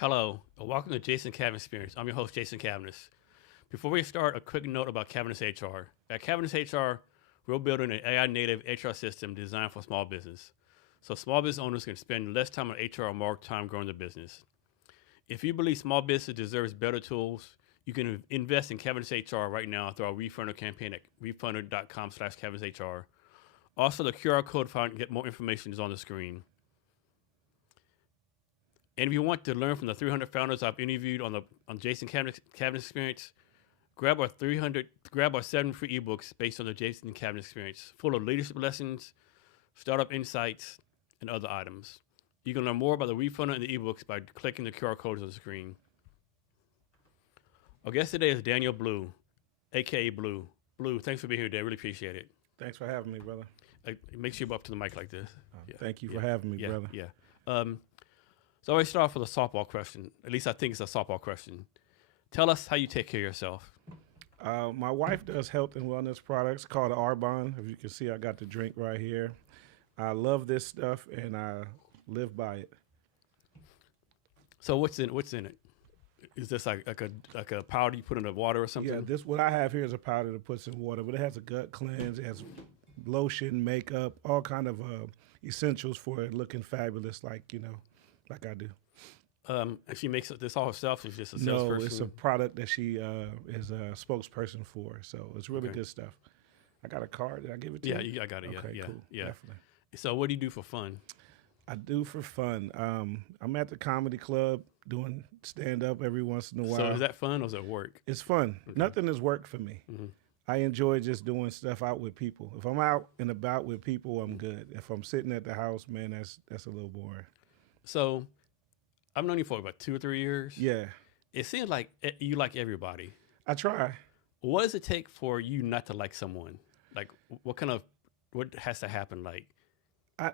Hello, and welcome to Jason Cavness Experience. I'm your host, Jason Cavness. Before we start, a quick note about Cavness HR. At Cavness HR, we're building an AI-native HR system designed for small business, so small business owners can spend less time on HR and more time growing their business. If you believe small business deserves better tools, you can invest in Cavness HR right now through our refunder campaign at refunder.com/CavnessHR. Also, the QR code to get more information is on the screen. And if you want to learn from the 300 founders I've interviewed on Jason Cavness Experience, grab our 7 free ebooks based on the Jason Cavness Experience, full of leadership lessons, startup insights, and other items. You can learn more about the refunder and the ebooks by clicking the QR codes on the screen. Our guest today is Daniel Blue, aka Blue. Blue, thanks for being here today. I really appreciate it. Thanks for having me, brother. Make sure you go up to the mic like this. Thank you for having me, brother. Yeah. So I always start off with a softball question. At least I think it's a softball question. Tell us how you take care of yourself. My wife does health and wellness products called Arbonne. If you can see, I got the drink right here. I love this stuff, and I live by it. So what's in it? Is this like a powder you put in the water or something? Yeah, what I have here is a powder that puts in water, but it has a gut cleanse. It has lotion, makeup, all kind of essentials for it looking fabulous, like I do. And she makes this all herself? She's just a salesperson? No, it's a product that she is a spokesperson for, so it's really good stuff. I got a card. Did I give it to you? Yeah, I got it. Okay, cool. Yeah. Definitely. So what do you do for fun? I do for fun. I'm at the comedy club doing stand-up every once in a while. So is that fun or is it work? It's fun. Okay. Nothing is work for me. Mm-hmm. I enjoy just doing stuff out with people. If I'm out and about with people, I'm good. If I'm sitting at the house, man, that's a little boring. So I've known you for about 2 or 3 years. Yeah. It seems like you like everybody. I try. What does it take for you not to like someone? Like what has to happen? Like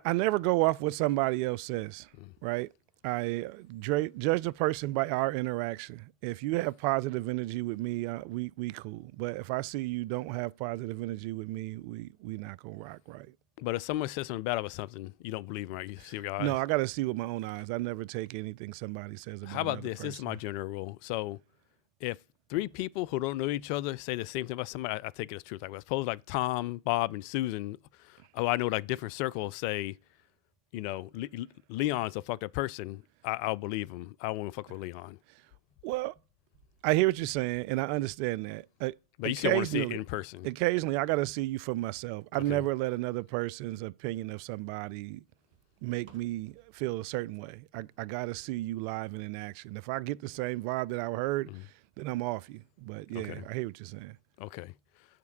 I never go off what somebody else says, right? I judge the person by our interaction. If you have positive energy with me, we cool. But if I see you don't have positive energy with me, we not gonna rock right. But if someone says something bad about something, you don't believe them, right? You see with your eyes? No, I got to see with my own eyes. I never take anything somebody says about How about this? person. This is my general rule. So if 3 people who don't know each other say the same thing about somebody, I take it as truth. Like, I suppose like Tom, Bob, and Susan, I know like different circles say, Leon's a fucked up person. I'll believe him. I won't fuck with Leon. Well, I hear what you're saying, and I understand that. But you still want to see it in person. Occasionally, I got to see you for myself. I never let another person's opinion of somebody make me feel a certain way. I got to see you live and in action. If I get the same vibe that I heard, then I'm off you. But, yeah, okay. I hear what you're saying. Okay.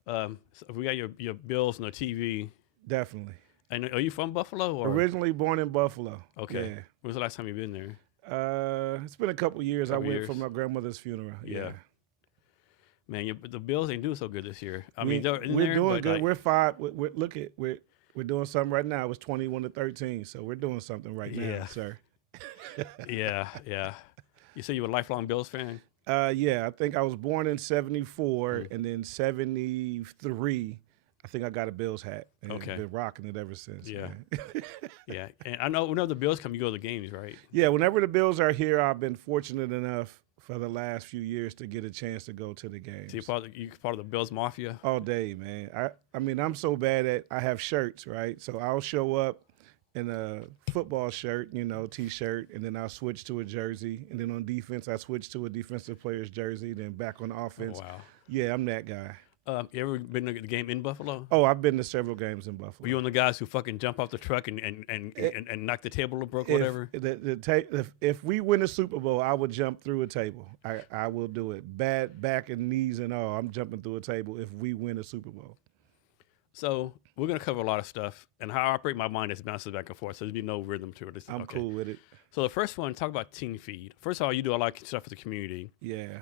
So we got your bills on the TV. Definitely. And are you from Buffalo? Or? Originally born in Buffalo. Okay. Yeah. When was the last time you've been there? It's been a couple years. I went for my grandmother's funeral. Yeah. Man, the Bills ain't doing so good this year. I mean, we're doing good. Like, we're 5. We're doing something right now. It was 21-13, so we're doing something right now, sir. Yeah. You say you were a lifelong Bills fan? Yeah. I think I was born in 74, and then 73. I think I got a Bills hat, and been rocking it ever since. Yeah, man. Yeah. And I know whenever the Bills come, you go to the games, right? Yeah, whenever the Bills are here, I've been fortunate enough for the last few years to get a chance to go to the games. So you're part of the Bills Mafia? All day, man. I mean, I'm so bad at I have shirts, right? So I'll show up in a football shirt, T-shirt, and then I'll switch to a jersey. And then on defense, I switch to a defensive player's jersey, then back on offense. Oh, wow. Yeah, I'm that guy. You ever been to the game in Buffalo? Oh, I've been to several games in Buffalo. Were you one of the guys who fucking jump off the truck and knock the table or broke or whatever? If we win a Super Bowl, I would jump through a table. I will do it. Bad back and knees and all. I'm jumping through a table if we win a Super Bowl. So we're going to cover a lot of stuff. And how I operate my mind is bounces back and forth. So there'll be no rhythm to it. I'm cool with it. So the first one, talk about Teen Feed. First of all, you do a lot of stuff for the community. Yeah.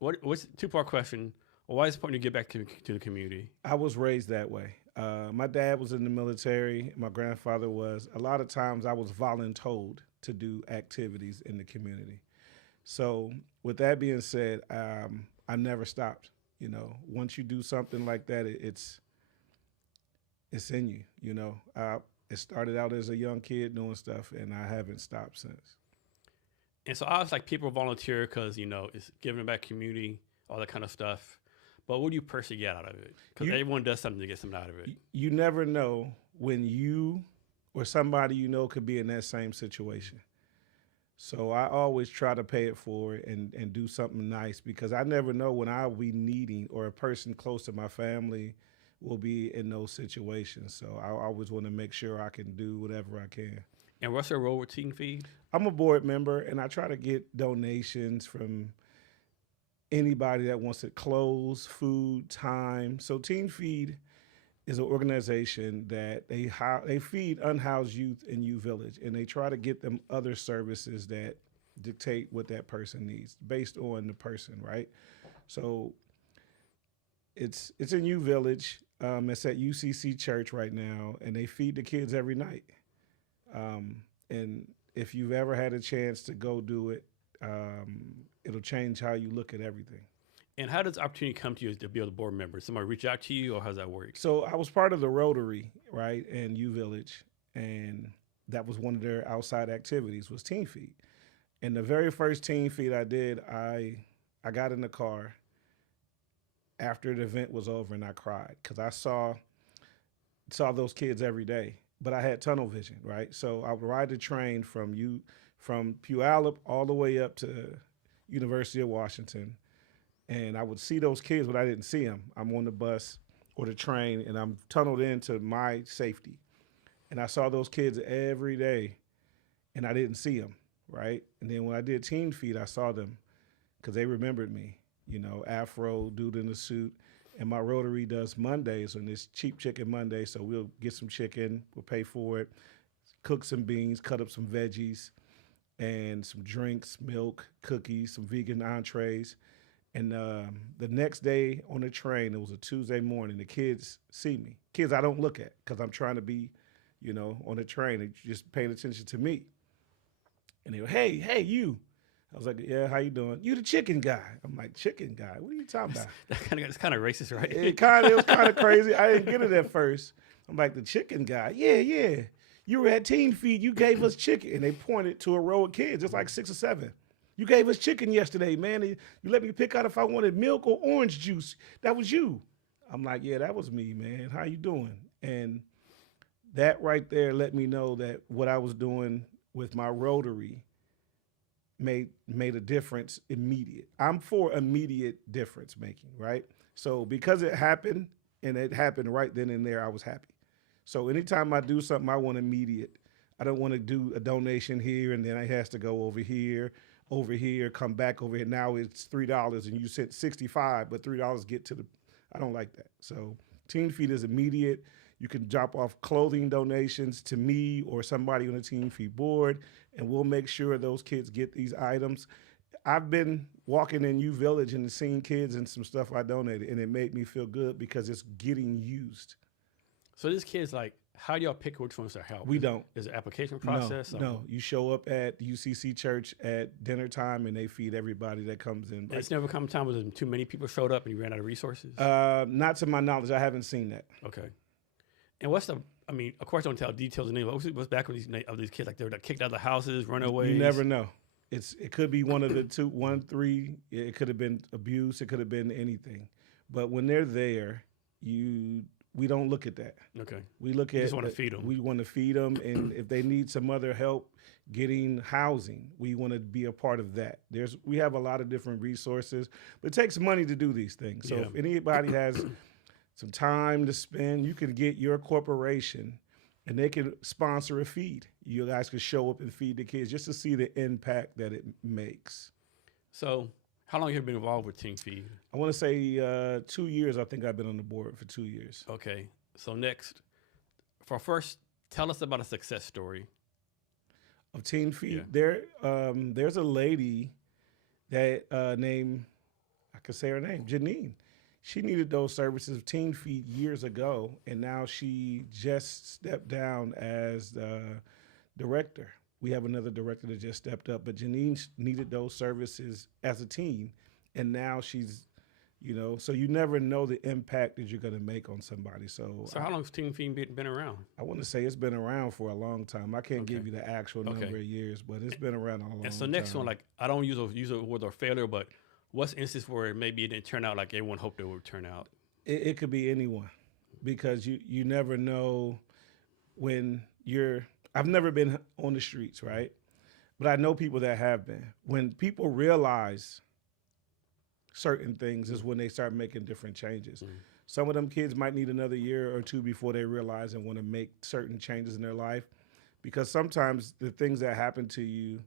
What's the 2-part question? Why is it important to get back to the community? I was raised that way. My dad was in the military. My grandfather was. A lot of times I was voluntold to do activities in the community. So with that being said, I never stopped. Once you do something like that, it's in you. It started out as a young kid doing stuff, and I haven't stopped since. And so I was like, people volunteer because, you know, it's giving back community, all that kind of stuff. But what do you personally get out of it? Because everyone does something to get something out of it. You never know when you or somebody you know could be in that same situation. So I always try to pay it forward and do something nice because I never know when I'll be needing or a person close to my family will be in those situations. So I always want to make sure I can do whatever I can. And what's your role with Teen Feed? I'm a board member, and I try to get donations from anybody that wants it, clothes, food, time. So Teen Feed is an organization that they feed unhoused youth in U Village, and they try to get them other services that dictate what that person needs based on the person, right? So it's in U Village. It's at UCC Church right now, and they feed the kids every night. And if you've ever had a chance to go do it, it'll change how you look at everything. And how does the opportunity come to you to be a board member? Somebody reach out to you, or how does that work? So I was part of the Rotary, right, in U Village, and that was one of their outside activities was Teen Feed. And the very first Teen Feed I did, I got in the car after the event was over and I cried because I saw those kids every day, but I had tunnel vision, right? So I would ride the train from Puyallup all the way up to University of Washington. And I would see those kids, but I didn't see them. I'm on the bus or the train, and I'm tunneled into my safety. And I saw those kids every day, and I didn't see them, right? And then when I did Teen Feed, I saw them because they remembered me, you know, Afro, dude in the suit. And my Rotary does Mondays, and it's Cheap Chicken Monday, so we'll get some chicken, we'll pay for it, cook some beans, cut up some veggies, and some drinks, milk, cookies, some vegan entrees. And the next day on the train, it was a Tuesday morning, the kids see me. Kids I don't look at because I'm trying to be, you know, on the train. They're just paying attention to me. And they go, hey, you. I was like, yeah, how you doing? You the chicken guy. I'm like, chicken guy? What are you talking about? It's kind of racist, right? It was kind of crazy. I didn't get it at first. I'm like, the chicken guy? Yeah. You were at Teen Feed. You gave us chicken. And they pointed to a row of kids, just like 6 or 7. You gave us chicken yesterday, man. You let me pick out if I wanted milk or orange juice. That was you. I'm like, yeah, that was me, man. How you doing? And that right there let me know that what I was doing with my Rotary made a difference immediate. I'm for immediate difference making, right? So because it happened, and it happened right then and there, I was happy. So anytime I do something, I want immediate. I don't want to do a donation here and then it has to go over here, come back over here. Now it's $3 and you sent 65, but $3 get to I don't like that. So Teen Feed is immediate. You can drop off clothing donations to me or somebody on the Teen Feed board, and we'll make sure those kids get these items. I've been walking in U Village and seeing kids and some stuff I donated, and it made me feel good because it's getting used. So these kids, like, how do y'all pick which ones to help? We don't. Is it an application process? No. You show up at UCC Church at dinner time, and they feed everybody that comes in. It's never come a time where too many people showed up and you ran out of resources? Not to my knowledge. I haven't seen that. Okay. And of course, don't tell details. What's back with these kids? Like, they're kicked out of the houses, runaways? You never know. It could be one of the two, 1, 3. It could have been abuse. It could have been anything. But when they're there, we don't look at that. Okay. We look at. Just want to feed them. We want to feed them, and if they need some other help getting housing, we want to be a part of that. We have a lot of different resources, but it takes money to do these things. So if anybody has some time to spend, you can get your corporation, and they can sponsor a feed. You guys can show up and feed the kids just to see the impact that it makes. So how long have you been involved with Teen Feed? I want to say 2 years. I think I've been on the board for 2 years. Okay. So next, first, tell us about a success story of Teen Feed. Yeah. There's a lady that named, I can say her name, Janine. She needed those services of Teen Feed years ago, and now she just stepped down as the director. We have another director that just stepped up, but Janine needed those services as a teen, and now she's You know, so you never know the impact that you're going to make on somebody. So how long has Team Feed been around? I want to say it's been around for a long time. I can't Okay. give you the actual number of years, but it's been around a long time. And so next one, like, I don't use a word or failure, but what's instance where maybe it didn't turn out like everyone hoped it would turn out? It could be anyone, because you never know when I've never been on the streets, right? But I know people that have been. When people realize certain things is when they start making different changes. Some of them kids might need another year or two before they realize and want to make certain changes in their life, because sometimes the things that happen to you,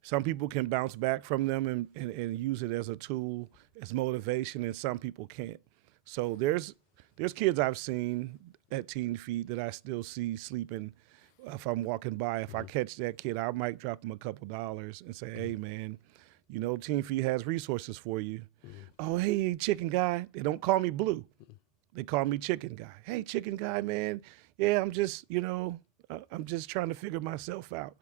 some people can bounce back from them and use it as a tool, as motivation, and some people can't. So there's kids I've seen at Teen Feet that I still see sleeping if I'm walking by. If I catch that kid, I might drop him a couple dollars and say, hey, man, you know, Teen Feet has resources for you. Oh, hey, chicken guy. They don't call me Blue. They call me Chicken Guy. Hey, Chicken Guy, man. Yeah, I'm just, I'm just trying to figure myself out.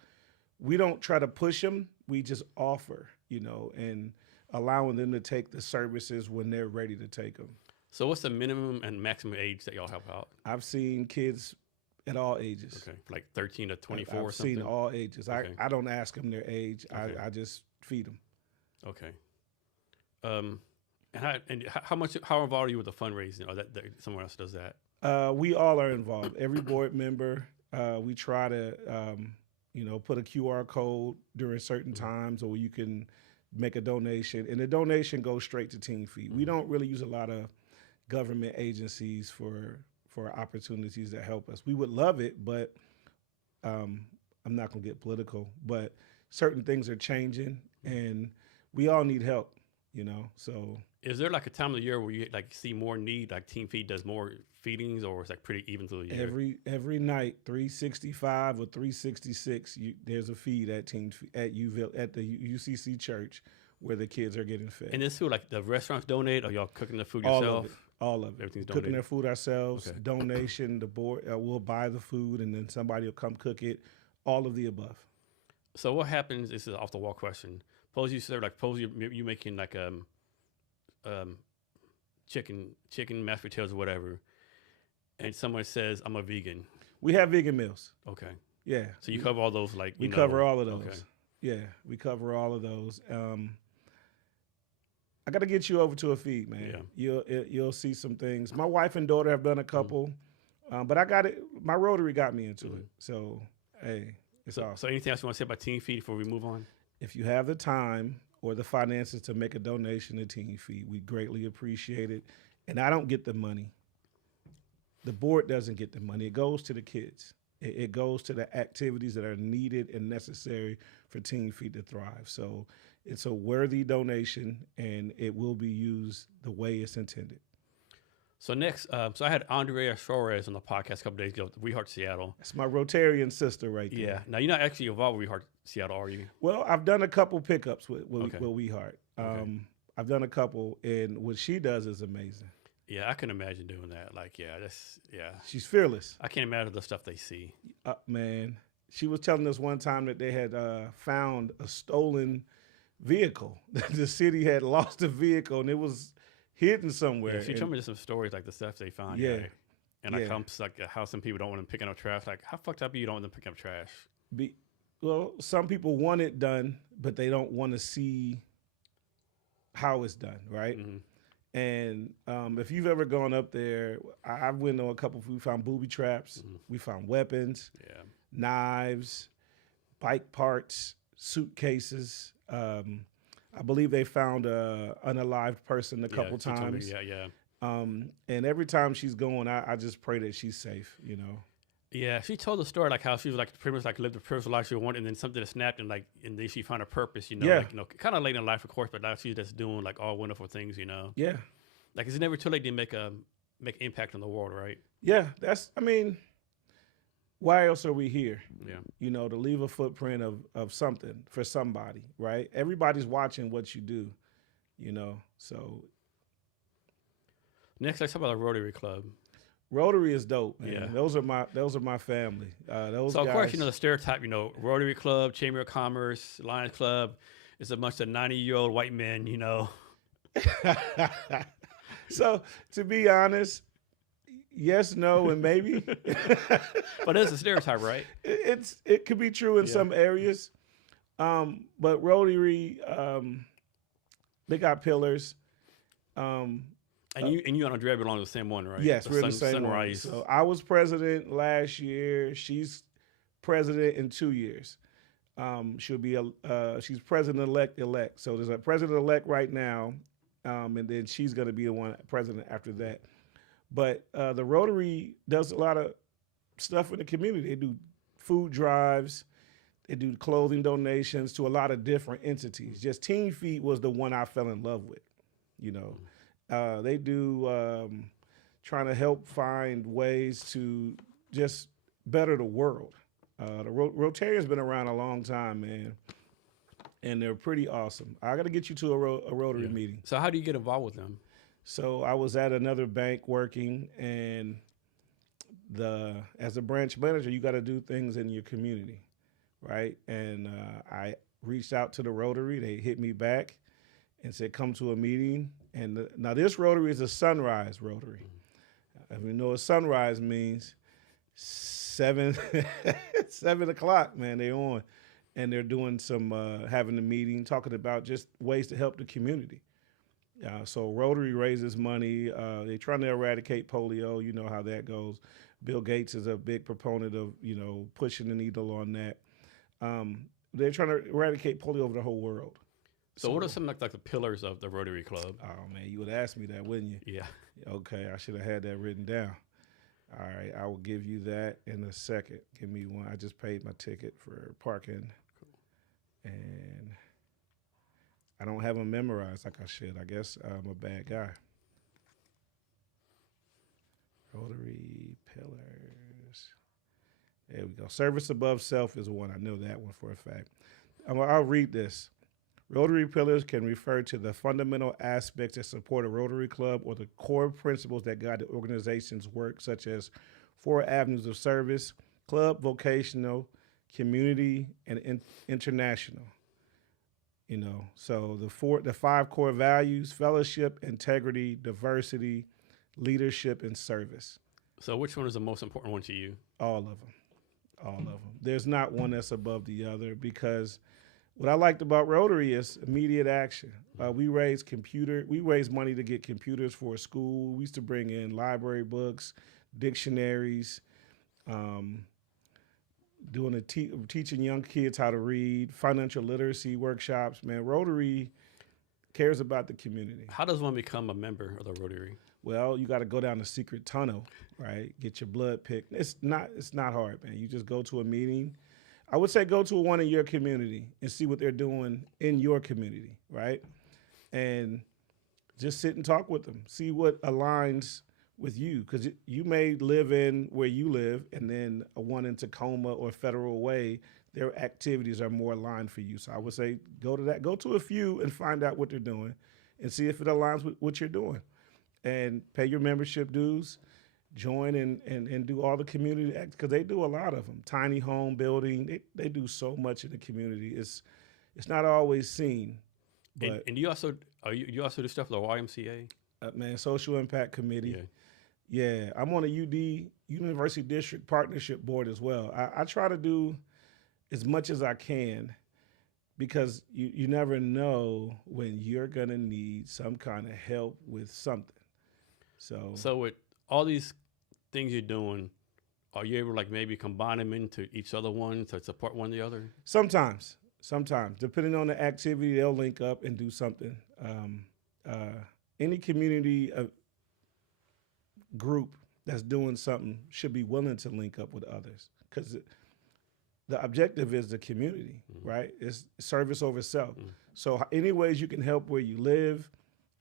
We don't try to push them. We just offer, and allowing them to take the services when they're ready to take them. So what's the minimum and maximum age that y'all help out? I've seen kids at all ages. Okay, like 13 to 24 I've or something? I've seen all ages. Okay. I don't ask them their age. Okay. I just feed them. Okay. And how involved are you with the fundraising, or that someone else does that? We all are involved. Every board member. We try to, put a QR code during certain times, or you can make a donation, and the donation goes straight to Teen Feet. We don't really use a lot of government agencies for opportunities that help us. We would love it, but I'm not gonna get political. But certain things are changing, and we all need help. So is there like a time of the year where you like see more need, like Teen Feed does more feedings, or it's like pretty even through the year? Every night, 365 or 366, there's a feed at the UCC church where the kids are getting fed. And this food, like the restaurants donate, or y'all cooking the food yourself? All of it. Everything's donated. Cooking their food ourselves. Okay. Donation. The board will buy the food, and then somebody will come cook it. All of the above. So what happens? This is off the wall question. Suppose you making like chicken mashed potatoes or whatever, and someone says, I'm a vegan. We have vegan meals. Okay. Yeah. So you cover all those, like we cover all of those. Okay. Yeah, we cover all of those. I got to get you over to a feed, man. Yeah. You'll see some things. My wife and daughter have done a couple, but I got it. My Rotary got me into it. So hey, it's awesome. So anything else you want to say about Teen Feed before we move on? If you have the time or the finances to make a donation to Teen Feed, we greatly appreciate it. And I don't get the money. The board doesn't get the money. It goes to the kids. It goes to the activities that are needed and necessary for Teen Feed to thrive. So it's a worthy donation, and it will be used the way it's intended. So next, so I had Andrea Suarez on the podcast a couple days ago, We Heart Seattle. That's my Rotarian sister right there. Yeah. Now, you're not actually involved with We Heart Seattle, are you? Well, I've done a couple pickups with We Heart. Okay. I've done a couple, and what she does is amazing. Yeah, I can imagine doing that. Like, She's fearless. I can't imagine the stuff they see. Man, she was telling us one time that they had found a stolen vehicle. The city had lost a vehicle, and it was hidden somewhere. Yeah, she told me some stories, like the stuff they found. Yeah. And like how some people don't want them picking up trash. Like, how fucked up are you don't want them picking up trash? Well, some people want it done, but they don't want to see how it's done, right? Mm-hmm. And if you've ever gone up there, I went on a couple. We found booby traps. Mm-hmm. We found weapons, knives, bike parts, suitcases. I believe they found an unalived person a couple times. And every time she's going, I just pray that she's safe, Yeah, she told the story like how she was like pretty much like lived the personal life she wanted, and then something snapped, and then she found a purpose, kind of late in life, of course, but now she's just doing like all wonderful things, Yeah. Like it's never too late to make impact on the world, right? Yeah, why else are we here? Yeah. To leave a footprint of something for somebody, right? Everybody's watching what you do, so. Next, let's talk about the Rotary Club. Rotary is dope, man. Yeah. Those are my family. Those so guys. Of course, the stereotype, Rotary Club, Chamber of Commerce, Lions Club, is a bunch of 90-year-old white men, So to be honest, yes, no, and maybe. But that's a stereotype, right? It could be true in Yeah. some areas, but Rotary, they got pillars. Um, And you and Andrea belong to the same one, right? yes, we're the same one. Sunrise. So I was president last year. She's president in 2 years. She'll be she's president-elect. So there's a president-elect right now, and then she's going to be the one president after that. But the Rotary does a lot of stuff in the community. They do food drives. They do clothing donations to a lot of different entities. Just Teen Feet was the one I fell in love with. You know, they do trying to help find ways to just better the world. The Rotarian's been around a long time, man, and they're pretty awesome. I got to get you to a Rotary meeting. So how do you get involved with them? So I was at another bank working, and as a branch manager, you got to do things in your community, right? And I reached out to the Rotary. They hit me back and said, come to a meeting. And now this Rotary is a Sunrise Rotary. And we know what Sunrise means. 7 o'clock, man, they're on. And they're doing some, having a meeting, talking about just ways to help the community. So Rotary raises money. They're trying to eradicate polio. You know how that goes. Bill Gates is a big proponent of, pushing the needle on that. They're trying to eradicate polio over the whole world. So what are some like the pillars of the Rotary Club? Oh, man, you would ask me that, wouldn't you? Yeah. Okay, I should have had that written down. All right, I will give you that in a second. Give me one. I just paid my ticket for parking. And I don't have them memorized like I should. I guess I'm a bad guy. Rotary pillars. There we go. Service above self is one. I know that one for a fact. I'll read this. Rotary pillars can refer to the fundamental aspects that support a Rotary Club or the core principles that guide the organization's work, such as 4 avenues of service: club, vocational, community, and international. So the 5 core values: fellowship, integrity, diversity, leadership, and service. So which one is the most important one to you? All of them. All of them. There's not one that's above the other, because what I liked about Rotary is immediate action. We raise money to get computers for a school. We used to bring in library books, dictionaries, teaching young kids how to read, financial literacy workshops. Man, Rotary cares about the community. How does one become a member of the Rotary? Well, you got to go down the secret tunnel, right? Get your blood picked. It's not hard, man. You just go to a meeting. I would say go to one in your community and see what they're doing in your community, right? And just sit and talk with them. See what aligns with you, because you may live in where you live, and then a one in Tacoma or Federal Way, their activities are more aligned for you. So I would say go to that. Go to a few and find out what they're doing and see if it aligns with what you're doing. And pay your membership dues. Join and do all the community acts, because they do a lot of them. Tiny home building, they do so much in the community. It's not always seen. But and you also do stuff with the YMCA? Man, Social Impact Committee. Yeah, I'm on a University District Partnership Board as well. I try to do as much as I can, because you never know when you're gonna need some kind of help with something. So with all these things you're doing, are you able to like maybe combine them into each other one to support one the other? Sometimes, depending on the activity, they'll link up and do something. Any community group that's doing something should be willing to link up with others, because the objective is the community, right? It's service over self. So any ways you can help where you live,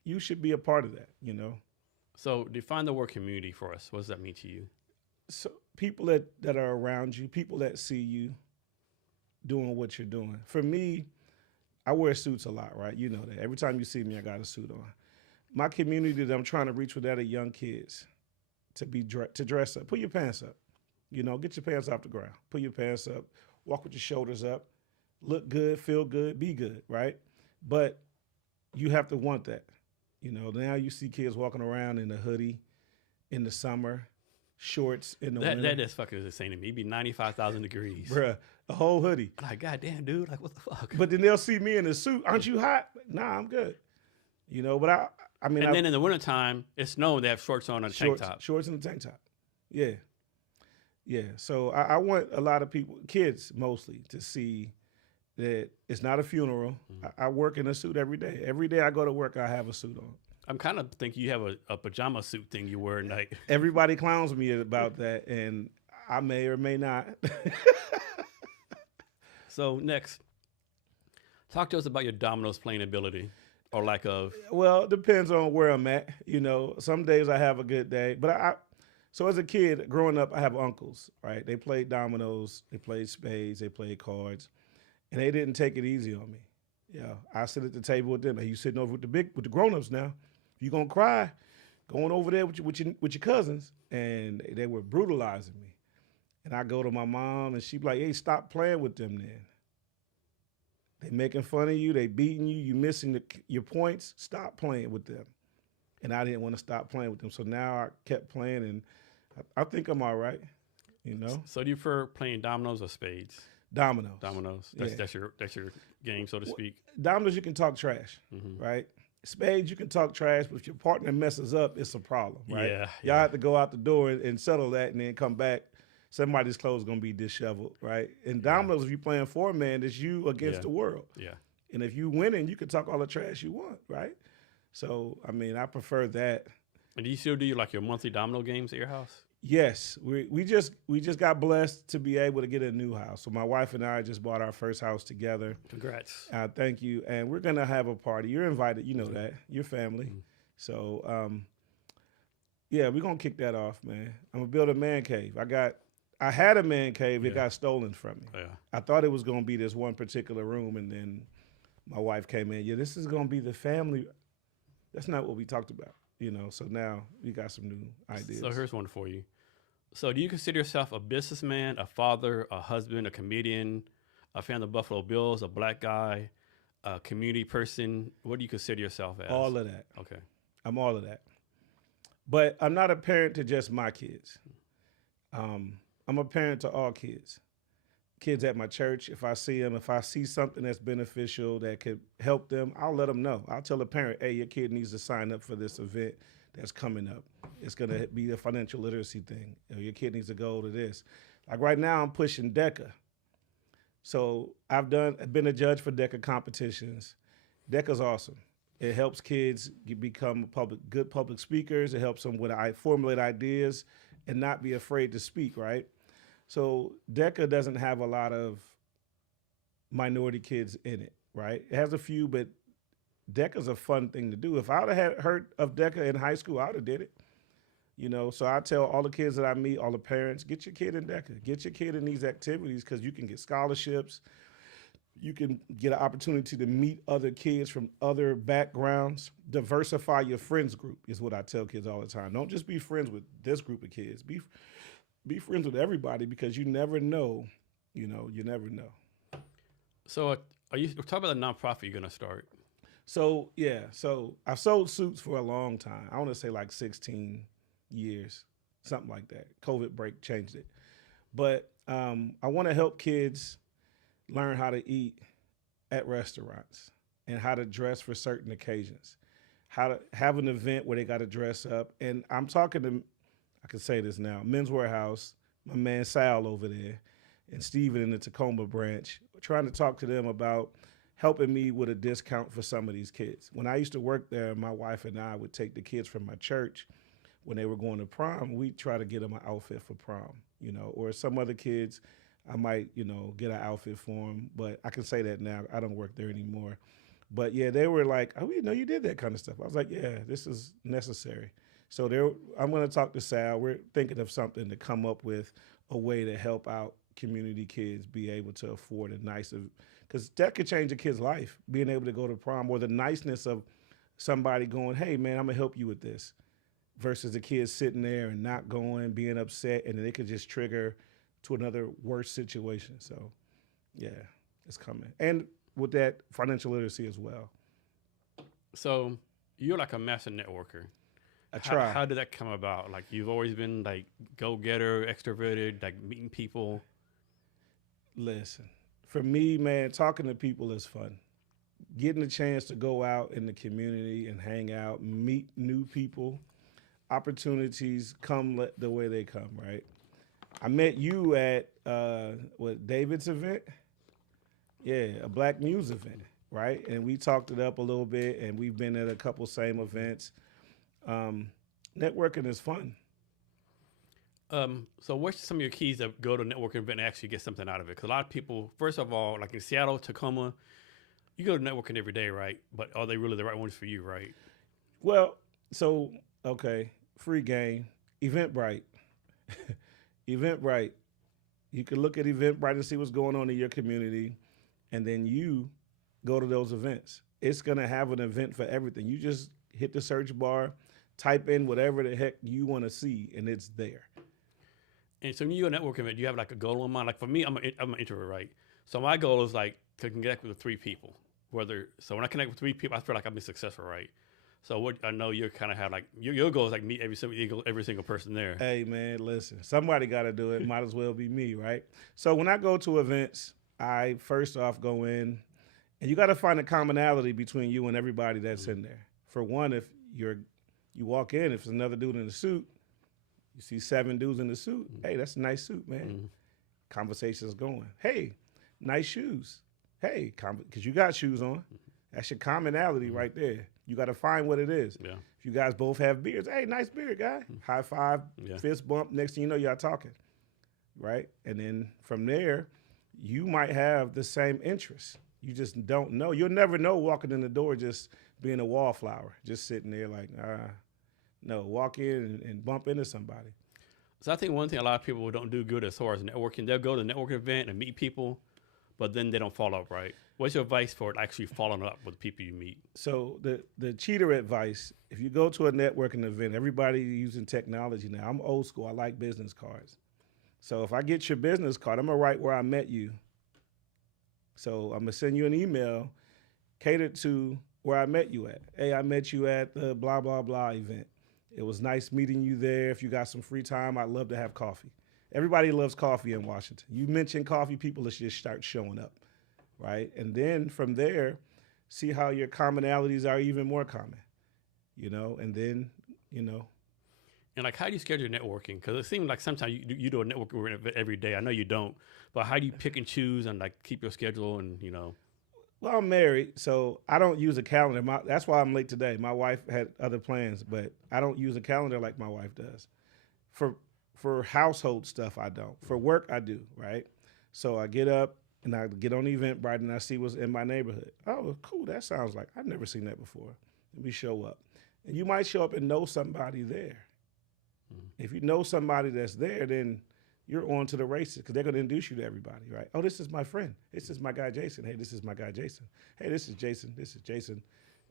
you should be a part of that, So define the word community for us. What does that mean to you? So people that are around you, people that see you doing what you're doing. For me, I wear suits a lot, right? You know that. Every time you see me, I got a suit on. My community that I'm trying to reach with that are young kids to dress up. Put your pants up. Get your pants off the ground. Put your pants up. Walk with your shoulders up. Look good, feel good, be good, right? But you have to want that. You know, now you see kids walking around in a hoodie in the summer, shorts in the winter. That is fucking insane to me. It'd be 95,000 degrees. Bruh, a whole hoodie. Like, goddamn, dude. Like, what the fuck? But then they'll see me in a suit. Aren't you hot? Nah, I'm good. You know, but I mean. And then in the wintertime, it's known they have shorts on and a tank top. Shorts and a tank top. Yeah. Yeah. So I want a lot of people, kids mostly, to see that it's not a funeral. I work in a suit every day. Every day I go to work, I have a suit on. I'm kind of thinking you have a pajama suit thing you wear at night. Everybody clowns me about that, and I may or may not. So next, talk to us about your dominoes playing ability or lack of. Well, it depends on where I'm at. You know, some days I have a good day, but so as a kid growing up, I have uncles, right? They played dominoes, they played spades, they played cards, and they didn't take it easy on me. Yeah, I sit at the table with them. Hey, you sitting over with the grown-ups now. If you're gonna cry, going over there with your cousins, and they were brutalizing me. And I go to my mom, and she be like, "Hey, stop playing with them then. They making fun of you. They beating you. You missing your points. Stop playing with them." And I didn't want to stop playing with them. So now I kept playing, and I think I'm all right, you know? So do you prefer playing dominoes or spades? Dominoes. Dominoes. Yeah. That's your game, so to speak. Dominoes, you can talk trash, Mm-hmm. right? Spades, you can talk trash, but if your partner messes up, it's a problem, right? Yeah. Y'all have to go out the door and settle that and then come back. Somebody's clothes going to be disheveled, right? And dominoes, if you're playing four-man, it's you against the world. Yeah. And if you winning, you can talk all the trash you want, right? So, I mean, I prefer that. And do you still do like your monthly domino games at your house? Yes, we just got blessed to be able to get a new house. So my wife and I just bought our first house together. Congrats. Thank you. And we're gonna have a party. You're invited. You know that. Your family. Mm-hmm. So yeah, we're gonna kick that off, man. I'm gonna build a man cave. I had a man cave. It got stolen from me. Yeah. I thought it was gonna be this one particular room, and then my wife came in. Yeah, this is gonna be the family. That's not what we talked about. You know, so now we got some new ideas. So here's one for you. So do you consider yourself a businessman, a father, a husband, a comedian, a fan of the Buffalo Bills, a black guy, a community person? What do you consider yourself as? All of that. Okay. I'm all of that. But I'm not a parent to just my kids. I'm a parent to all kids. Kids at my church, if I see them, if I see something that's beneficial that could help them, I'll let them know. I'll tell a parent, hey, your kid needs to sign up for this event that's coming up. It's going to be a financial literacy thing. Your kid needs to go to this. Like right now, I'm pushing DECA. So I've been a judge for DECA competitions. DECA's awesome. It helps kids become good public speakers. It helps them with formulate ideas and not be afraid to speak, right? So DECA doesn't have a lot of minority kids in it, right? It has a few, but DECA's a fun thing to do. If I would have heard of DECA in high school, I would have did it. You know, so I tell all the kids that I meet, all the parents, get your kid in DECA. Get your kid in these activities because you can get scholarships. You can get an opportunity to meet other kids from other backgrounds. Diversify your friends group is what I tell kids all the time. Don't just be friends with this group of kids. Be friends with everybody because you never know, you never know. So we're talking about the nonprofit you're going to start. So, yeah. So I've sold suits for a long time. I want to say like 16 years, something like that. COVID break changed it. But I want to help kids learn how to eat at restaurants and how to dress for certain occasions, how to have an event where they got to dress up. And I'm talking to, I can say this now, Men's Warehouse, my man Sal over there, and Steven in the Tacoma branch, trying to talk to them about helping me with a discount for some of these kids. When I used to work there, my wife and I would take the kids from my church when they were going to prom. We'd try to get them an outfit for prom, or some other kids, I might, get an outfit for them. But I can say that now. I don't work there anymore. But, yeah, they were like, oh, you did that kind of stuff. I was like, yeah, this is necessary. So I'm going to talk to Sal. We're thinking of something to come up with a way to help out community kids be able to afford a nice, because that could change a kid's life, being able to go to prom, or the niceness of somebody going, hey, man, I'm going to help you with this, versus the kids sitting there and not going, being upset, and then it could just trigger to another worse situation. So, yeah, it's coming. And with that, financial literacy as well. So You're like a master networker. I try. How did that come about? Like you've always been like go-getter, extroverted, like meeting people. Listen, for me, man, talking to people is fun. Getting a chance to go out in the community and hang out, meet new people, opportunities come the way they come, right? I met you at David's event? Yeah, a Black Muse event, right? And we talked it up a little bit, and we've been at a couple same events. Networking is fun. So what's some of your keys to go to a networking event and actually get something out of it? Because a lot of people, first of all, like in Seattle, Tacoma, you go to networking every day, right? But are they really the right ones for you, right? Well, so, okay, free game, Eventbrite. Eventbrite. You can look at Eventbrite and see what's going on in your community, and then you go to those events. It's going to have an event for everything. You just hit the search bar, type in whatever the heck you want to see, and it's there. And so when you go to a networking event, do you have like a goal in mind? Like for me, I'm an introvert, right? So my goal is like to connect with 3 people. So when I connect with 3 people, I feel like I've been successful, right? So what I know you kind of have like your goal is like meet every single person there. Hey man, listen, somebody got to do it. Might as well be me, right? So when I go to events, I first off go in, and you got to find a commonality between you and everybody that's in there. For one, if you walk in, if it's another dude in a suit, you see 7 dudes in the suit. Hey, that's a nice suit, man. Conversation's going. Hey, nice shoes. Hey, because you got shoes on. That's your commonality right there. You got to find what it is. Yeah. If you guys both have beards, hey, nice beard, guy. High five, fist bump. Next thing you know, y'all talking, right? And then from there, you might have the same interests. You just don't know. You'll never know walking in the door just being a wallflower, just sitting there like, no, walk in and bump into somebody. So I think one thing a lot of people don't do good as far as networking, they'll go to a networking event and meet people, but then they don't follow up, right? What's your advice for actually following up with people you meet? So the cheater advice, if you go to a networking event, everybody using technology now. I'm old school. I like business cards. So if I get your business card, I'm going to write where I met you. So I'm going to send you an email catered to where I met you at. Hey, I met you at the blah, blah, blah event. It was nice meeting you there. If you got some free time, I'd love to have coffee. Everybody loves coffee in Washington. You mention coffee, people just start showing up, right? And then from there, see how your commonalities are even more common, and then, And like, how do you schedule networking? Because it seems like sometimes you do a networking event every day. I know you don't, but how do you pick and choose and like keep your schedule and, Well, I'm married, so I don't use a calendar. That's why I'm late today. My wife had other plans, but I don't use a calendar like my wife does. For household stuff, I don't. For work, I do, right? So I get up and I get on Eventbrite and I see what's in my neighborhood. Oh, cool, that sounds like, I've never seen that before. Let me show up. And you might show up and know somebody there. If you know somebody that's there, then you're on to the races because they're going to introduce you to everybody, right? Oh, this is my friend. This is my guy, Jason. Hey, this is my guy, Jason. Hey, this is Jason. This is Jason.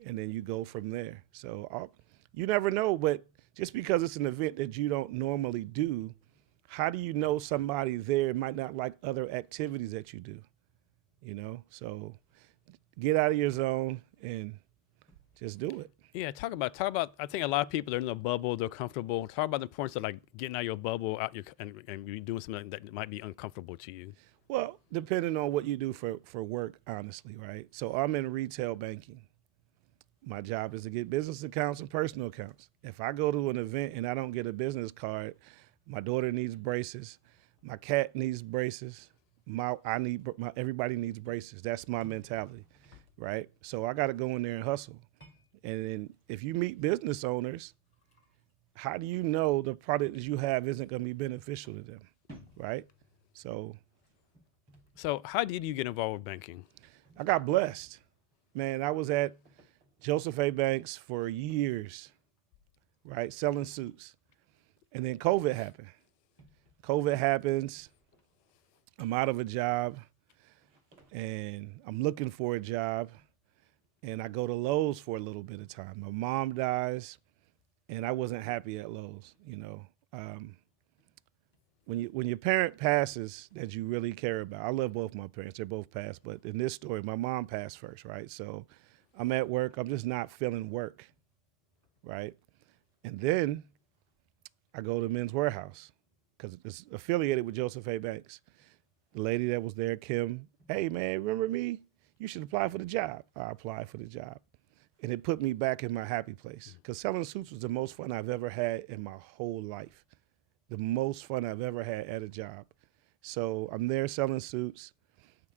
And then you go from there. So you never know, but just because it's an event that you don't normally do, how do you know somebody there might not like other activities that you do? So get out of your zone and just do it. Yeah, talk about. I think a lot of people, they're in the bubble, they're comfortable. Talk about the importance of like getting out of your bubble, and you doing something that might be uncomfortable to you. Well, depending on what you do for work, honestly, right? So I'm in retail banking. My job is to get business accounts and personal accounts. If I go to an event and I don't get a business card, my daughter needs braces, my cat needs braces, everybody needs braces. That's my mentality, right? So I got to go in there and hustle. And then if you meet business owners, how do you know the product that you have isn't going to be beneficial to them, right? So how did you get involved with banking? I got blessed. Man, I was at Joseph A. Banks for years, right, selling suits. And then COVID happened. COVID happens. I'm out of a job, and I'm looking for a job. And I go to Lowe's for a little bit of time. My mom dies, and I wasn't happy at Lowe's. When your parent passes that you really care about, I love both my parents. They're both passed, but in this story, my mom passed first, right? So I'm at work. I'm just not feeling work. right? And then I go to Men's Warehouse because it's affiliated with Joseph A. Banks. The lady that was there, Kim, hey man, remember me? You should apply for the job. I applied for the job. And it put me back in my happy place because selling suits was the most fun I've ever had in my whole life. The most fun I've ever had at a job. So I'm there selling suits,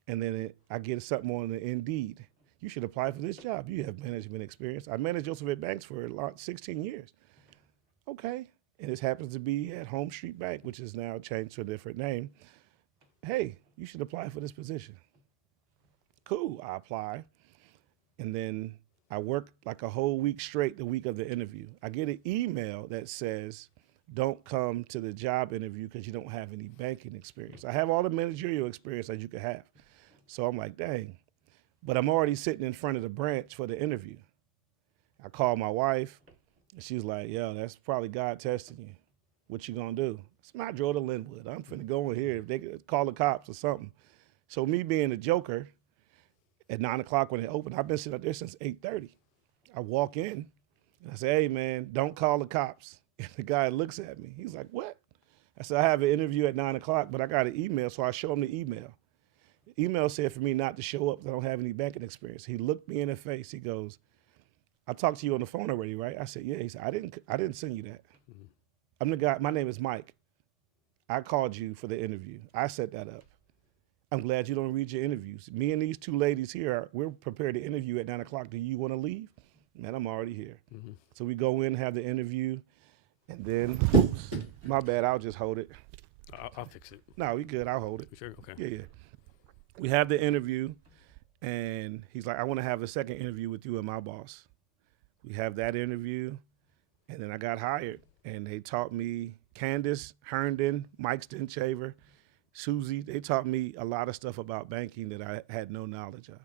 and then I get something on the Indeed. You should apply for this job. You have management experience. I managed Joseph A. Banks for 16 years. Okay. And this happens to be at Home Street Bank, which is now changed to a different name. Hey, you should apply for this position. Cool, I apply. And then I work like a whole week straight the week of the interview. I get an email that says, don't come to the job interview because you don't have any banking experience. I have all the managerial experience that you could have. So I'm like, dang. But I'm already sitting in front of the branch for the interview. I call my wife, and she's like, yo, that's probably God testing you. What you gonna do? So I drove to Linwood. I'm finna go in here if they could call the cops or something. So me being a joker, at 9 o'clock when it opened, I've been sitting up there since 8:30. I walk in, and I say, hey man, don't call the cops. And the guy looks at me. He's like, what? I said, I have an interview at 9 o'clock, but I got an email, so I show him the email. The email said for me not to show up because I don't have any banking experience. He looked me in the face. He goes, I talked to you on the phone already, right? I said, yeah. He said, I didn't send you that. Mm-hmm. I'm the guy, my name is Mike. I called you for the interview. I set that up. I'm glad you don't read your interviews. Me and these two ladies here, we're prepared to interview at 9 o'clock. Do you want to leave? Man, I'm already here. Mm-hmm. So we go in, have the interview, and then, oops, my bad, I'll just hold it. I'll fix it. No, we good, I'll hold it. Sure, okay. Yeah. We have the interview, and he's like, I want to have a second interview with you and my boss. We have that interview, and then I got hired, and they taught me, Candace Herndon, Mike Stenchaver, Susie, they taught me a lot of stuff about banking that I had no knowledge of.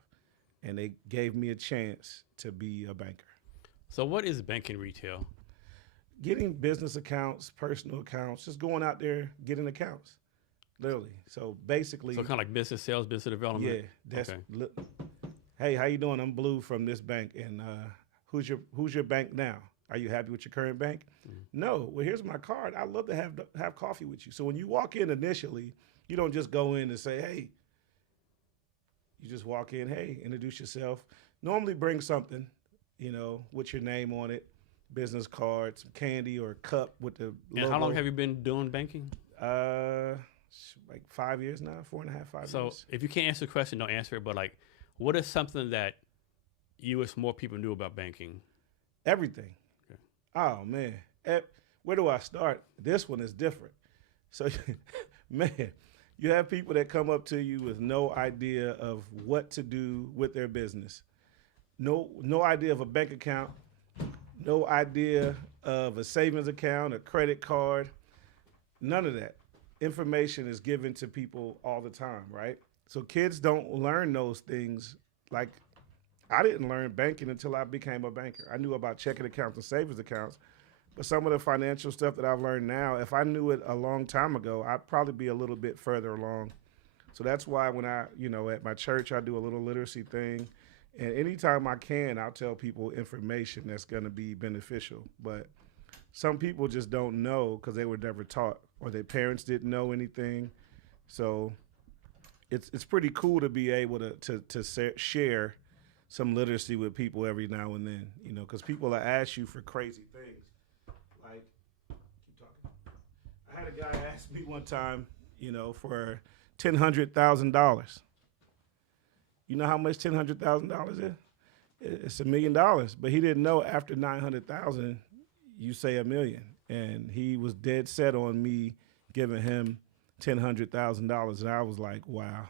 And they gave me a chance to be a banker. So what is banking retail? Getting business accounts, personal accounts, just going out there, getting accounts, literally. So basically. So kind of like business sales, business development? Yeah. That's, okay. Hey, how you doing? I'm Blue from this bank. And who's your bank now? Are you happy with your current bank? Mm-hmm. No. Well, here's my card. I'd love to have coffee with you. So when you walk in initially, you don't just go in and say, hey. You just walk in, hey, introduce yourself. Normally bring something, with your name on it, business card, some candy or a cup with the logo. And how long have you been doing banking? Like 5 years now, 4.5, 5 years. So if you can't answer the question, don't answer it. But like, what is something that you wish more people knew about banking? Everything. Okay. Oh, man. Where do I start? This one is different. So, man. You have people that come up to you with no idea of what to do with their business. No idea of a bank account, no idea of a savings account, a credit card, none of that. Information is given to people all the time, right? So kids don't learn those things. Like, I didn't learn banking until I became a banker. I knew about checking accounts and savings accounts. But some of the financial stuff that I've learned now, if I knew it a long time ago, I'd probably be a little bit further along. So that's why when I, at my church, I do a little literacy thing. And anytime I can, I'll tell people information that's going to be beneficial. But some people just don't know because they were never taught or their parents didn't know anything. So it's pretty cool to be able to share some literacy with people every now and then, because people will ask you for crazy things. Like, keep talking. I had a guy ask me one time, for $100,000. You know how much $100,000 is? It's $1 million. But he didn't know after 900,000, you say $1 million. And he was dead set on me giving him $100,000. And I was like, wow.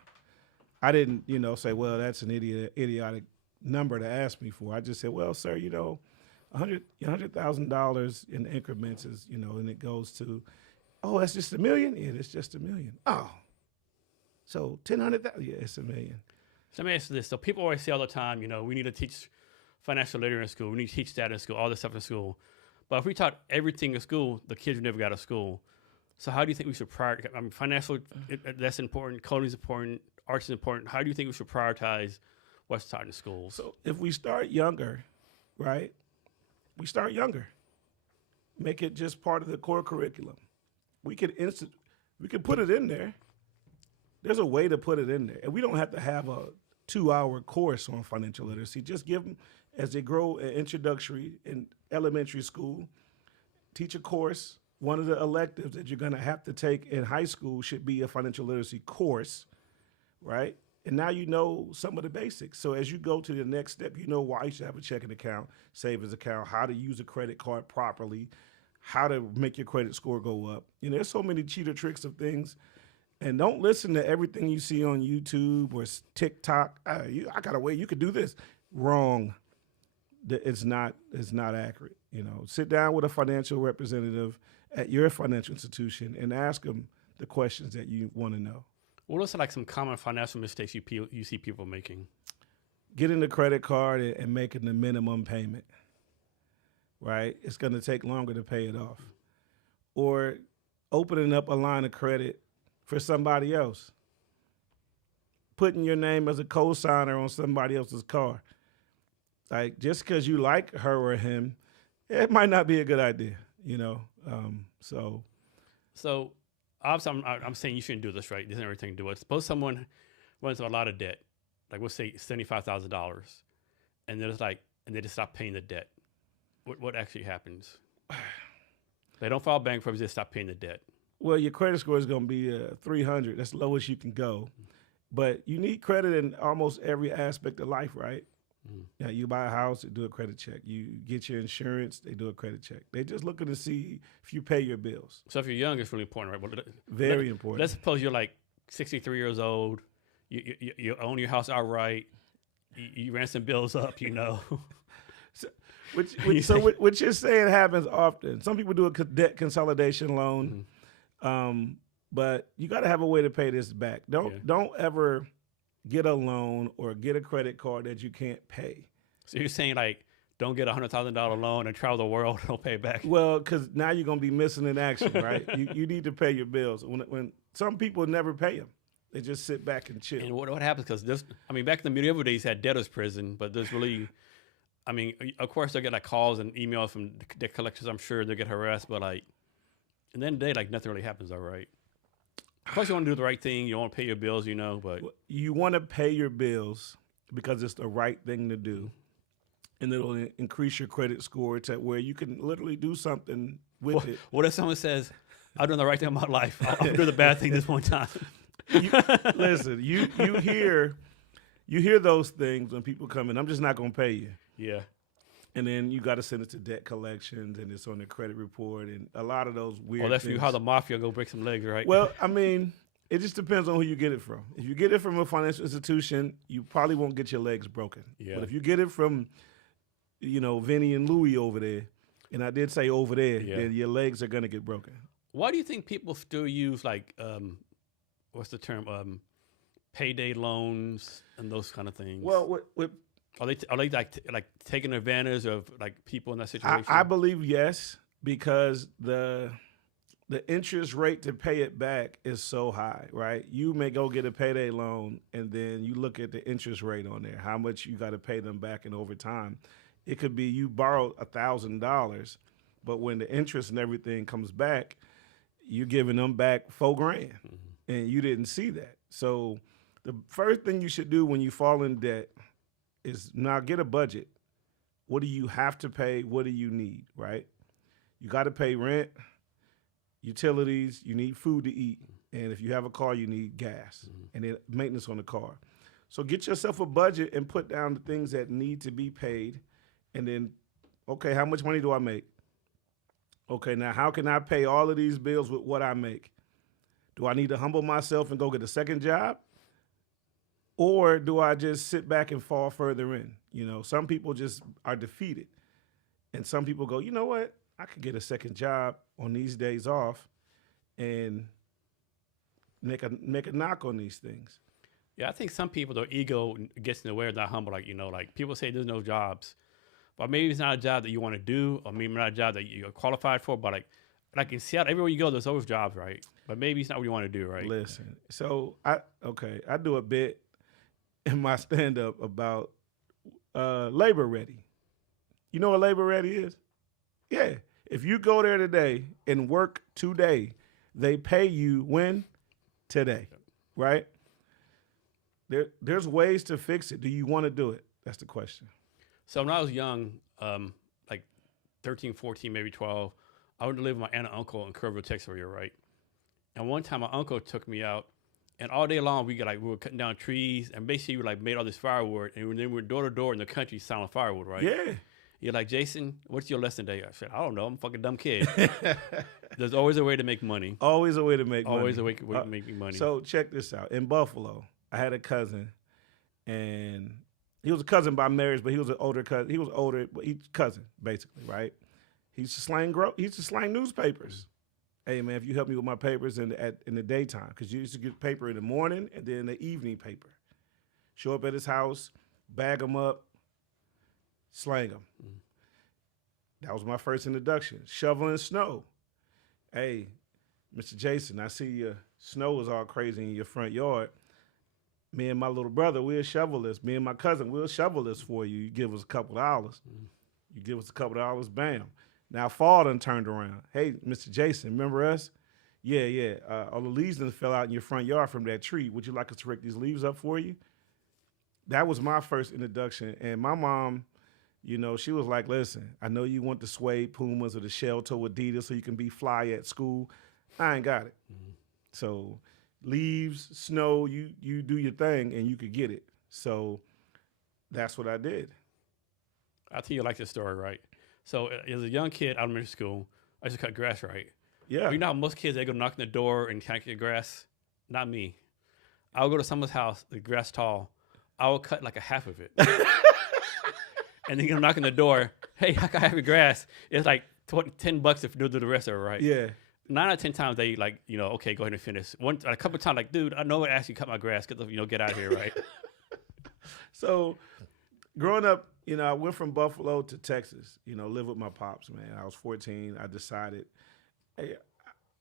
I didn't, say, well, that's an idiotic number to ask me for. I just said, well, sir, $100,000 in increments is, and it goes to, oh, that's just $1 million? Yeah, it's just $1 million. Oh, so 100,000? Yeah, it's $1 million. So let me ask you this. So people always say all the time, we need to teach financial literacy in school. We need to teach that in school, all this stuff in school. But if we taught everything in school, the kids would never got to school. So how do you think we should prioritize? I mean, financial, that's important. Coding is important. Arts is important. How do you think we should prioritize what's taught in schools? So if we start younger, right? we start younger. Make it just part of the core curriculum. We could put it in there. There's a way to put it in there. And we don't have to have a 2-hour course on financial literacy. Just give them, as they grow an introductory in elementary school, teach a course. One of the electives that you're going to have to take in high school should be a financial literacy course, right? And now you know some of the basics. So as you go to the next step, you know why you should have a checking account, savings account, how to use a credit card properly, how to make your credit score go up. You know, there's so many cheater tricks of things. And don't listen to everything you see on YouTube or TikTok. I got a way you could do this. Wrong. It's not accurate. You know, sit down with a financial representative at your financial institution and ask them the questions that you want to know. What are like some common financial mistakes you see people making? Getting the credit card and making the minimum payment, right? It's going to take longer to pay it off. Or opening up a line of credit for somebody else. Putting your name as a co-signer on somebody else's car. Like, just because you like her or him, it might not be a good idea, you know? So obviously I'm saying you shouldn't do this, right? There's everything to do it. Suppose someone runs a lot of debt, like let's say $75,000, and they just stop paying the debt. What actually happens? They don't file bankruptcy, they stop paying the debt. Well, your credit score is going to be 300. That's the lowest you can go. But you need credit in almost every aspect of life, right? Yeah, you buy a house, they do a credit check. You get your insurance, they do a credit check. They just looking to see if you pay your bills. So if you're young, it's really important, right? Very important. Let's suppose you're like 63 years old. You own your house outright. You ran some bills up, you know. What you're saying happens often. Some people do a debt consolidation loan, but you got to have a way to pay this back. Don't ever get a loan or get a credit card that you can't pay. So you're saying like, don't get a $100,000 loan and travel the world and don't pay it back? Well, because now you're going to be missing in action, right? you need to pay your bills. When some people never pay them, they just sit back and chill. And what happens, because back in the medieval days, had debtors prison, but there's really, of course they'll get like calls and emails from debt collectors, I'm sure they'll get harassed, but like, and then the day, like nothing really happens, all right? Of course, you want to do the right thing. You want to pay your bills, you know, but you want to pay your bills because it's the right thing to do, and it'll increase your credit score to where you can literally do something with it. What if someone says, "I'm doing the right thing in my life. I'm doing the bad thing this one time"? Listen, you hear those things when people come in. I'm just not going to pay you. Yeah. And then you got to send it to debt collections, and it's on the credit report, and a lot of those weird that's things. how the mafia go break some legs, right? Well, it just depends on who you get it from. If you get it from a financial institution, you probably won't get your legs broken. Yeah. But if you get it from, Vinny and Louie over there, and I did say over there, then your legs are going to get broken. Why do you think people still use like, what's the term, payday loans and those kind of things? Well, Are they like taking advantage of like people in that situation? I believe yes, because the interest rate to pay it back is so high, right? You may go get a payday loan, and then you look at the interest rate on there, how much you got to pay them back, and over time, it could be you borrowed $1,000, but when the interest and everything comes back, you're giving them back $4,000, and you didn't see that. So the first thing you should do when you fall in debt is now get a budget. What do you have to pay? What do you need, right? You got to pay rent, utilities, you need food to eat. And if you have a car, you need gas and then maintenance on the car. So get yourself a budget and put down the things that need to be paid. And then, okay, how much money do I make? Okay, now how can I pay all of these bills with what I make? Do I need to humble myself and go get a second job? Or do I just sit back and fall further in? Some people just are defeated. And some people go, you know what? I could get a second job on these days off and make a knock on these things. Yeah, I think some people, their ego gets in the way of not humble. Like people say there's no jobs. But maybe it's not a job that you want to do, or maybe not a job that you're qualified for. But like in Seattle, everywhere you go, there's always jobs, right? But maybe it's not what you want to do, right? Listen, so I do a bit in my stand-up about labor ready. You know what labor ready is? Yeah. If you go there today and work today, they pay you when? Today. Right? There's ways to fix it. Do you want to do it? That's the question. So when I was young, like 13, 14, maybe 12, I went to live with my aunt and uncle in Kerrville, Texas area, right? And one time my uncle took me out, and all day long we were cutting down trees, and basically we like made all this firewood, and then we were door to door in the country selling firewood, right? Yeah. You're like, Jason, what's your lesson today? I said, I don't know. I'm a fucking dumb kid. There's always a way to make money. Always a way to make money. Always a way to make money. So check this out. In Buffalo, I had a cousin, and he was a cousin by marriage, but he was an older cousin. He was older, but he's cousin basically, right? He used to slang newspapers. Hey man, if you help me with my papers in the daytime, because you used to get paper in the morning and then the evening paper. Show up at his house, bag them up, slang them. That was my first introduction. Shoveling snow. Hey, Mr. Jason, I see your snow is all crazy in your front yard. Me and my little brother, we'll shovel this. Me and my cousin, we'll shovel this for you. You give us a couple dollars. You give us a couple dollars, bam. Now fall done turned around. Hey, Mr. Jason, remember us? Yeah. All the leaves done fell out in your front yard from that tree. Would you like us to rake these leaves up for you? That was my first introduction. And my mom, you know, she was like, listen, I know you want the suede Pumas or the shell toe Adidas so you can be fly at school. I ain't got it. So leaves, snow, you do your thing and you could get it. So that's what I did. I think you like this story, right? So as a young kid, elementary school, I used to cut grass, right? Yeah. You know how most kids, they go knock on the door and cut your grass? Not me. I would go to someone's house, the grass tall. I would cut like a half of it. And then you knock on the door, hey, how can I have your grass? It's like $10 if you do the rest of it, right? Yeah. 9 out of 10 times they like, you know, okay, go ahead and finish. A couple of times, like, dude, I know I asked you to cut my grass. Get out of here, right? So growing up, you know, I went from Buffalo to Texas, you know, live with my pops, man. I was 14. I decided, hey,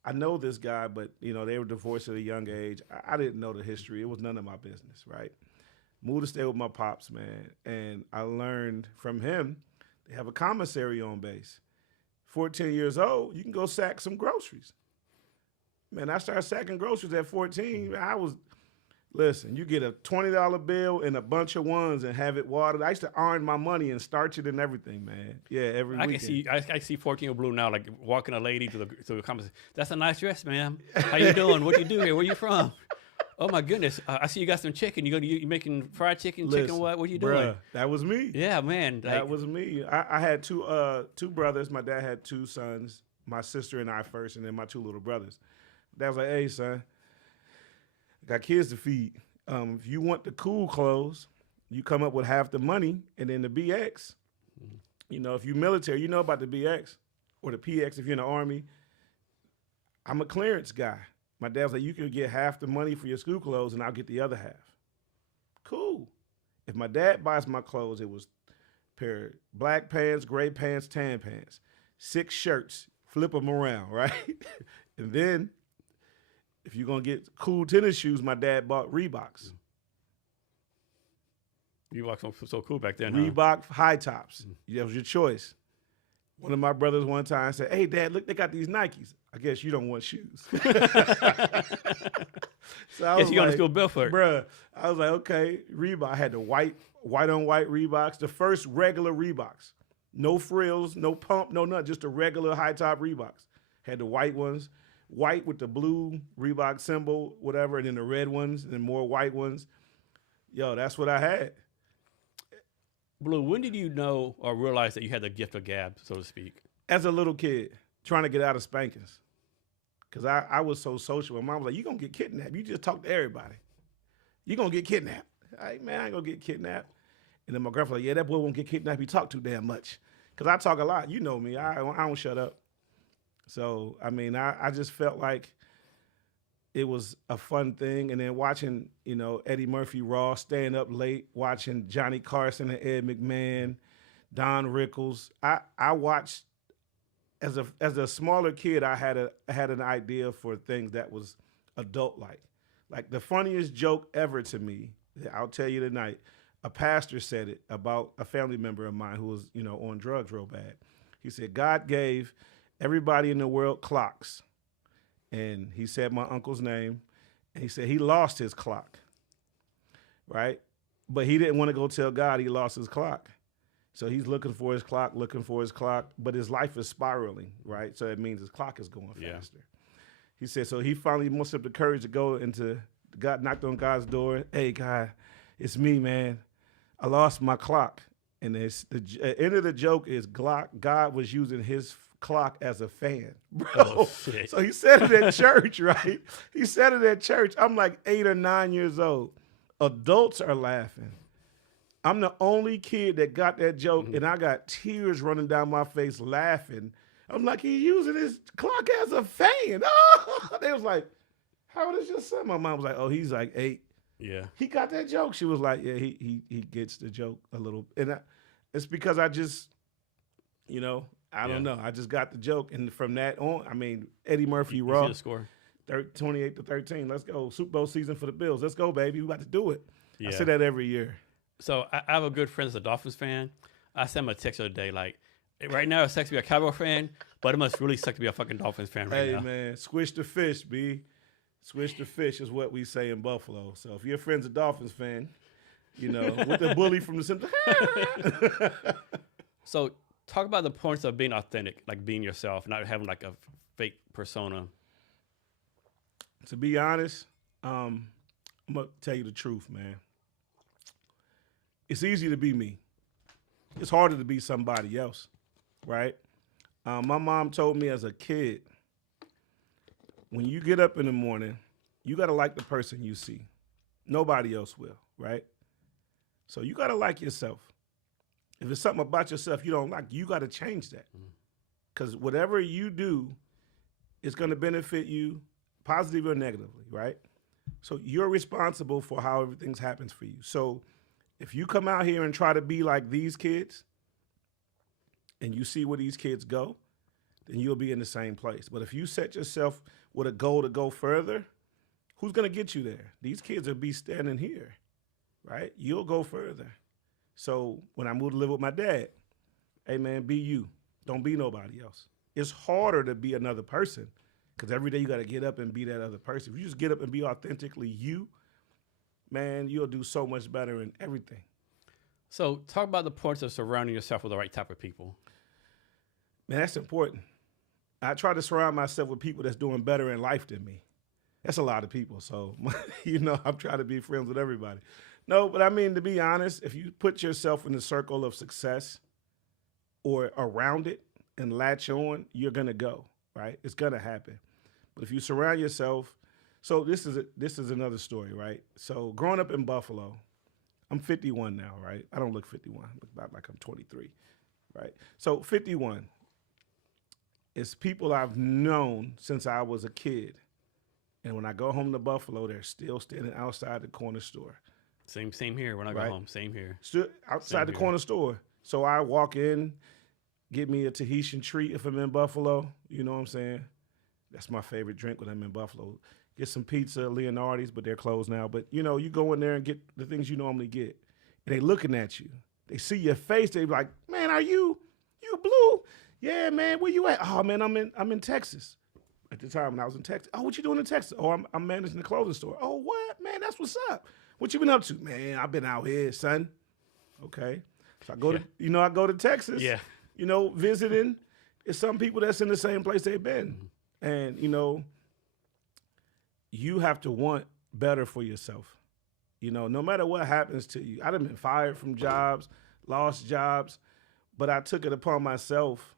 I know this guy, but, you know, they were divorced at a young age. I didn't know the history. It was none of my business, right? Moved to stay with my pops, man. And I learned from him, they have a commissary on base. 14 years old, you can go sack some groceries. Man, I started sacking groceries at 14. Listen, you get a $20 bill and a bunch of ones and have it watered. I used to iron my money and starch it and everything, man. Yeah, every weekend. I see 14-year-old Blue now, like walking a lady to the commissary. That's a nice dress, ma'am. How you doing? What do you do here? Where you from? Oh my goodness! I see you got some chicken. You making fried chicken? Listen, chicken what? What are you doing? Bruh, that was me. Yeah, man. That was me. I had two brothers. My dad had 2 sons. My sister and I first, and then my 2 little brothers. Dad was like, "Hey, son, I got kids to feed. If you want the cool clothes, you come up with half the money, and then the BX. You know, if you military, you know about the BX or the PX. If you're in the Army, I'm a clearance guy." My dad was like, you can get half the money for your school clothes and I'll get the other half. Cool. If my dad buys my clothes, it was a pair of black pants, gray pants, tan pants, 6 shirts, flip them around, right? And then if you're going to get cool tennis shoes, my dad bought Reeboks. Reeboks were so cool back then, Reebok high tops. That was your choice. One of my brothers one time said, hey, Dad, look, they got these Nikes. I guess you don't want shoes. So I was you on the school bill for it. Bruh, I was like, okay, Reebok. I had the white on white Reeboks, the first regular Reeboks. No frills, no pump, no nothing, just the regular high top Reeboks. Had the white ones, white with the blue Reebok symbol, whatever, and then the red ones, and then more white ones. Yo, that's what I had. Blue, when did you know or realize that you had the gift of gab, so to speak? As a little kid, trying to get out of spankings. Because I was so social. And Mom was like, you're going to get kidnapped. You just talk to everybody. You're going to get kidnapped. Man, I ain't going to get kidnapped. And then my grandfather, yeah, that boy won't get kidnapped. He talk too damn much. Because I talk a lot. You know me. I don't shut up. So, I mean, I just felt like it was a fun thing. And then watching, you know, Eddie Murphy Raw, staying up late, watching Johnny Carson and Ed McMahon, Don Rickles. I watched, as a smaller kid, I had an idea for things that was adult-like. Like the funniest joke ever to me, I'll tell you tonight, a pastor said it about a family member of mine who was, you know, on drugs real bad. He said, God gave everybody in the world clocks. And he said my uncle's name. And he said he lost his clock, right? But he didn't want to go tell God he lost his clock. So he's looking for his clock, but his life is spiraling, right? So it means his clock is going faster. He said, so he finally mustered up the courage to go into God, knocked on God's door. Hey, God, it's me, man. I lost my clock. And the end of the joke is God was using his clock as a fan, bro. Oh, shit. So he said it at church, right? He said it at church. I'm like 8 or 9 years old. Adults are laughing. I'm the only kid that got that joke, and I got tears running down my face laughing. I'm like, he's using his clock as a fan. Oh! They was like, how old is your son? My mom was like, oh, he's like 8. Yeah. He got that joke. She was like, yeah, he gets the joke a little. And it's because I just, I don't know. I just got the joke. And from that on, I mean, Eddie Murphy, You Raw, see the score? 28-13. Let's go. Super Bowl season for the Bills. Let's go, baby. We about to do it. Yeah. I say that every year. So I have a good friend that's a Dolphins fan. I sent him a text the other day, like, right now it sucks to be a Cowboy fan, but it must really suck to be a fucking Dolphins fan right now. Hey, man, squish the fish, B. Squish the fish is what we say in Buffalo. So if your friend's a Dolphins fan, with the bully from the Simpsons. So talk about the points of being authentic, like being yourself, not having like a fake persona. To be honest, I'm going to tell you the truth, man. It's easy to be me. It's harder to be somebody else, right? My mom told me as a kid, when you get up in the morning, you got to like the person you see. Nobody else will, right? So you got to like yourself. If it's something about yourself you don't like, you got to change that. Because whatever you do is going to benefit you positively or negatively, right? So you're responsible for how everything happens for you. So if you come out here and try to be like these kids and you see where these kids go, then you'll be in the same place. But if you set yourself with a goal to go further, who's going to get you there? These kids will be standing here, right? You'll go further. So when I moved to live with my dad, hey, man, be you. Don't be nobody else. It's harder to be another person because every day you got to get up and be that other person. If you just get up and be authentically you, man, you'll do so much better in everything. So talk about the points of surrounding yourself with the right type of people. Man, that's important. I try to surround myself with people that's doing better in life than me. That's a lot of people. So, I'm trying to be friends with everybody. No, but I mean, to be honest, if you put yourself in the circle of success or around it and latch on, you're going to go, right? It's going to happen. But if you surround yourself, so this is another story, right? So growing up in Buffalo, I'm 51 now, right? I don't look 51. I look about like I'm 23, right? So 51 is people I've known since I was a kid. And when I go home to Buffalo, they're still standing outside the corner store. Same here. When I go home, same here. Stood outside the corner store. So I walk in, get me a Tahitian treat if I'm in Buffalo. You know what I'm saying? That's my favorite drink when I'm in Buffalo. Get some pizza, Leonardi's, but they're closed now. But, you go in there and get the things you normally get. And they looking at you. They see your face. They be like, man, are you Blue? Yeah, man, where you at? Oh, man, I'm in Texas. At the time when I was in Texas. Oh, what you doing in Texas? Oh, I'm managing the clothing store. Oh, what? Man, that's what's up. What you been up to? Man, I've been out here, son. Okay. So I go to Texas. Yeah. Visiting. It's some people that's in the same place they've been. And, you have to want better for yourself. No matter what happens to you. I done been fired from jobs, lost jobs, but I took it upon myself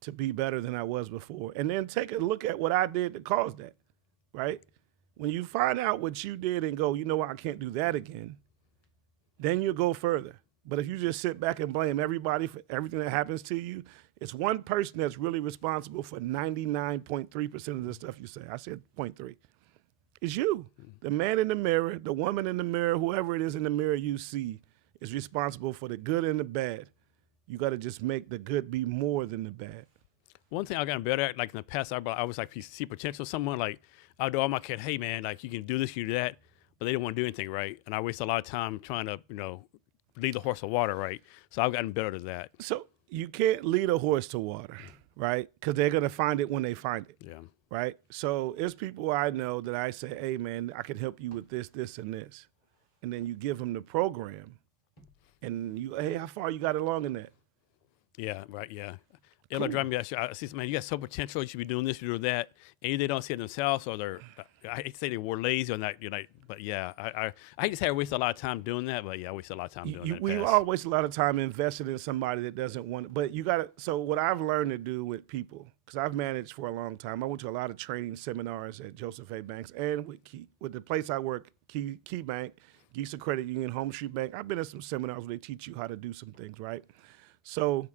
to be better than I was before. And then take a look at what I did to cause that, right? When you find out what you did and go, you know what, I can't do that again, then you'll go further. But if you just sit back and blame everybody for everything that happens to you, it's one person that's really responsible for 99.3% of the stuff you say. I said 0.3. It's you. The man in the mirror, the woman in the mirror, whoever it is in the mirror you see is responsible for the good and the bad. You got to just make the good be more than the bad. One thing I got better at, like in the past, I was like, see potential. Someone like, I'll do all my kid, hey man, like you can do this, you do that, but they don't want to do anything, right? And I waste a lot of time trying to, lead the horse to water, right? So I've gotten better at that. So you can't lead a horse to water, right? Because they're gonna find it when they find it, Yeah. right? So it's people I know that I say, hey man, I can help you with this, this, and this, and then you give them the program, and you, hey, how far you got along in that? Yeah, right, yeah. It'll drive me. I see, man, you got so potential. You should be doing this, you do that, and either they don't see it themselves, or they're. I hate to say they were lazy or not. But yeah, I hate to say I waste a lot of time doing that. But yeah, I waste a lot of time doing that. We all waste a lot of time invested in somebody that doesn't want it. But you got to. So what I've learned to do with people, because I've managed for a long time. I went to a lot of training seminars at Joseph A. Banks and with the place I work, Key Bank, Geesa Credit Union, Home Street Bank. I've been at some seminars where they teach you how to do some things, right? So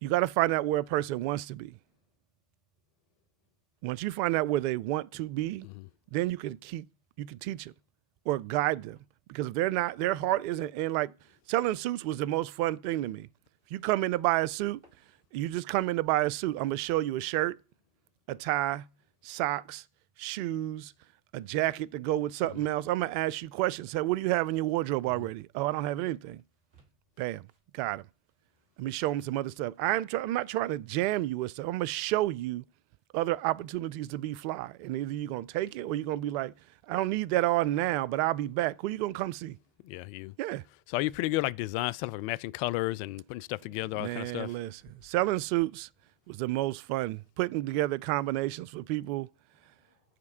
you got to find out where a person wants to be. Once you find out where they want to be, then you can teach them or guide them. Because if they're not, their heart isn't in, like selling suits was the most fun thing to me. If you come in to buy a suit, you just come in to buy a suit. I'm gonna show you a shirt, a tie, socks, shoes, a jacket to go with something else. I'm gonna ask you questions. Say, what do you have in your wardrobe already? Oh, I don't have anything. Bam, got him. Let me show them some other stuff. I'm not trying to jam you with stuff. I'm gonna show you other opportunities to be fly. And either you're gonna take it or you're gonna be like, I don't need that on now, but I'll be back. Who you gonna come see? Yeah, you. Yeah. So are you pretty good like design stuff, like matching colors and putting stuff together, all that kind of stuff? Listen, selling suits was the most fun. Putting together combinations for people.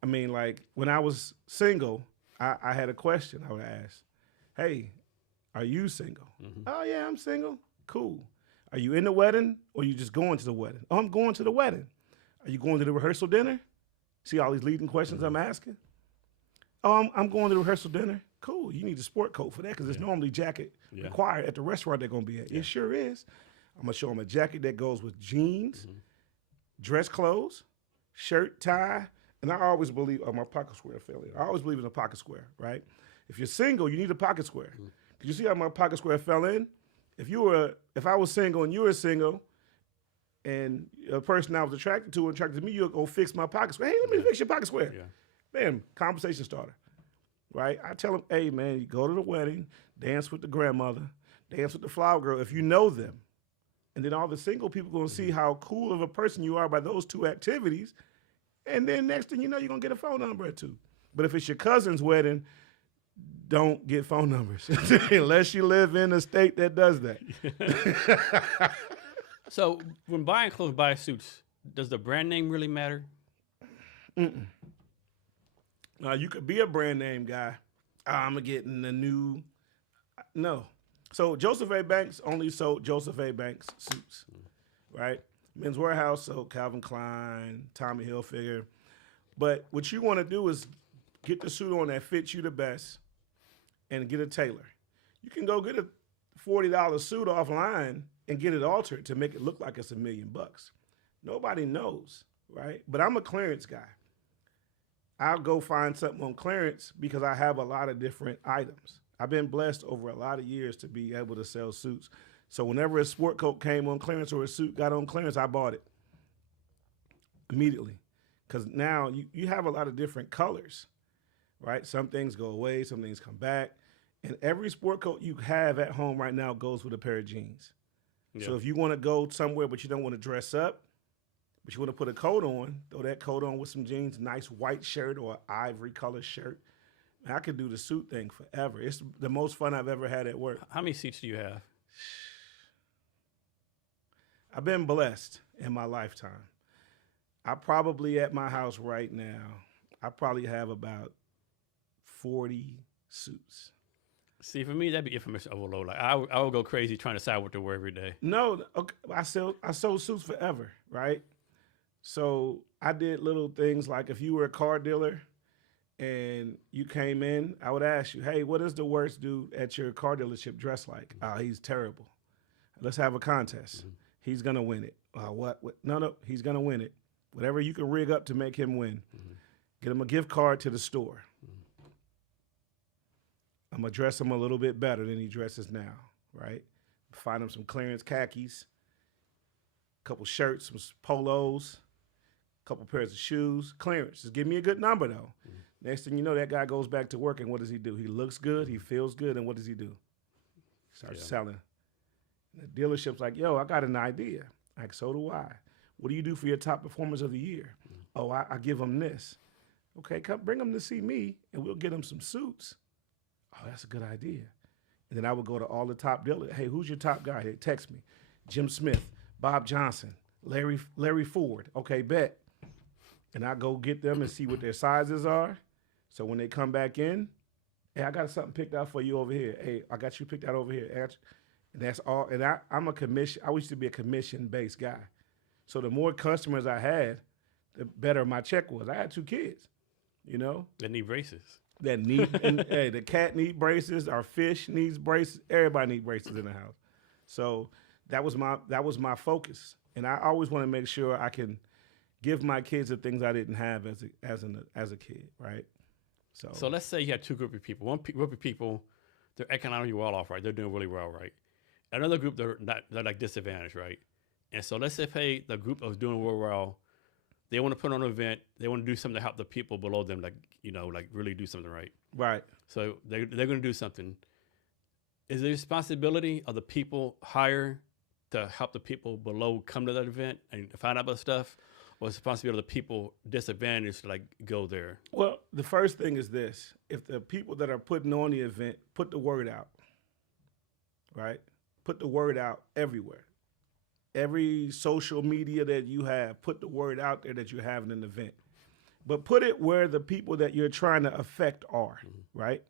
I mean, like when I was single, I had a question I would ask. Hey, are you single? Oh yeah, I'm single. Cool. Are you in the wedding or you just going to the wedding? Oh, I'm going to the wedding. Are you going to the rehearsal dinner? See all these leading questions I'm asking? Oh, I'm going to the rehearsal dinner. Cool. You need a sport coat for that because it's normally jacket required at the restaurant they're going to be at. It sure is. I'm going to show them a jacket that goes with jeans, dress clothes, shirt, tie. And I always believe, my pocket square fell in. I always believe in a pocket square, right? If you're single, you need a pocket square. Because you see how my pocket square fell in? If I was single and you were single, and a person I was attracted to me, you'll go fix my pocket square. Hey, let me fix your pocket square. Yeah. Bam, conversation starter, right? I tell them, hey, man, you go to the wedding, dance with the grandmother, dance with the flower girl, if you know them. And then all the single people going to see how cool of a person you are by those two activities. And then next thing you know, you're going to get a phone number or two. But if it's your cousin's wedding, don't get phone numbers unless you live in a state that does that. So when buying clothes, buy suits, does the brand name really matter? You could be a brand name guy. I'm getting the new. No. So Joseph A. Banks only sold Joseph A. Banks suits, right? Men's Warehouse sold Calvin Klein, Tommy Hilfiger. But what you want to do is get the suit on that fits you the best and get a tailor. You can go get a $40 suit offline and get it altered to make it look like it's $1 million. Nobody knows, right? But I'm a clearance guy. I'll go find something on clearance because I have a lot of different items. I've been blessed over a lot of years to be able to sell suits. So whenever a sport coat came on clearance or a suit got on clearance, I bought it immediately. Because now you have a lot of different colors, right? Some things go away, some things come back. And every sport coat you have at home right now goes with a pair of jeans. Yeah. So if you want to go somewhere but you don't want to dress up, but you want to put a coat on, throw that coat on with some jeans, nice white shirt or ivory color shirt. I could do the suit thing forever. It's the most fun I've ever had at work. How many suits do you have? I've been blessed in my lifetime. I probably at my house right now, I probably have about 40 suits. See, for me, that'd be information overload. Like I would go crazy trying to decide what to wear every day. No, okay, I sold suits forever, right? So I did little things like if you were a car dealer and you came in, I would ask you, hey, what is the worst dude at your car dealership dressed like? Oh, he's terrible. Let's have a contest. He's going to win it. What? No, he's going to win it. Whatever you can rig up to make him win. Get him a gift card to the store. I'm going to dress him a little bit better than he dresses now, right? Find him some clearance khakis, a couple shirts, some polos, a couple pairs of shoes. Clearance. Just give me a good number, though. Next thing you know, that guy goes back to work, and what does he do? He looks good, he feels good, and what does he do? Starts selling. And the dealership's like, yo, I got an idea. Like, so do I. What do you do for your top performers of the year? Oh, I give them this. Okay, come bring them to see me, and we'll get them some suits. Oh, that's a good idea. And then I would go to all the top dealers. Hey, who's your top guy? They text me. Jim Smith, Bob Johnson, Larry Ford. Okay, bet. And I go get them and see what their sizes are. So when they come back in, hey, I got something picked out for you over here. Hey, I got you picked out over here. And that's all. And I'm a commission. I used to be a commission-based guy. So the more customers I had, the better my check was. I had 2 kids, you know. That need braces. That need, and hey, the cat need braces. Our fish needs braces. Everybody needs braces in the house. So that was my focus. And I always want to make sure I can give my kids the things I didn't have as a kid, right? So let's say you had 2 groups of people. One group of people, they're economically well off, right? They're doing really well, right? Another group, they're like disadvantaged, right? And so let's say, hey, the group of doing really well, they want to put on an event. They want to do something to help the people below them, like, you know, like really do something right. Right. So they're going to do something. Is the responsibility of the people higher to help the people below come to that event and find out about stuff, or is the responsibility of the people disadvantaged to like go there? Well, the first thing is this: if the people that are putting on the event put the word out, right? Put the word out everywhere. Every social media that you have, put the word out there that you're having an event. But put it where the people that you're trying to affect are, right?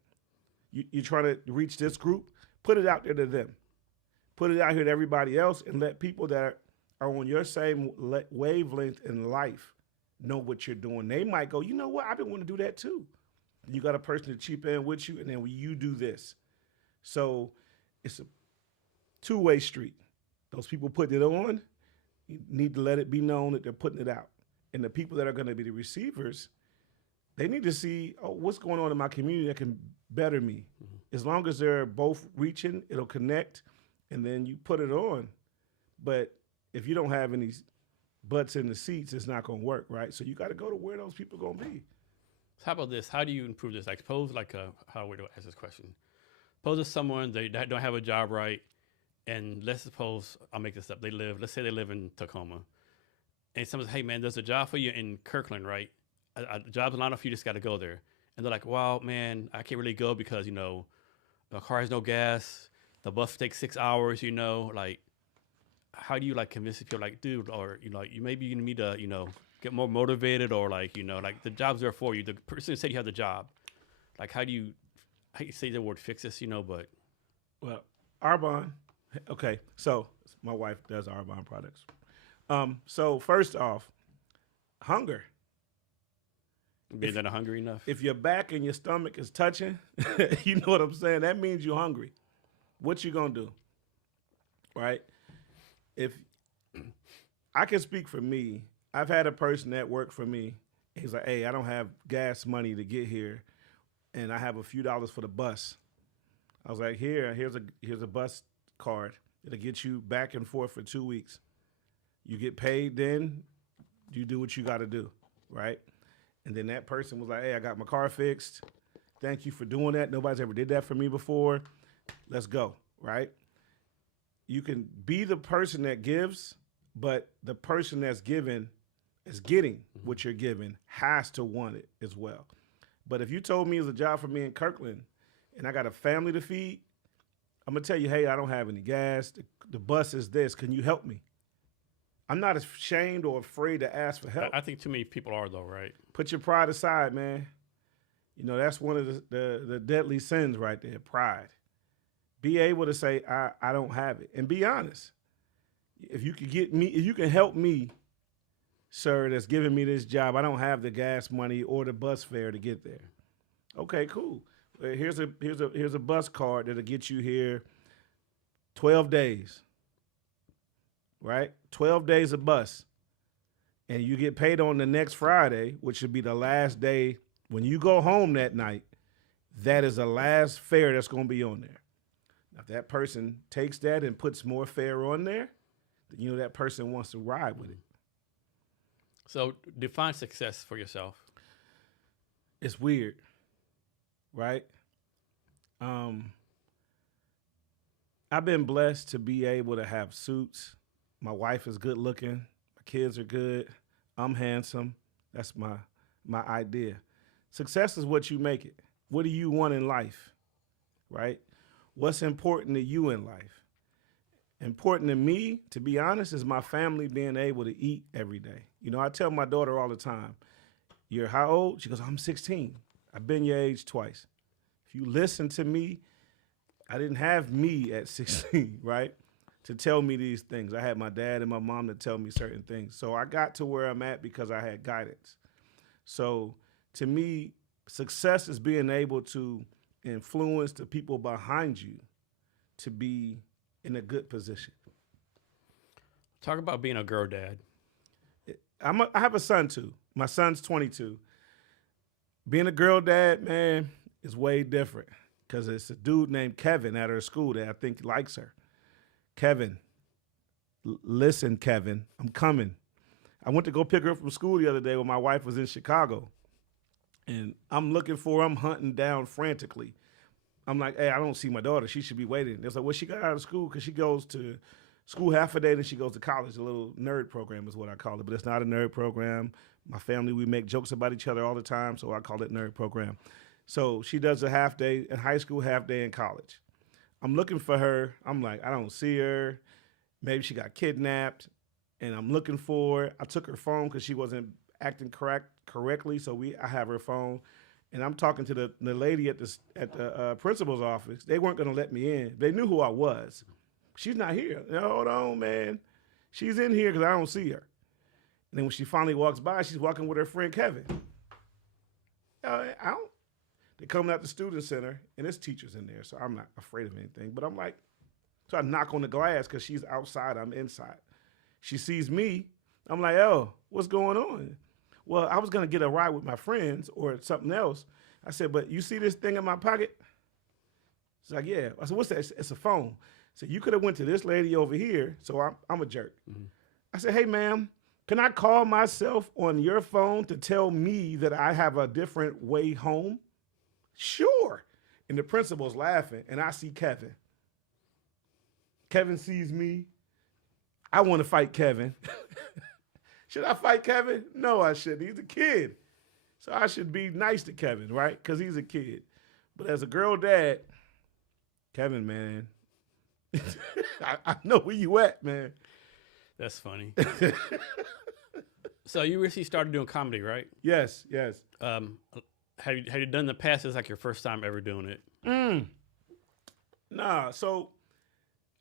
You're trying to reach this group, put it out there to them. Put it out here to everybody else, and let people that are on your same wavelength in life know what you're doing. They might go, you know what, I've been wanting to do that too. You got a person to chip in with you, and then you do this. So it's a two-way street. Those people putting it on, you need to let it be known that they're putting it out. And the people that are going to be the receivers, they need to see, oh, what's going on in my community that can better me. Mm-hmm. As long as they're both reaching, it'll connect, and then you put it on. But if you don't have any butts in the seats, it's not going to work, right? So you got to go to where those people are going to be. So how about this? How do you improve this? Like, suppose, how would I ask this question? Suppose there's someone, they don't have a job right, and let's suppose, I'll make this up, let's say they live in Tacoma, and someone says, hey man, there's a job for you in Kirkland, right? A job's not enough, you just got to go there. And they're like, wow, man, I can't really go because, you know, the car has no gas, the bus takes 6 hours, you know, like, how do you like convince people like, dude, or, you know, you need to, you know, get more motivated, or like, you know, like the job's there for you. The person said you have the job. Like, how do you say the word fix this, you know, but. Well, Arbonne. Okay, so my wife does Arbonne products. So first off, hunger. Being that hungry enough? If your back and your stomach is touching, you know what I'm saying? That means you're hungry. What you gonna do, right? If I can speak for me, I've had a person that worked for me. He's like, hey, I don't have gas money to get here, and I have a few dollars for the bus. I was like, here's a bus card. It'll get you back and forth for 2 weeks. You get paid, then you do what you got to do, right? And then that person was like, hey, I got my car fixed. Thank you for doing that. Nobody's ever did that for me before. Let's go, right? You can be the person that gives, but the person that's giving is getting what you're giving has to want it as well. But if you told me it was a job for me in Kirkland and I got a family to feed, I'm going to tell you, hey, I don't have any gas. The bus is this. Can you help me? I'm not ashamed or afraid to ask for help. I think too many people are, though, right? Put your pride aside, man. You know, that's one of the deadly sins right there, pride. Be able to say, I don't have it. And be honest. If you can help me, sir, that's giving me this job, I don't have the gas money or the bus fare to get there. Okay, cool. Here's a bus card that'll get you here 12 days, right? 12 days of bus. And you get paid on the next Friday, which should be the last day. When you go home that night, that is the last fare that's going to be on there. Now, if that person takes that and puts more fare on there, then you know that person wants to ride with it. So define success for yourself. It's weird, right? I've been blessed to be able to have suits. My wife is good looking. My kids are good. I'm handsome. That's my idea. Success is what you make it. What do you want in life, right? What's important to you in life? Important to me, to be honest, is my family being able to eat every day. You know, I tell my daughter all the time, "You're how old?" She goes, "I'm 16. I've been your age twice." If you listen to me, I didn't have me at 16, right? To tell me these things. I had my dad and my mom to tell me certain things. So I got to where I'm at because I had guidance. So to me, success is being able to influence the people behind you to be in a good position. Talk about being a girl dad. I have a son too. My son's 22. Being a girl dad, man, is way different because it's a dude named Kevin at her school that I think likes her. Kevin, listen, Kevin, I'm coming. I went to go pick her up from school the other day when my wife was in Chicago. And I'm looking for her, I'm hunting down frantically. I'm like, hey, I don't see my daughter. She should be waiting. It's like, well, she got out of school because she goes to school half a day, then she goes to college. A little nerd program is what I call it, but it's not a nerd program. My family, we make jokes about each other all the time, so I call it nerd program. So she does a half day in high school, half day in college. I'm looking for her. I'm like, I don't see her. Maybe she got kidnapped, and I'm looking for her. I took her phone because she wasn't acting correctly, so I have her phone. And I'm talking to the lady at the principal's office. They weren't going to let me in. They knew who I was. She's not here. No, hold on, man. She's in here because I don't see her. And then when she finally walks by, she's walking with her friend Kevin. They're coming out the student center, and there's teachers in there, so I'm not afraid of anything. But I'm like, so I knock on the glass because she's outside, I'm inside. She sees me. I'm like, oh, what's going on? Well, I was going to get a ride with my friends or something else. I said, but you see this thing in my pocket? She's like, yeah. I said, what's that? It's a phone. So you could have went to this lady over here, so I'm a jerk. Mm-hmm. I said, hey, ma'am, can I call myself on your phone to tell me that I have a different way home? Sure. And the principal's laughing, and I see Kevin. Kevin sees me. I want to fight Kevin. Should I fight Kevin? No, I shouldn't. He's a kid. So I should be nice to Kevin, right? Because he's a kid. But as a girl dad, Kevin, man, I know where you at, man. That's funny. So you recently started doing comedy, right? Yes. Have you done the past? Is like your first time ever doing it? Nah, so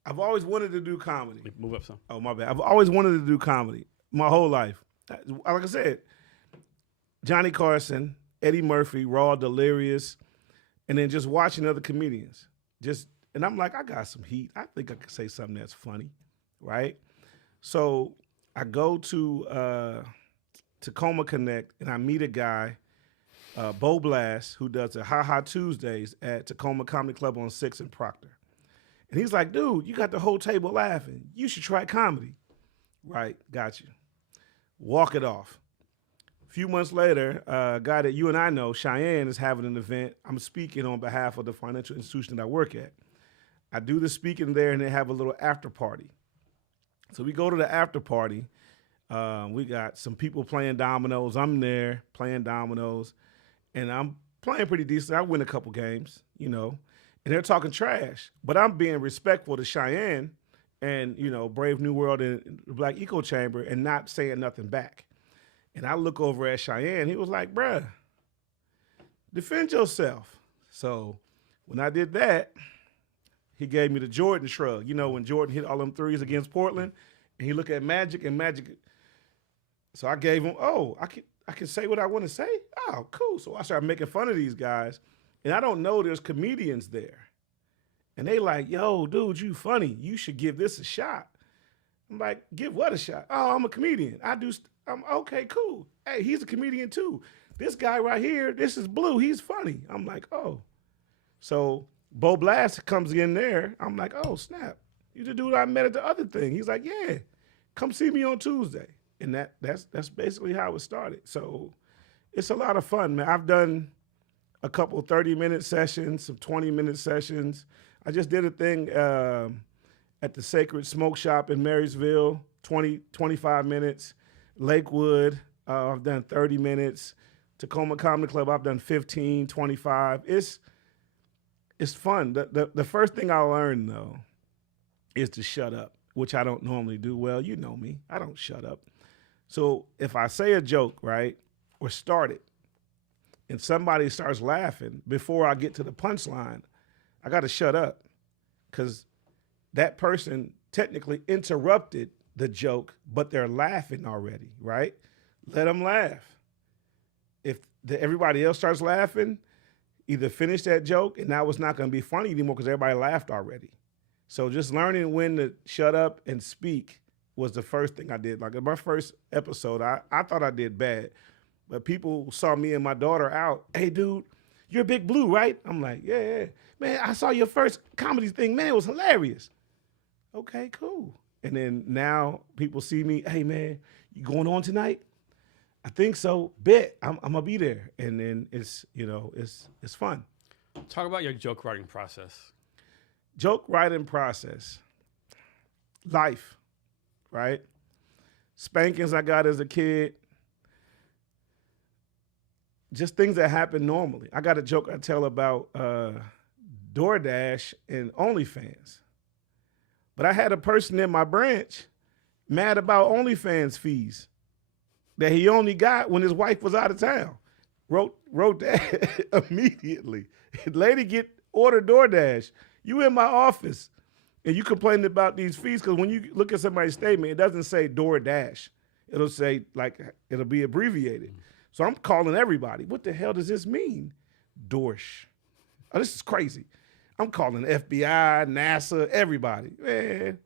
I've always wanted to do comedy. Move up some. Oh, my bad. I've always wanted to do comedy my whole life. Like I said, Johnny Carson, Eddie Murphy, Raw, Delirious, and then just watching other comedians. And I'm like, I got some heat. I think I can say something that's funny, right? So I go to Tacoma Connect, and I meet a guy, Bo Blast, who does the Ha Ha Tuesdays at Tacoma Comedy Club on 6th and Proctor. And he's like, dude, you got the whole table laughing. You should try comedy. Right, got you. Walk it off. A few months later, a guy that you and I know, Cheyenne, is having an event. I'm speaking on behalf of the financial institution that I work at. I do the speaking there, and they have a little after party. So we go to the after party. We got some people playing dominoes. I'm there playing dominoes, and I'm playing pretty decent. I win a couple games, and they're talking trash. But I'm being respectful to Cheyenne and, Brave New World and Black Echo Chamber and not saying nothing back. And I look over at Cheyenne. He was like, bruh, defend yourself. So when I did that, he gave me the Jordan shrug. When Jordan hit all them threes against Portland, and he looked at Magic, and Magic. So I gave him, I can say what I want to say? Oh, cool. So I started making fun of these guys, and I don't know there's comedians there. And they like, yo, dude, you funny. You should give this a shot. I'm like, give what a shot? Oh, I'm a comedian. I'm okay, cool. Hey, he's a comedian too. This guy right here, this is Blue. He's funny. I'm like, oh. So Bo Blast comes in there. I'm like, oh, snap. You the dude I met at the other thing. He's like, yeah, come see me on Tuesday. And that's basically how it started. So it's a lot of fun, man. I've done a couple 30-minute sessions, some 20-minute sessions. I just did a thing at the Sacred Smoke Shop in Marysville, 25 minutes. Lakewood, I've done 30 minutes. Tacoma Comedy Club, I've done 15, 25. It's fun. The first thing I learned, though, is to shut up, which I don't normally do. Well, you know me. I don't shut up. So if I say a joke, right, or start it, and somebody starts laughing before I get to the punchline, I got to shut up because that person technically interrupted the joke, but they're laughing already, right? Let them laugh. If everybody else starts laughing, either finish that joke, and now it's not going to be funny anymore because everybody laughed already. So just learning when to shut up and speak was the first thing I did. Like in my first episode, I thought I did bad, but people saw me and my daughter out. Hey, dude, you're Big Blue, right? I'm like, yeah. Man, I saw your first comedy thing. Man, it was hilarious. Okay, cool. And then now people see me, hey, man, you going on tonight? I think so. Bet. I'm going to be there. And then it's fun. Talk about your joke writing process. Joke writing process. Life, right? Spankings I got as a kid. Just things that happen normally. I got a joke I tell about DoorDash and OnlyFans. But I had a person in my branch mad about OnlyFans fees that he only got when his wife was out of town. Wrote that immediately. Lady ordered DoorDash. You in my office and you complaining about these fees because when you look at somebody's statement, it doesn't say DoorDash. It'll say, it'll be abbreviated. So I'm calling everybody. What the hell does this mean? Dorsh. Oh, this is crazy. I'm calling FBI, NASA, everybody. Man.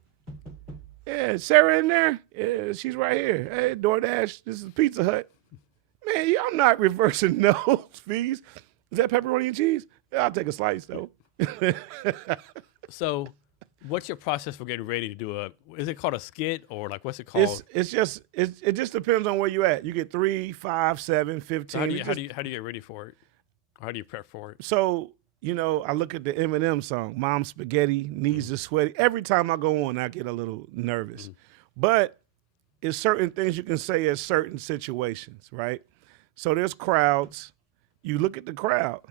Yeah, Sarah in there? Yeah, she's right here. Hey, DoorDash, this is Pizza Hut. Man, I'm not reversing those fees. Is that pepperoni and cheese? Yeah, I'll take a slice, though. So what's your process for getting ready to do is it called a skit or what's it called? It just depends on where you at. You get 3, 5, 7, 15. So how do you get ready for it? How do you prep for it? So, I look at the Eminem song, Mom Spaghetti, Knees Are Sweaty. Every time I go on, I get a little nervous. Mm-hmm. But it's certain things you can say at certain situations, right? So there's crowds. You look at the crowd.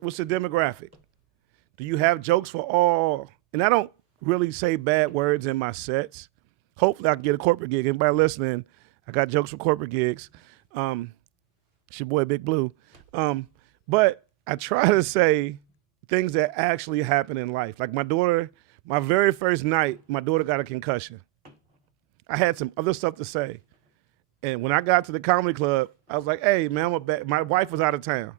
What's the demographic? Do you have jokes for all? And I don't really say bad words in my sets. Hopefully I can get a corporate gig. Anybody listening, I got jokes for corporate gigs. It's your boy Big Blue. But I try to say things that actually happen in life. Like my very first night, my daughter got a concussion. I had some other stuff to say. And when I got to the comedy club, I was like, hey, man, my wife was out of town.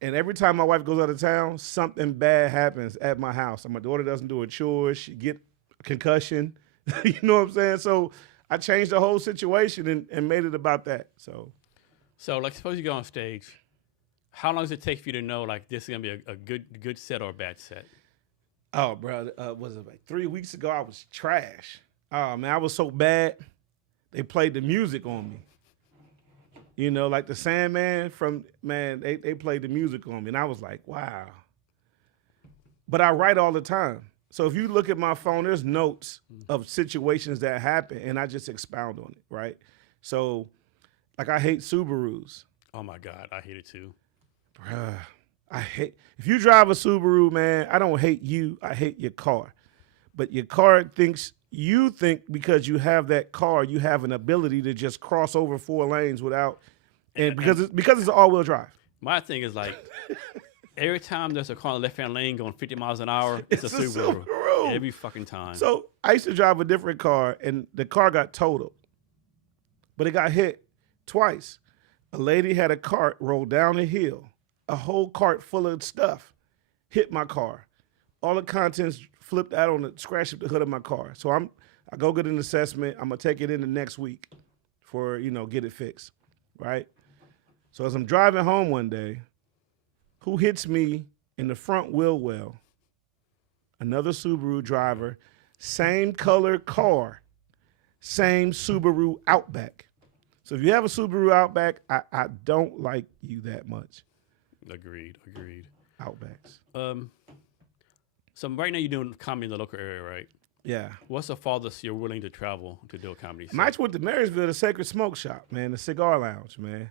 And every time my wife goes out of town, something bad happens at my house. And my daughter doesn't do her chores. She get a concussion. You know what I'm saying? So I changed the whole situation and made it about that. So suppose you go on stage. How long does it take for you to know this is gonna be a good set or a bad set? Oh, bro, was it 3 weeks ago? I was trash. Oh man, I was so bad. They played the music on me. Like the Sandman they played the music on me, and I was like, wow. But I write all the time. So if you look at my phone, there's notes of situations that happen, and I just expound on it, right? So, I hate Subarus. Oh my God, I hate it too. Bruh, if you drive a Subaru, man, I don't hate you, I hate your car. But your car you think because you have that car, you have an ability to just cross over 4 lanes without, because it's all-wheel drive. My thing is every time there's a car in the left-hand lane going 50 miles an hour, it's a Subaru. Every fucking time. So I used to drive a different car, and the car got totaled, but it got hit twice. A lady had a cart roll down a hill, a whole cart full of stuff, hit my car. All the contents flipped out scratched up the hood of my car. So I go get an assessment. I'm gonna take it in the next week for get it fixed, right? So as I'm driving home one day, who hits me in the front wheel well? Another Subaru driver, same color car, same Subaru Outback. So if you have a Subaru Outback, I don't like you that much. Agreed. Outbacks. So right now you're doing comedy in the local area, right? Yeah. What's the farthest you're willing to travel to do a comedy set? Mike's went to Marysville, the Sacred Smoke Shop, man, the cigar lounge, man.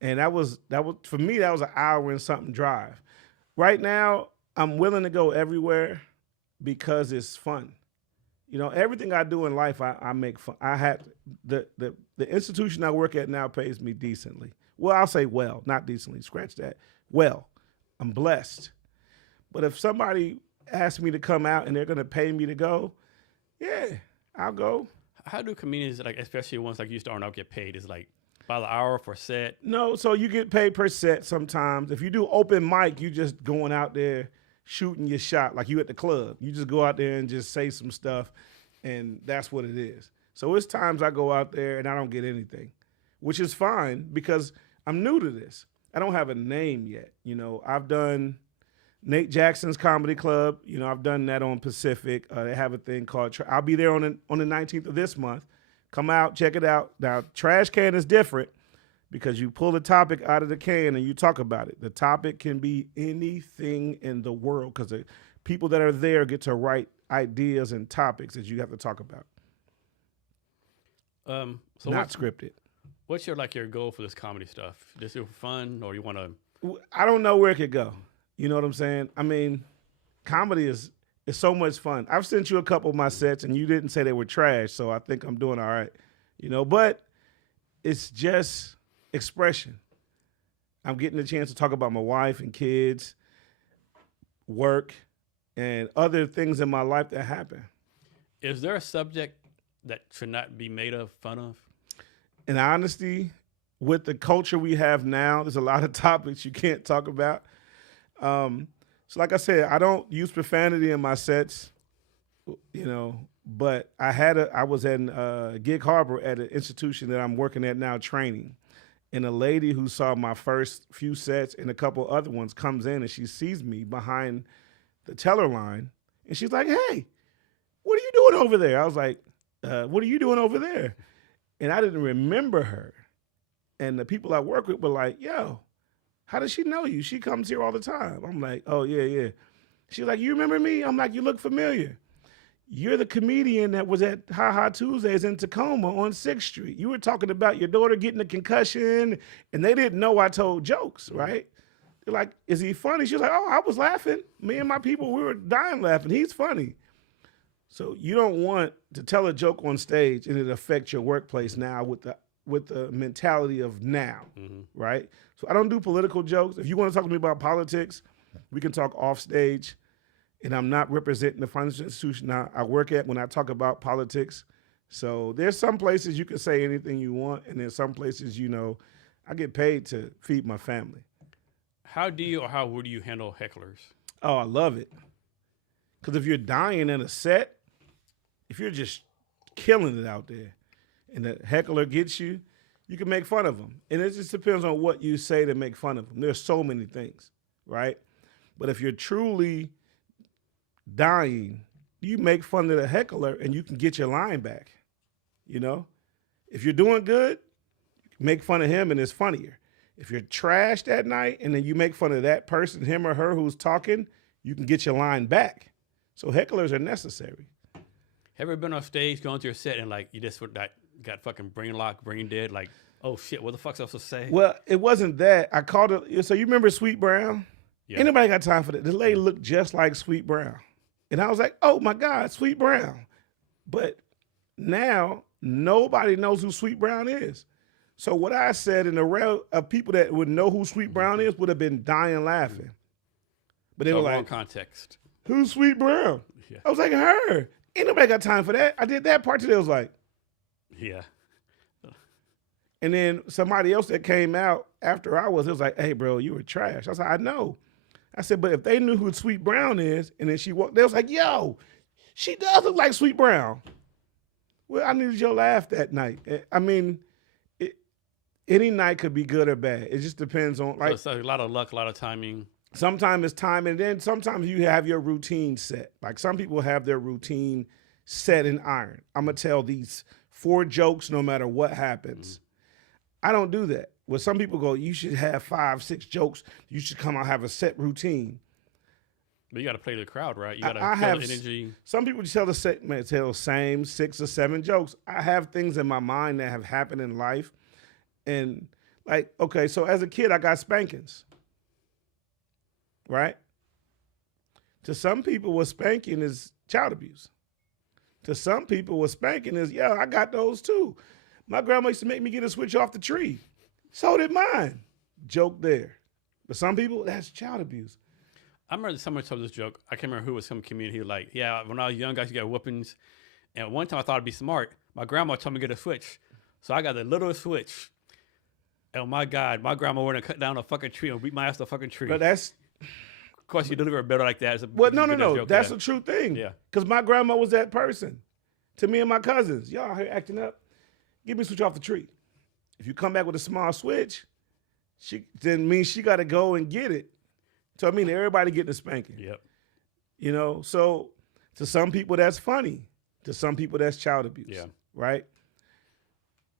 And that was for me, that was an hour and something drive. Right now, I'm willing to go everywhere because it's fun. You know, everything I do in life, I make fun. I have the institution I work at now pays me decently. Well, I'll say well, not decently. Scratch that. Well, I'm blessed. But if somebody asks me to come out and they're going to pay me to go, yeah, I'll go. How do comedians, like especially ones like you starting out, get paid? Is like by the hour for a set? No, so you get paid per set sometimes. If you do open mic, you just going out there shooting your shot like you at the club. You just go out there and just say some stuff, and that's what it is. So it's times I go out there and I don't get anything, which is fine because I'm new to this. I don't have a name yet. You know, I've done Nate Jackson's Comedy Club. You know, I've done that on Pacific. They have a thing called, I'll be there on the 19th of this month. Come out, check it out. Now, Trash Can is different because you pull the topic out of the can and you talk about it. The topic can be anything in the world because the people that are there get to write ideas and topics that you have to talk about. So not scripted. What's your goal for this comedy stuff? Just do it for fun, or you want to? I don't know where it could go. You know what I'm saying? I mean, comedy is so much fun. I've sent you a couple of my sets, and you didn't say they were trash, so I think I'm doing all right. You know, but it's just expression. I'm getting a chance to talk about my wife and kids, work, and other things in my life that happen. Is there a subject that should not be made fun of? In honesty, with the culture we have now, there's a lot of topics you can't talk about. So like I said, I don't use profanity in my sets, you know, but I was in Gig Harbor at an institution that I'm working at now training. And a lady who saw my first few sets and a couple other ones comes in and she sees me behind the teller line. And she's like, "Hey, what are you doing over there?" I was like, "What are you doing over there?" And I didn't remember her. And the people I work with were like, "Yo, how does she know you? She comes here all the time." I'm like, "Oh, yeah." She's like, "You remember me?" I'm like, "You look familiar. You're the comedian that was at Ha Ha Tuesdays in Tacoma on 6th Street. You were talking about your daughter getting a concussion, and they didn't know I told jokes, right?" They're like, "Is he funny?" She's like, "Oh, I was laughing. Me and my people, we were dying laughing. He's funny." So you don't want to tell a joke on stage and it affects your workplace now with the mentality of now, right? So I don't do political jokes. If you want to talk to me about politics, we can talk off stage. And I'm not representing the financial institution I work at when I talk about politics. So there's some places you can say anything you want, and there's some places, you know, I get paid to feed my family. How would you handle hecklers? Oh, I love it. Because if you're dying in a set, if you're just killing it out there and the heckler gets you, you can make fun of them. And it just depends on what you say to make fun of them. There's so many things, right? But if you're truly dying, you make fun of the heckler and you can get your line back, you know? If you're doing good, make fun of him and it's funnier. If you're trashed that night and then you make fun of that person, him or her who's talking, you can get your line back. So hecklers are necessary. Have you ever been on stage going to your set and you just got fucking brain locked, brain dead? Like, oh shit, what the fuck's I supposed to say? Well, it wasn't that. I called it. So you remember Sweet Brown? Yeah. Ain't nobody got time for that. The lady looked just like Sweet Brown. And I was like, "Oh my God, Sweet Brown." But now nobody knows who Sweet Brown is. So what I said in the realm of people that would know who Sweet Brown is would have been dying laughing. But they were like, wrong context. "Who's Sweet Brown?" Yeah. I was like, "Her." Ain't nobody got time for that. I did that part today. I was like, yeah. And then somebody else that came out after it was like, "Hey, bro, you were trash." I was like, "I know." I said, "But if they knew who Sweet Brown is," and then she walked, they was like, "Yo, she does look like Sweet Brown." Well, I needed your laugh that night. I mean, any night could be good or bad. It just depends on So it's a lot of luck, a lot of timing. Sometimes it's time, and then sometimes you have your routine set. Like some people have their routine set in iron. I'm gonna tell these 4 jokes no matter what happens. I don't do that. Well, some people go, "You should have 5, 6 jokes. You should come out have a set routine." But you got to play to the crowd, right? You I got to feel have the energy. Some people tell the same 6 or 7 jokes. I have things in my mind that have happened in life, and like, okay, so as a kid, I got spankings, right? To some people, what spanking is child abuse. To some people, what spanking is, yeah, I got those too. My grandma used to make me get a switch off the tree. So did mine. Joke there. But some people, that's child abuse. I remember someone told this joke. I can't remember who was some community. Like, yeah, when I was young, I used to get whoopings. And one time I thought I'd be smart. My grandma told me to get a switch. So I got the littlest switch. And oh my God, my grandma went and cut down a fucking tree and beat my ass to a fucking tree. But that's... Of course, you deliver a better like that. Well, no. That's a true thing. Yeah. Because my grandma was that person. To me and my cousins, y'all here acting up, give me a switch off the tree. If you come back with a small switch, then means she got to go and get it. So I mean, everybody getting a spanking. Yep. You know, so to some people that's funny. To some people that's child abuse. Yeah. Right?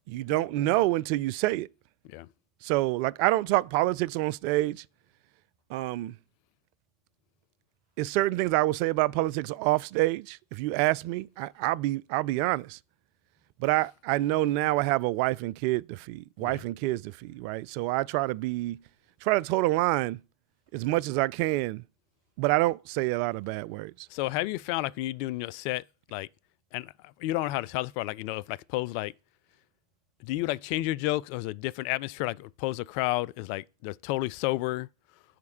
You don't know until you say it. Yeah. So like, I don't talk politics on stage. It's certain things I will say about politics off stage. If you ask me, I'll be honest. But I know now I have a wife and kids to feed, right? So I try to toe the line as much as I can, but I don't say a lot of bad words. So have you found, like, when you're doing your set, like, and you don't know how to tell this part, like, you know, if like suppose like, do you like change your jokes, or is it a different atmosphere? Like, suppose the crowd is like they're totally sober,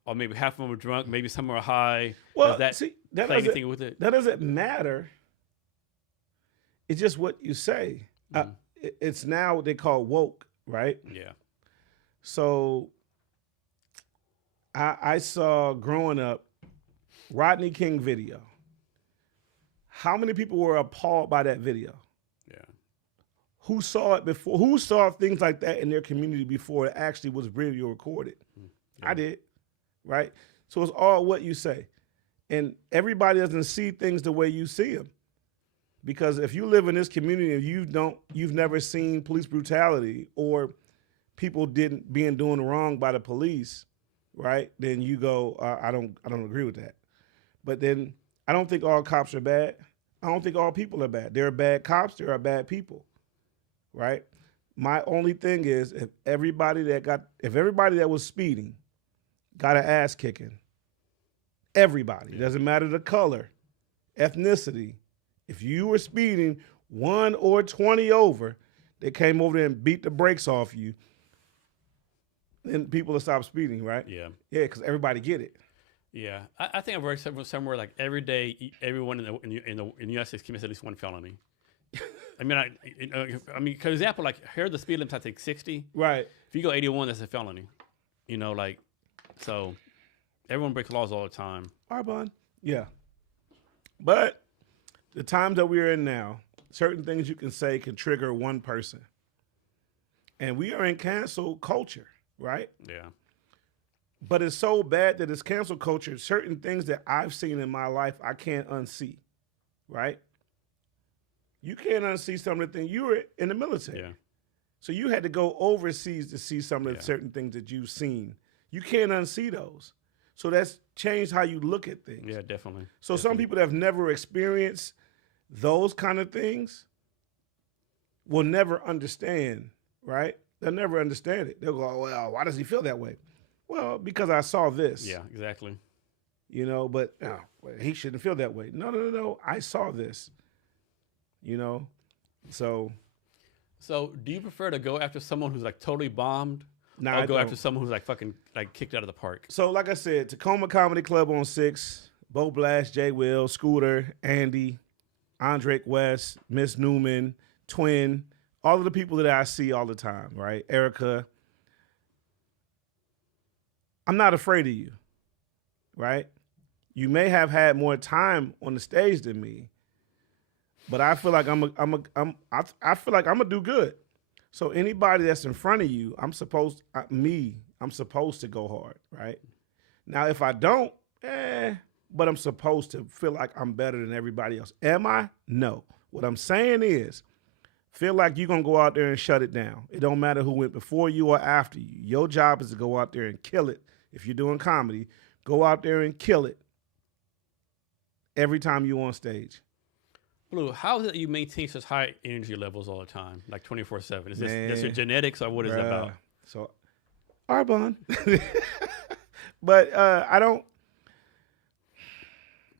or maybe half of them are drunk, maybe some are high. Well, does that play anything with it? That doesn't matter. It's just what you say. Mm-hmm. It's now what they call woke, right? Yeah. So I saw growing up Rodney King video. How many people were appalled by that video? Yeah. Who saw it before? Who saw things like that in their community before it actually was video recorded? Yeah. I did, right? So it's all what you say. And everybody doesn't see things the way you see them. Because if you live in this community and you've never seen police brutality or people doing wrong by the police, right? Then you go, I don't agree with that. But then I don't think all cops are bad. I don't think all people are bad. There are bad cops, there are bad people, right? My only thing is if everybody that was speeding got an ass kicking, everybody, it doesn't matter the color, ethnicity, if you were speeding 1 or 20 over, they came over there and beat the brakes off you, then people will stop speeding, right? Yeah. Yeah, because everybody get it. Yeah. I think I've read somewhere like every day, everyone in the United States commits at least one felony. I mean, for example, like here the speed limit's I think 60. Right. If you go 81, that's a felony. You know, like, so everyone breaks laws all the time. Arbonne. Yeah. But the times that we're in now, certain things you can say can trigger one person. And we are in cancel culture, right? Yeah. But it's so bad that it's cancel culture. Certain things that I've seen in my life, I can't unsee, right? You can't unsee some of the things. You were in the military. Yeah. So you had to go overseas to see some of the certain things that you've seen. You can't unsee those. So that's changed how you look at things. Yeah, definitely. So some people that have never experienced those kind of things will never understand, right? They'll never understand it. They'll go, oh, well, why does he feel that way? Well, because I saw this. Yeah, exactly. You know, but well, he shouldn't feel that way. No. I saw this. You know, so. So do you prefer to go after someone who's like totally bombed? Nah, or go after someone who's like fucking like kicked out of the park? So like I said, Tacoma Comedy Club on 6, Bo Blash, Jay Will, Scooter, Andy, Andre West, Miss Newman, Twin, all of the people that I see all the time, right? Erica. I'm not afraid of you, right? You may have had more time on the stage than me, but I feel like I'm gonna do good. So anybody that's in front of you, I'm supposed to go hard, right? Now if I don't, but I'm supposed to feel like I'm better than everybody else. Am I? No. What I'm saying is, feel like you're gonna go out there and shut it down. It don't matter who went before you or after you. Your job is to go out there and kill it. If you're doing comedy, go out there and kill it. every time you on stage. Blue, how is it you maintain such high energy levels all the time, like 24/7? Is this your genetics or what is it about? So, Arbonne. But I don't.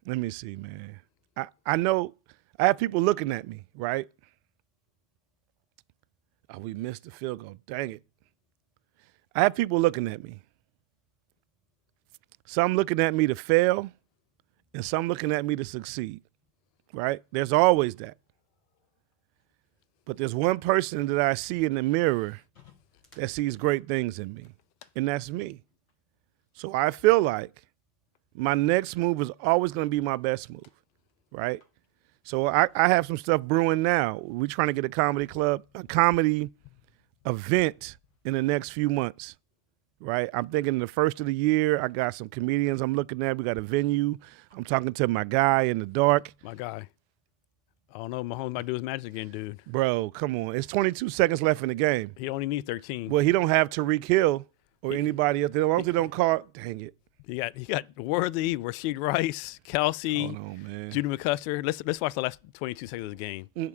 Let me see, man. I know I have people looking at me, right? Oh, we missed the field goal. Dang it. I have people looking at me. Some looking at me to fail, and some looking at me to succeed, right? There's always that. But there's one person that I see in the mirror that sees great things in me, and that's me. So I feel like my next move is always going to be my best move, right? So I have some stuff brewing now. We're trying to get a comedy event in the next few months, right? I'm thinking the first of the year, I got some comedians I'm looking at. We got a venue. I'm talking to my guy in the dark. My guy. I don't know. Mahomes might do his magic again, dude. Bro, come on. It's 22 seconds left in the game. He only needs 13. Well, he don't have Tariq Hill or anybody else. As long as they don't call, dang it. He got Worthy, Rasheed Rice, Kelsey, Hold on, man. Judy McCusker. Let's watch the last 22 seconds of the game. Let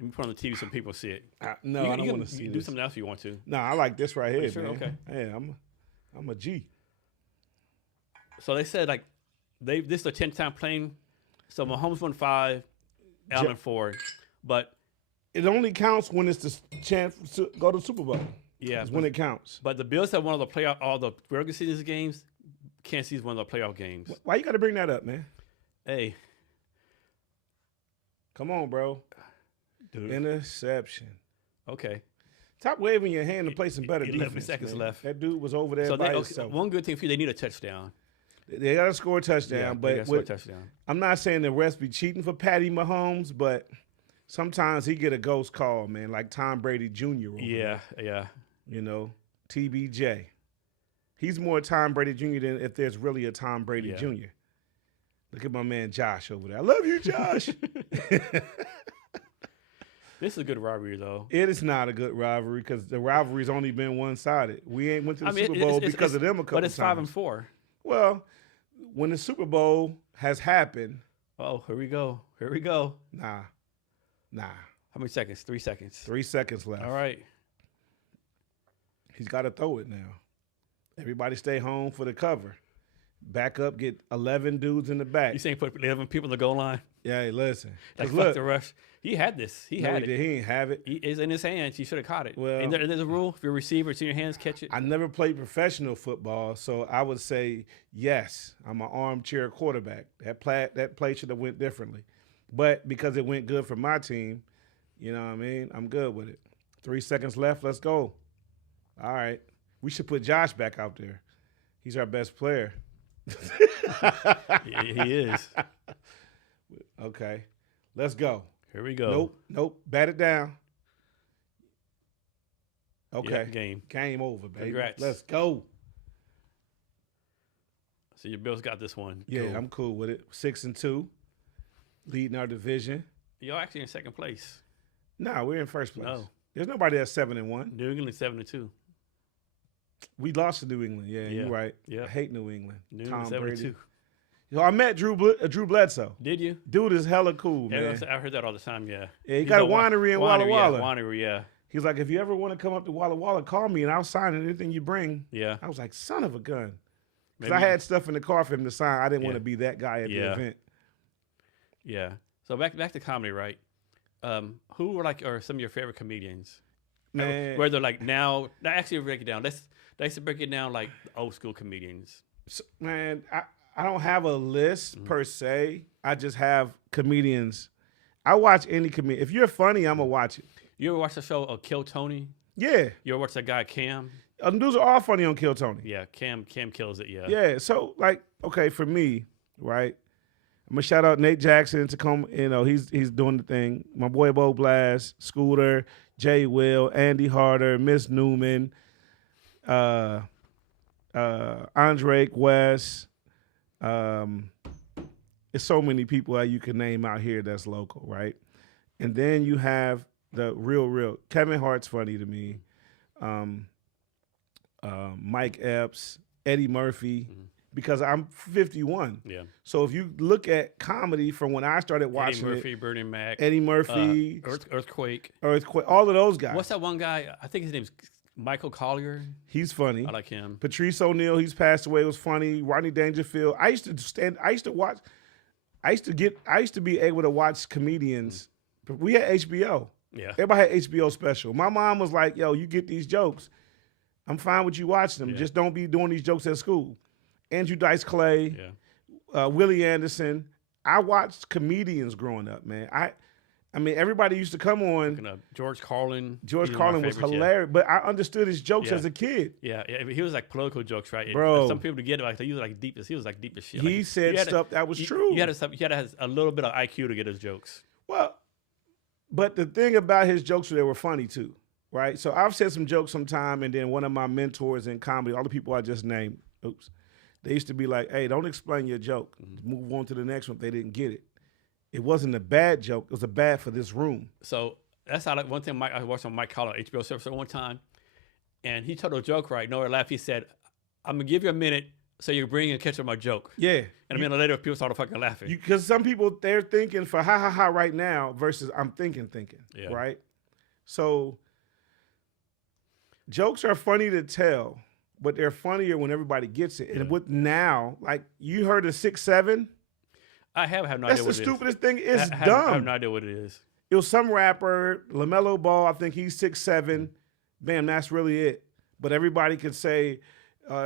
me put on the TV so people see it. No, I don't want to see it. Do something else if you want to. No, I like this right here, sure? man. Okay. Yeah, I'm a G. So they said like this is the 10th time playing. So Mahomes won 5, Allen 4, but it only counts when it's the chance to go to the Super Bowl. Yeah, it's when it counts. But the Bills have one of the all the regular season games. Kansas City's one of the playoff games. Why you got to bring that up, man? Hey, come on, bro. Dude. Interception. Okay. Stop waving your hand to play some better 11 defense, seconds man. left. That dude was over there by himself. One good thing for you, they need a touchdown. They got to score a touchdown. Yeah, but they gotta score a touchdown. I'm not saying the refs be cheating for Patty Mahomes, but sometimes he get a ghost call, man, like Tom Brady Jr. Yeah. You know, TBJ. He's more Tom Brady Jr. than if there's really a Tom Brady Jr. Look at my man Josh over there. I love you, Josh. This is a good rivalry, though. It is not a good rivalry because the rivalry's only been one-sided. We ain't went to the Super Bowl because of them a couple times. But it's 5-4. Well, when the Super Bowl has happened. Oh, here we go. Nah. How many seconds? 3 seconds. 3 seconds left. All right. He's got to throw it now. Everybody stay home for the cover. Back up, get 11 dudes in the back. You saying put 11 people in the goal line? Yeah, hey, listen. Like, fuck the rush. He had this. He had it. He didn't have it. It's in his hands. He should have caught it. Well, and there's a rule. If you're a receiver, it's in your hands, catch it. I never played professional football, so I would say yes. I'm an armchair quarterback. That play should have went differently. But because it went good for my team, you know what I mean? I'm good with it. 3 seconds left. Let's go. All right. We should put Josh back out there. He's our best player. Yeah, he is. Okay. Let's go. Here we go. Nope. Bat it down. Okay. Yeah, Game over, baby. Congrats. Let's go. So your Bills got this one. Yeah, cool. I'm cool with it. 6-2, leading our division. Y'all actually in second place. No, we're in first place. No. There's nobody that's 7-1. New England 7-2. We lost to New England. Yeah, you're right. Yeah. I hate New England. New Tom England 7-2. Brady. Yo, I met Drew Bledsoe. Did you? Dude is hella cool, man. I heard that all the time, yeah. Yeah, he got a winery in Walla Walla. Yeah, winery, yeah. He's like, if you ever want to come up to Walla Walla, call me and I'll sign anything you bring. Yeah. I was like, son of a gun. Because I had stuff in the car for him to sign. I didn't want to be that guy at the event. Yeah. So back to comedy, right? Who are some of your favorite comedians? Man. Where they're like now actually break it down. Let's break it down like old school comedians. So, man, I don't have a list per se. I just have comedians. I watch any comedian. If you're funny, I'm going to watch it. You ever watch the show Kill Tony? Yeah. You ever watch that guy Cam? Dudes are all funny on Kill Tony. Yeah, Cam kills it, yeah. Yeah, so like, okay, for me, right, I'm going to shout out Nate Jackson in Tacoma. You know, he's doing the thing. My boy Bo Blast, Scooter, Jay Will, Andy Harder, Miss Newman, Andre West. It's so many people that you can name out here that's local, right? And then you have the real Kevin Hart's funny to me. Mike Epps, Eddie Murphy. because I'm 51. Yeah. So if you look at comedy from when I started watching Eddie Murphy, Bernie Mac, Eddie Murphy, Earthquake, all of those guys. What's that one guy? I think his name's Michael Collier. He's funny. I like him. Patrice O'Neal, he's passed away, was funny. Rodney Dangerfield. I used to be able to watch comedians. We had HBO. Yeah. Everybody had HBO special. My mom was like, yo, you get these jokes. I'm fine with you watching them. Yeah. Just don't be doing these jokes at school. Andrew Dice Clay, Yeah. Willie Anderson. I watched comedians growing up, man. I mean, everybody used to come on. George Carlin. George Carlin was hilarious, but I understood his jokes as a kid. Yeah, he was like political jokes, right? Bro. Some people to get it, like he was like deep as shit. He said stuff that was true. You had to have a little bit of IQ to get his jokes. Well, but the thing about his jokes, they were funny too, right? So I've said some jokes sometime, and then one of my mentors in comedy, all the people I just named, they used to be like, hey, don't explain your joke. Move on to the next one if they didn't get it. It wasn't a bad joke. It was a bad for this room. So that's how, one thing I watched on Mike Collier HBO episode one time, and he told a joke, right? Nowhere laughed. He said, I'm going to give you a minute so you bring and catch up my joke. Yeah. And a minute later, people started fucking laughing. Because some people, they're thinking for ha ha ha right now versus I'm thinking, right? So jokes are funny to tell, but they're funnier when everybody gets it. And with now, like you heard of 6'7"? I have no idea what it is. That's the stupidest thing. It's dumb. I have no idea what it is. It was some rapper, LaMelo Ball, I think he's 6'7". Bam, that's really it. But everybody could say,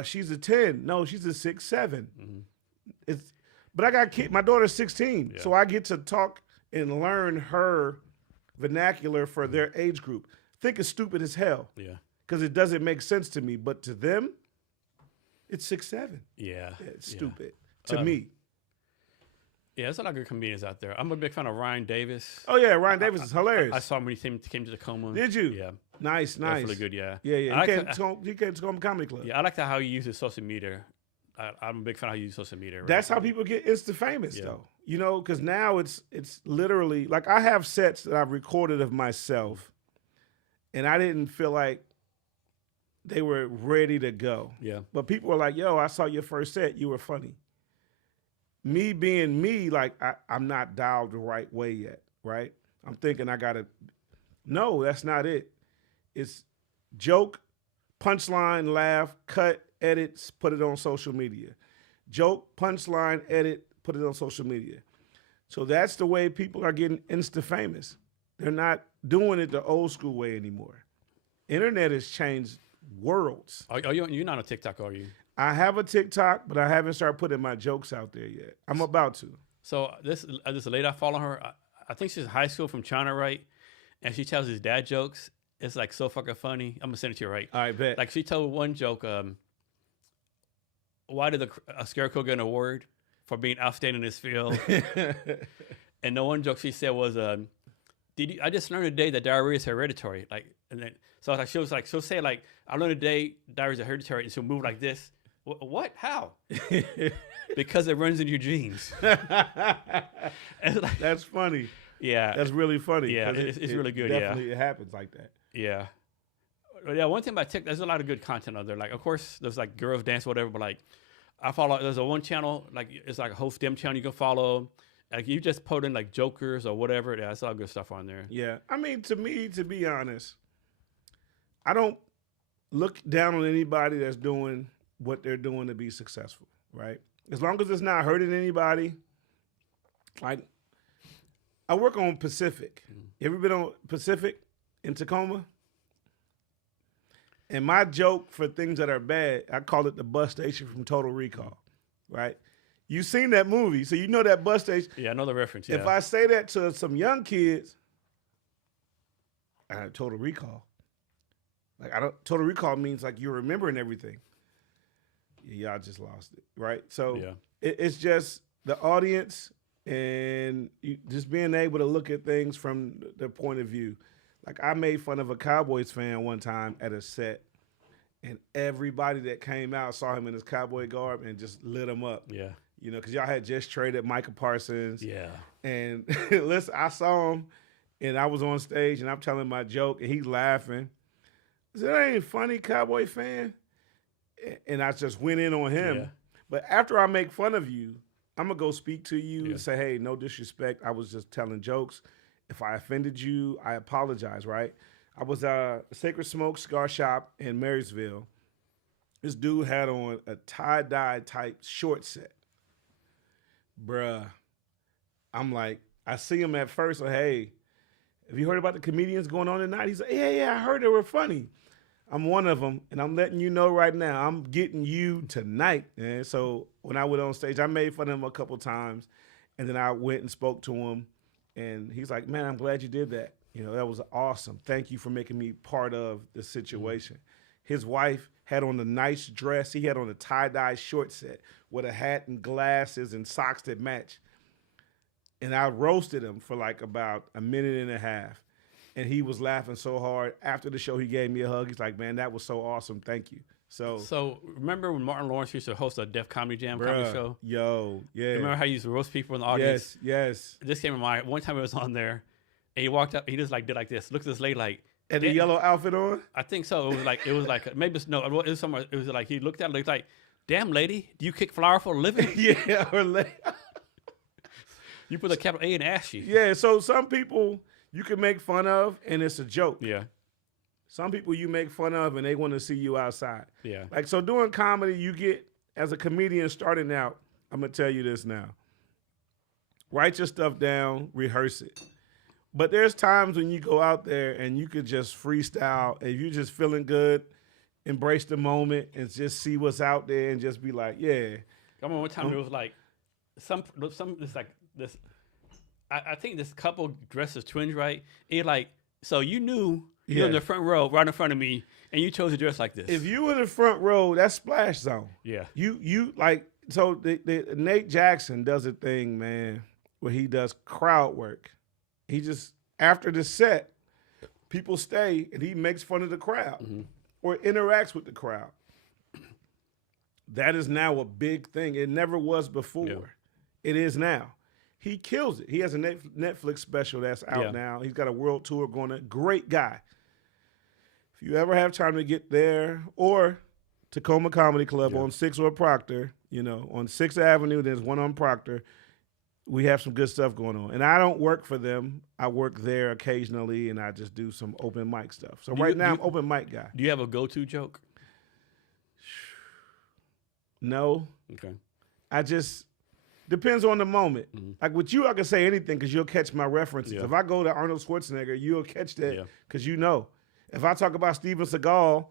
she's a 10. No, she's a 6'7". But I got kids. My daughter's 16, so I get to talk and learn her vernacular for their age group. Think it's stupid as hell. Yeah. Because it doesn't make sense to me. But to them, it's 6'7". Yeah. It's stupid. To me. Yeah, there's a lot of good comedians out there. I'm a big fan of Ryan Davis. Oh, yeah, Ryan Davis is hilarious. I saw him when he came to Tacoma. Did you? Yeah. Nice. That's really good, yeah. Yeah. He came to Tacoma Comedy Club. Yeah, I like how he uses social media. I'm a big fan of how he uses social media. Right? That's how people get instant famous, though. You know, because now it's literally, like I have sets that I've recorded of myself, and I didn't feel like they were ready to go. Yeah. But people were like, yo, I saw your first set. You were funny. Me being me, like I'm not dialed the right way yet, right? I'm thinking I got to, no, that's not it. It's joke, punchline, laugh, cut, edit, put it on social media. Joke, punchline, edit, put it on social media. So that's the way people are getting insta famous. They're not doing it the old school way anymore. Internet has changed worlds. You're not on TikTok, are you? I have a TikTok, but I haven't started putting my jokes out there yet. I'm about to. So this lady I follow her. I think she's in high school from China, right? And she tells his dad jokes. It's like so fucking funny. I'm gonna send it to you, right? All right, bet. Like she told one joke. Why did a scarecrow get an award for being outstanding in his field? And the one joke she said was, I just learned today that diarrhea is hereditary. Like, and then so she'll say like, I learned today diarrhea is hereditary, and she'll move like this. What? How? Because it runs in your genes. Like, that's funny. Yeah. That's really funny. Yeah, it's really good. Definitely, it happens like that. Yeah. Yeah, one thing about TikTok, there's a lot of good content out there. Like, of course, there's like girls dance, whatever, but like, I follow, there's one channel, like, it's like a whole STEM channel you can follow. Like, you just put in like jokers or whatever. Yeah, that's all good stuff on there. Yeah. I mean, to me, to be honest, I don't look down on anybody that's doing what they're doing to be successful, right? As long as it's not hurting anybody. Like, I work on Pacific. You ever been on Pacific in Tacoma? And my joke for things that are bad, I call it the bus station from Total Recall, right? You've seen that movie, so you know that bus station. Yeah, I know the reference, yeah. If I say that to some young kids, Total Recall. Like, Total Recall means like you're remembering everything. Yeah, y'all just lost it, right? So it's just the audience and just being able to look at things from their point of view. Like, I made fun of a Cowboys fan one time at a set, and everybody that came out saw him in his cowboy garb and just lit him up. Yeah. You know, because y'all had just traded Micah Parsons. Yeah. And listen, I saw him, and I was on stage, and I'm telling my joke, and he's laughing. I said, that ain't funny, Cowboy fan. And I just went in on him. Yeah. But after I make fun of you, I'm going to go speak to you Yeah. and say, hey, no disrespect. I was just telling jokes. If I offended you, I apologize, right? I was at a Sacred Smoke cigar shop in Marysville. This dude had on a tie-dye type short set. Bruh, I'm like, I see him at first, like, hey, have you heard about the comedians going on tonight? He's like, yeah, I heard they were funny. I'm one of them, and I'm letting you know right now, I'm getting you tonight. And so when I went on stage, I made fun of him a couple times, and then I went and spoke to him, and he's like, man, I'm glad you did that. You know, that was awesome. Thank you for making me part of the situation. His wife had on a nice dress. He had on a tie-dye short set with a hat and glasses and socks that match. And I roasted him for like about a minute and a half. And he was laughing so hard. After the show, he gave me a hug. He's like, man, that was so awesome. Thank you. So remember when Martin Lawrence used to host a Def Comedy Jam comedy show? Yo, yeah. Remember how he used to roast people in the audience? Yes. This came to mind. One time I was on there, and he walked up, he just like did like this. Looked at this lady like, Had the yellow outfit on? I think so. It was like maybe it's, no, it was somewhere. It was like he looked at it, looked like, damn lady, do you kick flour for a living? Yeah, You put a capital A in ashy. Yeah, so some people you can make fun of and it's a joke. Yeah. Some people you make fun of and they want to see you outside. Yeah. Like, so doing comedy, you get, as a comedian starting out, I'm going to tell you this now. Write your stuff down, rehearse it. But there's times when you go out there and you could just freestyle. If you're just feeling good, embrace the moment and just see what's out there and just be like, yeah. I remember one time it was like, some it's like this, I think this couple dressed as twins, right? It like, so you knew you're in the front row, right in front of me, and you chose to dress like this. If you in the front row, that's splash zone. Yeah. You like, so the Nate Jackson does a thing, man, where he does crowd work. He just, after the set, people stay and he makes fun of the crowd or interacts with the crowd. That is now a big thing. It never was before. Yeah. It is now. He kills it. He has a Netflix special that's out now. He's got a world tour going on. Great guy. If you ever have time to get there, or Tacoma Comedy Club on 6th or Proctor, you know, on 6th Avenue, there's one on Proctor. We have some good stuff going on. And I don't work for them. I work there occasionally, and I just do some open mic stuff. So I'm open mic guy. Do you have a go-to joke? No. Okay. I just, depends on the moment. Like with you, I can say anything because you'll catch my references. If I go to Arnold Schwarzenegger, you'll catch that because you know. If I talk about Steven Seagal,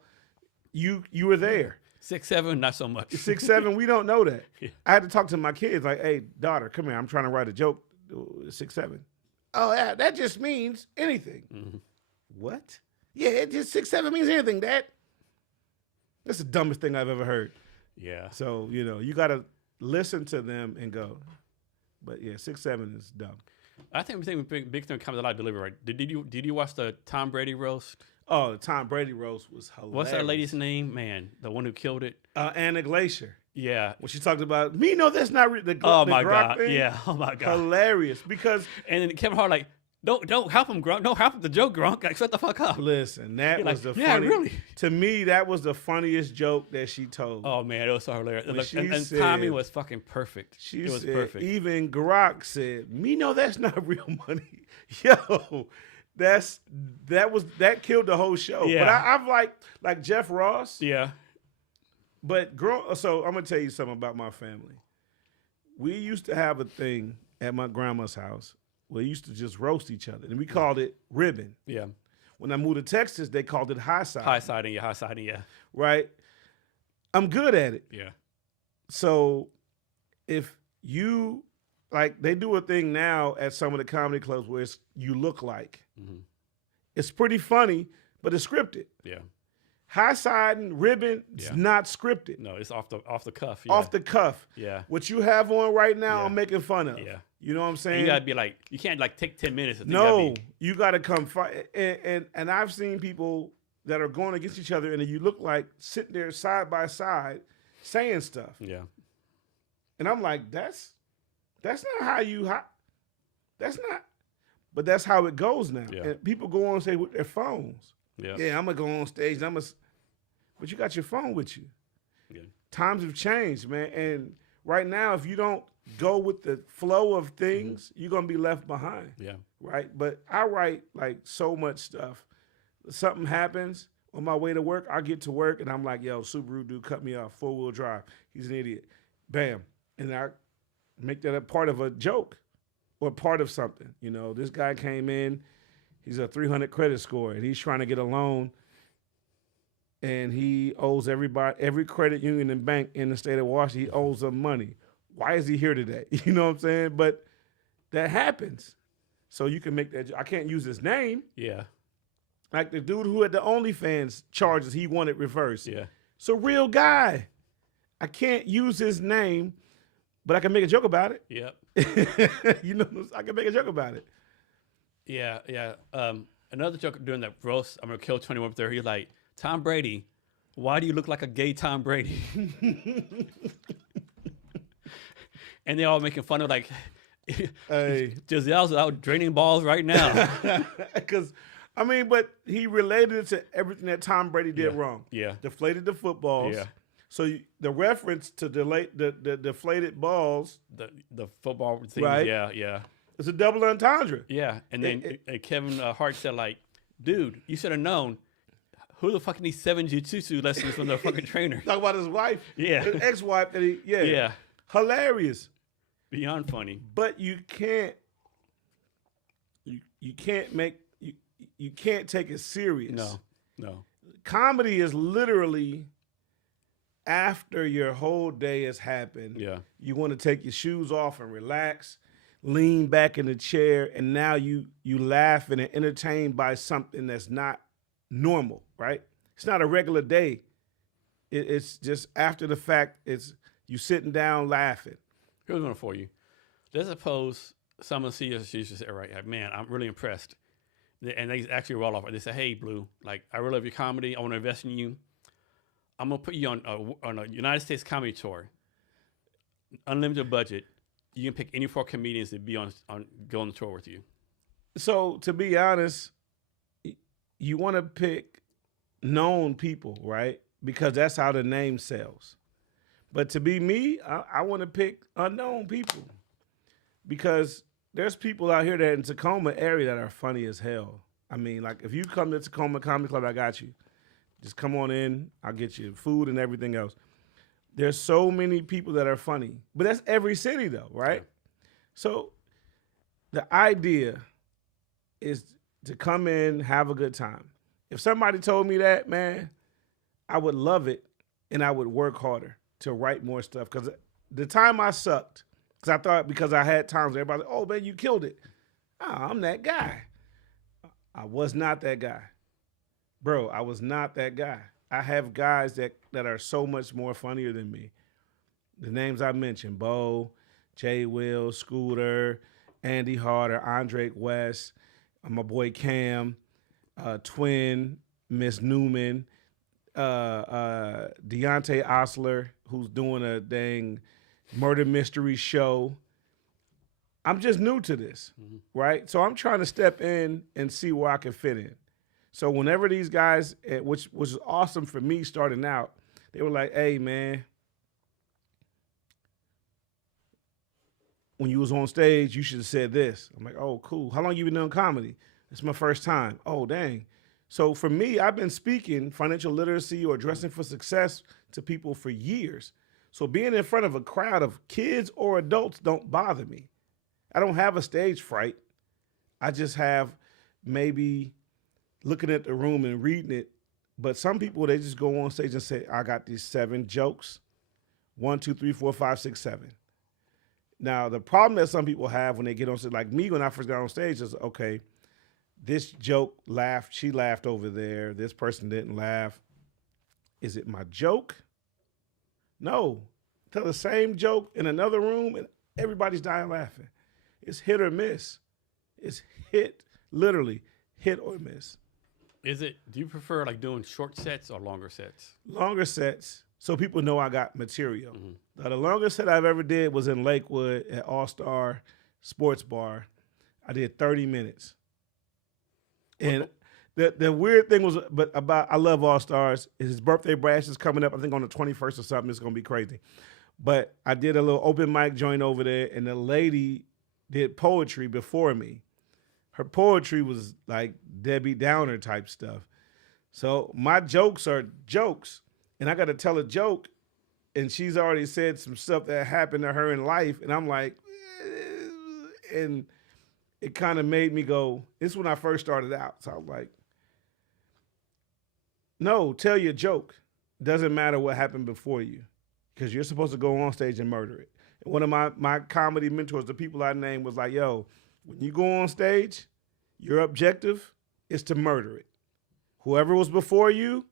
you were there. 6'7", not so much. 6'7", we don't know that. I had to talk to my kids like, hey, daughter, come here. I'm trying to write a joke. 6'7". Oh, yeah, that just means anything. What? Yeah, it just 6'7" means anything, Dad. That's the dumbest thing I've ever heard. Yeah. So, you know, you got to listen to them and go. But, yeah, 6'7" is dumb. I think big thing comes a lot of delivery, right? Did you watch the Tom Brady roast? Oh, the Tom Brady roast was hilarious. What's that lady's name? Man, the one who killed it? Anna Glacier. Yeah. When she talked about, me, no, that's not the Oh, my God. thing. Yeah. Oh, my God. Hilarious. Because. And then Kevin Hart like, don't help him, Gronk. Don't help him, the joke, Gronk. Like, shut the fuck up. Listen, that was like, the yeah, funny. really? To me, that was the funniest joke that she told. Oh, man, it was so hilarious. And said, timing was fucking perfect. It was said, perfect. Even Gronk said, me, no, that's not real money. Yo, that killed the whole show. Yeah. But I've like Jeff Ross. Yeah. But so I'm gonna tell you something about my family. We used to have a thing at my grandma's house where we used to just roast each other, and we called it ribbon. Yeah. When I moved to Texas, they called it high siding. High siding, yeah. Right? I'm good at it. Yeah. So if you, like, they do a thing now at some of the comedy clubs where it's you look like. It's pretty funny, but it's scripted. Yeah. High siding, ribbon, it's not scripted. No, it's off the cuff. Yeah. Off the cuff. Yeah. What you have on right now, I'm making fun of. Yeah. You know what I'm saying? And you gotta be like, you can't like take 10 minutes. You gotta come fight. And I've seen people that are going against each other, and you look like sitting there side by side saying stuff. Yeah. And I'm like, that's not how you. That's not. But that's how it goes now. Yeah. And people go on say with their phones. Yeah. Yeah, I'm gonna go on stage. But you got your phone with you. Yeah. times have changed, man. And right now, if you don't go with the flow of things, you're going to be left behind. Yeah. Right. But I write like so much stuff. Something happens on my way to work. I get to work and I'm like, yo, Subaru dude cut me off, 4-wheel drive. He's an idiot. Bam. And I make that a part of a joke or part of something. You know, this guy came in, he's a 300 credit score and he's trying to get a loan. And he owes everybody, every credit union and bank in the state of Washington, he owes them money. Why is he here today? You know what I'm saying? But that happens. So you can make that. I can't use his name. Yeah. Like the dude who had the OnlyFans charges, he wanted reversed. Yeah. It's a real guy. I can't use his name, but I can make a joke about it. Yep. You know, I can make a joke about it. Yeah. Yeah. Another joke during that roast, I'm going to kill 21 up there. He's like, Tom Brady, why do you look like a gay Tom Brady? And they're all making fun of like, Hey. Giselle's out draining balls right now. Because, I mean, but he related it to everything that Tom Brady did wrong. Yeah. Deflated the footballs. Yeah. So the reference to the deflated balls. The football thing. Right. Yeah. Yeah. It's a double entendre. Yeah. And then Kevin Hart said like, dude, you should have known. Who the fuck needs 7 jiu-jitsu lessons from the fucking trainer? Talk about his wife. Yeah. His ex-wife that he, Yeah. Hilarious. Beyond funny. But you can't take it serious. No. Comedy is literally after your whole day has happened. Yeah. You want to take your shoes off and relax, lean back in the chair, and now you laugh and are entertained by something that's not normal, right? It's not a regular day. It's just after the fact, it's you sitting down laughing. Here's one for you. Let's suppose some of the CEOs used to say, right, man, I'm really impressed. And they actually roll off. They say, hey, Blue, like, I really love your comedy. I want to invest in you. I'm going to put you on a United States comedy tour. Unlimited budget. You can pick any 4 comedians to be go on the tour with you. So, to be honest, you want to pick known people, right? Because that's how the name sells. But to be me, I want to pick unknown people because there's people out here that in Tacoma area that are funny as hell. I mean, like if you come to Tacoma Comedy Club, I got you. Just come on in. I'll get you food and everything else. There's so many people that are funny, but that's every city though, right? Yeah. So the idea is to come in, have a good time. If somebody told me that, man, I would love it and I would work harder to write more stuff. Because the time I sucked, because I had times where everybody, oh, man, you killed it. Oh, I'm that guy. I was not that guy. Bro, I was not that guy. I have guys that are so much more funnier than me. The names I mentioned, Bo, Jay Will, Scooter, Andy Harder, Andre West, my boy Cam, Twin, Miss Newman, Deontay Osler, who's doing a dang murder mystery show. I'm just new to this, right? So I'm trying to step in and see where I can fit in. So whenever these guys, which was awesome for me starting out, they were like, hey, man, when you was on stage, you should have said this. I'm like, oh, cool. How long you been doing comedy? It's my first time. Oh, dang. So for me, I've been speaking financial literacy or dressing for success to people for years. So being in front of a crowd of kids or adults don't bother me. I don't have a stage fright. I just have maybe looking at the room and reading it. But some people, they just go on stage and say, I got these 7 jokes. 1, 2, 3, 4, 5, 6, 7. Now, the problem that some people have when they get on stage, like me when I first got on stage, is, okay, this joke laughed, she laughed over there, this person didn't laugh. Is it my joke? No. Tell the same joke in another room and everybody's dying laughing. It's hit or miss. It's literally hit or miss. Do you prefer like doing short sets or longer sets? Longer sets, so people know I got material. Mm-hmm. Now, the longest set I've ever did was in Lakewood at All-Star Sports Bar. I did 30 minutes. And The weird thing was, I love All Stars. His birthday bash is coming up. I think on the 21st or something. It's gonna be crazy. But I did a little open mic joint over there, and the lady did poetry before me. Her poetry was like Debbie Downer type stuff. So my jokes are jokes, and I got to tell a joke, and she's already said some stuff that happened to her in life, and I'm like, and it kind of made me go. This is when I first started out, so I was like, no, tell your joke. Doesn't matter what happened before you, because you're supposed to go on stage and murder it. And one of my comedy mentors, the people I named, was like, yo, when you go on stage, your objective is to murder it. Whoever was before you,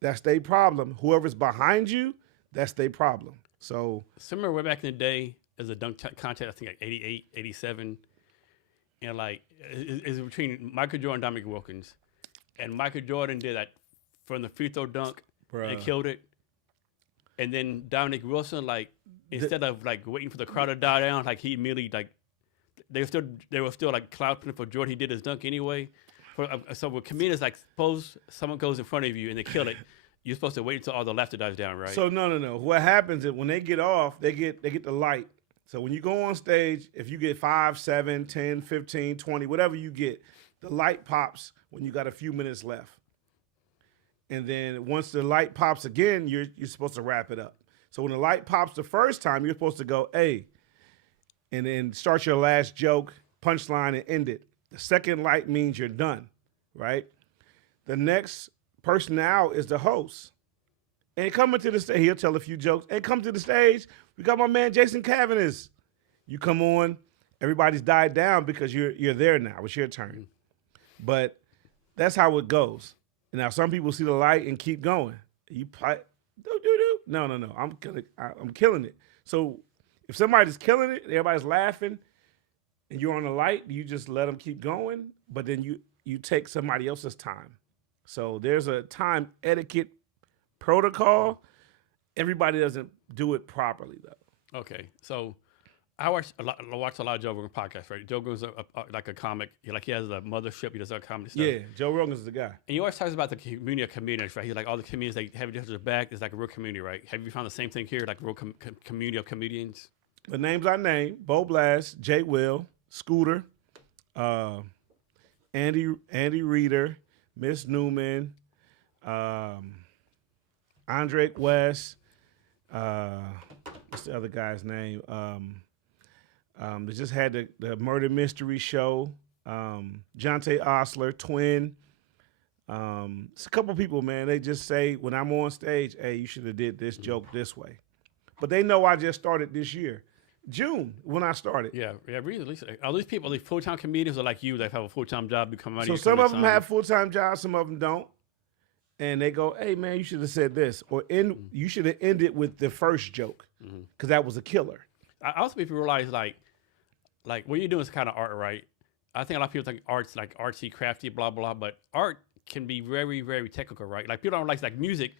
that's their problem. Whoever's behind you, that's their problem. So remember way back in the day, as a dunk contest, I think like 88, 87, and like it's between Michael Jordan and Dominique Wilkins, and Michael Jordan did that from the free throw dunk and killed it, and then Dominique Wilson, like instead of like waiting for the crowd to die down, like he immediately like they were still like clapping for Jordan. He did his dunk anyway. So with comedians, like suppose someone goes in front of you and they kill it, you're supposed to wait until all the laughter dies down, right? So no. What happens is when they get off, they get the light. So when you go on stage, if you get 5, 7, 10, 15, 20, whatever you get, the light pops when you got a few minutes left. And then once the light pops again, you're supposed to wrap it up. So when the light pops the first time, you're supposed to go, hey, and then start your last joke, punchline, and end it. The second light means you're done, right? The next person out is the host. And coming to the stage, he'll tell a few jokes. And come to the stage, we got my man Jason Cavanis. You come on, everybody's died down because you're there now. It's your turn. But that's how it goes. Now some people see the light and keep going. You no. I'm killing it. So if somebody's killing it, everybody's laughing, and you're on the light, you just let them keep going, but then you take somebody else's time. So there's a time etiquette protocol. Everybody doesn't do it properly, though. Okay, so I watch a lot of Joe Rogan podcasts, right? Joe Rogan's like a comic. He has a mothership. He does that comedy stuff. Yeah, Joe Rogan's the guy. And he always talks about the community of comedians, right? He's like all the comedians, they have each other's back. It's like a real community, right? Have you found the same thing here, like a real community of comedians? The names I named: Bo Blast, Jay Will, Scooter, Andy Reeder, Miss Newman, Andre West. What's the other guy's name? They just had the murder mystery show. Jonte Osler, Twin. It's a couple people, man. They just say when I'm on stage, hey, you should have did this joke this way. But they know I just started this year. June when I started. Yeah. Really, all these people, these full-time comedians are like you. They have a full-time job, become money. So some of them have full-time jobs, some of them don't, and they go, "Hey, man, you should have said this, or you should have ended with the first joke, because that was a killer." I also people realize like what you're doing is kind of art, right? I think a lot of people think art's like artsy, crafty, blah blah, but art can be very, very technical, right? Like people don't like music.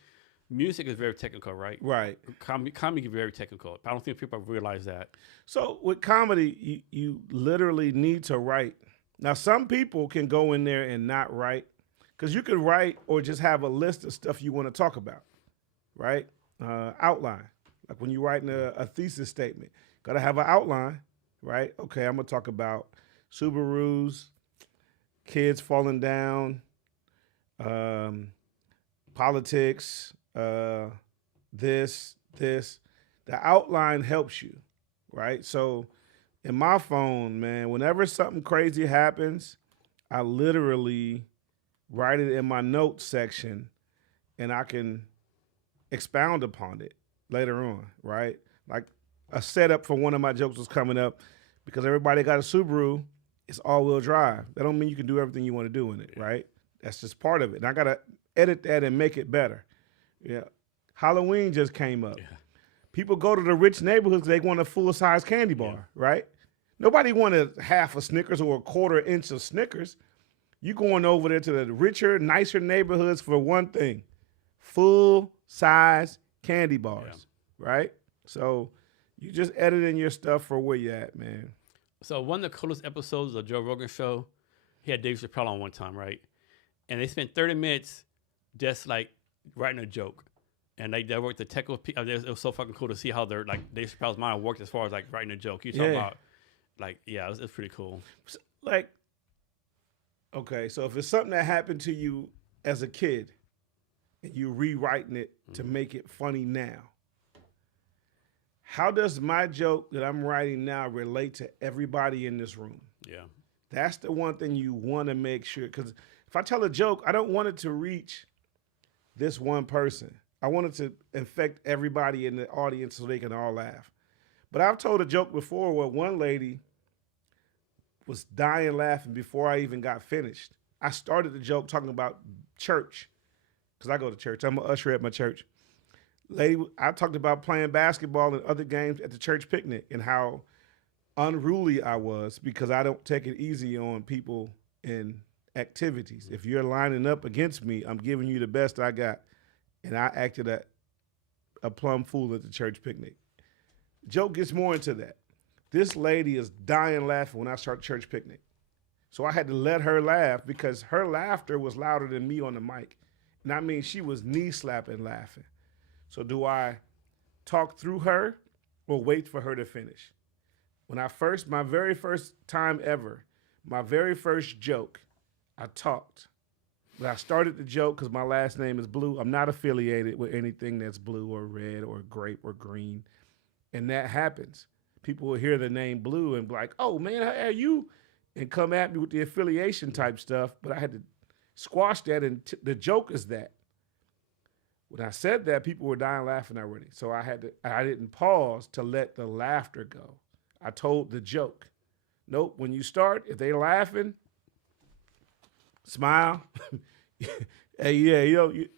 Music is very technical, right? Right. Comedy is very technical. I don't think people realize that. So with comedy, you literally need to write. Now, some people can go in there and not write, because you could write or just have a list of stuff you want to talk about, right? Outline. Like when you're writing a thesis statement, got to have an outline, right? Okay, I'm going to talk about Subarus, kids falling down, politics, this. The outline helps you, right? So in my phone, man, whenever something crazy happens, I literally write it in my notes section, and I can expound upon it later on, right? Like a setup for one of my jokes was coming up, because everybody got a Subaru, it's all-wheel drive. That don't mean you can do everything you want to do in it, right? That's just part of it. And I got to edit that and make it better. Yeah. Halloween just came up. Yeah. People go to the rich neighborhoods, they want a full-size candy bar, right? Nobody wanted half a Snickers or a quarter inch of Snickers. You going over there to the richer, nicer neighborhoods for one thing, full-size candy bars, right? So you just editing your stuff for where you at, man. So one of the coolest episodes of the Joe Rogan show, he had Dave Chappelle on one time, right? and they spent 30 minutes just like writing a joke. And they worked the technical. It was so fucking cool to see how their like Dave Chappelle's mind worked as far as like writing a joke. You talk about like it was pretty cool. Like, okay, so if it's something that happened to you as a kid, and you're rewriting it to make it funny now, how does my joke that I'm writing now relate to everybody in this room? Yeah, that's the one thing you want to make sure. Because if I tell a joke, I don't want it to reach this one person. I wanted to infect everybody in the audience so they can all laugh. But I've told a joke before where one lady was dying laughing before I even got finished. I started the joke talking about church, because I go to church. I'm an usher at my church. Lady, I talked about playing basketball and other games at the church picnic and how unruly I was because I don't take it easy on people in activities. If you're lining up against me, I'm giving you the best I got. And I acted a plum fool at the church picnic. Joke gets more into that. This lady is dying laughing when I start church picnic. So I had to let her laugh because her laughter was louder than me on the mic. And I mean, she was knee slapping laughing. So do I talk through her or wait for her to finish? My very first time ever, my very first joke, I talked. But I started the joke because my last name is Blue. I'm not affiliated with anything that's blue or red or grape or green. And that happens. People will hear the name Blue and be like, oh, man, how are you? And come at me with the affiliation type stuff. But I had to squash that. And the joke is that. When I said that, people were dying laughing already. So I didn't pause to let the laughter go. I told the joke. Nope, when you start, if they laughing, smile. Hey, yeah, you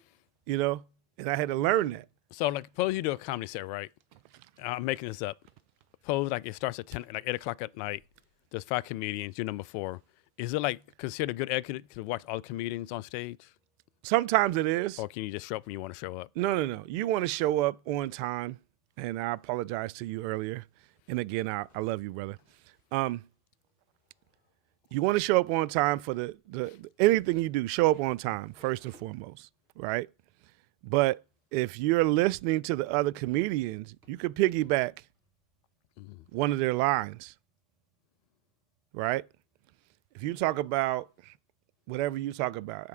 know, and I had to learn that. So, like, suppose you do a comedy set, right? I'm making this up. Suppose, like, it starts at 8 o'clock at night. There's 5 comedians. You're number 4. Is it, like, considered a good etiquette to watch all the comedians on stage? Sometimes it is. Or can you just show up when you want to show up? No. You want to show up on time, and I apologize to you earlier. And, again, I love you, brother. You want to show up on time for the anything you do, show up on time, first and foremost, right? But if you're listening to the other comedians, you could piggyback one of their lines, right? If you talk about whatever you talk about,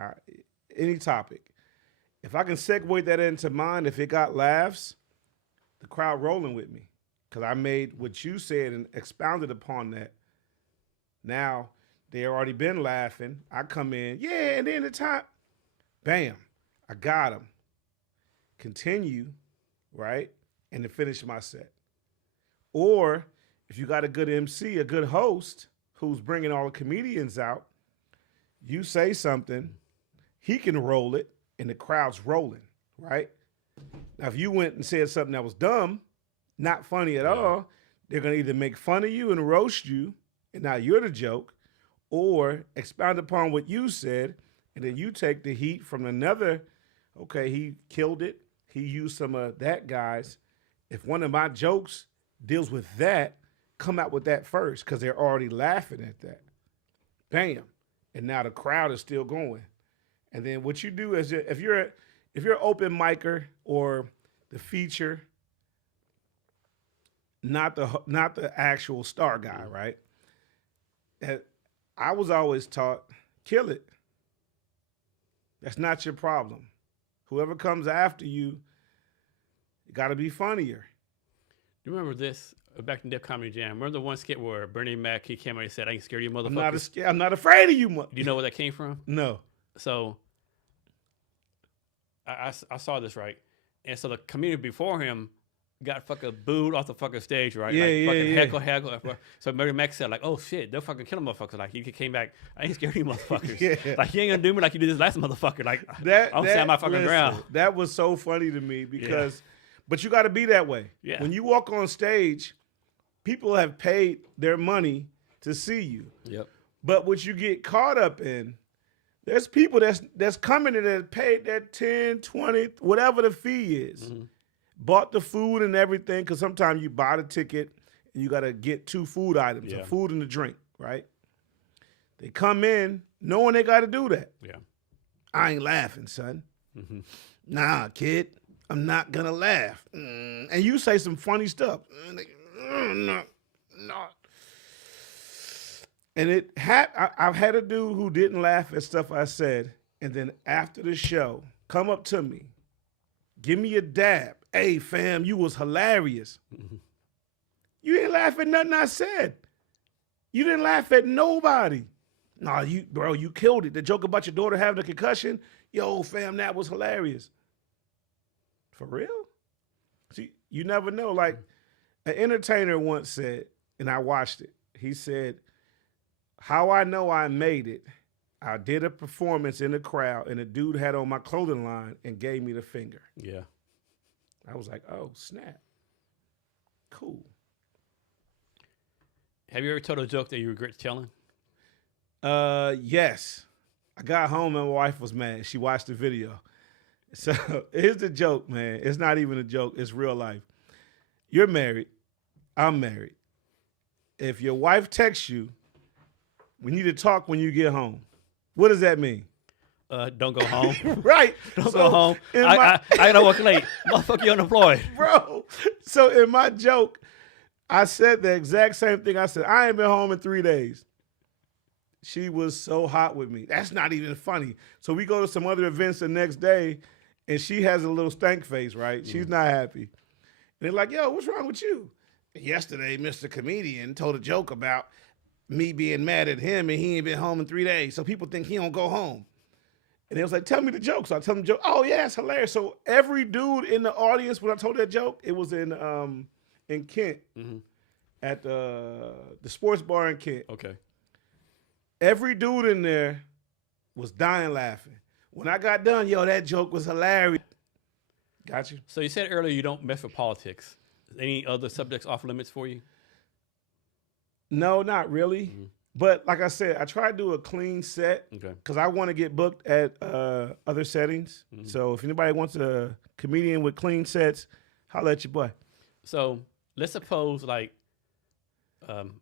any topic, if I can segue that into mine, if it got laughs, the crowd rolling with me because I made what you said and expounded upon that. Now, they already been laughing. I come in, yeah, and then the time, bam, I got them. Continue, right, and to finish my set. Or if you got a good MC, a good host who's bringing all the comedians out, you say something, he can roll it, and the crowd's rolling, right? Now, if you went and said something that was dumb, not funny at all, they're going to either make fun of you and roast you, and now you're the joke, or expound upon what you said, and then you take the heat from another, okay, he killed it, he used some of that guy's. If one of my jokes deals with that, come out with that first, because they're already laughing at that. Bam. And now the crowd is still going. And then what you do is, if you're an open micer or the feature, not the actual star guy, right? I was always taught, kill it. That's not your problem. Whoever comes after you, you got to be funnier. You remember this back in Def Comedy Jam? Remember the one skit where Bernie Mac, he came out and said, I ain't scared of you motherfuckers? I'm not afraid of you. Do you know where that came from? No. So I saw this, right? And so the comedian before him got fucking booed off the fucking stage, right? Heckle. So Bernie Mac said, like, oh shit, they'll fucking kill a motherfucker. Like, he came back, I ain't scared of you motherfuckers. Like, you ain't gonna do me like you did this last motherfucker. Like, I'm standing my fucking ground. That was so funny to me because, but you got to be that way. Yeah. When you walk on stage, people have paid their money to see you. Yep. But what you get caught up in, there's people that's coming in that paid that 10, 20, whatever the fee is. Mm-hmm. Bought the food and everything, because sometimes you buy the ticket and you got to get 2 food items, a food and a drink, right? They come in knowing they got to do that. Yeah. I ain't laughing, son. Mm-hmm. Nah, kid, I'm not gonna laugh. And you say some funny stuff. No. And I've had a dude who didn't laugh at stuff I said, and then after the show, come up to me, give me a dab. Hey, fam, you was hilarious. Mm-hmm. You didn't laugh at nothing I said. You didn't laugh at nobody. Nah, you killed it. The joke about your daughter having a concussion, yo, fam, that was hilarious. For real? See, you never know. Like, an entertainer once said, and I watched it, he said, how I know I made it, I did a performance in the crowd, and a dude had on my clothing line and gave me the finger. Yeah. I was like, oh, snap. Cool. Have you ever told a joke that you regret telling? Yes. I got home and my wife was mad. She watched the video. So here's the joke, man. It's not even a joke. It's real life. You're married. I'm married. If your wife texts you, we need to talk when you get home. What does that mean? Don't go home. Right. Don't go home. I gotta work late. Motherfucker, you're unemployed. Bro. So in my joke, I said the exact same thing. I said, I ain't been home in 3 days. She was so hot with me. That's not even funny. So we go to some other events the next day, and she has a little stank face, right? She's not happy. And they're like, yo, what's wrong with you? Yesterday, Mr. Comedian told a joke about me being mad at him and he ain't been home in 3 days. So people think he don't go home. And they was like, tell me the joke. So I tell them the joke. Oh, yeah, it's hilarious. So every dude in the audience, when I told that joke, it was in Kent at the sports bar in Kent. Okay. Every dude in there was dying laughing. When I got done, yo, that joke was hilarious. Got you? So you said earlier you don't mess with politics. Any other subjects off limits for you? No, not really. But like I said, I try to do a clean set because I want to get booked at other settings. So if anybody wants a comedian with clean sets, holla at your boy. So let's suppose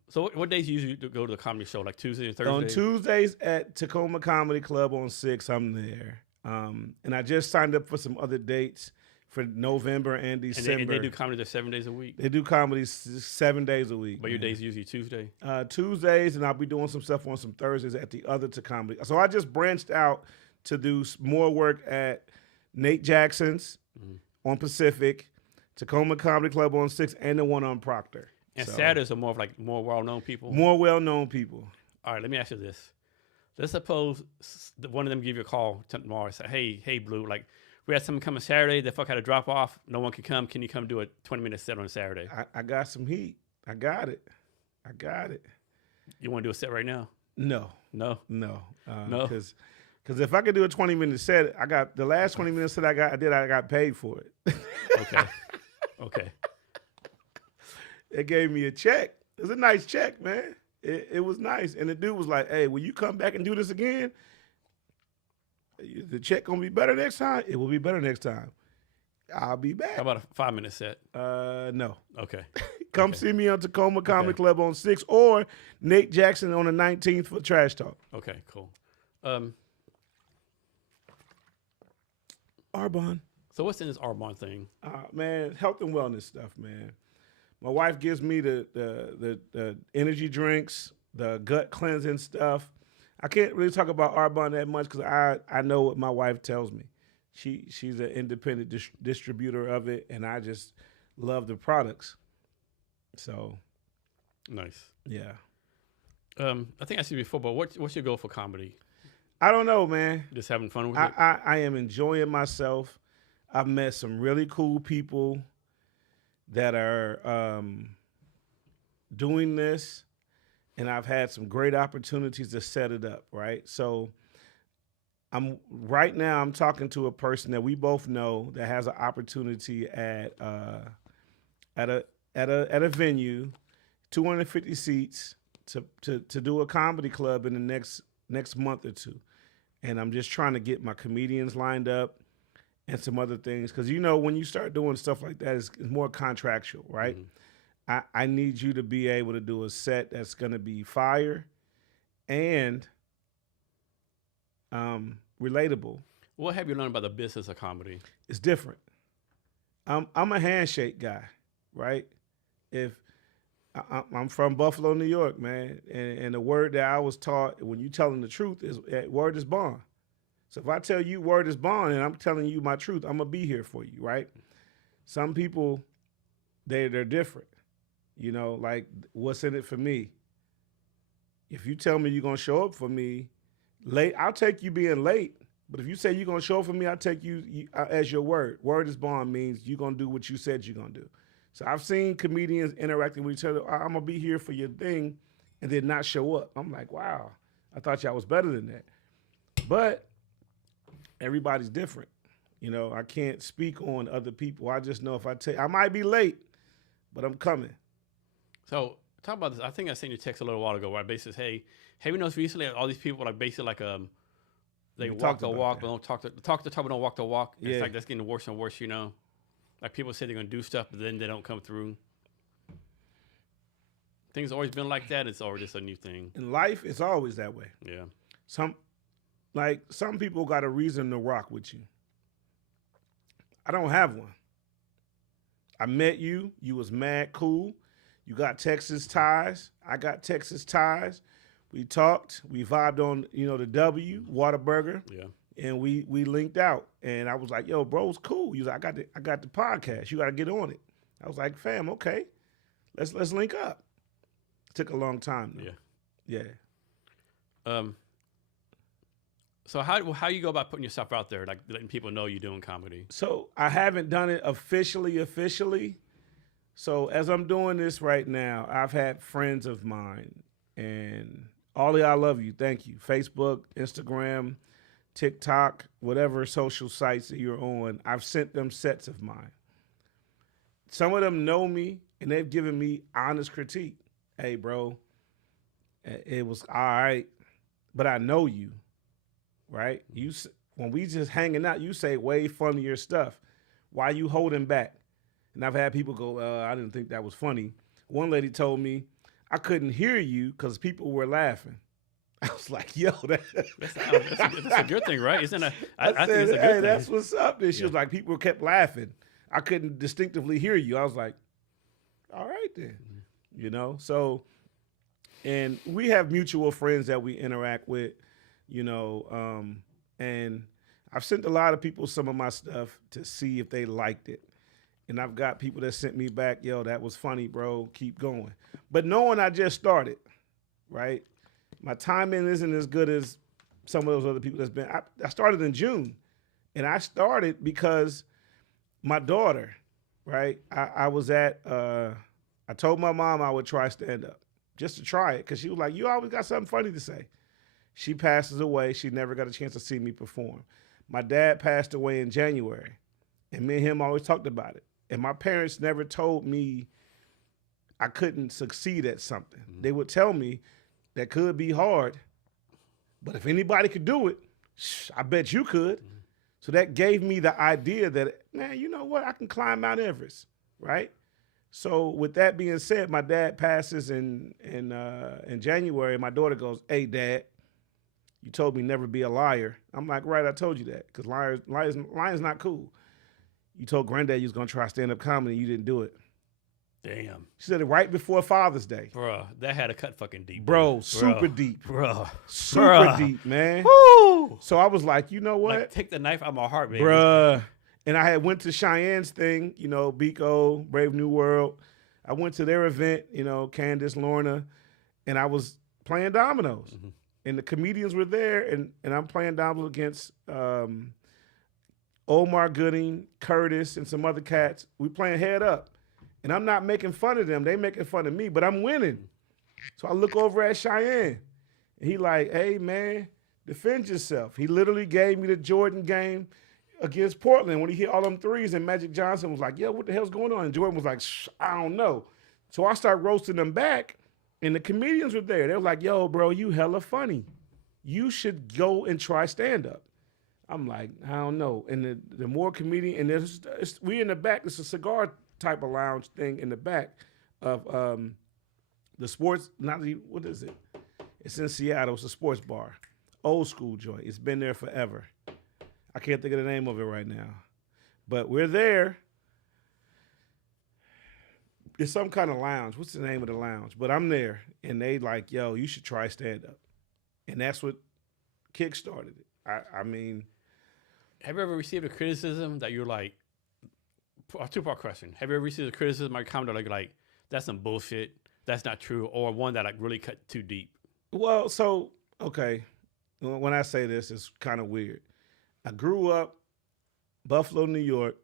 so what days you usually go to the comedy show? Like Tuesday and Thursday? On Tuesdays at Tacoma Comedy Club on 6, I'm there. And I just signed up for some other dates for November and December. And they do comedy there 7 days a week? They do comedy 7 days a week. But your days usually Tuesday? Tuesdays, and I'll be doing some stuff on some Thursdays at the other comedy. So I just branched out to do more work at Nate Jackson's on Pacific, Tacoma Comedy Club on 6, and the one on Proctor. And Saturdays are more well-known people? More well-known people. All right, let me ask you this. Let's suppose one of them give you a call tomorrow and say, hey, Blue, like, we had someone coming Saturday. The fuck had to drop off. No one can come. Can you come do a 20-minute set on Saturday? I got some heat. I got it. You want to do a set right now? No. No? No. No? Because if I could do a 20-minute set, I got the last 20 minutes that I got paid for it. Okay. They gave me a check. It was a nice check, man. It was nice. And the dude was like, hey, will you come back and do this again? The check gonna be better next time? It will be better next time. I'll be back. How about a 5-minute set? No. Okay. Come see me on Tacoma Comedy Club on 6 or Nate Jackson on the 19th for Trash Talk. Okay, cool. Arbonne. So what's in this Arbonne thing? Man, health and wellness stuff, man. My wife gives me the energy drinks, the gut cleansing stuff. I can't really talk about Arbonne that much because I know what my wife tells me. She's an independent distributor of it, and I just love the products. So, nice. Yeah. I think I said before, but what's your goal for comedy? I don't know, man. Just having fun with it? I am enjoying myself. I've met some really cool people that are doing this, and I've had some great opportunities to set it up, right? So I'm talking to a person that we both know that has an opportunity at a venue, 250 seats to do a comedy club in the next month or two. And I'm just trying to get my comedians lined up and some other things. Because, when you start doing stuff like that, it's more contractual, right? Mm-hmm. I need you to be able to do a set that's going to be fire and relatable. What have you learned about the business of comedy? It's different. I'm a handshake guy, right? If I'm from Buffalo, New York, man, and the word that I was taught when you telling the truth is word is bond. So if I tell you word is bond and I'm telling you my truth, I'm gonna be here for you, right? Some people, they're different. You know, like what's in it for me? If you tell me you're gonna show up for me late, I'll take you being late. But if you say you're gonna show up for me, I'll take you as your word. Word is bond means you're gonna do what you said you're gonna do. So I've seen comedians interacting with each other. I'm gonna be here for your thing, and then not show up. I'm like, wow, I thought y'all was better than that. But everybody's different. You know, I can't speak on other people. I just know if I might be late, but I'm coming. So talk about this. I think I sent you a text a little while ago where I basically said, hey, have you noticed recently all these people like basically like they walk the walk, but don't talk the talk, but don't walk the walk. Yeah. It's like that's getting worse and worse, you know. Like people say they're gonna do stuff, but then they don't come through. Things always been like that. It's always just a new thing. In life, it's always that way. Yeah. Some people got a reason to rock with you. I don't have one. I met you. You was mad cool. You got Texas ties. I got Texas ties. We talked. We vibed on, the W, Whataburger. Yeah. And we linked out. And I was like, yo, bro, it's cool. He was like, I got the podcast. You got to get on it. I was like, fam, okay. Let's link up. It took a long time, though. Yeah. Yeah. So how you go about putting yourself out there, like letting people know you're doing comedy? So I haven't done it officially. So as I'm doing this right now, I've had friends of mine, and all of y'all love you. Thank you. Facebook, Instagram, TikTok, whatever social sites that you're on, I've sent them sets of mine. Some of them know me, and they've given me honest critique. Hey, bro, it was all right, but I know you. Right? When we just hanging out, you say way funnier stuff. Why you holding back? And I've had people go, I didn't think that was funny. One lady told me, I couldn't hear you because people were laughing. I was like, yo, that's a good thing, right? Isn't it? I think it's a good thing. That's what's up. And she was like, people kept laughing. I couldn't distinctively hear you. I was like, all right then. So, and we have mutual friends that we interact with. And I've sent a lot of people some of my stuff to see if they liked it. And I've got people that sent me back, yo, that was funny, bro, keep going. But knowing I just started, right? My timing isn't as good as some of those other people that's been. I started in June, and I started because my daughter, right? I was at, I told my mom I would try stand-up just to try it because she was like, you always got something funny to say. She passes away. She never got a chance to see me perform. My dad passed away in January, and me and him always talked about it. And my parents never told me I couldn't succeed at something. Mm-hmm. They would tell me that could be hard, but if anybody could do it, I bet you could. Mm-hmm. So that gave me the idea that, man, you know what? I can climb Mount Everest, right? So with that being said, my dad passes in January. My daughter goes, hey, Dad, you told me never be a liar. I'm like, right, I told you that, because lying's not cool. You told Granddad you was going to try stand-up comedy, and you didn't do it. Damn. She said it right before Father's Day. Bruh, that had to cut fucking deep. Bro, super deep. Bruh. Super deep, man. Woo! So I was like, you know what? Like, take the knife out of my heart, baby. Bruh. And I had went to Cheyenne's thing, Biko, Brave New World. I went to their event, Candace, Lorna, and I was playing dominoes. Mm-hmm. And the comedians were there, and I'm playing dominoes against Omar Gooding, Curtis, and some other cats. We playing head up. And I'm not making fun of them. They making fun of me, but I'm winning. So I look over at Cheyenne, and he like, hey, man, defend yourself. He literally gave me the Jordan game against Portland when he hit all them threes, and Magic Johnson was like, yo, what the hell's going on? And Jordan was like, I don't know. So I started roasting them back, and the comedians were there. They were like, yo, bro, you hella funny. You should go and try stand-up. I'm like, I don't know. And the more comedian, and we in the back, it's a cigar type of lounge thing in the back of the sports, what is it? It's in Seattle. It's a sports bar. Old school joint. It's been there forever. I can't think of the name of it right now. But we're there. It's some kind of lounge. What's the name of the lounge? But I'm there, and they like, yo, you should try stand-up. And that's what kick-started it. I mean. Have you ever received a criticism that you're like, a two-part question. Have you ever received a criticism or comment like, that's some bullshit, that's not true, or one that like really cut too deep? Well, so, okay. When I say this, it's kind of weird. I grew up Buffalo, New York,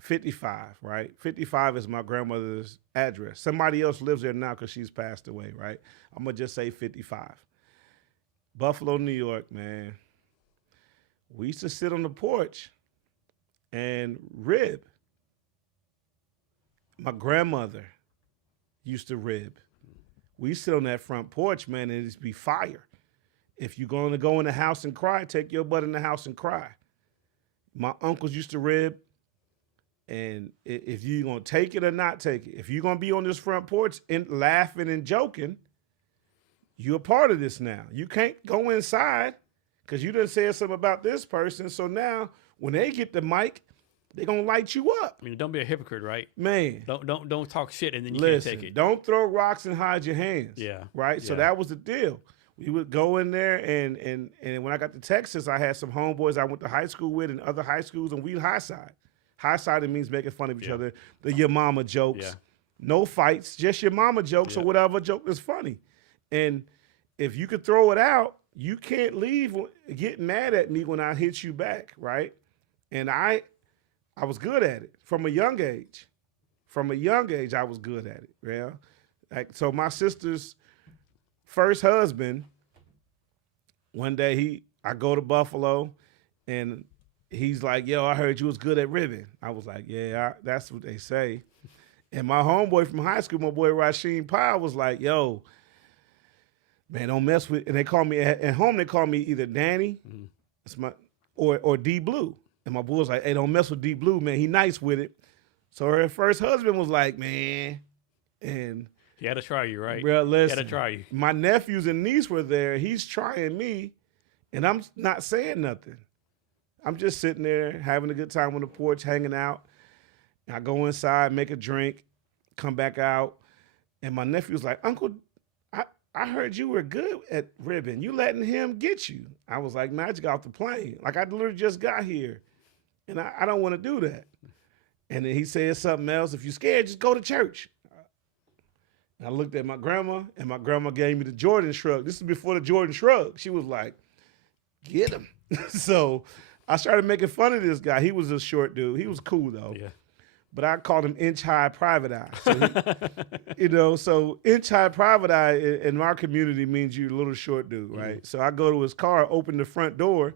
55, right? 55 is my grandmother's address. Somebody else lives there now because she's passed away, right? I'm going to just say 55. Buffalo, New York, man. We used to sit on the porch and rib. My grandmother used to rib. We sit on that front porch, man, and it'd be fire. If you're going to go in the house and cry, take your butt in the house and cry. My uncles used to rib. And if you're going to take it or not take it, if you're going to be on this front porch and laughing and joking, you're a part of this now. You can't go inside because you done said something about this person. So now when they get the mic, they're going to light you up. I mean, don't be a hypocrite, right? Man. Don't talk shit and then you Listen, can't take it. Don't throw rocks and hide your hands. Yeah. Right? Yeah. So that was the deal. We would go in there, and when I got to Texas, I had some homeboys I went to high school with and other high schools, and we high side. High side, it means making fun of each other. Your mama jokes. Yeah. No fights, just your mama jokes or whatever joke is funny. And if you could throw it out, you can't leave getting mad at me when I hit you back, right? And I was good at it from a young age. From a young age, I was good at it, yeah. Like, so my sister's first husband, one day I go to Buffalo, and he's like, yo, I heard you was good at ribbing. I was like, yeah, that's what they say. And my homeboy from high school, my boy Rasheem Powell, was like, yo, man, don't mess with, and they call me, at home they call me either Danny, it's my, or D Blue. And my boy was like, hey, don't mess with D Blue, man. He nice with it. So her first husband was like, man, and he had to try you, right? Bro, listen, he had to try you. My nephews and niece were there. He's trying me, and I'm not saying nothing. I'm just sitting there having a good time on the porch, hanging out. And I go inside, make a drink, come back out, and my nephew's like, Uncle, I heard you were good at ribbing. You letting him get you? I was like, man, I just got off the plane. Like, I literally just got here, and I don't want to do that. And then he said something else. If you're scared, just go to church. And I looked at my grandma, and my grandma gave me the Jordan shrug. This is before the Jordan shrug. She was like, get him. So I started making fun of this guy. He was a short dude. He was cool, though. Yeah. But I called him Inch High Private Eye. So so Inch High Private Eye in our community means you're a little short dude, right? Mm-hmm. So I go to his car, open the front door.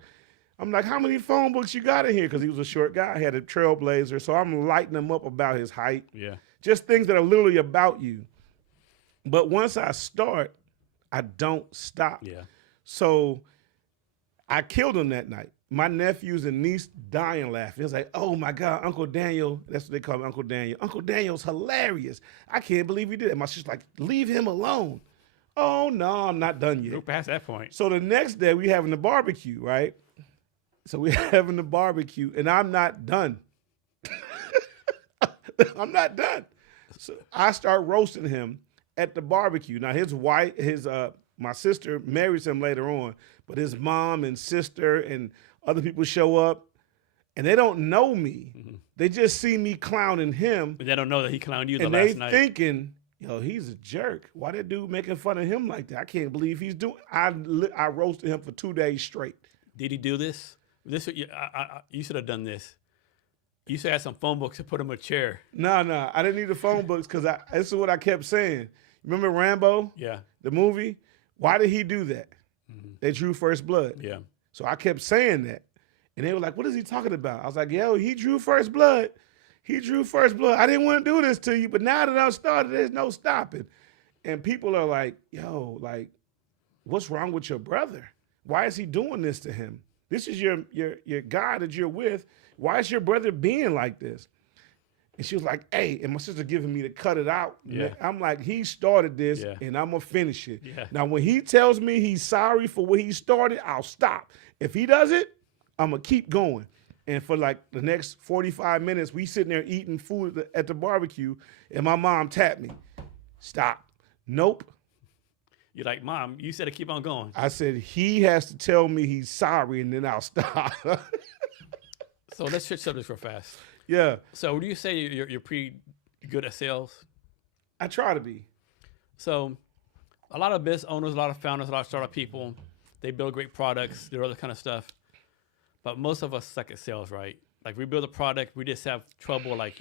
I'm like, how many phone books you got in here? Because he was a short guy. He had a Trailblazer. So I'm lighting him up about his height. Yeah. Just things that are literally about you. But once I start, I don't stop. Yeah. So I killed him that night. My nephews and niece dying laughing. It was like, oh my God, Uncle Daniel. That's what they call me, Uncle Daniel. Uncle Daniel's hilarious. I can't believe he did it. My sister's like, leave him alone. Oh no, I'm not done yet. Go past that point. So the next day we having the barbecue, right? So we having the barbecue, and I'm not done. I'm not done. So I start roasting him at the barbecue. Now his wife, my sister marries him later on, but his mom and sister and other people show up, and they don't know me. Mm-hmm. They just see me clowning him. But they don't know that he clowned you the last night. And they thinking, yo, he's a jerk. Why that dude making fun of him like that? I can't believe he's doing. I roasted him for 2 days straight. Did he do this? You should have done this. You should have some phone books to put him in a chair. No, I didn't need the phone books because this is what I kept saying. Remember Rambo? Yeah. The movie? Why did he do that? Mm-hmm. They drew first blood. Yeah. So I kept saying that. And they were like, what is he talking about? I was like, yo, he drew first blood. He drew first blood. I didn't want to do this to you, but now that I've started, there's no stopping. And people are like, yo, like, what's wrong with your brother? Why is he doing this to him? This is your guy that you're with. Why is your brother being like this? And she was like, hey, and my sister giving me to cut it out. Yeah. I'm like, he started this Yeah. and I'm going to finish it. Yeah. Now, when he tells me he's sorry for what he started, I'll stop. If he does it, I'm going to keep going. And for like the next 45 minutes, we sitting there eating food at the barbecue, and my mom tapped me. Stop. Nope. You're like, Mom, you said to keep on going. I said, he has to tell me he's sorry, and then I'll stop. So let's switch subjects real fast. Yeah. So would you say you're pretty good at sales? I try to be. So a lot of business owners, a lot of founders, a lot of startup people, they build great products, do other kind of stuff. But most of us suck at sales, right? Like we build a product, we just have trouble, like,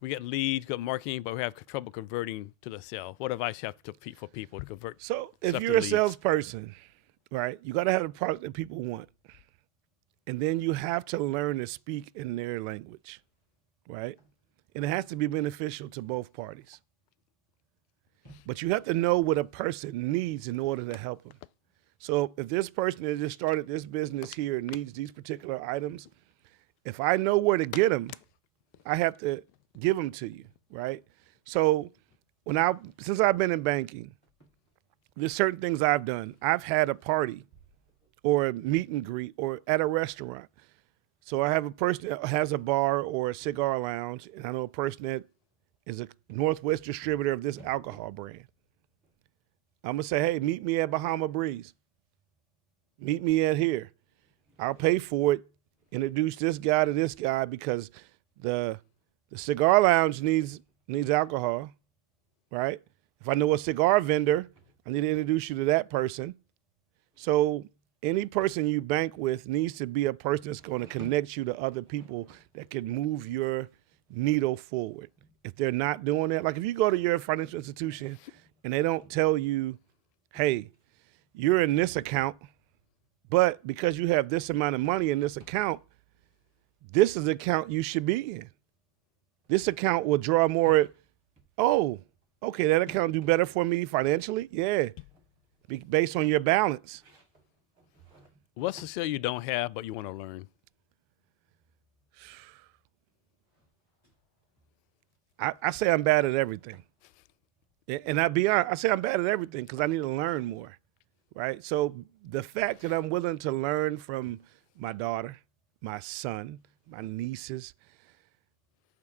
we get leads, good marketing, but we have trouble converting to the sale. What advice you have for people to convert? So if you're a salesperson, right, you got to have a product that people want. And then you have to learn to speak in their language, right? And it has to be beneficial to both parties. But you have to know what a person needs in order to help them. So if this person that just started this business here needs these particular items, if I know where to get them, I have to give them to you, right? So since I've been in banking, there's certain things I've done. I've had a party or a meet and greet or at a restaurant. So I have a person that has a bar or a cigar lounge, and I know a person that is a Northwest distributor of this alcohol brand. I'm going to say, hey, meet me at Bahama Breeze. Meet me at here. I'll pay for it. Introduce this guy to this guy because the cigar lounge needs alcohol, right? If I know a cigar vendor, I need to introduce you to that person. So any person you bank with needs to be a person that's going to connect you to other people that can move your needle forward. If they're not doing that, like if you go to your financial institution and they don't tell you, hey, you're in this account, but because you have this amount of money in this account, this is the account you should be in. This account will draw more. Oh, okay, that account do better for me financially? Yeah, based on your balance. What's the skill you don't have but you want to learn? I say I'm bad at everything. And I be honest, I say I'm bad at everything because I need to learn more, right? So the fact that I'm willing to learn from my daughter, my son, my nieces,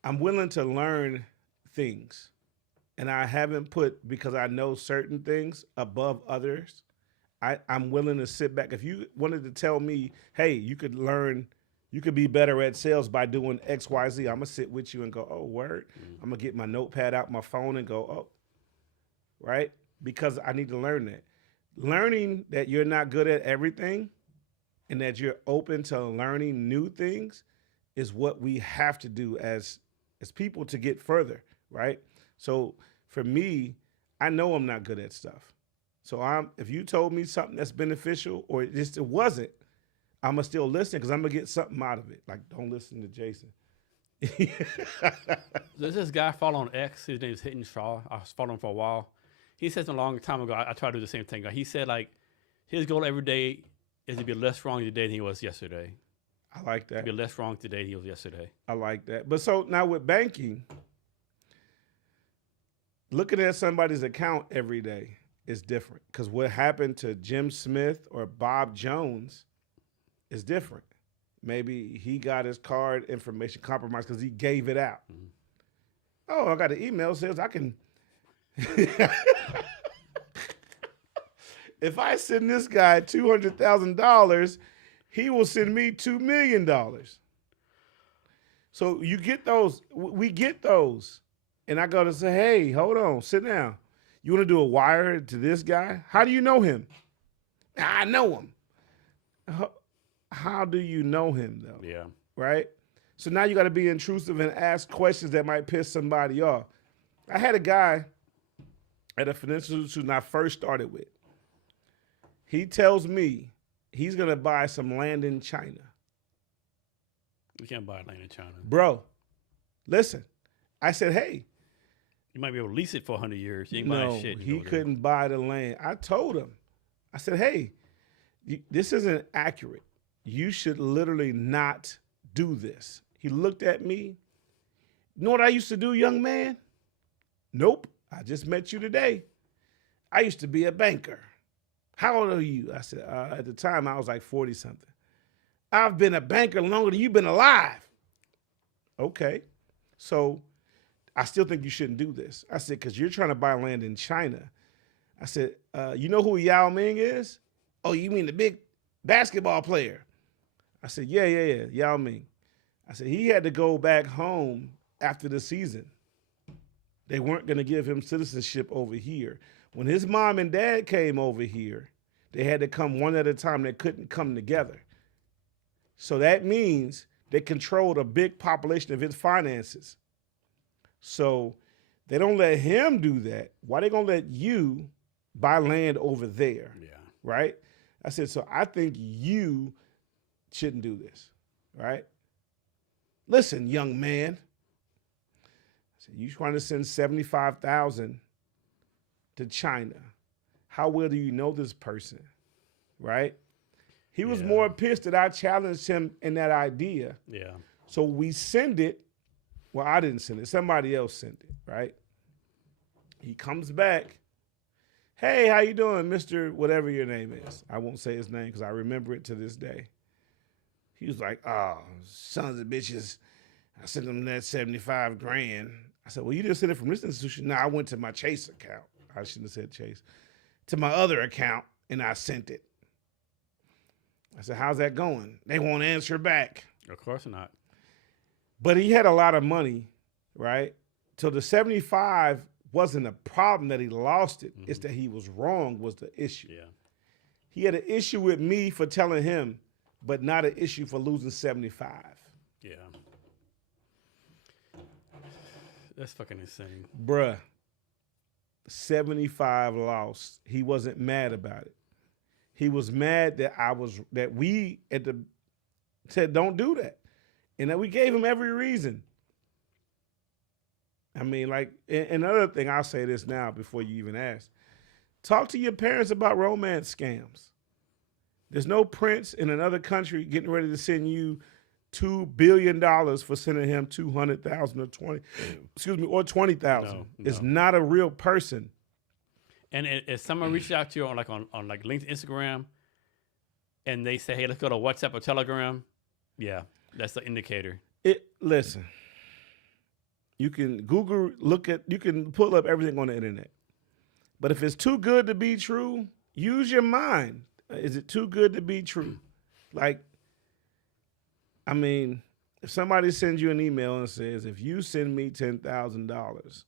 I'm willing to learn things. And I haven't put, because I know certain things above others, I'm willing to sit back. If you wanted to tell me, hey, you could be better at sales by doing X, Y, Z, I'm going to sit with you and go, oh, word. I'm going to get my notepad out, my phone, and go, oh, right? Because I need to learn that. Learning that you're not good at everything and that you're open to learning new things is what we have to do as people to get further, right? So for me, I know I'm not good at stuff. So if you told me something that's beneficial or it wasn't, I'm going to still listen because I'm going to get something out of it. Like, don't listen to Jason. There's this guy following X. His name is Hidden Shaw. I was following him for a while. He says a long time ago, I try to do the same thing. He said, like, his goal every day is to be less wrong today than he was yesterday. I like that. To be less wrong today than he was yesterday. I like that. But so now with banking, looking at somebody's account every day is different because what happened to Jim Smith or Bob Jones is different. Maybe he got his card information compromised because he gave it out. Mm-hmm. Oh, I got an email that says I can. If I send this guy $200,000, he will send me $2 million. So you get those. We get those. And I go to say, hey, hold on, sit down. You want to do a wire to this guy? How do you know him? I know him. How do you know him, though? Yeah. Right? So now you got to be intrusive and ask questions that might piss somebody off. I had a guy at a financial institution I first started with. He tells me he's going to buy some land in China. You can't buy land in China. Bro, listen. I said, hey. You might be able to lease it for 100 years. You ain't buying shit. He couldn't buy the land. I told him. I said, hey, this isn't accurate. You should literally not do this. He looked at me. You know what I used to do, young man? Nope. I just met you today. I used to be a banker. How old are you? I said, at the time, I was like 40 something. I've been a banker longer than you've been alive. Okay. So I still think you shouldn't do this. I said, because you're trying to buy land in China. I said, you know who Yao Ming is? Oh, you mean the big basketball player? I said, yeah, Yao Ming. I said, he had to go back home after the season. They weren't going to give him citizenship over here. When his mom and dad came over here, they had to come one at a time. They couldn't come together. So that means they controlled a big population of his finances. So they don't let him do that. Why they going to let you buy land over there? Yeah. Right? I said, so I think you shouldn't do this. Right? Listen, young man. You trying to send 75,000 to China. How well do you know this person? Right? He was more pissed that I challenged him in that idea. Yeah. So we send it. Well, I didn't send it. Somebody else sent it, right? He comes back. Hey, how you doing, Mr. whatever your name is? I won't say his name because I remember it to this day. He was like, oh, sons of bitches. I sent them that 75 grand. I said, well, you didn't send it from this institution. No, I went to my Chase account. I shouldn't have said Chase. To my other account, and I sent it. I said, how's that going? They won't answer back. Of course not. But he had a lot of money, right? So the 75 wasn't a problem that he lost it. It's that he was wrong was the issue. Yeah. He had an issue with me for telling him, but not an issue for losing 75. Yeah. That's fucking insane. Bruh, 75 lost. He wasn't mad about it. He was mad that we said don't do that. And that we gave him every reason. I mean, like, another thing, I'll say this now before you even ask. Talk to your parents about romance scams. There's no prince in another country getting ready to send you $2 billion for sending him 200,000 or 20,000. No. It's not a real person. And if someone reaches out to you on LinkedIn, Instagram, and they say, hey, let's go to WhatsApp or Telegram, yeah, that's the indicator. Listen, you can Google, you can pull up everything on the internet. But if it's too good to be true, use your mind. Is it too good to be true? Like, I mean, if somebody sends you an email and says, if you send me $10,000,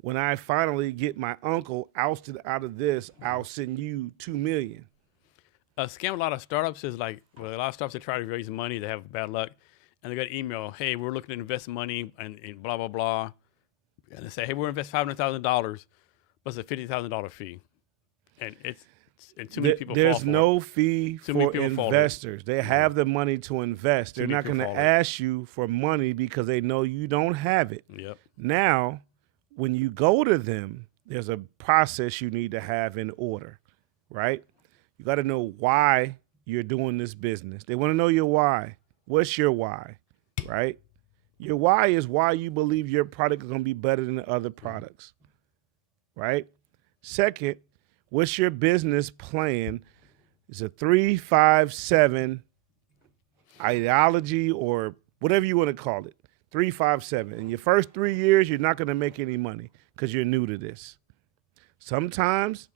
when I finally get my uncle ousted out of this, I'll send you $2 million. A scam a lot of startups is like, well, a lot of startups that try to raise money, they have bad luck, and they got an email, hey, we're looking to invest money and blah, blah, blah. And they say, hey, we'll invest $500,000, but it's a $50,000 fee. And and too many people fall for it. There's no fee for investors. They have the money to invest. They're not going to ask you for money because they know you don't have it. Yep. Now, when you go to them, there's a process you need to have in order, right? You got to know why you're doing this business. They want to know your why. What's your why, right? Your why is why you believe your product is going to be better than the other products, right? Second, what's your business plan? It's a 3-5-7 ideology or whatever you want to call it. 3-5-7. In your first 3 years, you're not going to make any money because you're new to this. Sometimes,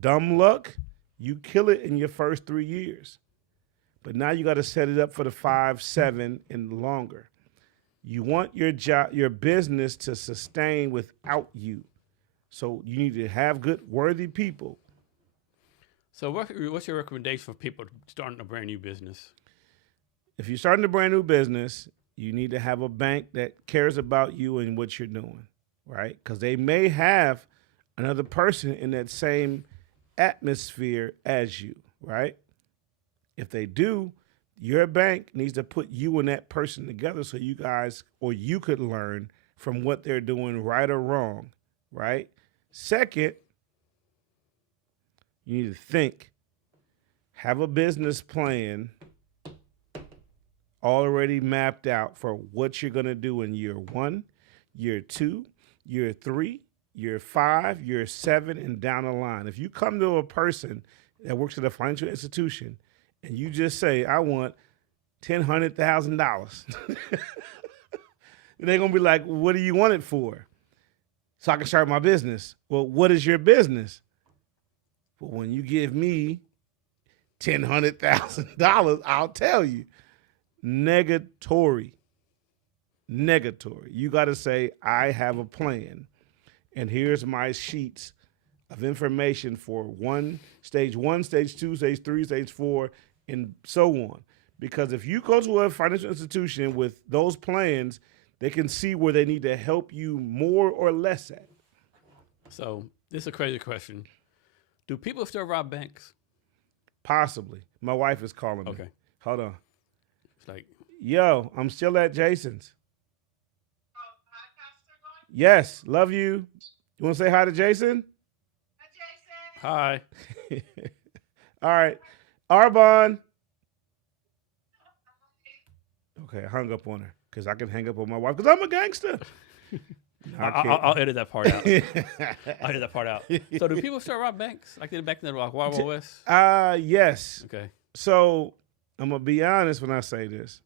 dumb luck, you kill it in your first 3 years. But now you got to set it up for the 5-7 and longer. You want your business to sustain without you. So you need to have good, worthy people. So what's your recommendation for people starting a brand new business? If you're starting a brand new business, you need to have a bank that cares about you and what you're doing, right? Because they may have another person in that same atmosphere as you, right? If they do, your bank needs to put you and that person together so you guys, or you could learn from what they're doing right or wrong, right? Second, you need to think, have a business plan already mapped out for what you're going to do in year 1, year 2, year 3, year 5, year 7, and down the line. If you come to a person that works at a financial institution and you just say, I want $100,000, they're going to be like, what do you want it for? So I can start my business. Well, what is your business? Well, when you give me $100,000, I'll tell you. Negatory. You got to say, I have a plan, and here's my sheets of information for stage 1, stage 2, stage 3, stage 4, and so on. Because if you go to a financial institution with those plans, they can see where they need to help you more or less at. So this is a crazy question. Do people still rob banks? Possibly. My wife is calling me. Okay. Hold on. It's like, yo, I'm still at Jason's. Yes, love you. You want to say hi to Jason? hi. All right. Arbonne. Okay, I hung up on her because I can hang up on my wife because I'm a gangster. No, I'll edit that part out. I'll edit that part out. So do people still rob banks like they did back in the Wild Wild West? Yes. Okay. So I'm going to be honest when I say this.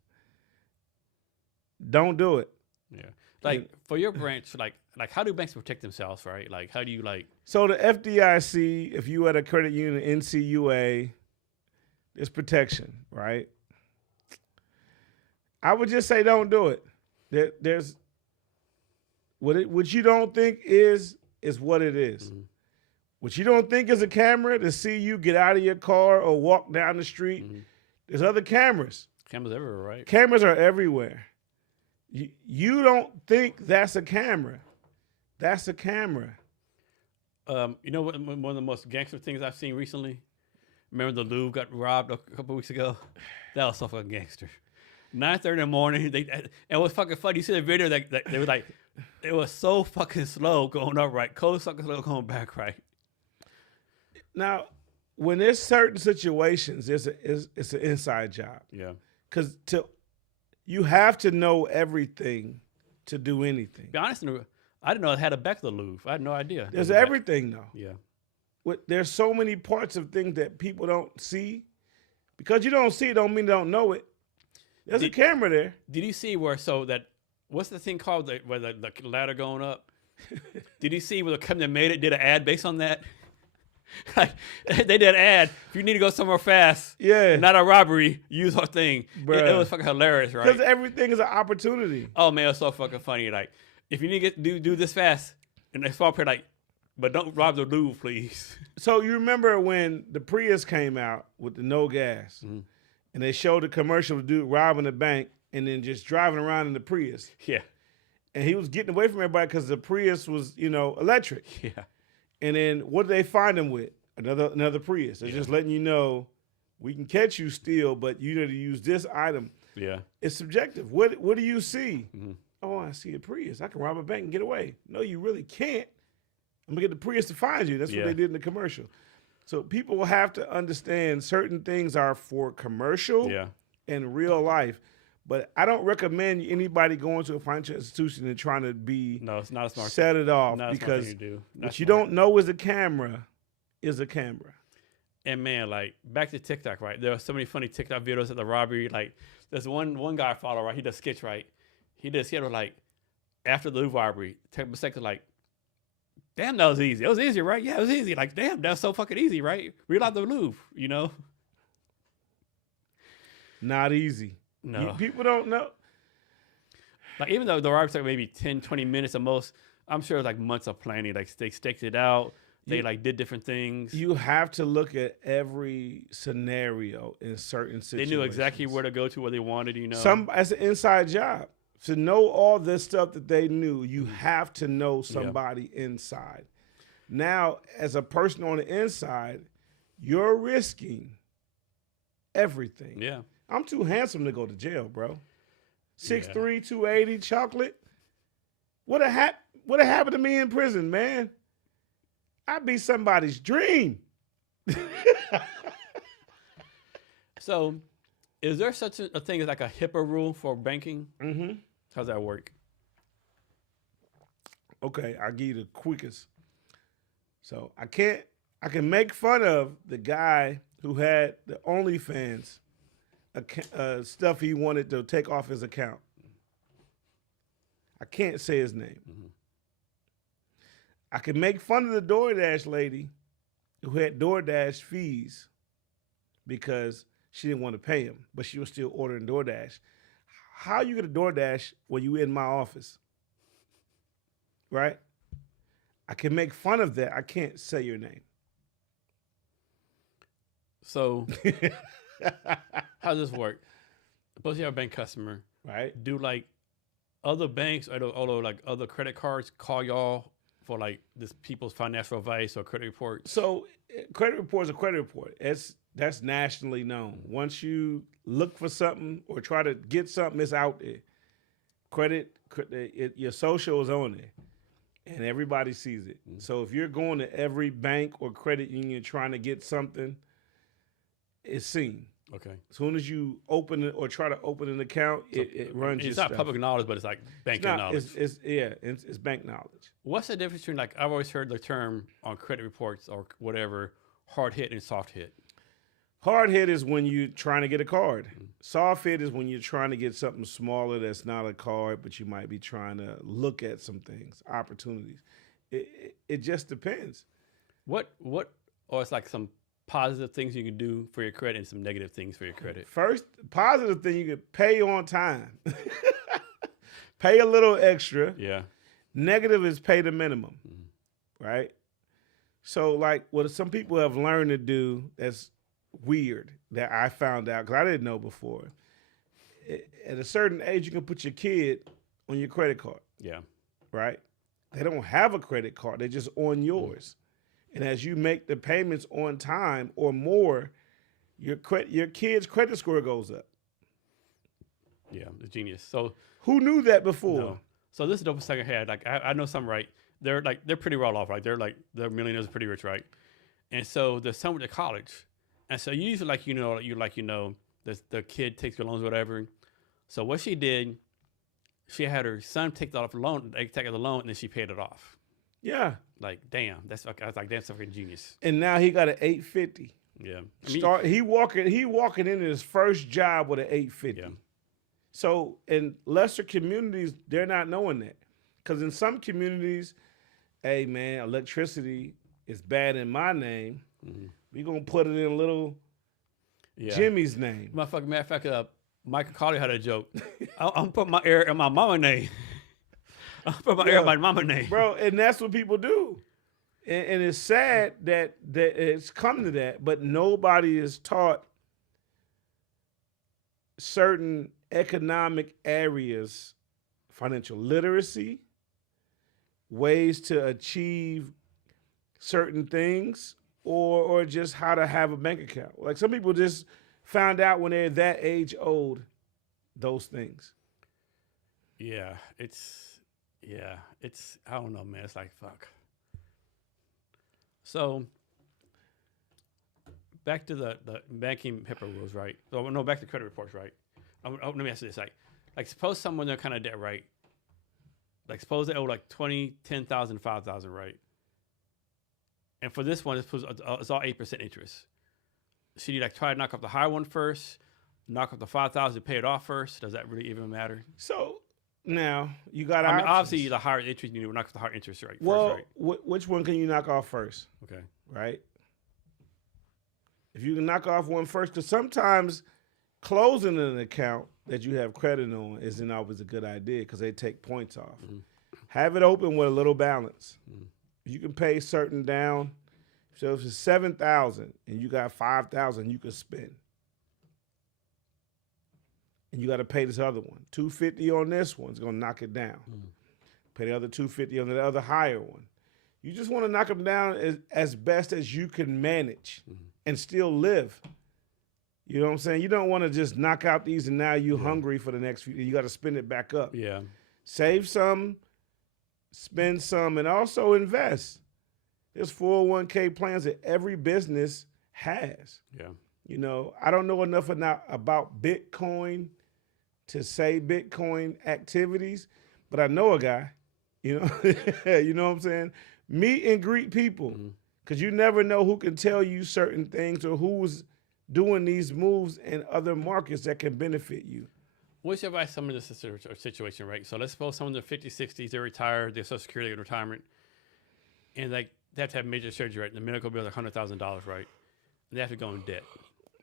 Don't do it. Yeah. Like for your branch, like how do banks protect themselves, right? Like how do you like? So the FDIC, if you at a credit union, NCUA, there's protection, right? I would just say don't do it. There's what you don't think is what it is. Mm-hmm. What you don't think is a camera to see you get out of your car or walk down the street. Mm-hmm. There's other cameras. Cameras everywhere, right? Cameras are everywhere. You don't think that's a camera. That's a camera. You know what? One of the most gangster things I've seen recently? Remember the Louvre got robbed a couple weeks ago? That was so fucking gangster. 9:30 in the morning. And it was fucking funny. You see the video that they was like, it was so fucking slow going up right. Cold fucking slow going back right. Now, when there's certain situations, it's an inside job. Yeah. Because you have to know everything to do anything. To be honest, I didn't know it had a back of the Louvre. I had no idea. There's everything, though. Yeah. There's so many parts of things that people don't see. Because you don't see it don't mean they don't know it. There's a camera there. Did you see what's the thing called where the ladder going up? Did you see where the company that made it did an ad based on that? Like, they did an ad. If you need to go somewhere fast, not a robbery, use our thing. It was fucking hilarious, right? Because everything is an opportunity. Oh man, it was so fucking funny. Like, if you need to do this fast, and they small period, like, but don't rob the Louvre, please. So you remember when the Prius came out with the no gas, mm-hmm. and they showed the commercial of the dude robbing the bank and then just driving around in the Prius. Yeah. And he was getting away from everybody because the Prius was, electric. Yeah. And then what did they find him with? Another Prius. They're just letting you know, we can catch you still, but you need to use this item. Yeah. It's subjective. What do you see? Mm-hmm. Oh, I see a Prius. I can rob a bank and get away. No, you really can't. I'm going to get the Prius to find you. That's what they did in the commercial. So people will have to understand certain things are for commercial and real life. But I don't recommend anybody going to a financial institution and trying to be it's not a smart set it off because what you don't know is a camera. And man, like back to TikTok, right? There are so many funny TikTok videos of the robbery. Like there's one guy I follow, right? He does sketch, right? He does sketch like after the Louvre robbery, take a second, like, damn, that was easy. It was easy, right? Yeah, it was easy. Like, damn, that was so fucking easy, right? Reload the Louvre, Not easy. No. People don't know. Like, even though the robbery took maybe 10, 20 minutes at most, I'm sure it was like months of planning. Like, they staked it out. They did different things. You have to look at every scenario in certain situations. They knew exactly where to go to, where they wanted, As an inside job. To know all this stuff that they knew, you have to know somebody inside. Now, as a person on the inside, you're risking everything. Yeah. I'm too handsome to go to jail, bro. 6'3", 280, chocolate. What happened to me in prison, man? I'd be somebody's dream. So, is there such a thing as like a HIPAA rule for banking? Mm-hmm. How's that work? Okay, I'll give you the quickest. So I can make fun of the guy who had the OnlyFans stuff he wanted to take off his account. I can't say his name. Mm-hmm. I can make fun of the DoorDash lady who had DoorDash fees because she didn't want to pay him, but she was still ordering DoorDash. How you get a DoorDash when you in my office? Right? I can make fun of that. I can't say your name. So how does this work? Suppose you have a bank customer. Right. Do like other banks or like other credit cards call y'all for like this people's financial advice or credit reports? So credit report is a credit report. That's nationally known. Once you look for something or try to get something, it's out there. Your social is on there, and everybody sees it. Mm-hmm. So if you're going to every bank or credit union trying to get something, it's seen. Okay. As soon as you open it or try to open an account, so it runs. It's your not stuff. Public knowledge, but it's like banking knowledge. It's bank knowledge. What's the difference between, like, I've always heard the term on credit reports or whatever, hard hit and soft hit? Hard hit is when you're trying to get a card. Mm-hmm. Soft hit is when you're trying to get something smaller that's not a card, but you might be trying to look at some things, opportunities. It just depends. Or it's like some positive things you can do for your credit and some negative things for your credit. First, positive thing, you could pay on time. Pay a little extra. Yeah. Negative is pay the minimum, right? So like what some people have learned to do that's weird that I found out because I didn't know before. At a certain age, you can put your kid on your credit card. Yeah. Right? They don't have a credit card. They're just on yours. And as you make the payments on time or more, your kid's credit score goes up. Yeah, it's genius. So who knew that before? No. So this is the second head. Like I know some, right? They're pretty well off, right? They're millionaires, pretty rich, right? And so there's some with the college, and so usually the kid takes your loans, or whatever. So what she did, she had her son take the loan, and then she paid it off. Yeah. Like, damn, I was like, that's fucking genius. And now he got an 850. Yeah. He walking into his first job with an 850. Yeah. So in lesser communities, they're not knowing that. Because in some communities, hey man, electricity is bad in my name. Mm-hmm. We're gonna put it in little Jimmy's name. Matter of fact, Michael Carly had a joke. I'm putting my air in my mama name. I'm putting my air in my mama name. Bro, and that's what people do. And it's sad that it's come to that, but nobody is taught certain economic areas, financial literacy, ways to achieve certain things, or just how to have a bank account. Like some people just found out when they're that age old, those things. Yeah, I don't know, man. It's like, fuck. So back to the banking HIPAA rules, right? So, no, back to credit reports, right? Let me ask you this. Like suppose someone they're kind of debt, right? Like suppose they owe like 20, 10,000, 5,000, right? And for this one, it's all 8% interest. Should you like try to knock off the higher one first, knock off the 5,000, pay it off first? Does that really even matter? So now you got. Obviously, the higher interest you need to knock off the higher interest rate. Well, first, right? Which one can you knock off first? Okay. Right. If you can knock off one first, because sometimes closing an account that you have credit on isn't always a good idea because they take points off. Mm-hmm. Have it open with a little balance. Mm-hmm. You can pay certain down. So if it's 7,000 and you got 5,000, you can spend. And you got to pay this other one. 250 on this one is going to knock it down. Mm-hmm. Pay the other 250 on the other higher one. You just want to knock them down as best as you can manage and still live. You know what I'm saying? You don't want to just knock out these and now you're hungry for the next few. You got to spend it back up. Yeah. Save some, spend some, and also invest. There's 401k plans that every business has. Yeah. You know, I don't know enough about Bitcoin to say Bitcoin activities, but I know a guy. You know, you know what I'm saying? Meet and greet people, Mhm. because you never know who can tell you certain things or who's doing these moves in other markets that can benefit you. What's your advice? Some of this situation, right? So let's suppose someone's in 50s, 60s, they're retired, they're Social Security in retirement, and like they have to have major surgery, right? The medical bill is $100,000, right? And they have to go in debt.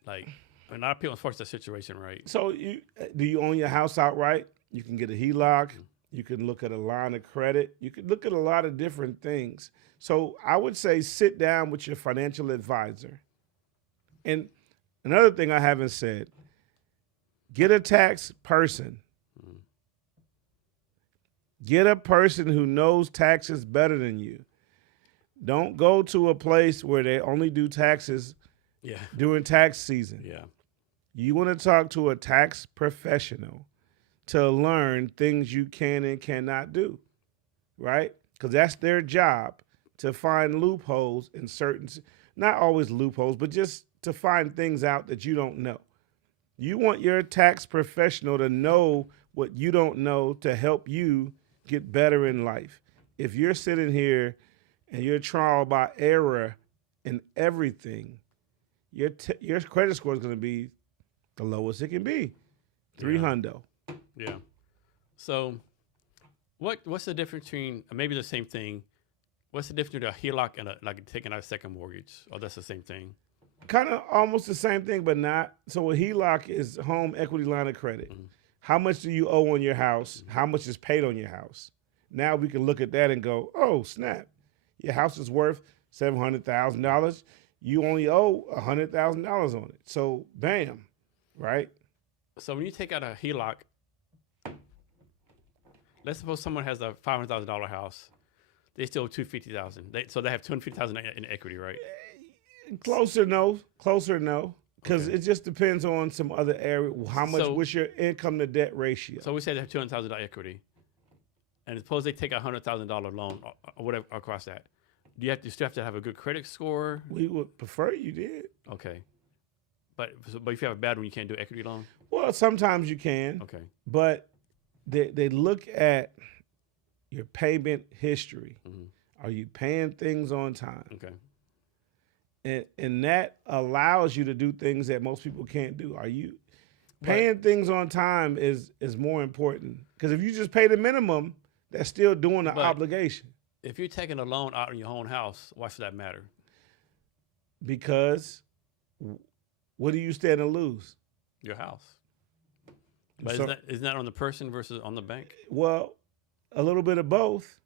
Like a lot of people, unfortunately, that situation, right? So do you own your house outright? You can get a HELOC. You can look at a line of credit. You can look at a lot of different things. So I would say sit down with your financial advisor. And another thing I haven't said, get a tax person. Mhm. Get a person who knows taxes better than you. Don't go to a place where they only do taxes Yeah. during tax season. Yeah. You want to talk to a tax professional to learn things you can and cannot do, right? Because that's their job, to find loopholes in certain, not always loopholes, but just to find things out that you don't know. You want your tax professional to know what you don't know to help you get better in life. If you're sitting here and you're trial by error in everything, your credit score is going to be the lowest it can be, 300. Yeah. So what's the difference between, maybe the same thing, what's the difference between a HELOC and like taking out a second mortgage? Oh, that's the same thing. Kind of almost the same thing, but not. So a HELOC is home equity line of credit. Mhm. How much do you owe on your house? How much is paid on your house? Now we can look at that and go, oh, snap. Your house is worth $700,000. You only owe $100,000 on it. So bam, right? So when you take out a HELOC, let's suppose someone has a $500,000 house. They still owe $250,000. So they have $250,000 in equity, right? Closer, no. Because it just depends on some other area. How much, what's your income to debt ratio? So we say they have $200,000 equity. And suppose they take a $100,000 loan or whatever across that. Do you still have to have a good credit score? We would prefer you did. Okay. But if you have a bad one, you can't do equity loan? Well, sometimes you can. Okay. But they look at your payment history. Mm-hmm. Are you paying things on time? Okay. And that allows you to do things that most people can't do. Are you paying things on time is more important. Because if you just pay the minimum, that's still doing the obligation. If you're taking a loan out in your own house, why should that matter? Because what do you stand to lose? Your house. But isn't that on the person versus on the bank? Well, a little bit of both.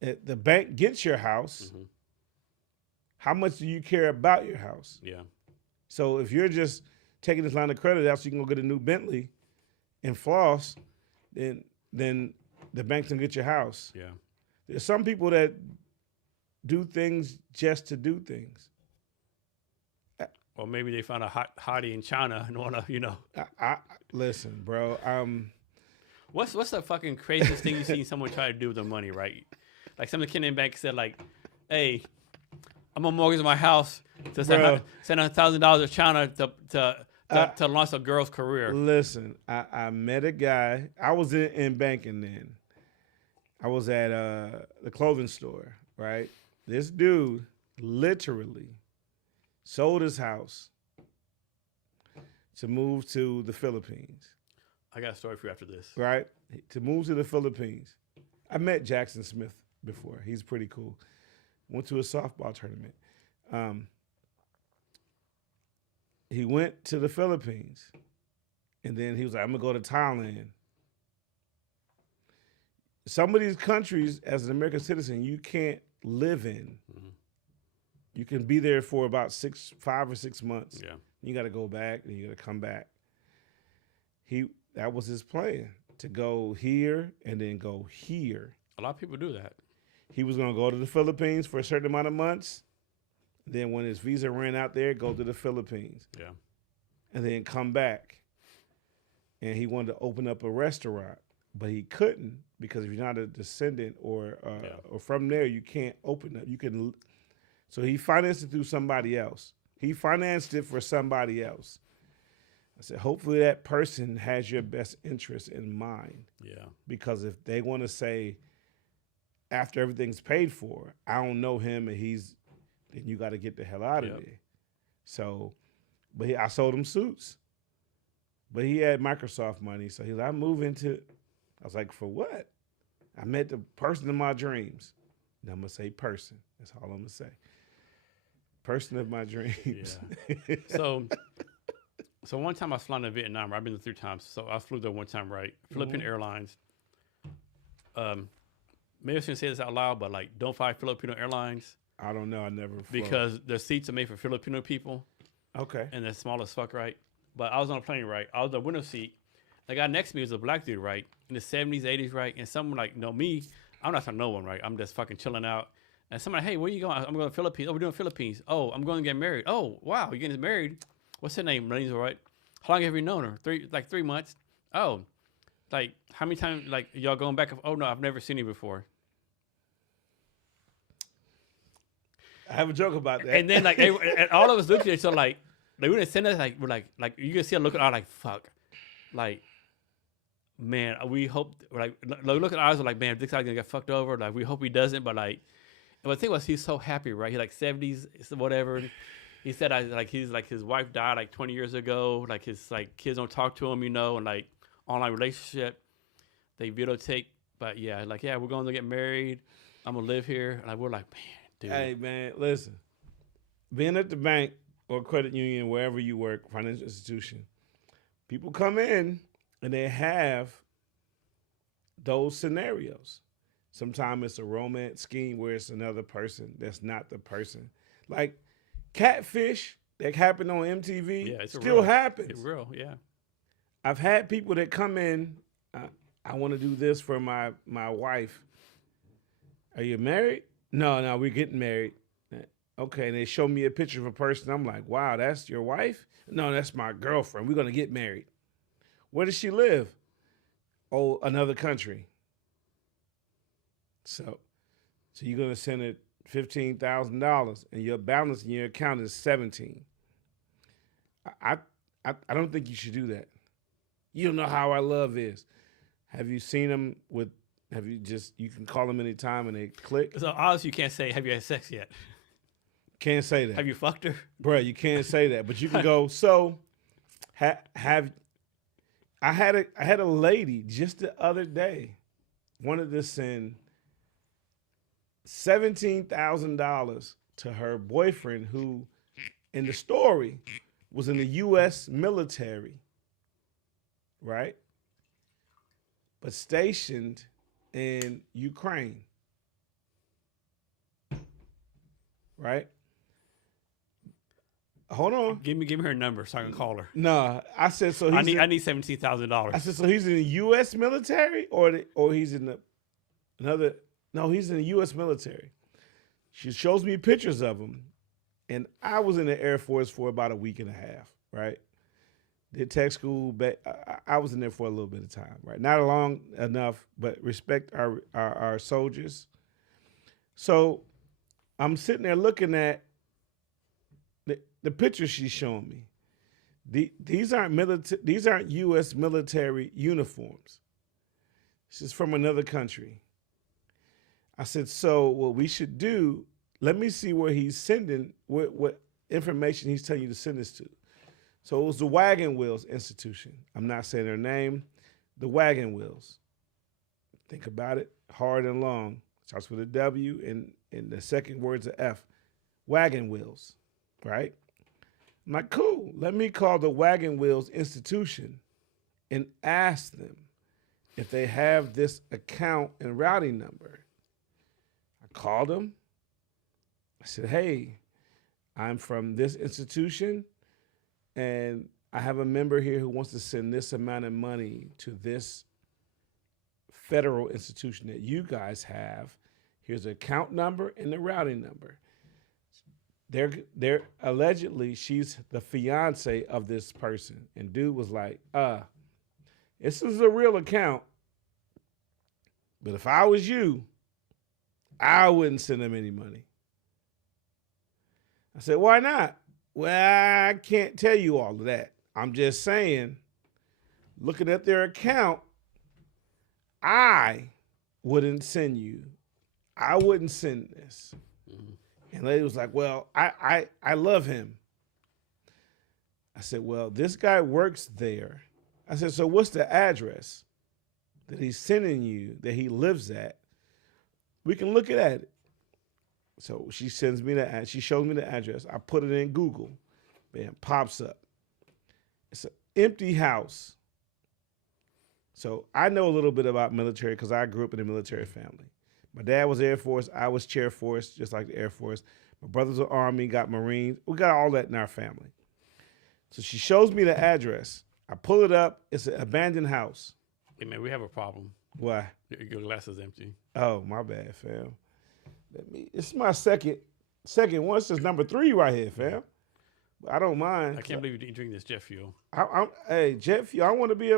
The bank gets your house. Mm-hmm. How much do you care about your house? Yeah. So if you're just taking this line of credit out so you can go get a new Bentley and floss, then the bank's gonna get your house. Yeah. There's some people that do things just to do things. Or maybe they found a hottie in China and want to, Listen, bro. What's the fucking craziest thing you've seen someone try to do with their money, right? Like some of the Kenyan banks said, like, hey, I'm gonna mortgage my house to send $1,000 to China to launch a girl's career. Listen, I met a guy. I was in banking then. I was at the clothing store, right? This dude literally sold his house to move to the Philippines. I got a story for you after this. Right? To move to the Philippines. I met Jackson Smith before. He's pretty cool. Went to a softball tournament. He went to the Philippines. And then he was like, I'm going to go to Thailand. Some of these countries, as an American citizen, you can't live in. Mm-hmm. You can be there for about 5 or 6 months. Yeah. You got to go back, and you got to come back. That was his plan, to go here and then go here. A lot of people do that. He was going to go to the Philippines for a certain amount of months. Then when his visa ran out there, go to the Philippines. Yeah. And then come back. And he wanted to open up a restaurant, but he couldn't, because if you're not a descendant or from there, you can't open up. So he financed it through somebody else. He financed it for somebody else. I said, hopefully that person has your best interest in mind. Yeah. Because if they want to say, after everything's paid for, I don't know him, and then you got to get the hell out of there. So, but I sold him suits. But he had Microsoft money, so he's like, I move into. I was like, for what? I met the person of my dreams. And I'm gonna say person. That's all I'm gonna say. Person of my dreams. Yeah. So one time I was flying to Vietnam. I've been there 3 times. So I flew there one time, right? Philippine Airlines. Maybe I shouldn't say this out loud, but like, don't fly Filipino Airlines. I don't know. I never flew. Because the seats are made for Filipino people. Okay. And they're small as fuck, right? But I was on a plane, right? I was in the window seat. The guy next to me was a black dude, right? In the 70s, 80s, right? And someone like, me, I'm not from no one, right? I'm just fucking chilling out. And somebody, hey, where you going? I'm going to Philippines. Oh, we're doing Philippines. Oh, I'm going to get married. Oh, wow, you're getting married? What's her name? Lane's all right. How long have you known her? 3 months. Oh, like how many times? Like y'all going back? Oh no, I've never seen you before. I have a joke about that. And then like and all of us looked at each other like they wouldn't send us like we're like you can see us looking out like fuck, like man, we hope like look at our eyes like man, this guy's gonna get fucked over. Like we hope he doesn't, but like. And the thing was, he's so happy, right? He's like 70s, whatever. He said, he's like his wife died like 20 years ago. Like his like kids don't talk to him, and like online relationship, they videotape. But yeah, like we're going to get married. I'm gonna live here. And like, we're like, man, dude. Hey man, listen, being at the bank or credit union, wherever you work, financial institution, people come in and they have those scenarios. Sometimes it's a romance scheme where it's another person that's not the person. Like catfish that happened on MTV still happens. It's real, yeah. I've had people that come in, I want to do this for my wife. Are you married? No, we're getting married. Okay, and they show me a picture of a person. I'm like, wow, that's your wife? No, that's my girlfriend. We're going to get married. Where does she live? Oh, another country. So you're gonna send it $15,000, and your balance in your account is $17,000. I don't think you should do that. You don't know how our love is. Have you seen them with? You can call them anytime and they click. So obviously you can't say, have you had sex yet? Can't say that. Have you fucked her, bro? You can't say that, but you can go. So I had a lady just the other day wanted to send $17,000 to her boyfriend, who in the story was in the U.S. military, right? But stationed in Ukraine, right? Hold on. Give me her number so I can call her. No, I said so. I need $17,000. I said so. He's in the U.S. military, or he's in another. No, he's in the U.S. military. She shows me pictures of him, and I was in the Air Force for about a week and a half, right? Did tech school, but I was in there for a little bit of time, right? Not long enough, but respect our soldiers. So I'm sitting there looking at the pictures she's showing me. These aren't U.S. military uniforms. This is from another country. I said, so what we should do, let me see where he's sending, what information he's telling you to send this to. So it was the Wagon Wheels Institution. I'm not saying their name. The Wagon Wheels. Think about it, hard and long. Starts with a W and the second word's a F. Wagon Wheels, right? I'm like, cool. Let me call the Wagon Wheels Institution and ask them if they have this account and routing number. Called them. I said, hey, I'm from this institution, and I have a member here who wants to send this amount of money to this federal institution that you guys have. Here's the account number and the routing number. They're allegedly, she's the fiance of this person. And dude was like, this is a real account, but if I was you, I wouldn't send them any money. I said, why not? Well, I can't tell you all of that. I'm just saying, looking at their account, I wouldn't send you I wouldn't send this. And the lady was like, well, I love him. I said, well, this guy works there. I said, so what's the address that he's sending you, that he lives at? We can look at it. So she sends me she shows me the address. I put it in Google. Bam, pops up. It's an empty house. So I know a little bit about military because I grew up in a military family. My dad was Air Force. I was Chair Force, just like the Air Force. My brothers were Army, got Marines. We got all that in our family. So she shows me the address. I pull it up. It's an abandoned house. Hey, man, we have a problem. Why? Your glass is empty. Oh, my bad, fam. It's my second one. This is number 3 right here, fam. But I don't mind. I can't believe you didn't drink this jet fuel. Hey, jet fuel. I want to be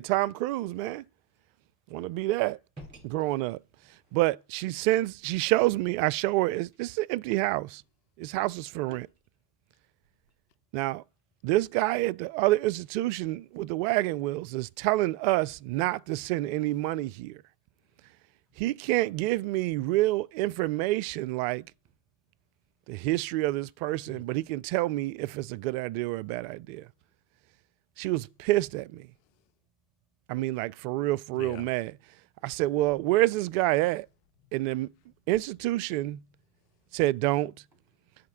Tom Cruise, man. I want to be that growing up. But she shows me, I show her, this is an empty house. This house is for rent. Now, this guy at the other institution with the wagon wheels is telling us not to send any money here. He can't give me real information like the history of this person, but he can tell me if it's a good idea or a bad idea. She was pissed at me. I mean, like for real mad. I said, well, where's this guy at? And the institution said, don't.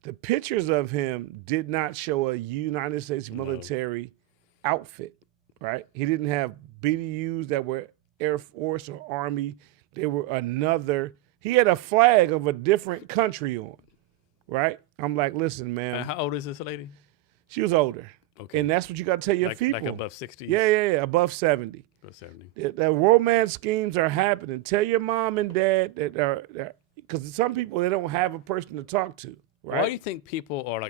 The pictures of him did not show a United States military outfit, right? He didn't have BDUs that were Air Force or Army. They were he had a flag of a different country on, right? I'm like, listen, man. How old is this lady? She was older. Okay. And that's what you got to tell your people. Like above 60? Yeah, above 70. Above 70. The romance schemes are happening. Tell your mom and dad that because some people, they don't have a person to talk to, right? Why do you think people are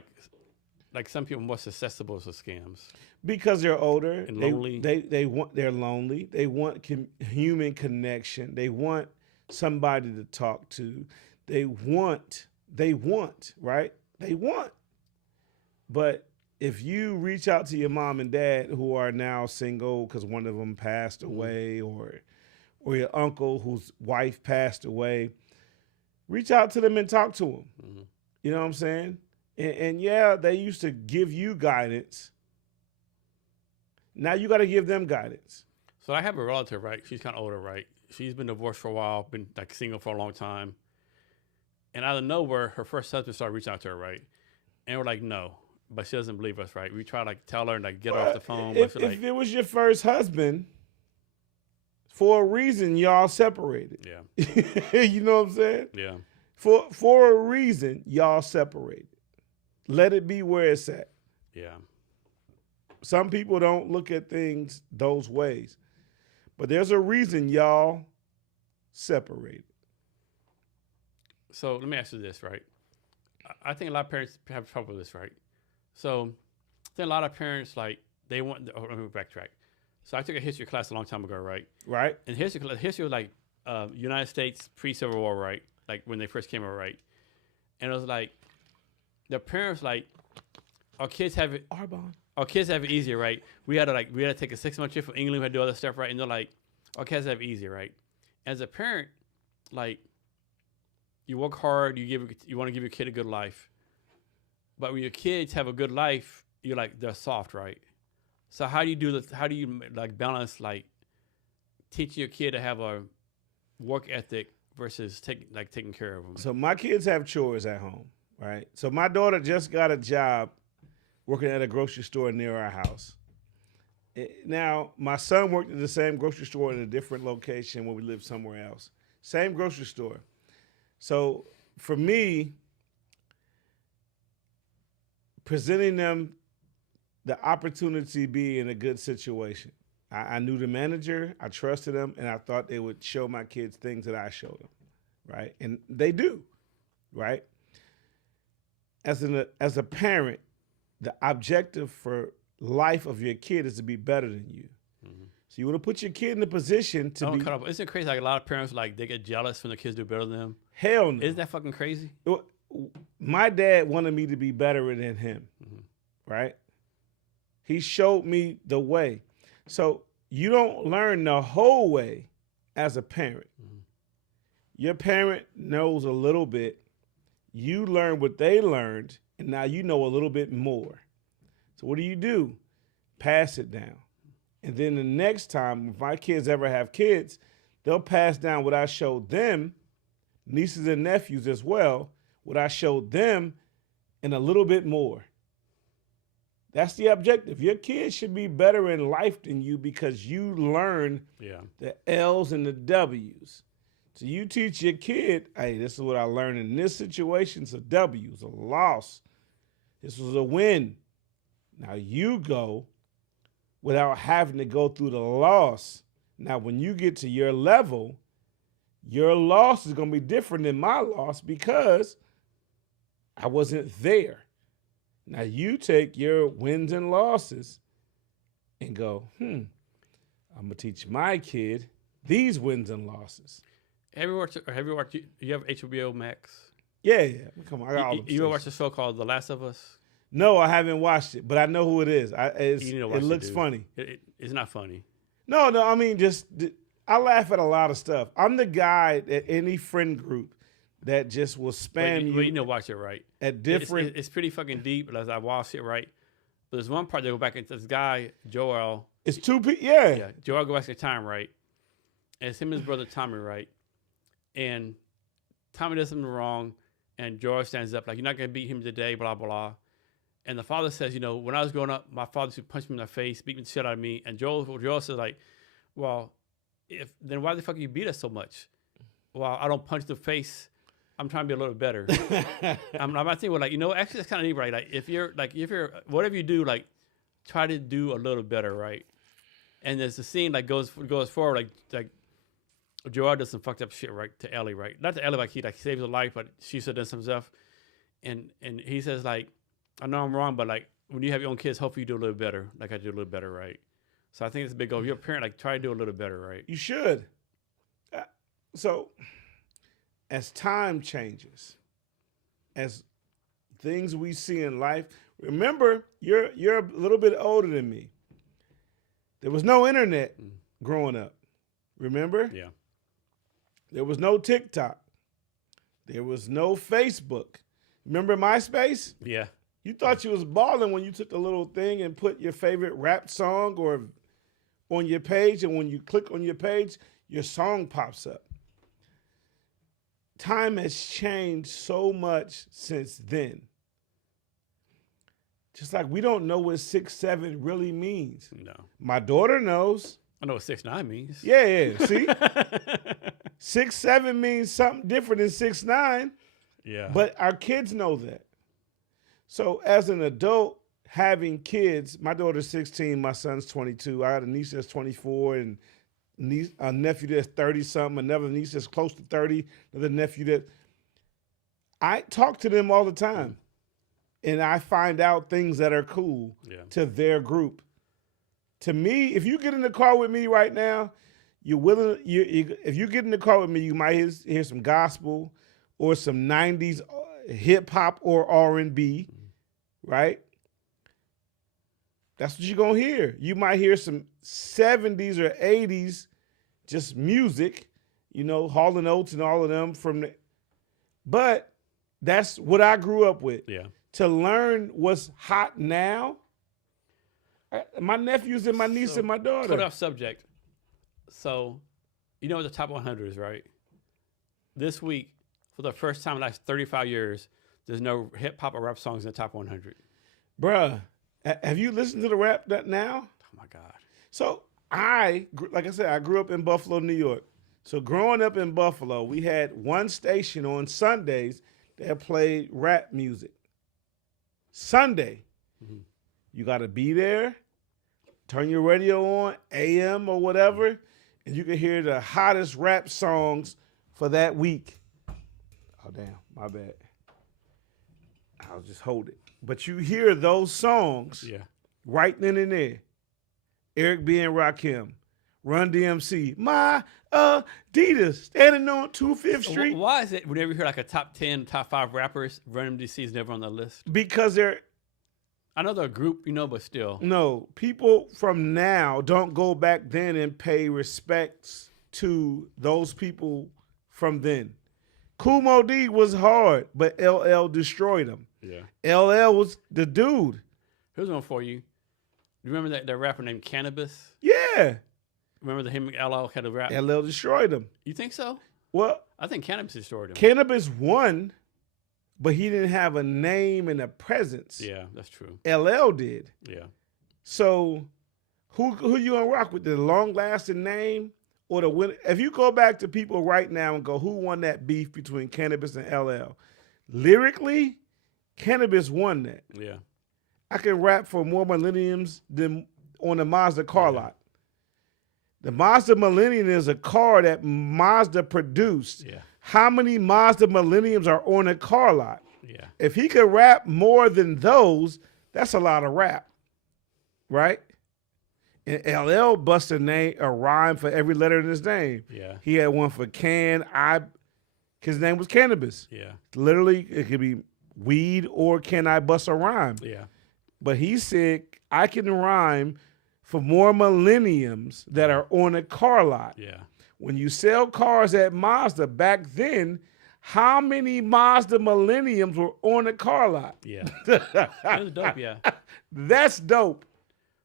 like some people more susceptible to scams? Because they're older. And lonely. They're lonely. They want human connection. They want somebody to talk to. They want, right? They want. But if you reach out to your mom and dad who are now single because one of them passed away, or your uncle whose wife passed away, reach out to them and talk to them. Mm-hmm. You know what I'm saying? And yeah, they used to give you guidance. Now you got to give them guidance. So I have a relative, right? She's kind of older, right? She's been divorced for a while, been like single for a long time. And out of nowhere, her first husband started reaching out to her, right? And we're like, no. But she doesn't believe us, right? We try to like tell her and like get her off the phone. If it was your first husband, for a reason, y'all separated. Yeah. You know what I'm saying? Yeah. For a reason, y'all separated. Let it be where it's at. Yeah. Some people don't look at things those ways. But there's a reason y'all separated. So let me ask you this, right? I think a lot of parents have trouble with this, right? So I think a lot of parents, like, they want, let me backtrack. So I took a history class a long time ago, right? Right. And history was like United States pre-Civil War, right? Like when they first came over, right? And it was like, the parents, like, our kids have it. Arbonne. Our kids have it easier, right? We had to take a 6-month trip from England. We had to do other stuff, right? And they're like, our kids have it easier, right? As a parent, like, you work hard. You want to give your kid a good life. But when your kids have a good life, you're like, they're soft, right? So how do you do this? How do you like balance, like, teaching your kid to have a work ethic versus taking care of them? So my kids have chores at home, right? So my daughter just got a job working at a grocery store near our house. Now, my son worked at the same grocery store in a different location when we lived somewhere else. Same grocery store. So for me, presenting them the opportunity to be in a good situation. I knew the manager, I trusted them, and I thought they would show my kids things that I showed them, right? And they do, right? As a parent, the objective for life of your kid is to be better than you. Mm-hmm. So you want to put your kid in a position to be. Cut off. Isn't it crazy? Like a lot of parents, like, they get jealous when their kids do better than them. Hell no. Isn't that fucking crazy? My dad wanted me to be better than him, right? He showed me the way. So you don't learn the whole way as a parent. Your parent knows a little bit. You learn what they learned, and now you know a little bit more. So what do? Pass it down. And then the next time, if my kids ever have kids, they'll pass down what I showed them, nieces and nephews as well, what I showed them, and a little bit more. That's the objective. Your kids should be better in life than you because you learn the L's and the W's. So you teach your kid, hey, this is what I learned in this situation. It's a W, it's a loss. This was a win. Now you go without having to go through the loss. Now, when you get to your level, your loss is going to be different than my loss because I wasn't there. Now, you take your wins and losses and go, I'm going to teach my kid these wins and losses. Have you watched, you have HBO Max? Yeah. Come on, I got all you ever watched a show called The Last of Us? No, I haven't watched it, but I know who it is. It looks funny. It's not funny. No, I mean, I laugh at a lot of stuff. I'm the guy at any friend group that just will spam you. But you know, watch it right. At different. It's pretty fucking deep as I watch it right. But there's one part they go back into this guy, Joel. It's two people, yeah. Yeah, Joel goes back in time, right? And it's him and his brother Tommy, right? And Tommy does something wrong, and Joel stands up like, you're not going to beat him today, blah, blah. And the father says, when I was growing up, my father used to punch me in the face, beat the shit out of me. And Joel says, like, well, then why the fuck you beat us so much? Well, I don't punch the face. I'm trying to be a little better. I'm not thinking, well, like, actually, that's kind of neat, right? Like, if you're, whatever you do, like, try to do a little better, right? And there's a scene like goes forward, like Joel does some fucked up shit, right, to Ellie, right? Not to Ellie, like he saves her life, but she still does some stuff. And he says, like, I know I'm wrong, but like when you have your own kids, hopefully you do a little better, like I do a little better, right? So I think it's a big goal. If you're a parent, like try to do a little better, right? You should. So as time changes, as things we see in life, remember you're a little bit older than me. There was no internet growing up. Remember? Yeah. There was no TikTok. There was no Facebook. Remember MySpace? Yeah. You thought you was balling when you took the little thing and put your favorite rap song or on your page, and when you click on your page, your song pops up. Time has changed so much since then. Just like we don't know what 6'7" really means. No. My daughter knows. I know what 6'9" means. Yeah. See? 6'7" means something different than 6'9". Yeah. But our kids know that. So as an adult, having kids, my daughter's 16, my son's 22. I got a niece that's 24 and a nephew that's 30-something, another niece that's close to 30, another nephew that... I talk to them all the time. And I find out things that are cool to their group. To me, if you get in the car with me right now, if you get in the car with me, you might hear some gospel or some 90s hip-hop or R&B, right? That's what you're going to hear. You might hear some 70s or 80s just music, Hall & Oates and all of them but that's what I grew up with. Yeah. To learn what's hot now, my nephews and my niece and my daughter. Put off subject. So, what the top 100 is, right? This week, for the first time in the last 35 years, there's no hip hop or rap songs in the top 100. Bruh, have you listened to the rap now? Oh my God. So like I said, I grew up in Buffalo, New York. So growing up in Buffalo, we had one station on Sundays that played rap music. Sunday. Mm-hmm. You got to be there, turn your radio on, AM or whatever, and you can hear the hottest rap songs for that week. Oh, damn, my bad. I'll just hold it. But you hear those songs right then and there. Eric B. and Rakim, Run DMC, My Adidas, standing on 25th Street. Why is it whenever you hear like a top 10, top 5 rappers, Run DMC is never on the list? Because I know they're a group, but still. No, people from now don't go back then and pay respects to those people from then. Kool Moe Dee was hard, but LL destroyed him. Yeah. LL was the dude. Here's one for you. You remember that rapper named Cannabis? Yeah. Remember that him and LL had a rap? LL destroyed him. You think so? Well, I think Cannabis destroyed him. Cannabis won, but he didn't have a name and a presence. Yeah, that's true. LL did. Yeah. So who you gonna rock with? The long lasting name or the win? If you go back to people right now and go, who won that beef between Cannabis and LL? Lyrically, Cannabis won that. Yeah. I can rap for more millenniums than on the Mazda car lot. The Mazda Millennium is a car that Mazda produced. Yeah. How many Mazda Millenniums are on a car lot? Yeah. If he could rap more than those, that's a lot of rap, right? And LL busted a rhyme for every letter in his name. Yeah. He had one for his name was Cannabis. Yeah. Literally, it could be weed or can I bust a rhyme? Yeah. But he said, I can rhyme for more millenniums that are on a car lot. Yeah. When you sell cars at Mazda back then, how many Mazda millenniums were on a car lot? Yeah. That was dope, yeah. That's dope.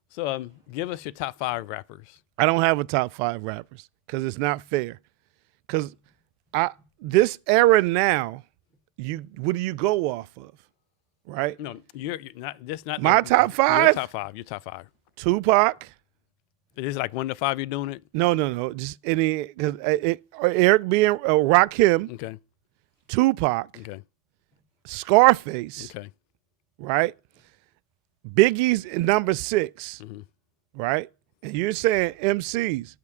So give us your top 5 rappers. I don't have a top 5 rappers because it's not fair. Because this era now, what do you go off of? Right? No, you're not. This not my top 5. Your top 5. Your top 5. Tupac. Is it like 1 to 5? You're doing it? No. Just any because Eric being Rakim. Okay. Tupac. Okay. Scarface. Okay. Right. Biggie's number 6. Mm-hmm. Right. And you're saying MCs.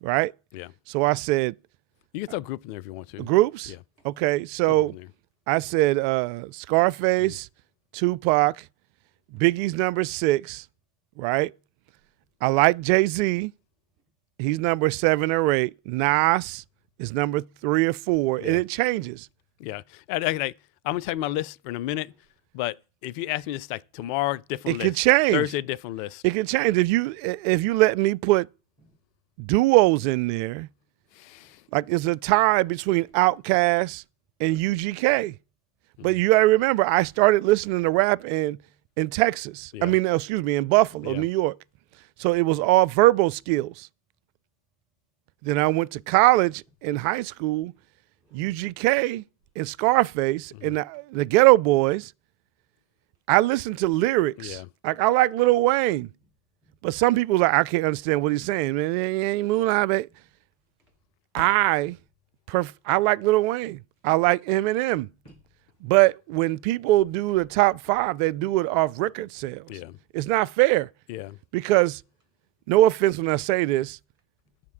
Right. Yeah. So I said. You can throw group in there if you want to. Groups. Yeah. Okay. So I said Scarface, Tupac, Biggie's number 6, right? I like Jay-Z. He's number 7 or 8. Nas is number 3 or 4, and it changes. Yeah. I'm going to tell you my list in a minute, but if you ask me this like tomorrow, different list. It could change. Thursday, different list. It could change. If you let me put duos in there, like it's a tie between Outkast and UGK. But you got to remember, I started listening to rap in Texas. Yeah. In Buffalo, New York. So it was all verbal skills. Then I went to college and high school, UGK and Scarface and the Ghetto Boys. I listened to lyrics. Yeah. Like I like Lil Wayne. But some people like, I can't understand what he's saying. I like Lil Wayne. I like Eminem. But when people do the top 5, they do it off record sales. Yeah. It's not fair. Yeah. Because, no offense when I say this,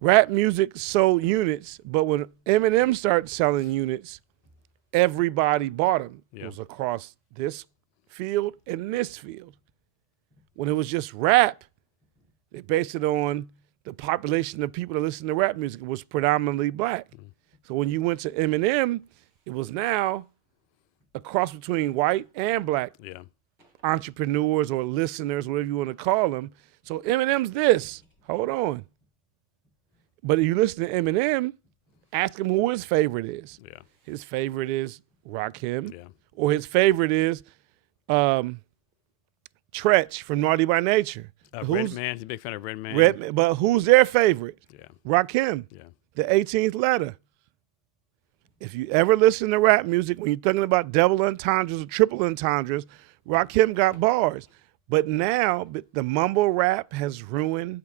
rap music sold units, but when Eminem started selling units, everybody bought them. Yeah. It was across this field and this field. When it was just rap, they based it on the population of people that listen to rap music. It was predominantly black. Mm. So when you went to Eminem, it was now a cross between white and black entrepreneurs or listeners, whatever you want to call them. So Eminem's this. Hold on. But if you listen to Eminem, ask him who his favorite is. Yeah. His favorite is Rakim. Yeah. Or his favorite is Tretch from Naughty by Nature. Redman, he's a big fan of Redman. But who's their favorite? Yeah. Rakim. Yeah. The 18th letter. If you ever listen to rap music, when you're talking about double entendres or triple entendres, Rakim got bars. But now the mumble rap has ruined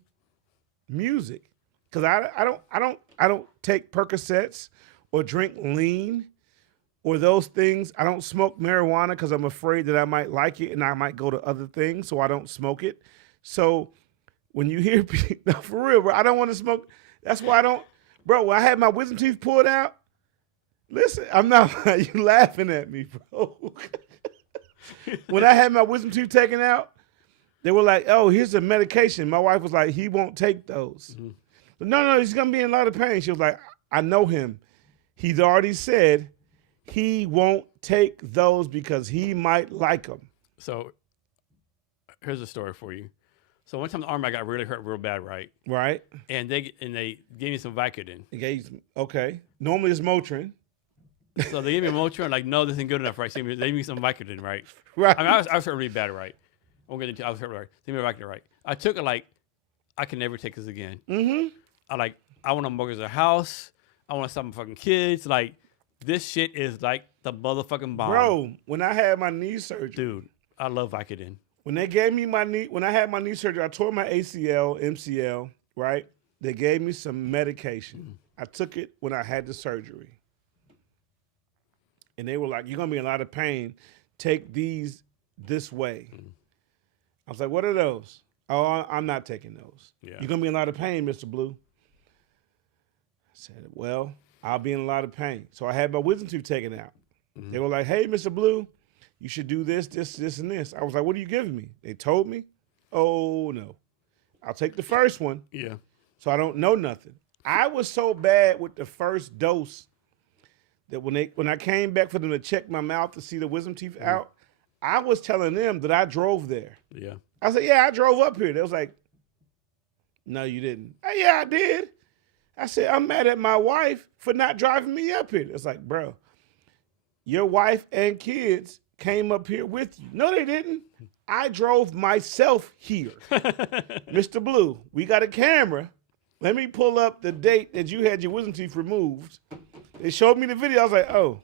music. Because I don't take Percocets or drink lean or those things. I don't smoke marijuana because I'm afraid that I might like it and I might go to other things, so I don't smoke it. So when you hear people, no, for real, bro, I don't want to smoke. That's why I don't, bro. When I had my wisdom teeth pulled out, listen, I'm not, you laughing at me, bro. When I had my wisdom tooth taken out, they were like, oh, here's a medication. My wife was like, he won't take those. Mm-hmm. No, he's going to be in a lot of pain. She was like, I know him. He's already said he won't take those because he might like them. So here's a story for you. So one time in the Army, I got really hurt real bad, right? Right. And they gave me some Vicodin. Okay. Normally it's Motrin. So they gave me Motrin. Like, no, this isn't good enough, right? So they gave me some Vicodin, right? Right. I mean, I was hurt really bad, right? I won't get into. I was hurt, right? They gave me Vicodin, right? I took it like, I can never take this again. Mm-hmm. I want to mortgage a house. I want to stop my fucking kids. Like, this shit is like the motherfucking bomb. Bro, when I had my knee surgery. Dude, I love Vicodin. When they gave me when I had my knee surgery, I tore my ACL, MCL, right? They gave me some medication. I took it when I had the surgery. And they were like, you're going to be in a lot of pain. Take these this way. I was like, what are those? Oh, I'm not taking those. Yeah. You're going to be in a lot of pain, Mr. Blue. I said, well, I'll be in a lot of pain. So I had my wisdom tooth taken out. Mm-hmm. They were like, hey, Mr. Blue, you should do this, this, this, and this. I was like, what are you giving me? They told me. Oh, no. I'll take the first one. Yeah. So I don't know nothing. I was so bad with the first dose that when I came back for them to check my mouth to see the wisdom teeth out, I was telling them that I drove there. Yeah. I said, yeah, I drove up here. They was like, no, you didn't. Yeah, I did. I said, I'm mad at my wife for not driving me up here. It's like, bro, your wife and kids came up here with you. No, they didn't. I drove myself here. Mr. Blue, we got a camera. Let me pull up the date that you had your wisdom teeth removed. They showed me the video. I was like, oh,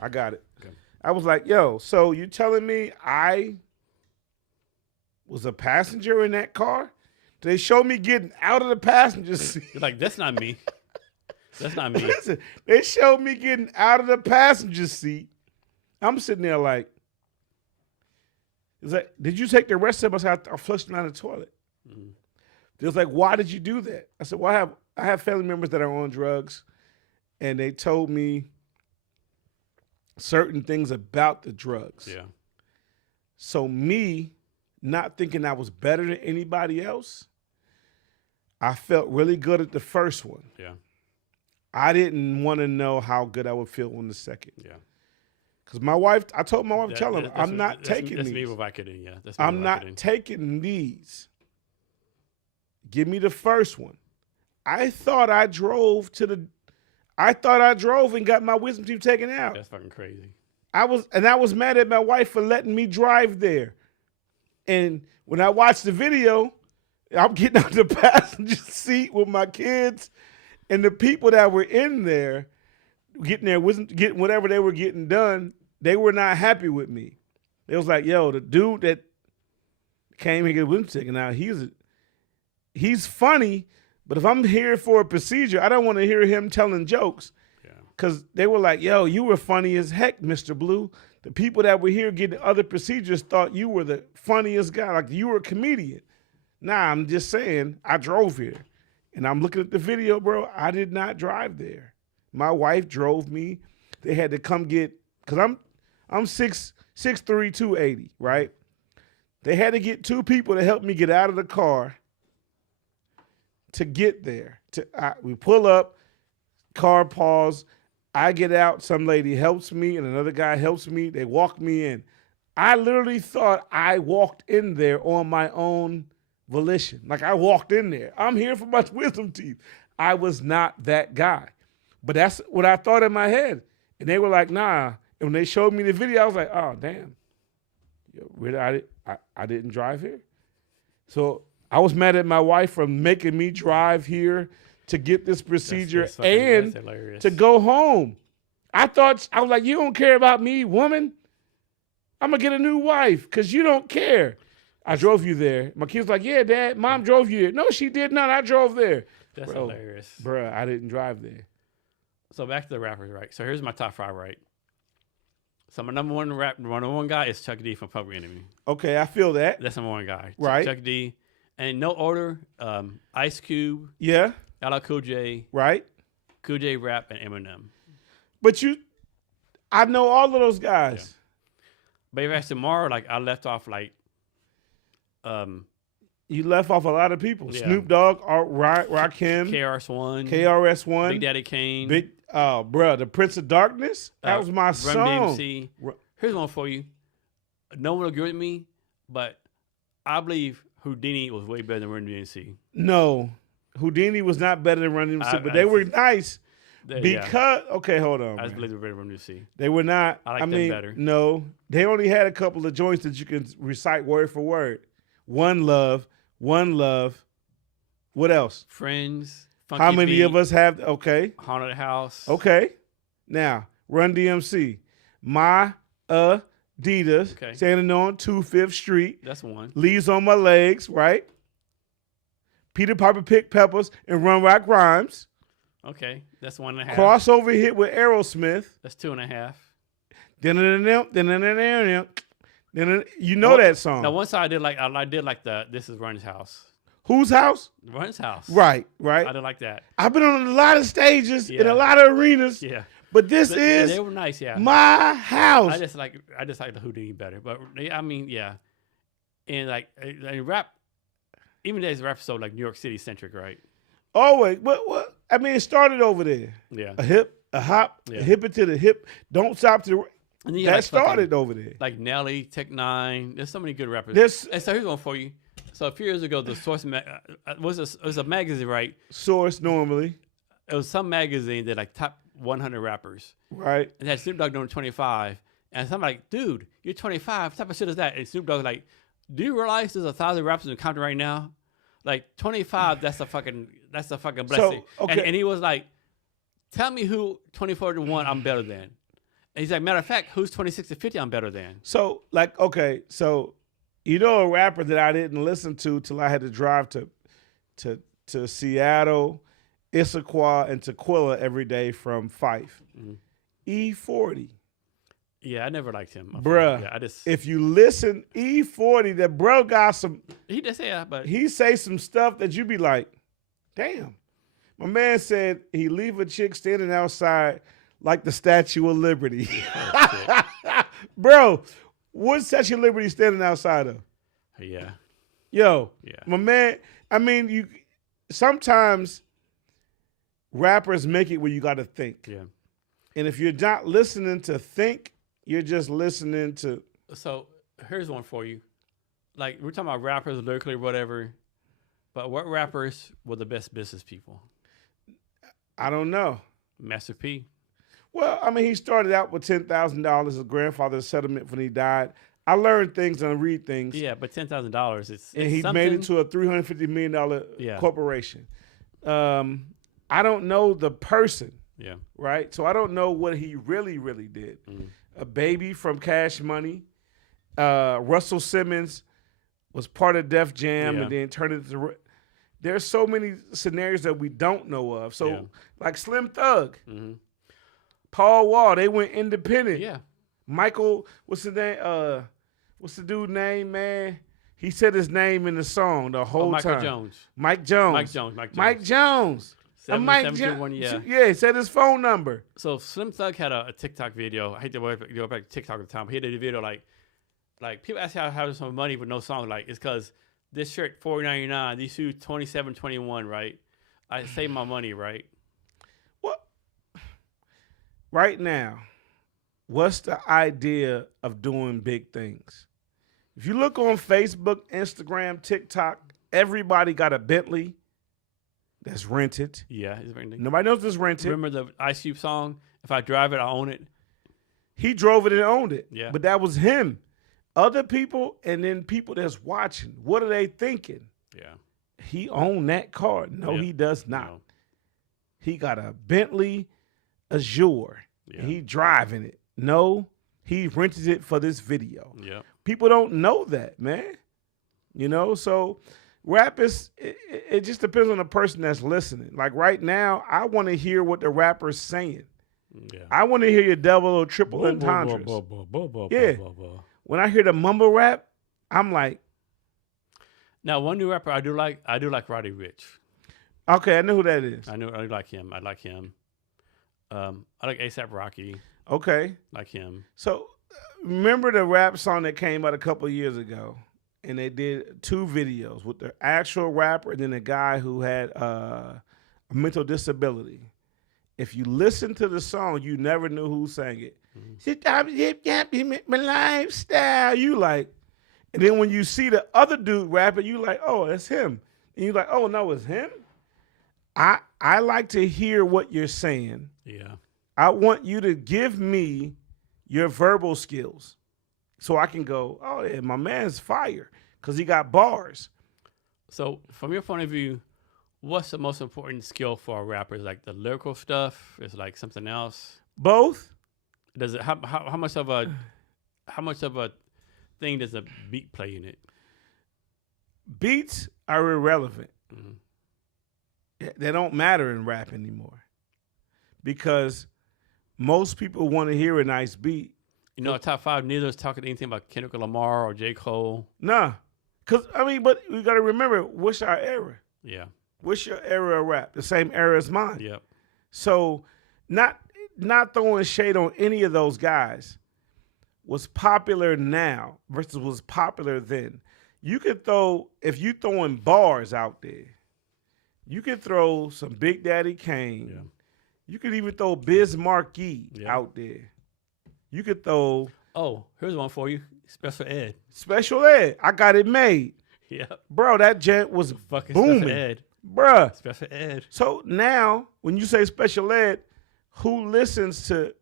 I got it. Okay. I was like, yo, so you telling me I was a passenger in that car? They showed me getting out of the passenger seat. You're like, that's not me. That's not me. Listen, they showed me getting out of the passenger seat. I'm sitting there like, it's like, did you take the rest of us? I flushed them out of the toilet. Mm-hmm. They was like, why did you do that? I said, well, I have family members that are on drugs, and they told me certain things about the drugs. Yeah. So me not thinking I was better than anybody else, I felt really good at the first one. Yeah. I didn't want to know how good I would feel on the second. Yeah. Because my wife, I told my wife, tell him, I'm not taking these. That's me with Vicodin, yeah. I'm not taking these. Give me the first one. I thought I drove and got my wisdom teeth taken out. That's fucking crazy. I was mad at my wife for letting me drive there. And when I watched the video, I'm getting out the passenger seat with my kids, and the people that were in there getting whatever they were getting done, they were not happy with me. They was like, yo, the dude that came here to get wisdom taken out, he's funny, but if I'm here for a procedure, I don't want to hear him telling jokes. Because they were like, yo, you were funny as heck, Mr. Blue. The people that were here getting other procedures thought you were the funniest guy, like you were a comedian. Nah, I'm just saying, I drove here. And I'm looking at the video, bro. I did not drive there. My wife drove me. They had to come get, because I'm 6'3", 280, right? They had to get two people to help me get out of the car to get there. We pull up, car pause. I get out, some lady helps me, and another guy helps me. They walk me in. I literally thought I walked in there on my own volition. Like I walked in there. I'm here for my wisdom teeth. I was not that guy. But that's what I thought in my head. And they were like, nah. And when they showed me the video, I was like, oh, damn. Really, I didn't drive here? So I was mad at my wife for making me drive here to get this procedure and to go home. I was like, you don't care about me, woman? I'm going to get a new wife because you don't care. I drove you there. My kid's like, yeah, Dad, Mom drove you there. No, she did not. I drove there. That's hilarious. Bro, I didn't drive there. So back to the rappers, right? So here's my top 5, right? So my number one guy is Chuck D from Public Enemy. Okay, I feel that. That's number one guy. Right. Chuck D. And no order, Ice Cube. Yeah. LL Cool J. Right. Cool J Rap and Eminem. But I know all of those guys. Yeah. But if that's tomorrow, like I left off like you left off a lot of people. Yeah. Snoop Dogg, Rakim, KRS-One, Big Daddy Kane. The Prince of Darkness. That was my Run song. DMC. Here's one for you. No one will agree with me, but I believe Houdini was way better than Run DMC. No, Houdini was not better than Run DMC, but they were nice because. Okay, hold on. I just Man. believe they were better than Run DMC. They were not. I like them better. No, they only had a couple of joints that you can recite word for word. One love. What else? Friends. Funky How many Beat, of us have? Okay. Haunted House. Okay. Now, Run DMC. My Adidas. Okay. Standing on 25th Street. That's one. Leaves on my legs, right? Peter Piper picked peppers and Run Rock Rhymes. Okay. That's 1.5. Crossover hit with Aerosmith. That's 2.5. You know that song. Now, one side I did like the This Is Run's House. Whose house? Run's House. Right. I did like that. I've been on a lot of stages in a lot of arenas. Yeah. But they were nice, yeah. My house. I just like the Houdini better. But I mean, yeah. And like rap, even though rap is so like New York City centric, right? Always. But what? I mean, it started over there. Yeah. A hip, a hop, a hip it to the hip. Don't stop to the. And then that started over there. Like Nelly, Tech Nine. There's so many good rappers. And so here's one for you. So a few years ago, the Source was a magazine, right? Source normally. It was some magazine that like top 100 rappers. Right. And had Snoop Dogg doing 25. And somebody like, dude, you're 25. What type of shit is that? And Snoop Dogg was like, do you realize there's 1,000 rappers in the country right now? Like 25, that's a fucking blessing. So, okay. And he was like, tell me who 24 to 1 I'm better than. And he's like, matter of fact, who's 26 to 50 I'm better than. So like, okay, so you know a rapper that I didn't listen to till I had to drive to Seattle, Issaquah, and Tequila every day from Fife. Mm-hmm. E40. Yeah, I never liked him. Bruh, yeah, if you listen, E40, that bro got some. He just but he say some stuff that you be like, damn. My man said he leave a chick standing outside like the Statue of Liberty. Bro, what Statue of Liberty standing outside of? Yeah. Yo, yeah. My man, I mean, you sometimes rappers make it where you got to think. Yeah. And if you're not listening to think, you're just listening to. So here's one for you. Like, we're talking about rappers lyrically or whatever, but what rappers were the best business people? I don't know. Master P. Well, I mean, he started out with $10,000, his grandfather's settlement when he died. I learned things and I read things. Yeah, but $10,000, it's and he made it to a $350 million corporation. I don't know the person. Yeah. Right? So I don't know what he really, really did. Mm. A Baby from Cash Money. Russell Simmons was part of Def Jam and then turned it into. There's so many scenarios that we don't know of. So like Slim Thug, Paul Wall, they went independent. Yeah. Michael, what's the name? What's the dude's name, man? He said his name in the song the whole time. Mike Jones. Mike Jones. Mike Jones. Yeah, he said his phone number. So Slim Thug had a TikTok video. I hate to go back to TikTok at the time, but he did a video like people ask how there's some money with no song. Like, it's because this shirt $4.99, these shoes $27.21, right? I save my money, right? What? Right now, what's the idea of doing big things? If you look on Facebook, Instagram, TikTok, everybody got a Bentley that's rented. Yeah, it's rented. Nobody knows it's rented. Remember the Ice Cube song? If I drive it, I own it. He drove it and owned it. Yeah. But that was him. Other people and then people that's watching, what are they thinking? Yeah. He owned that car. No, he does not. No. He got a Bentley Azure. Yeah. He driving it. No, he rented it for this video. Yeah. People don't know that, man. You know, so rap is, it just depends on the person that's listening. Like right now, I want to hear what the rapper's saying. Yeah. I want to hear your double or triple entendres. Yeah. When I hear the mumble rap, I'm like. Now, one new rapper I do like Roddy Ricch. Okay, I know who that is. I like him. I like him. I like A$AP Rocky. Okay. Like him. So, remember the rap song that came out a couple of years ago? And they did 2 videos with the actual rapper and then a guy who had a mental disability. If you listen to the song, you never knew who sang it. Mm-hmm. My lifestyle. You like, And then when you see the other dude rapping, you like, oh, that's him. And you're like, oh no, it's him. I like to hear what you're saying. Yeah. I want you to give me your verbal skills so I can go, oh yeah, my man's fire because he got bars. So from your point of view, what's the most important skill for a rapper? Is like the lyrical stuff? Is like something else? Both. Does it how much of a thing does a beat play in it? Beats are irrelevant. Mm-hmm. They don't matter in rap anymore because most people want to hear a nice beat. You know, top five, neither is talking anything about Kendrick Lamar or J. Cole. Nah. Because, but we got to remember, what's our era? Yeah. What's your era of rap? The same era as mine. Yep. So not throwing shade on any of those guys. What's popular now versus what's popular then. You could throw, if you throwing bars out there, you could throw some Big Daddy Kane. Yeah. You could even throw Biz Markie Yeah. out there. You could throw. Oh, here's one for you. Special Ed. Special Ed. I got it made. Yep. Bro, that gent was Fucking booming. Special Ed. Bruh. Special Ed. So now, when you say Special Ed, who listens to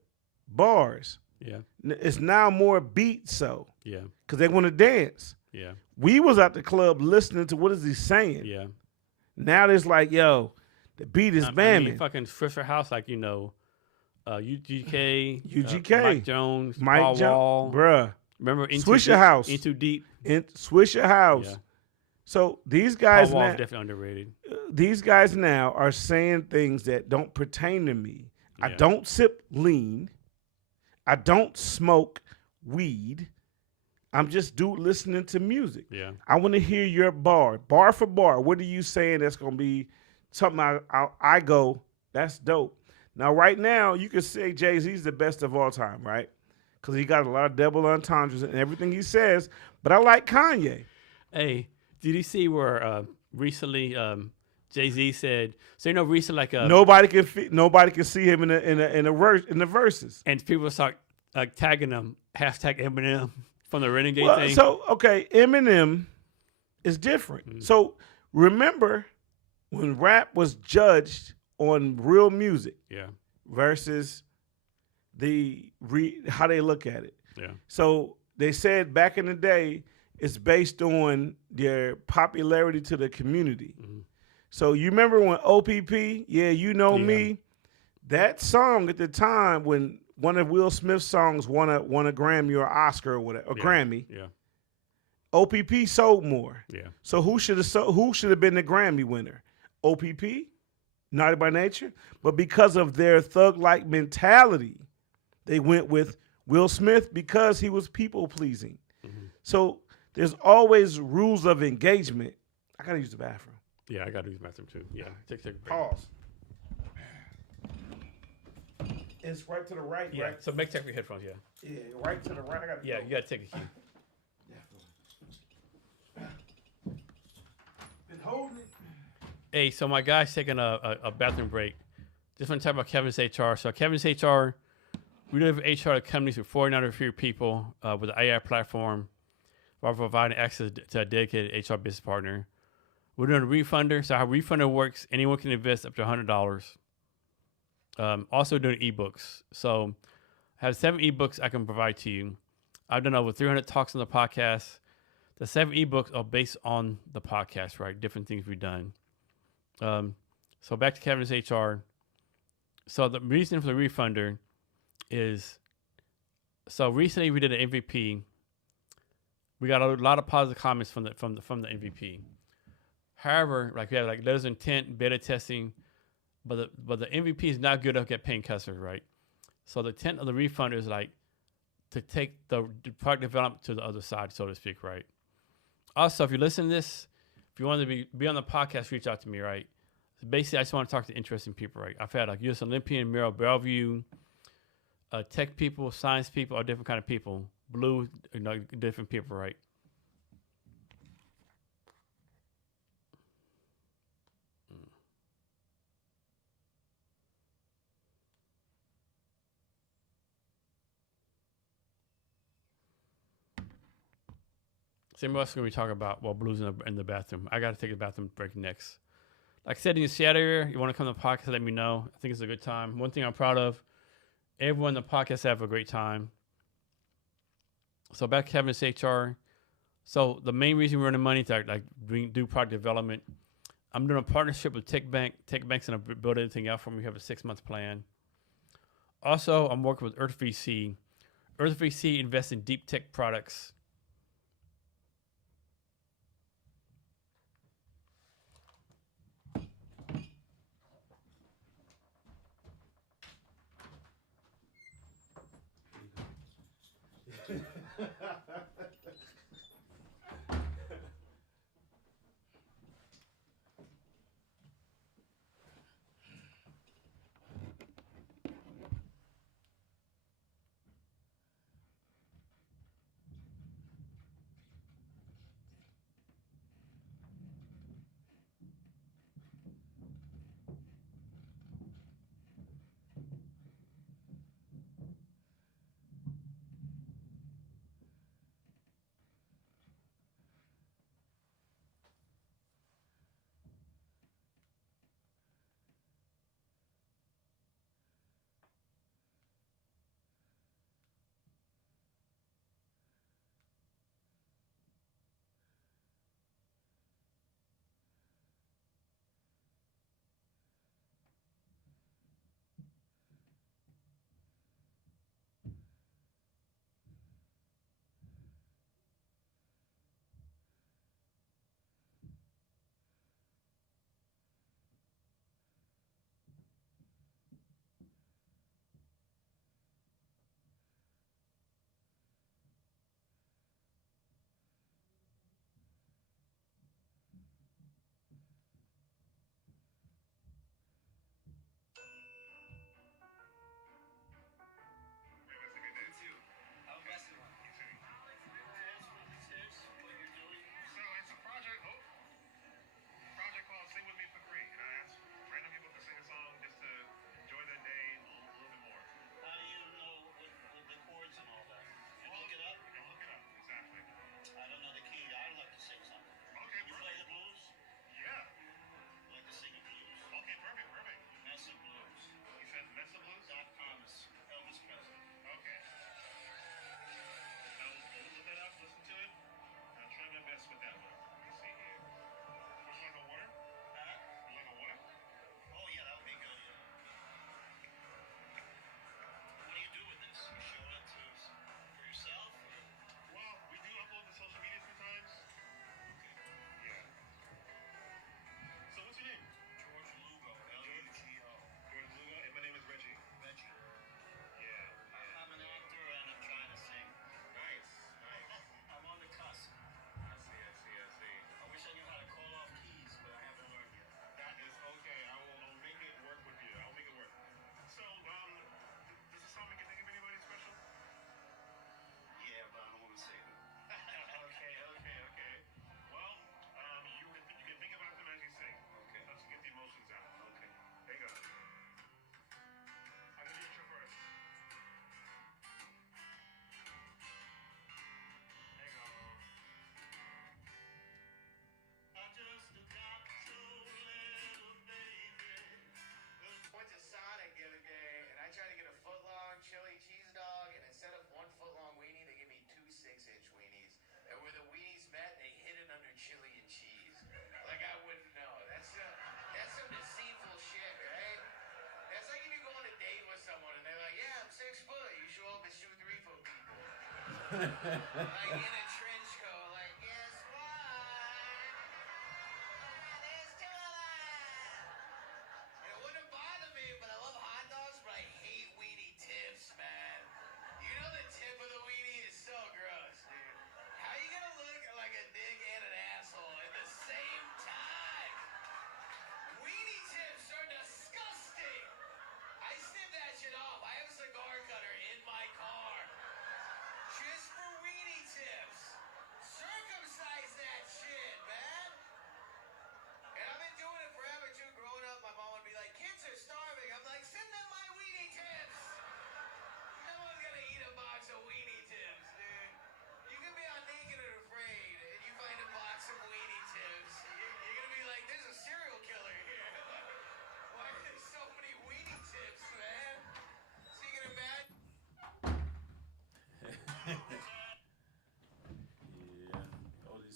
bars? Yeah. It's now more beat so. Yeah. Because they want to dance. Yeah. We was at the club listening to what is he saying. Yeah. Now it's like, yo, the beat is I bamming. mean, fucking Fisher House, like, UGK. UGK. Mike Jones. Mike Paul Jones. Wall. Bruh. Remember Swisher House. Into Deep. Swisher House. Yeah. So these guys Paul Wall's now, definitely underrated. these guys now are saying things that don't pertain to me. I Yeah. don't sip lean. I don't smoke weed. I'm just listening to music. Yeah. I want to hear your bar for bar. What are you saying that's going to be something I go, that's dope. Now, right now, you could say Jay-Z's the best of all time, right? Because he got a lot of double entendres and everything he says. But I like Kanye. Hey, did you see where recently Jay-Z said, so recently like Nobody can see him in the verses. and people start tagging him, hashtag Eminem from the Renegade Well, thing. so okay, Eminem is different. Mm. So remember when rap was judged on real music Yeah. versus how they look at it. Yeah. So they said back in the day it's based on their popularity to the community. Mm-hmm. So you remember when OPP, yeah, you know Yeah. me, that song at the time when one of Will Smith's songs won a Grammy or Oscar or whatever, or Yeah. Grammy, Yeah. OPP sold more. Yeah. So who should have been the Grammy winner? OPP, Naughty by Nature, but because of their thug-like mentality, they went with Will Smith because he was people pleasing. Mm-hmm. So there's always rules of engagement. I gotta use the bathroom. Yeah, I got to use the bathroom too. Yeah. Take a break. Pause. It's right to the right, Yeah. right? So make check your headphones, yeah. Yeah, right to the right. I gotta Yeah, go. you got to take a key. Been holding it. Hey, so my guy's taking a bathroom break. Just want to talk about Kevin's HR. So Kevin's HR, we deliver HR to companies with 4,900 people with an AI platform while providing access to a dedicated HR business partner. We're doing a refunder. So how refunder works, anyone can invest up to $100. Also doing ebooks. So I have 7 ebooks I can provide to you. I've done over 300 talks on the podcast. The 7 ebooks are based on the podcast, right? Different things we've done. So back to Kevin's HR. So the reason for the refunder is, so recently we did an MVP. We got a lot of positive comments from the MVP. However, like we have like letters of intent, beta testing, but the MVP is not good at paying customers, right? So the intent of the refunder is like to take the product development to the other side, so to speak, right? Also, if you listen to this, if you want to be on the podcast, reach out to me, right? So basically, I just want to talk to interesting people, right? I've had like U.S. Olympian, Merrill Bellevue, tech people, science people, all different kind of people. Blue, different people, right? Same else going to be talking about blues in the bathroom. I got to take a bathroom break next. Like I said, in the Seattle area, you want to come to the podcast, let me know. I think it's a good time. One thing I'm proud of, everyone in the podcast have a great time. So back to Kevin's HR. So the main reason we're earning money is to do product development. I'm doing a partnership with Tech Bank. Tech Bank's going to build everything out for me. We have a 6-month plan. Also, I'm working with Earth VC. Earth VC invests in deep tech products.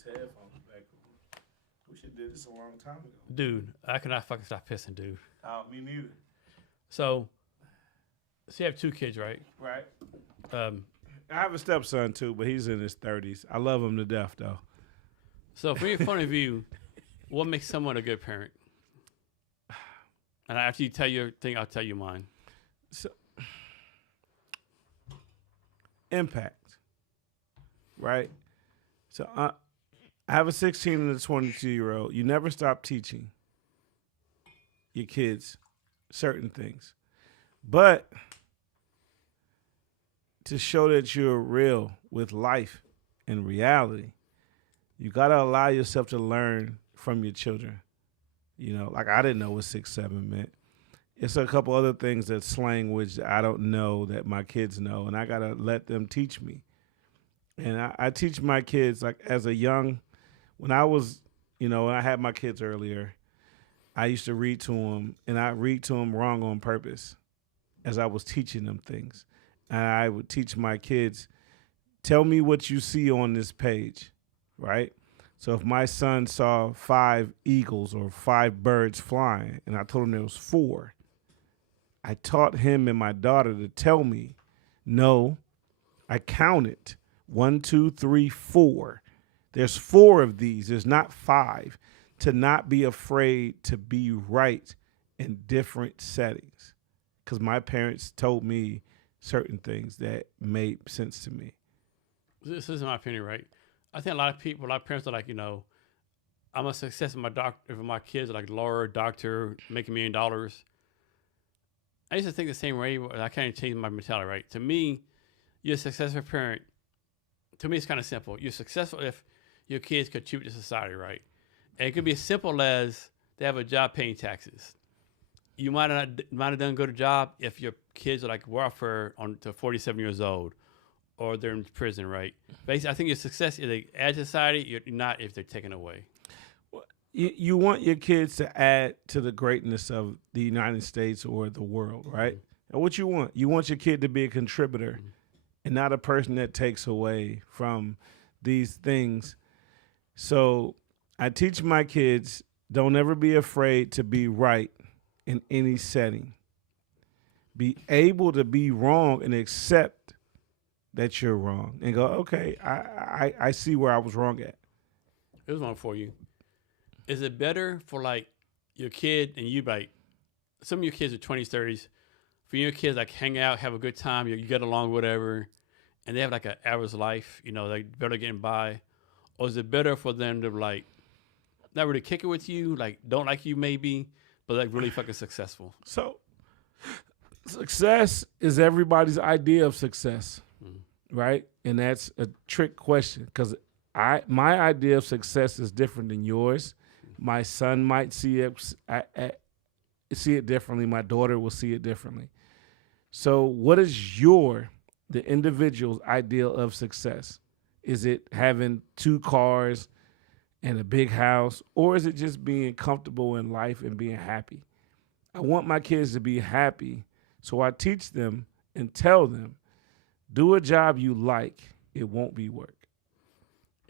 his headphones back. We should have did this a long time ago. Dude, I cannot fucking stop pissing, dude. Me neither. So you have 2 kids, right? Right. I I have a stepson too, but he's in his 30s. I love him to death, though. So from your point of view, what makes someone a good parent? And after you tell your thing, I'll tell you mine. So, impact, right? So I have a 16 and a 22-year-old. You never stop teaching your kids certain things. But to show that you're real with life and reality, you got to allow yourself to learn from your children. You know, like I didn't know what 6'7" meant. It's a couple other things that's slang which I don't know that my kids know, and I got to let them teach me. And I teach my kids, like as a young, when I was, when I had my kids earlier, I used to read to them, and I read to them wrong on purpose as I was teaching them things. And I would teach my kids, tell me what you see on this page, right? So if my son saw 5 eagles or 5 birds flying, and I told him there was 4, I taught him and my daughter to tell me, no, I counted 1, 2, 3, 4. There's 4 of these. There's not 5. To not be afraid to be right in different settings. Because my parents told me certain things that made sense to me. This is my opinion, right? I think a lot of parents are like, I'm a success if my kids are like lawyer, doctor, making $1 million. I used to think the same way. I can't change my mentality, right? To me, you're a successful parent. To me, it's kind of simple. You're successful if your kids contribute to society, right? And it could be as simple as they have a job paying taxes. You might have done a good job if your kids are like welfare to 47 years old, or they're in prison, right? Basically, I think your success is they add to society. You're not if they're taken away. You want your kids to add to the greatness of the United States or the world, right? Mm-hmm. And what you want your kid to be a contributor, mm-hmm. and not a person that takes away from these things. So I teach my kids, don't ever be afraid to be right in any setting. Be able to be wrong and accept that you're wrong and go, okay, I see where I was wrong at. Here's one for you. Is it better for like your kid and you, like some of your kids are 20s, 30s, for your kids like hang out, have a good time, you get along, whatever, and they have like an average life, they better getting by? Or is it better for them to like not really kick it with you, like don't like you maybe, but like really fucking successful? So success is everybody's idea of success, right? And that's a trick question because my idea of success is different than yours. My son might see it differently. My daughter will see it differently. So what is the individual's ideal of success? Is it having 2 cars and a big house, or is it just being comfortable in life and being happy? I want my kids to be happy, so I teach them and tell them, do a job you like. It won't be work.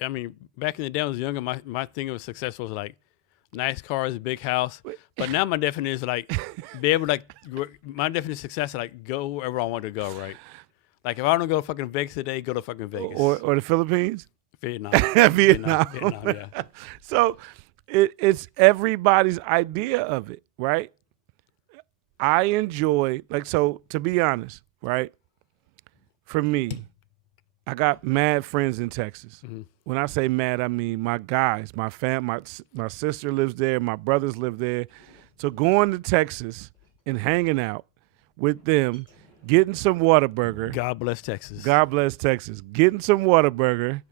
I mean, back in the day when I was younger, my thing of success was like nice cars, a big house. But now my definition is like be able to my definition of success is like go wherever I want to go, right? Like if I want to go to fucking Vegas today, go to fucking Vegas. Or the Philippines? Vietnam. Vietnam, yeah. So it's everybody's idea of it, right? I enjoy, so to be honest, right? For me, I got mad friends in Texas. Mm-hmm. When I say mad, I mean my guys, my my sister lives there, my brothers live there. So going to Texas and hanging out with them, getting some Whataburger. God bless Texas. God bless Texas. Getting some Whataburger,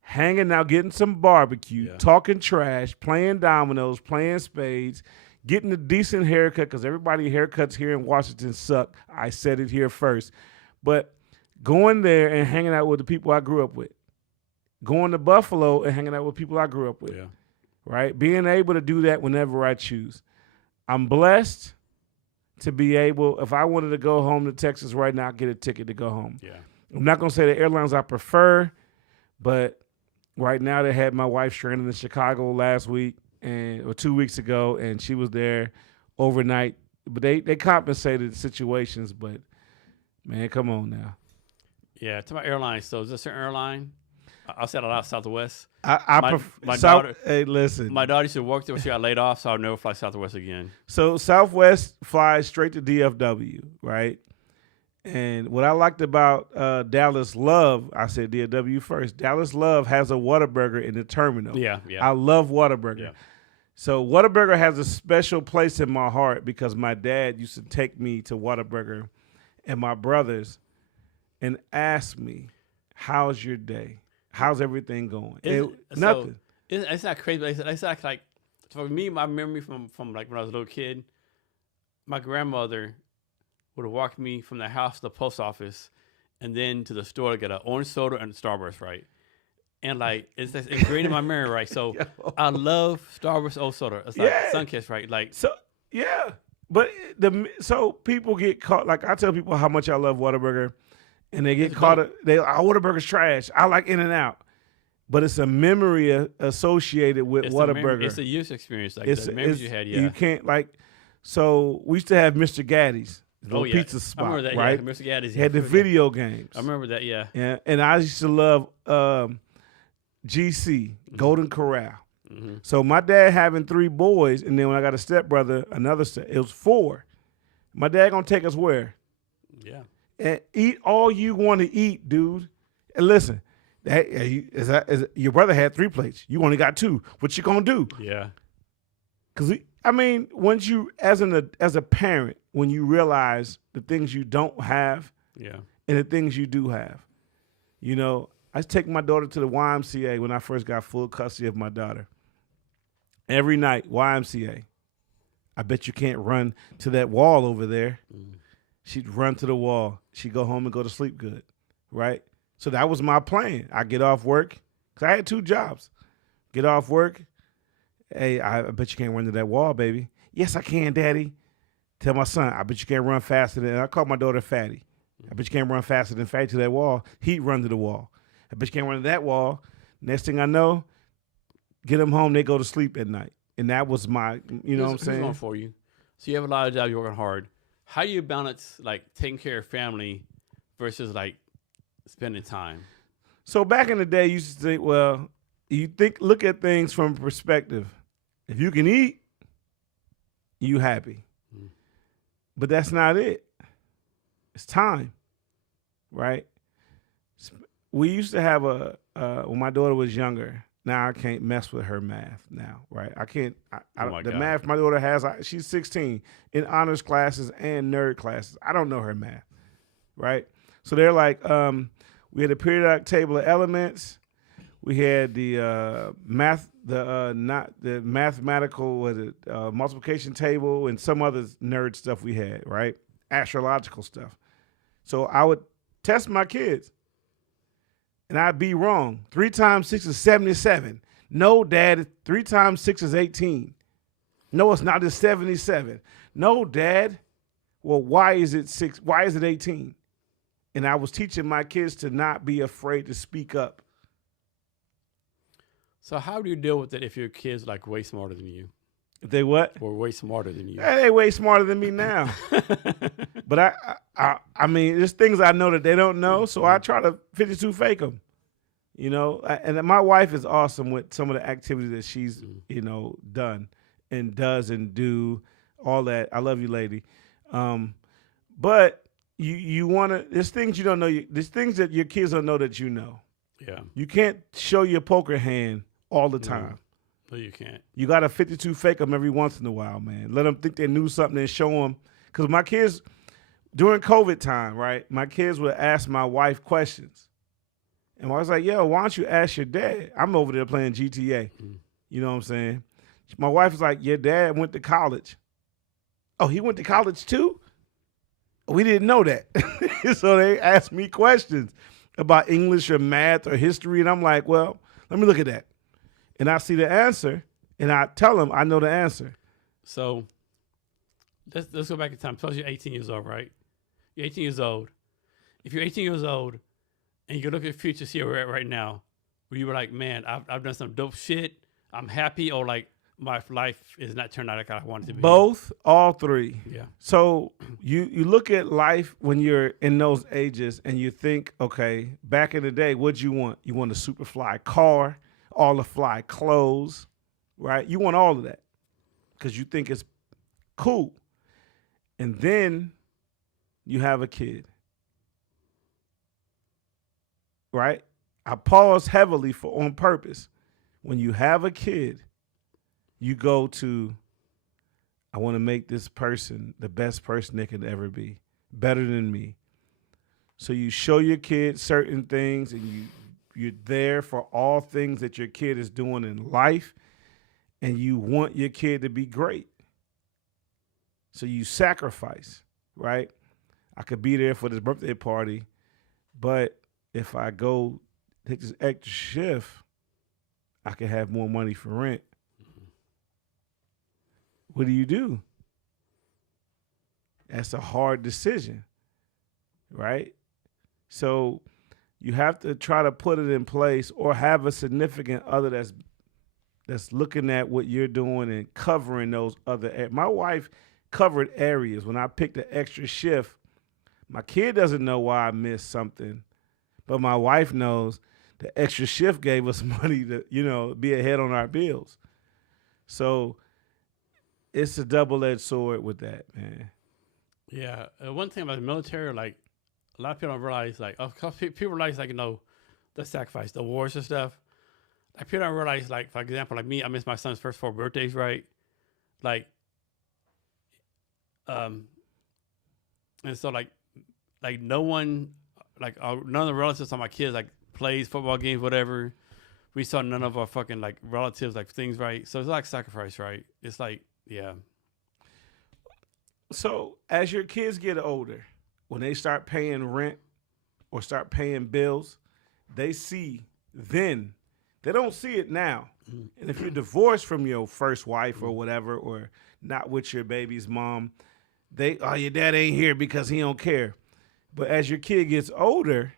hanging out, getting some barbecue, talking trash, playing dominoes, playing spades, getting a decent haircut because everybody haircuts here in Washington suck. I said it here first. But going there and hanging out with the people I grew up with. Going to Buffalo and hanging out with people I grew up with. Yeah. Right? Being able to do that whenever I choose. I'm blessed to be able, if I wanted to go home to Texas right now, I'd get a ticket to go home. Yeah. I'm not going to say the airlines I prefer, but Right now, they had my wife stranded in Chicago last week or 2 weeks ago, and she was there overnight. But they compensated situations. But man, come on now. Yeah, to my airline. So is this an airline? I'll say it a lot, Southwest. My daughter. Hey, listen. My daughter used to work there, but she got laid off, so I'll never fly Southwest again. So Southwest flies straight to DFW, right? And what I liked about Dallas Love, I said DFW first. Dallas Love has a Whataburger in the terminal. Yeah. I love Whataburger. Yeah. So Whataburger has a special place in my heart because my dad used to take me to Whataburger and my brothers and ask me, "How's your day? How's everything going?" Nothing. It's not crazy, but it's not like for me, my memory from like when I was a little kid, my grandmother would have walked me from the house to the post office and then to the store to get an orange soda and a Starburst, right? And like it's ingrained in my memory, right? So I love Starburst old soda. It's like Sunkist, right? Like but so people get caught. Like I tell people how much I love Whataburger, and they get caught. Whataburger's trash. I like In-N-Out, but it's a memory associated with Whataburger. It's a youth experience, like the memories you had. Yeah, you can't like. So we used to have Mr. Gaddy's. Pizza spot, I remember that, right? Yeah, Mr. Gaddy's had the video games. I remember that, yeah. Yeah, and I used to love GC, Golden Corral. Mm-hmm. So my dad having 3 boys, and then when I got a stepbrother, it was 4. My dad gonna take us where? Yeah. And eat all you want to eat, dude. And listen, your brother had 3 plates. You only got 2. What you gonna do? Yeah. Because once you, as a parent, when you realize the things you don't have, and the things you do have, I used to take my daughter to the YMCA when I first got full custody of my daughter. Every night, YMCA. I bet you can't run to that wall over there. Mm. She'd run to the wall. She'd go home and go to sleep good, right? So that was my plan. I get off work, because I had 2 jobs. Get off work. Hey, I bet you can't run to that wall, baby. Yes, I can, Daddy. Tell my son, I bet you can't run faster than, I call my daughter Fatty. I bet you can't run faster than Fatty to that wall. He'd run to the wall. I bet you can't run to that wall. Next thing I know, get them home, they go to sleep at night. And that was my, what I'm saying? Here's one for you. So you have a lot of jobs, you're working hard. How do you balance, like, taking care of family versus, like, spending time? So back in the day, you used to think, well, look at things from perspective. If you can eat, you happy. Mm. But that's not it. It's time, right? We used to have when my daughter was younger. Now I can't mess with her math now, right? I can't. The math my daughter has, she's 16 in honors classes and nerd classes. I don't know her math, right? So they're like, we had a periodic table of elements. We had the mathematical multiplication table and some other nerd stuff we had, right? Astrological stuff. So I would test my kids, and I'd be wrong. 3 times 6 is 77. No, Dad, 3 times 6 is 18. No, it's not. It's 77. No, Dad. Well, why is it 6? Why is it 18? And I was teaching my kids to not be afraid to speak up. So how do you deal with it if your kids like way smarter than you? If they what? Or way smarter than you? They way smarter than me now. But I mean, there's things I know that they don't know, so I try to 52 fake them. And my wife is awesome with some of the activities that she's, done and does and do all that. I love you, lady. But you want to, there's things you don't know. There's things that your kids don't know that you know. Yeah. You can't show your poker hand all the time. No, you can't. You got to 52 fake them every once in a while, man. Let them think they knew something and show them. Because my kids, during COVID time, right, my kids would ask my wife questions. And I was like, yo, why don't you ask your dad? I'm over there playing GTA. Mm. You know what I'm saying? My wife was like, your dad went to college. Oh, he went to college too? We didn't know that. So they asked me questions about English or math or history. And I'm like, well, let me look at that. And I see the answer, and I tell them I know the answer. So let's go back in time. Suppose you're 18 years old, right? You're 18 years old. If you're 18 years old and you look at the future, see where we're at right now, where you were like, man, I've done some dope shit. I'm happy, or like my life is not turned out like I wanted to be? Both, all three. Yeah. So you look at life when you're in those ages and you think, okay, back in the day, what'd you want? You want a super fly car, all the fly clothes, right? You want all of that because you think it's cool. And then you have a kid, right? I pause heavily on purpose. When you have a kid, you go to, I want to make this person the best person they could ever be, better than me. So you show your kid certain things, and you're there for all things that your kid is doing in life, and you want your kid to be great. So you sacrifice, right? I could be there for this birthday party, but if I go take this extra shift, I can have more money for rent. What do? That's a hard decision, right? So you have to try to put it in place, or have a significant other that's looking at what you're doing and covering those other. My wife covered areas. When I picked the extra shift, my kid doesn't know why I missed something, but my wife knows the extra shift gave us money to, be ahead on our bills. So it's a double-edged sword with that, man. Yeah. One thing about the military, like, a lot of people don't realize, like, people realize, like, the sacrifice, the wars and stuff. Like, people don't realize, like, for example, like me, I missed my son's first 4 birthdays, right? Like, and so, like no one, like, none of the relatives of my kids, like, plays football games, whatever. We saw none of our fucking, like, relatives, like, things, right? So it's like sacrifice, right? It's like, yeah. So as your kids get older, when they start paying rent or start paying bills, they see then. They don't see it now. Mm-hmm. And if you're divorced from your first wife or whatever, or not with your baby's mom, your dad ain't here because he don't care. But as your kid gets older,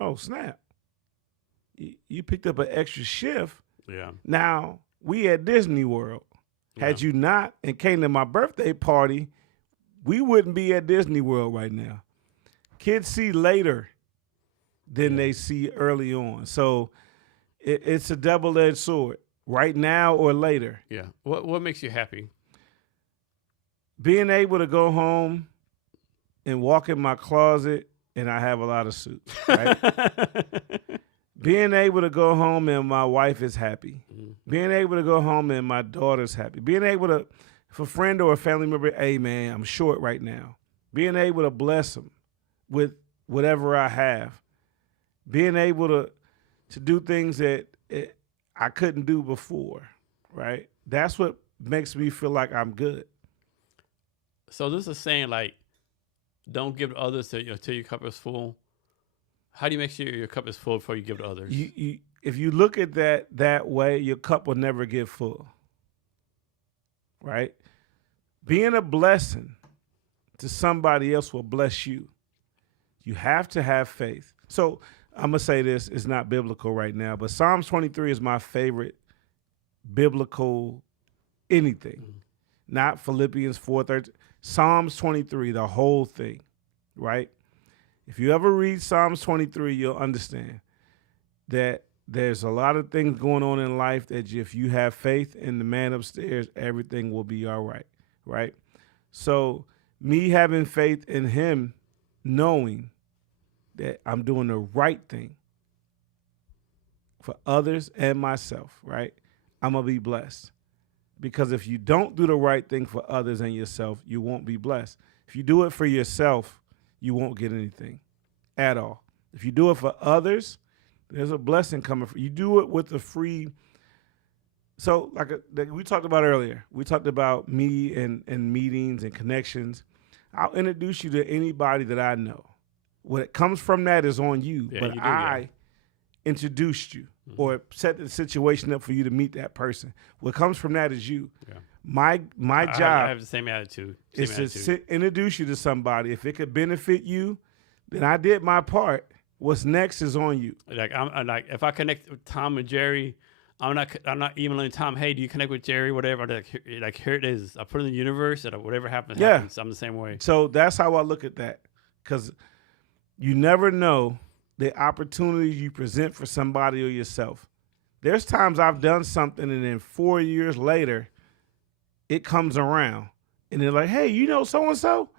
oh, snap. You picked up an extra shift. Yeah. Now, we at Disney World. Had you not and came to my birthday party, we wouldn't be at Disney World right now. Kids see later than they see early on. So it's a double-edged sword, right now or later. Yeah. What makes you happy? Being able to go home and walk in my closet, and I have a lot of suits, right? Being able to go home and my wife is happy. Mm-hmm. Being able to go home and my daughter's happy. Being able to, if a friend or a family member, hey, man, I'm short right now. Being able to bless them with whatever I have. Being able to do things that I couldn't do before, right? That's what makes me feel like I'm good. So this is saying, like, don't give to others till your cup is full. How do you make sure your cup is full before you give to others? If you look at that way, your cup will never get full, right? Being a blessing to somebody else will bless you. You have to have faith. So I'm going to say this, it's not biblical right now, but Psalms 23 is my favorite biblical anything. Mm-hmm. Not Philippians 4:13. Psalms 23, the whole thing, right? If you ever read Psalms 23, you'll understand that there's a lot of things going on in life that if you have faith in the man upstairs, everything will be all right, right? So me having faith in him, knowing that I'm doing the right thing for others and myself, right? I'm going to be blessed. Because if you don't do the right thing for others and yourself, you won't be blessed. If you do it for yourself, you won't get anything at all. If you do it for others, there's a blessing coming for you. You do it with a free. So like we talked about earlier, we talked about me and meetings and connections. I'll introduce you to anybody that I know. What comes from that is on you, but I introduced you or set the situation up for you to meet that person. What comes from that is you. Yeah. My job. I have the same attitude. Is to introduce you to somebody. If it could benefit you, then I did my part. what's next is on you. Like I'm like, if I connect with Tom and Jerry, I'm not emailing Tom. Hey, do you connect with Jerry? Whatever. Like here it is. I put it in the universe, and whatever happens, happens. I'm the same way. So that's how I look at that, because you never know the opportunities you present for somebody or yourself. There's times I've done something, and then 4 years later, it comes around, and they're like, "Hey, you know so and so?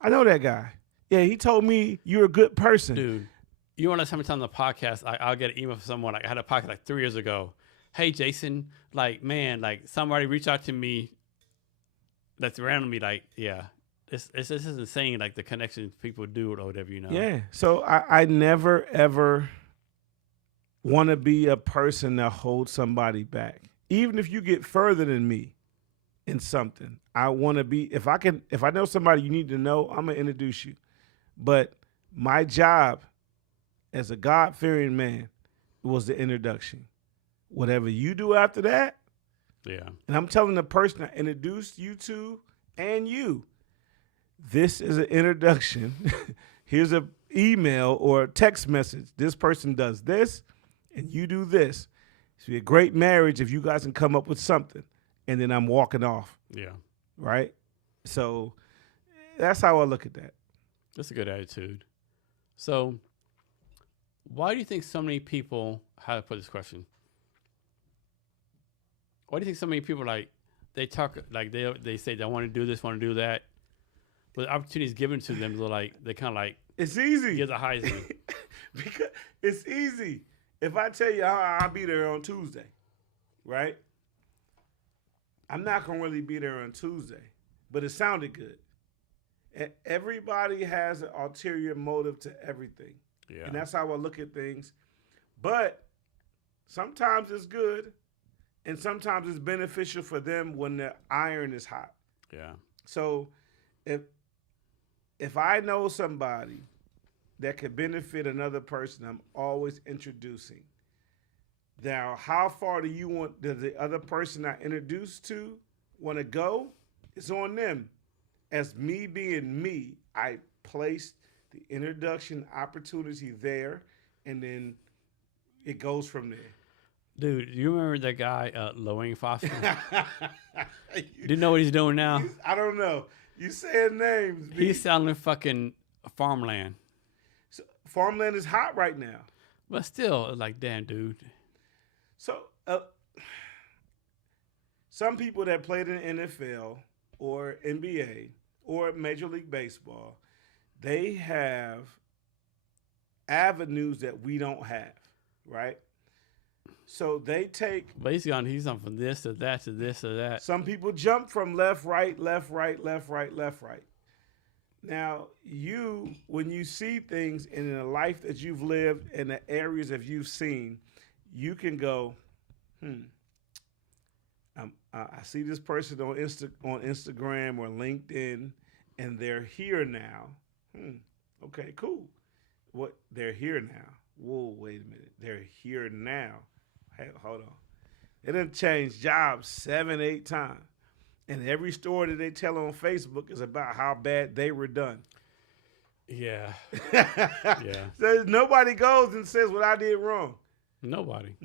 I know that guy. Yeah, he told me you're a good person, dude." You want to tell me on the podcast? I'll get an email from someone. Like I had a podcast like 3 years ago. Hey, Jason, like, man, like somebody reached out to me that's randomly like, yeah, this is insane. Like the connections people do or whatever, you know? Yeah. So I never, ever want to be a person that holds somebody back. Even if you get further than me in something, I want to be, if I know somebody you need to know, I'm going to introduce you. But my job as a God-fearing man was the introduction. Whatever you do after that, yeah. And I'm telling the person I introduced you to and you, this is an introduction. Here's an email or a text message. This person does this, and you do this. It's be a great marriage if you guys can come up with something. And then I'm walking off. Yeah. Right? So that's how I look at that. That's a good attitude. So why do you think so many people, how to put this question? Why do you think so many people, like, they talk, like, they say they want to do this, want to do that, but opportunities given to them, they kind of like, it's easy. Get the Heisman. Because it's easy. If I tell you I'll be there on Tuesday, right? I'm not going to really be there on Tuesday, but it sounded good. Everybody has an ulterior motive to everything. Yeah. And that's how I look at things. But sometimes it's good, and sometimes it's beneficial for them when the iron is hot. Yeah. So if I know somebody that could benefit another person, I'm always introducing. Now, how far does the other person I introduced to want to go? It's on them. As me being me, I placed the introduction opportunity there, and then it goes from there. Dude, you remember that guy, Loane Foster? Do you know what he's doing now? I don't know. You saying names. B. He's selling fucking farmland. So, farmland is hot right now. But still, like, damn, dude. So, some people that played in the NFL or NBA or Major League Baseball, they have avenues that we don't have, right? So they take. But he's on from this to that to this to that. Some people jump from left, right, left, right, left, right, left, right. Now, when you see things in the life that you've lived and the areas that you've seen, you can go, I see this person on Instagram or LinkedIn, and they're here now. Okay, cool. What? They're here now. Whoa, wait a minute. They're here now. Hey, hold on. They done changed jobs 7, 8 times. And every story that they tell on Facebook is about how bad they were done. Yeah. Yeah. So nobody goes and says what I did wrong. Nobody.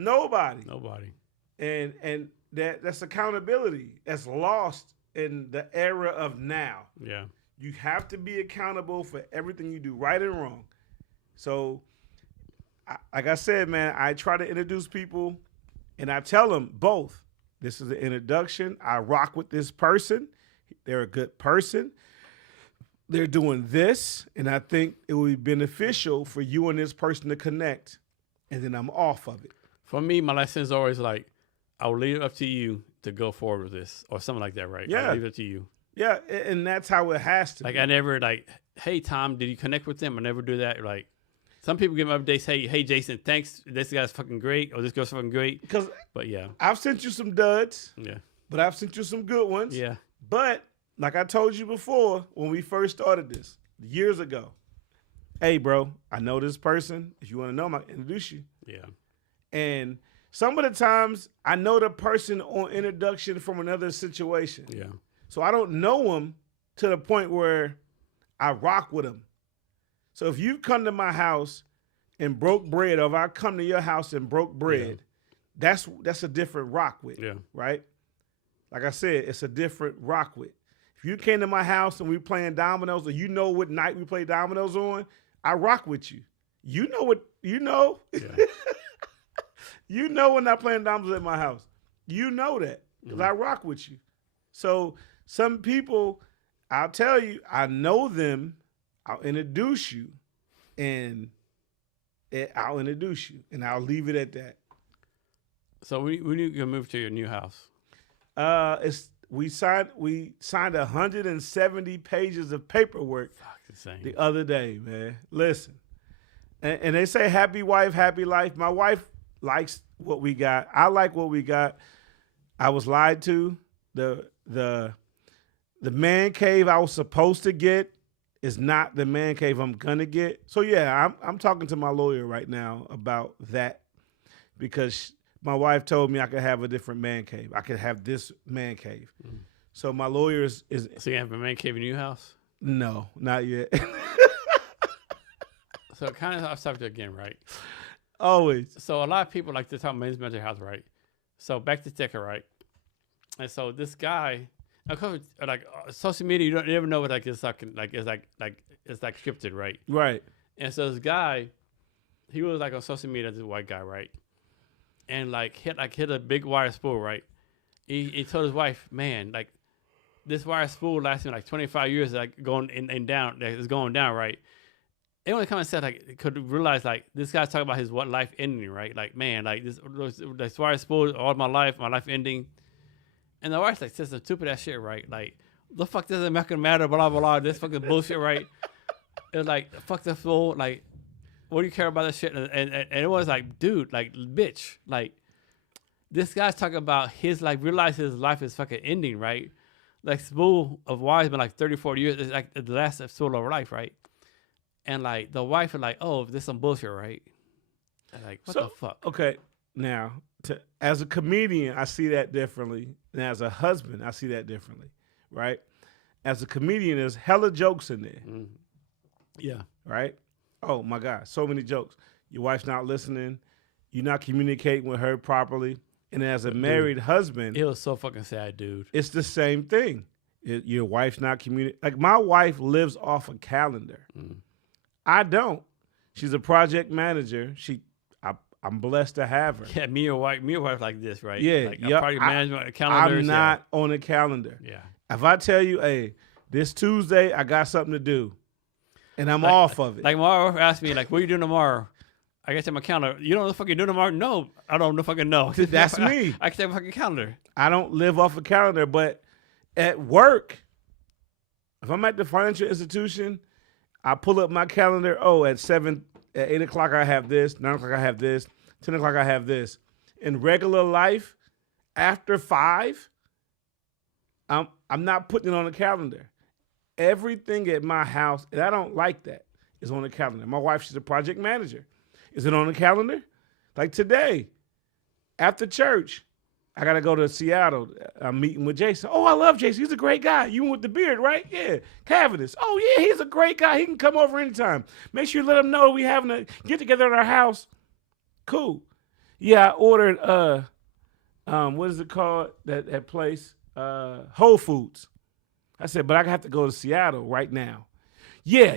And that's accountability. That's lost in the era of now. Yeah. You have to be accountable for everything you do, right and wrong. So, like I said, man, I try to introduce people, and I tell them both. This is an introduction. I rock with this person. They're a good person. They're doing this, and I think it will be beneficial for you and this person to connect, and then I'm off of it. For me, my lesson is always like, I'll leave it up to you to go forward with this, or something like that, right? Yeah. I'll leave it up to you. Yeah, and that's how it has to be. I never, hey, Tom, did you connect with them? I never do that. Like, some people give me updates, hey, Jason, thanks. This guy's fucking great, or this girl's fucking great. But yeah. I've sent you some duds. Yeah. But I've sent you some good ones. Yeah. But, like I told you before, when we first started this, years ago, hey, bro, I know this person. If you want to know him, I'll introduce you. Yeah. And some of the times, I know the person on introduction from another situation. Yeah. So I don't know them to the point where I rock with them. So if you come to my house and broke bread, or if I come to your house and broke bread, that's a different rock with, right? Like I said, it's a different rock with. If you came to my house and we playing dominoes, or you know what night we play dominoes on, I rock with you. You know what, you know? Yeah. You know when I'm playing dominoes at my house. You know that, because I rock with you. So some people, I'll tell you, I know them, I'll introduce you, and I'll introduce you, and I'll leave it at that. So when you gonna move to your new house? We signed 170 pages of paperwork the other day, man. Listen, and they say happy wife, happy life. My wife likes what we got. I like what we got. I was lied to. The man cave I was supposed to get is not the man cave I'm gonna get. So yeah, I'm talking to my lawyer right now about that, because my wife told me I could have a different man cave. I could have this man cave. So my lawyer is. So you have a man cave in your house? No, not yet. So kind of off subject again, right? Always. So a lot of people like to talk men's mental health, right? So back to Ticker, right? And so this guy, of course, like social media, you never know what it's scripted, right? Right. And so this guy, he was like on social media, this white guy, right? And hit a big wire spool, right? He told his wife, man, like this wire spool lasting like 25 years, like going and down, like it's going down, right? It only come and said like could realize like this guy's talking about his life ending, right? Like man, like this wire spool all my life ending. And the wife's like, says some stupid ass shit, right? Like the fuck doesn't matter, blah blah blah. This fucking bullshit, right? It's like fuck the spool, like. What do you care about this shit? And it was like, dude, like, bitch, like, this guy's talking about his, like, realize his life is fucking ending, right? Like, spool of wire has been like 30, 40 years. It's like the last spool of life, right? And, like, the wife is like, oh, this is some bullshit, right? And like, what the fuck? Okay, now, as a comedian, I see that differently. And as a husband, I see that differently, right? As a comedian, there's hella jokes in there. Mm. Yeah. Right? Oh my God, so many jokes. Your wife's not listening. You're not communicating with her properly. And as a married husband, it was so fucking sad, dude. It's the same thing. Your wife's not communicating. Like my wife lives off a calendar. I don't. She's a project manager. I'm blessed to have her. Yeah, me and wife like this, right? Yeah, like project management calendar. I'm not on a calendar. Yeah. If I tell you, hey, this Tuesday I got something to do, and I'm off of it. Like my wife asked me, like, what are you doing tomorrow? I can check my calendar. You don't know what the fuck you're doing tomorrow? No, I don't fucking know. That's me. I can check my fucking calendar. I don't live off a calendar, but at work, if I'm at the financial institution, I pull up my calendar. Oh, at 8 o'clock I have this, 9 o'clock I have this, 10 o'clock I have this. In regular life, after 5, I'm not putting it on the calendar. Everything at my house, and I don't like that, is on the calendar. My wife, she's a project manager. Is it on the calendar? Like today, after church, I got to go to Seattle. I'm meeting with Jason. Oh, I love Jason. He's a great guy. You with the beard, right? Yeah. Cavernous. Oh, yeah, he's a great guy. He can come over anytime. Make sure you let him know we having a get-together at our house. Cool. Yeah, I ordered, what is it called, that place? Whole Foods. I said, but I have to go to Seattle right now. Yeah.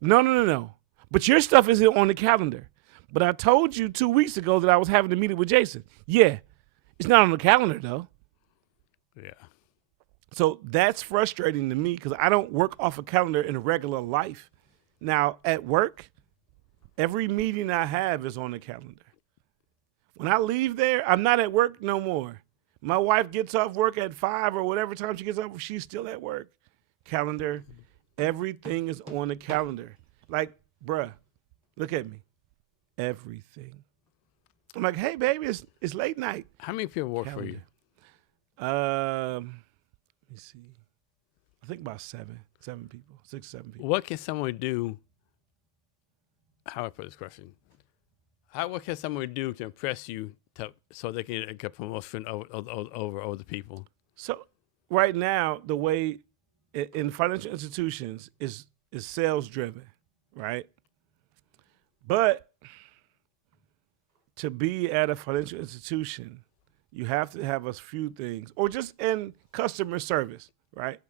No. But your stuff isn't on the calendar. But I told you 2 weeks ago that I was having a meeting with Jason. Yeah. It's not on the calendar, though. Yeah. So that's frustrating to me because I don't work off a calendar in a regular life. Now, at work, every meeting I have is on the calendar. When I leave there, I'm not at work no more. My wife gets off work at 5 or whatever time she gets off, she's still at work. Calendar, everything is on the calendar. Like, bruh, look at me. Everything. I'm like, hey, baby, it's late night. How many people work for you? Let me see. I think about 7 people, 6, 7 people. What can someone do? How do I put this question? What can someone do to impress you so they can get promotion over other people? So right now, the way in financial institutions is sales driven, right? But to be at a financial institution, you have to have a few things, or just in customer service, right?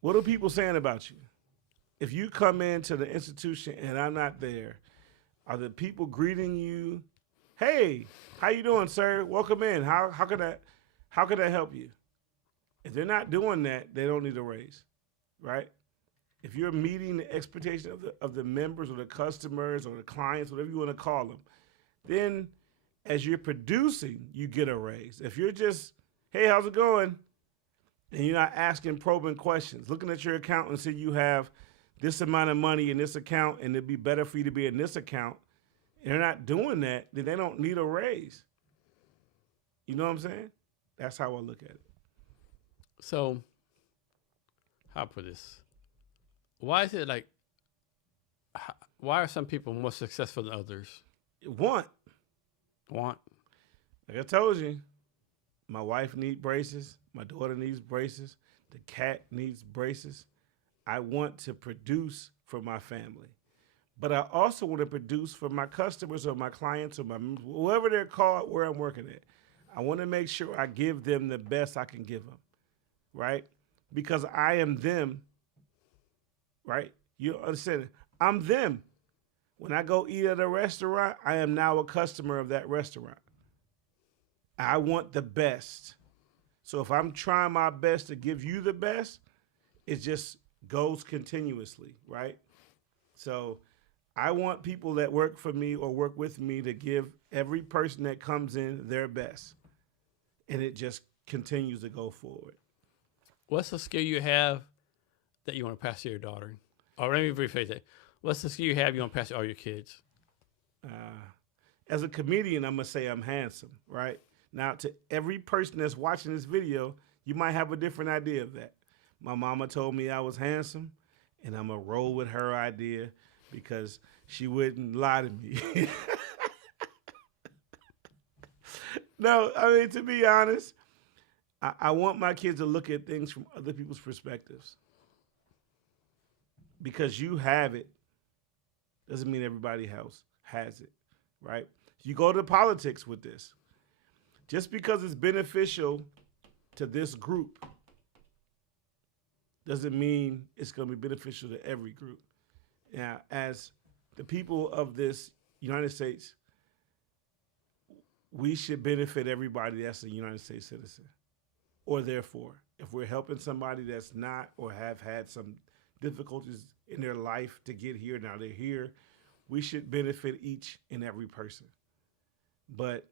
What are people saying about you? If you come into the institution and I'm not there, are the people greeting you? Hey, how you doing, sir? Welcome in. How can I help you? If they're not doing that, they don't need a raise, right? If you're meeting the expectation of the members or the customers or the clients, whatever you want to call them, then as you're producing, you get a raise. If you're just, hey, how's it going? And you're not asking probing questions, looking at your account and saying you have this amount of money in this account and it'd be better for you to be in this account, and they're not doing that, then they don't need a raise. You know what I'm saying? That's how I look at it. So, how to put this? Why is it like, why are some people more successful than others? Want. Like I told you, my wife needs braces. My daughter needs braces. The cat needs braces. I want to produce for my family. But I also want to produce for my customers or my clients or my whoever they're called where I'm working at. I want to make sure I give them the best I can give them, right? Because I am them, right? You understand? I'm them. When I go eat at a restaurant, I am now a customer of that restaurant. I want the best. So if I'm trying my best to give you the best, it just goes continuously, right? So I want people that work for me or work with me to give every person that comes in their best. And it just continues to go forward. What's the skill you have that you want to pass to your daughter? Or let me rephrase that. What's the skill you have you want to pass to all your kids? As a comedian, I'm going to say I'm handsome, right? Now, to every person that's watching this video, you might have a different idea of that. My mama told me I was handsome, and I'm going to roll with her idea because she wouldn't lie to me. No, I mean, to be honest, I want my kids to look at things from other people's perspectives. Because you have it doesn't mean everybody else has it, right? You go to politics with this. Just because it's beneficial to this group doesn't mean it's going to be beneficial to every group. Now, as the people of this United States, we should benefit everybody that's a United States citizen. Or therefore, if we're helping somebody that's not or have had some difficulties in their life to get here, now they're here, we should benefit each and every person. But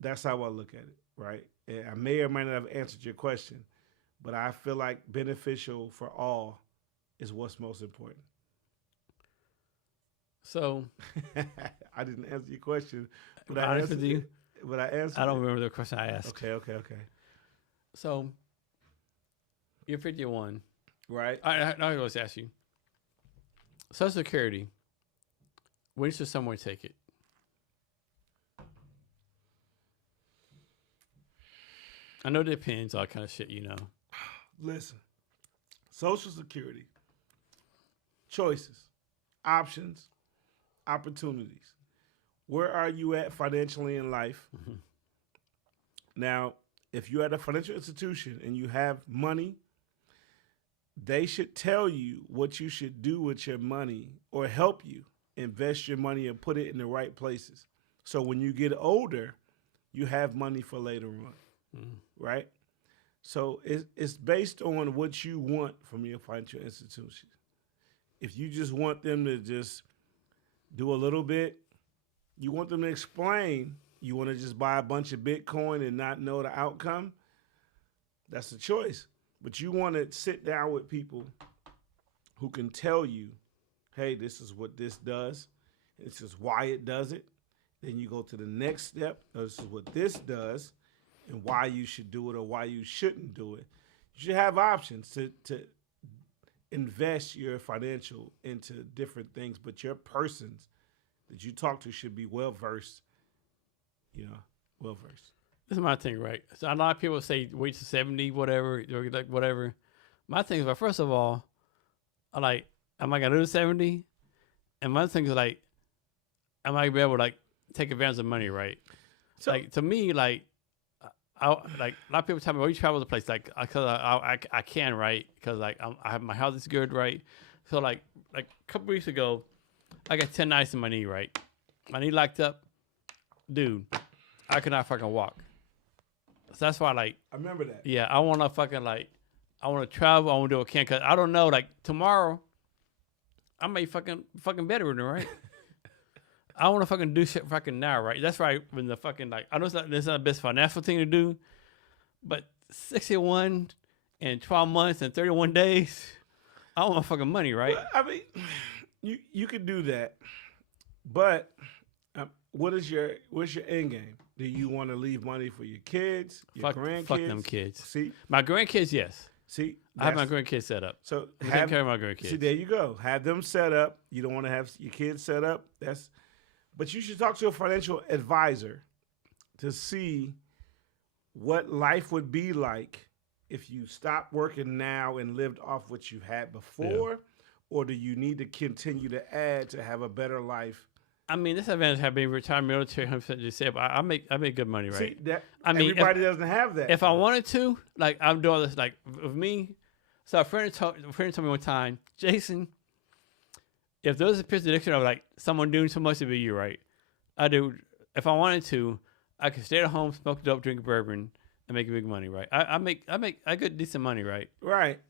that's how I look at it, right? And I may or may not have answered your question, but I feel like beneficial for all is what's most important. So I didn't answer your question, but I answered you. But I answered. I don't remember the question I asked. Okay. So you're 51, right? I always ask you. Social Security. When should someone take it? I know it depends, all that kind of shit, you know. Listen, Social Security, choices, options, opportunities. Where are you at financially in life? Mm-hmm. Now, if you're at a financial institution and you have money, they should tell you what you should do with your money or help you invest your money and put it in the right places. So when you get older, you have money for later on, right? So it's based on what you want from your financial institution. If you just want them to just do a little bit, you want them to explain, you want to just buy a bunch of Bitcoin and not know the outcome, that's a choice. But you want to sit down with people who can tell you, hey, this is what this does. This is why it does it. Then you go to the next step. This is what this does and why you should do it or why you shouldn't do it. You should have options to invest your financial into different things, but your persons that you talk to should be well-versed, well-versed. This is my thing, right? So a lot of people say wait to 70, whatever, or like whatever. My thing is, first of all, am I going to do 70? And my thing is like, am I going to be able to like take advantage of money, right? So, Like to me, like I like a lot of people tell me, "Oh, you travel the place," like because I can, right? Because like I have my house is good, right? So like a couple weeks ago, I got 10 nights in my knee, right? My knee locked up, dude. I could not fucking walk. So that's why, like, I remember that. yeah, I want to fucking like, I want to travel. I want to do what I can, cause I don't know, like tomorrow, I may fucking bedridden, right? I want to fucking do shit fucking now, right? That's right. When the fucking like, I know it's not the best financial thing to do, but 61 and 12 months and 31 days, I want my fucking money, right? Well, I mean, you could do that, but what's your end game? Do you want to leave money for your kids, your grandkids? Fuck them kids. See, my grandkids, yes. See, I have my grandkids set up. So take care of my grandkids. See, there you go. Have them set up. You don't want to have your kids set up. But you should talk to a financial advisor to see what life would be like if you stopped working now and lived off what you had before, or do you need to continue to add to have a better life? I mean, this advantage have been retired military, 100% just said, but I make good money, right? See, I mean, everybody doesn't have that. If I wanted to, like, I'm doing this, like, with me. So a friend told me one time, Jason, if there was a prediction of like someone doing so much, it'd be you, right? I do. If I wanted to, I could stay at home, smoke dope, drink bourbon, and make big money, right? I get decent money, right? Right.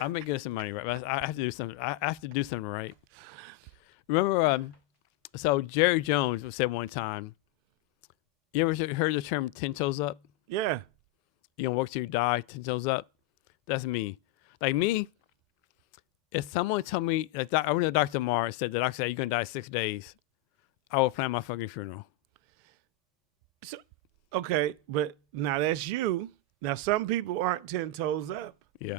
I make decent money, right? But I have to do something. I have to do something right. Remember, so Jerry Jones said one time, you ever heard the term 10 toes up? Yeah. You gonna work till you die, 10 toes up? That's me. Like me, if someone told me, like I went to the doctor tomorrow and said, the doctor said, you're gonna die 6 days, I will plan my fucking funeral. So, okay, but now that's you. Now some people aren't 10 toes up. Yeah.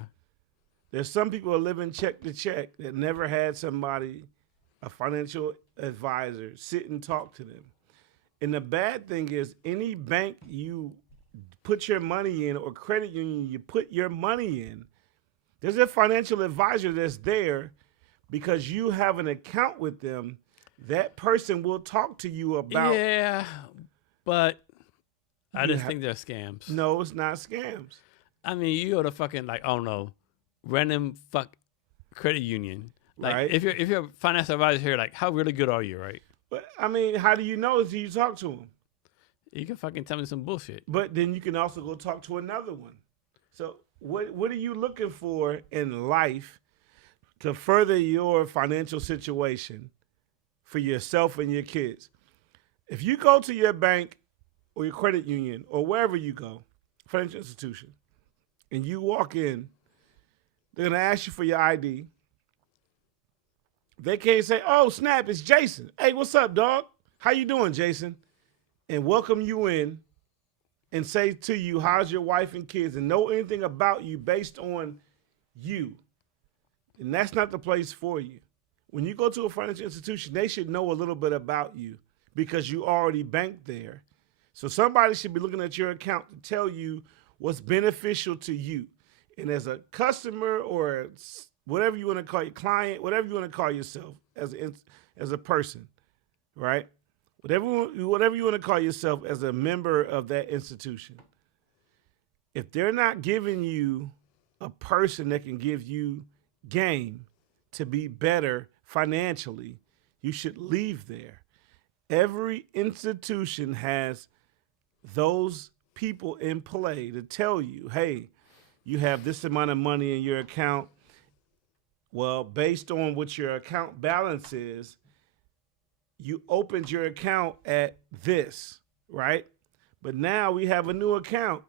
There's some people who are living check to check that never had somebody, a financial advisor, sit and talk to them. And the bad thing is, any bank you put your money in or credit union you put your money in, there's a financial advisor that's there because you have an account with them. That person will talk to you about. Yeah, but I just think they're scams. No, it's not scams. I mean, you go to fucking like, I don't know, random fuck credit union. Like, right. If you're a financial advisor here, like, how really good are you, right? But I mean, how do you know until you talk to them? You can fucking tell me some bullshit. But then you can also go talk to another one. So what are you looking for in life to further your financial situation for yourself and your kids? If you go to your bank or your credit union or wherever you go, financial institution, and you walk in, they're going to ask you for your ID. They can't say, oh, snap, it's Jason. Hey, what's up, dog? How you doing, Jason? And welcome you in and say to you, how's your wife and kids, and know anything about you based on you. And that's not the place for you. When you go to a financial institution, they should know a little bit about you because you already banked there. So somebody should be looking at your account to tell you what's beneficial to you. And as a customer or whatever you want to call your client, whatever you want to call yourself as a person, right? Whatever you want to call yourself as a member of that institution, if they're not giving you a person that can give you game to be better financially, you should leave there. Every institution has those people in play to tell you, hey, you have this amount of money in your account. Well, based on what your account balance is, you opened your account at this, right? But now we have a new account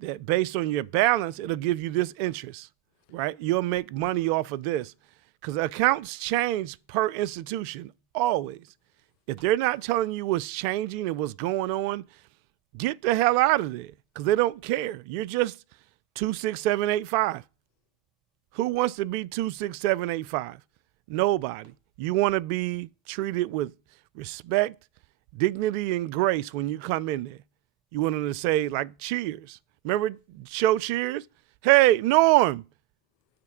that based on your balance, it'll give you this interest, right? You'll make money off of this. Because accounts change per institution, always. If they're not telling you what's changing and what's going on, get the hell out of there because they don't care. You're just 26785. Who wants to be 26785? Nobody. You want to be treated with respect, dignity, and grace when you come in there. You want them to say, like, cheers. Remember show Cheers? Hey, Norm.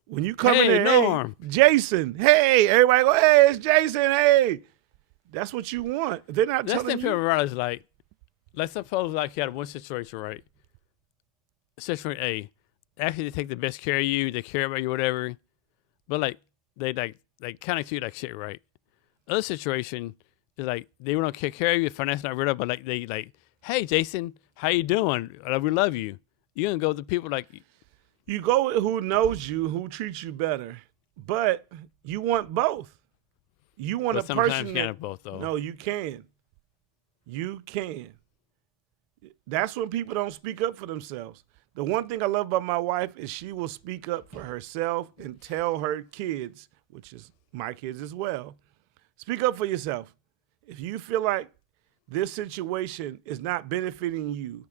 When you come in there, Norm. hey, Jason. Hey, everybody go, hey, it's Jason. Hey. That's what you want. They're not That's the telling people you. around is like, let's suppose like you had one situation, right? Situation A, actually they take the best care of you, they care about you, whatever. But like they kind of treat you like shit, right? Other situation is like they don't take care of you, finance not real, but like they like, hey Jason, how you doing? We love you. You're gonna go to people like, You go with who knows you, who treats you better. But you want both. You want but a sometimes person you that can't have both though. no, you can. You can. That's when people don't speak up for themselves. The one thing I love about my wife is she will speak up for herself and tell her kids, which is my kids as well, speak up for yourself. If you feel like this situation is not benefiting you,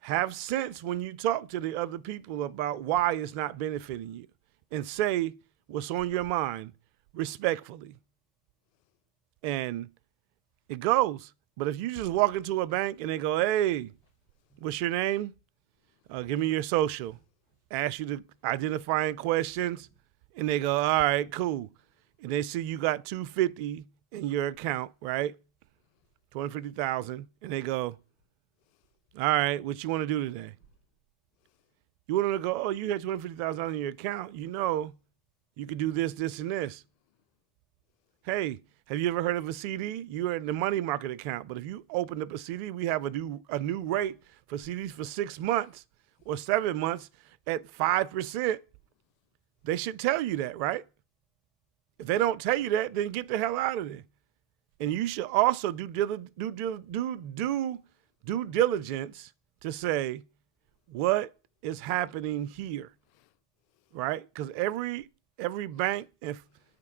have sense when you talk to the other people about why it's not benefiting you and say what's on your mind respectfully. And it goes. But if you just walk into a bank and they go, hey, what's your name? Give me your social. Ask you the identifying questions, and they go, all right, cool. And they see you got $250 in your account, right? $250,000, and they go, all right, what you want to do today? You want them to go, oh, you had $250,000 in your account. You know, you could do this, this, and this. Hey, have you ever heard of a CD? You are in the money market account, but if you open up a CD, we have a new rate for CDs for 6 months or 7 months at 5%. They should tell you that, right? If they don't tell you that, then get the hell out of there. And you should also do due diligence to say what is happening here, right? Because every bank and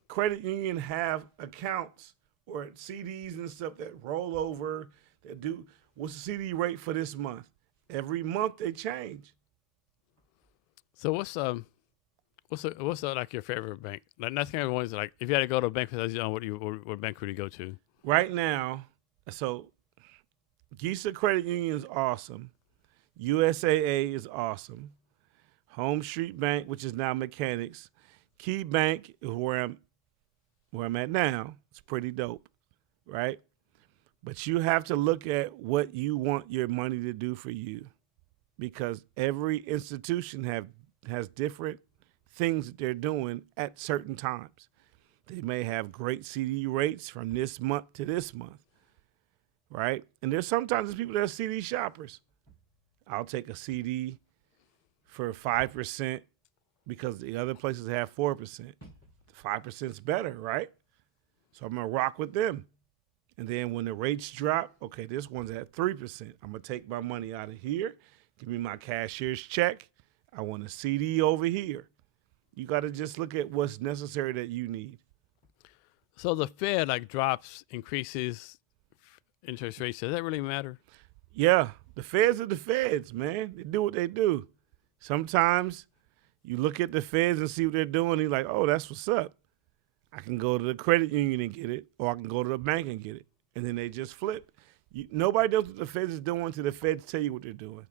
credit union have accounts or CDs and stuff that roll over, that do, what's the CD rate for this month? Every month they change. So what's like your favorite bank? Like that's kind of ones like if you had to go to a bank, what bank would you go to? Right now, so Gisa Credit Union is awesome. USAA is awesome. Home Street Bank, which is now Mechanics. Key Bank is where I'm at now. It's pretty dope, right? But you have to look at what you want your money to do for you, because every institution has different things that they're doing at certain times. They may have great CD rates from this month to this month, right? And there's sometimes people that are CD shoppers. I'll take a CD for 5% because the other places have 4%. The 5% is better, right? So I'm going to rock with them. And then when the rates drop, okay, this one's at 3%. I'm going to take my money out of here, give me my cashier's check. I want a CD over here. You got to just look at what's necessary that you need. So the Fed increases interest rates. Does that really matter? Yeah, the feds are the feds, man. They do what they do. Sometimes you look at the feds and see what they're doing. And you're like, oh, that's what's up. I can go to the credit union and get it, or I can go to the bank and get it. And then they just flip. Nobody knows what the feds is doing until the feds tell you what they're doing.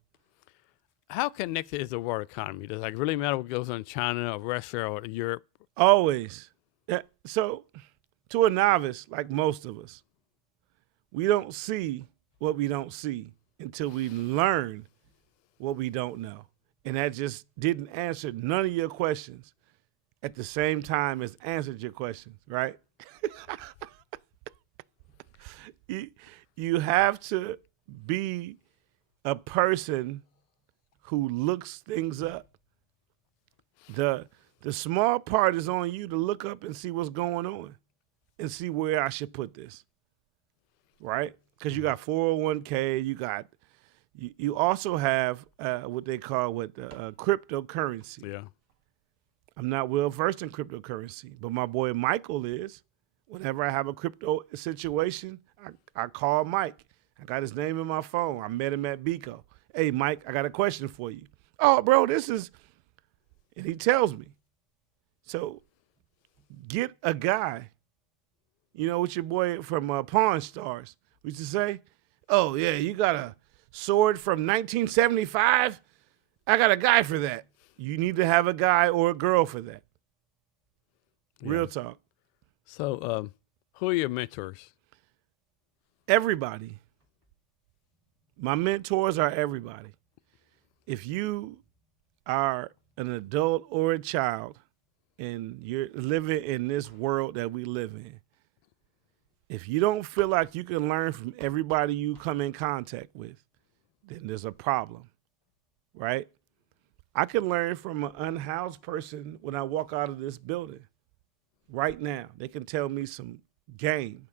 How connected is the world economy? Does it like really matter what goes on in China or Russia or Europe? Always. Yeah. So to a novice, like most of us, we don't see what we don't see until we learn what we don't know. And that just didn't answer none of your questions at the same time as answered your questions, right? You have to be a person who looks things up. The small part is on you to look up and see what's going on and see where I should put this, right? Because you got 401k, you also have what they call cryptocurrency. Yeah. I'm not well versed in cryptocurrency, but my boy Michael is. Whenever I have a crypto situation, I call Mike. I got his name in my phone. I met him at Bico. Hey, Mike, I got a question for you. Oh, bro, and he tells me. So get a guy, with your boy from Pawn Stars. We used to say, oh, yeah, you got a sword from 1975? I got a guy for that. You need to have a guy or a girl for that. Real talk. So who are your mentors? everybody. My mentors are everybody. If you are an adult or a child and you're living in this world that we live in, if you don't feel like you can learn from everybody you come in contact with, then there's a problem, right? I can learn from an unhoused person when I walk out of this building right now. They can tell me some game.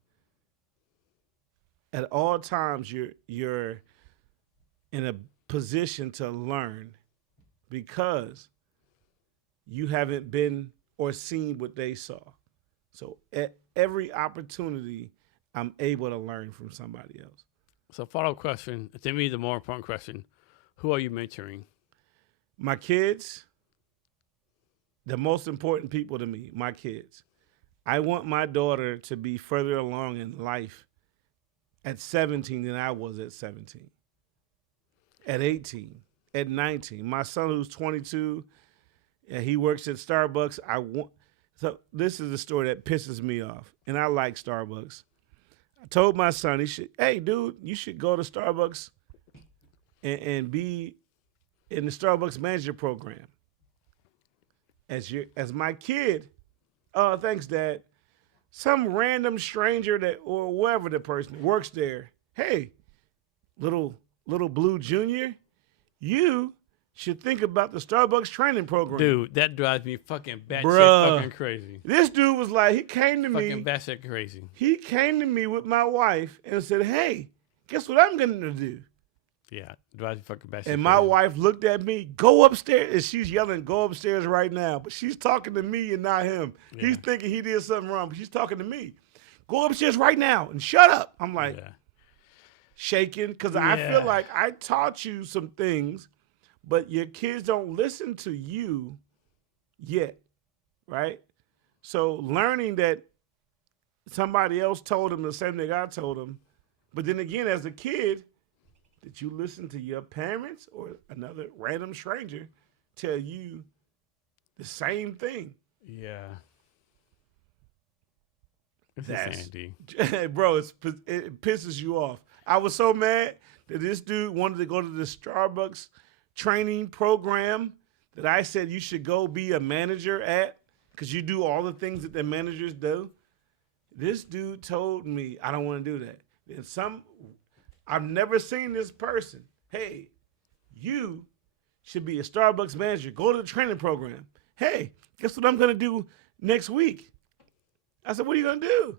At all times, you're in a position to learn because you haven't been or seen what they saw. So at every opportunity, I'm able to learn from somebody else. So follow-up question, to me, the more important question, who are you mentoring? My kids, the most important people to me, my kids. I want my daughter to be further along in life at 17 than I was at 17, at 18, at 19. My son, who's 22, and he works at Starbucks. So this is the story that pisses me off, and I like Starbucks. I told my son, hey, dude, you should go to Starbucks and be in the Starbucks manager program. As my kid, oh, thanks, Dad. Some random stranger or whoever the person works there. Hey, little Blue Junior, you should think about the Starbucks training program. Dude, that drives me fucking batshit fucking crazy. This dude was like, he came to me. Fucking batshit crazy. He came to me with my wife and said, hey, guess what I'm going to do? Yeah, drives me fucking batshit And my wife looked at me, go upstairs. And she's yelling, go upstairs right now. But she's talking to me and not him. Yeah. He's thinking he did something wrong, but she's talking to me. Go upstairs right now and shut up. I'm like, shaking, because I feel like I taught you some things, but your kids don't listen to you yet, right? So learning that somebody else told them the same thing I told them, but then again, as a kid, did you listen to your parents or another random stranger tell you the same thing? Yeah. That's Sandy. Bro, it pisses you off. I was so mad that this dude wanted to go to the Starbucks training program that I said you should go be a manager at because you do all the things that the managers do. This dude told me I don't want to do that. Then I've never seen this person. Hey, you should be a Starbucks manager. Go to the training program. Hey, guess what I'm going to do next week? I said, what are you going to do?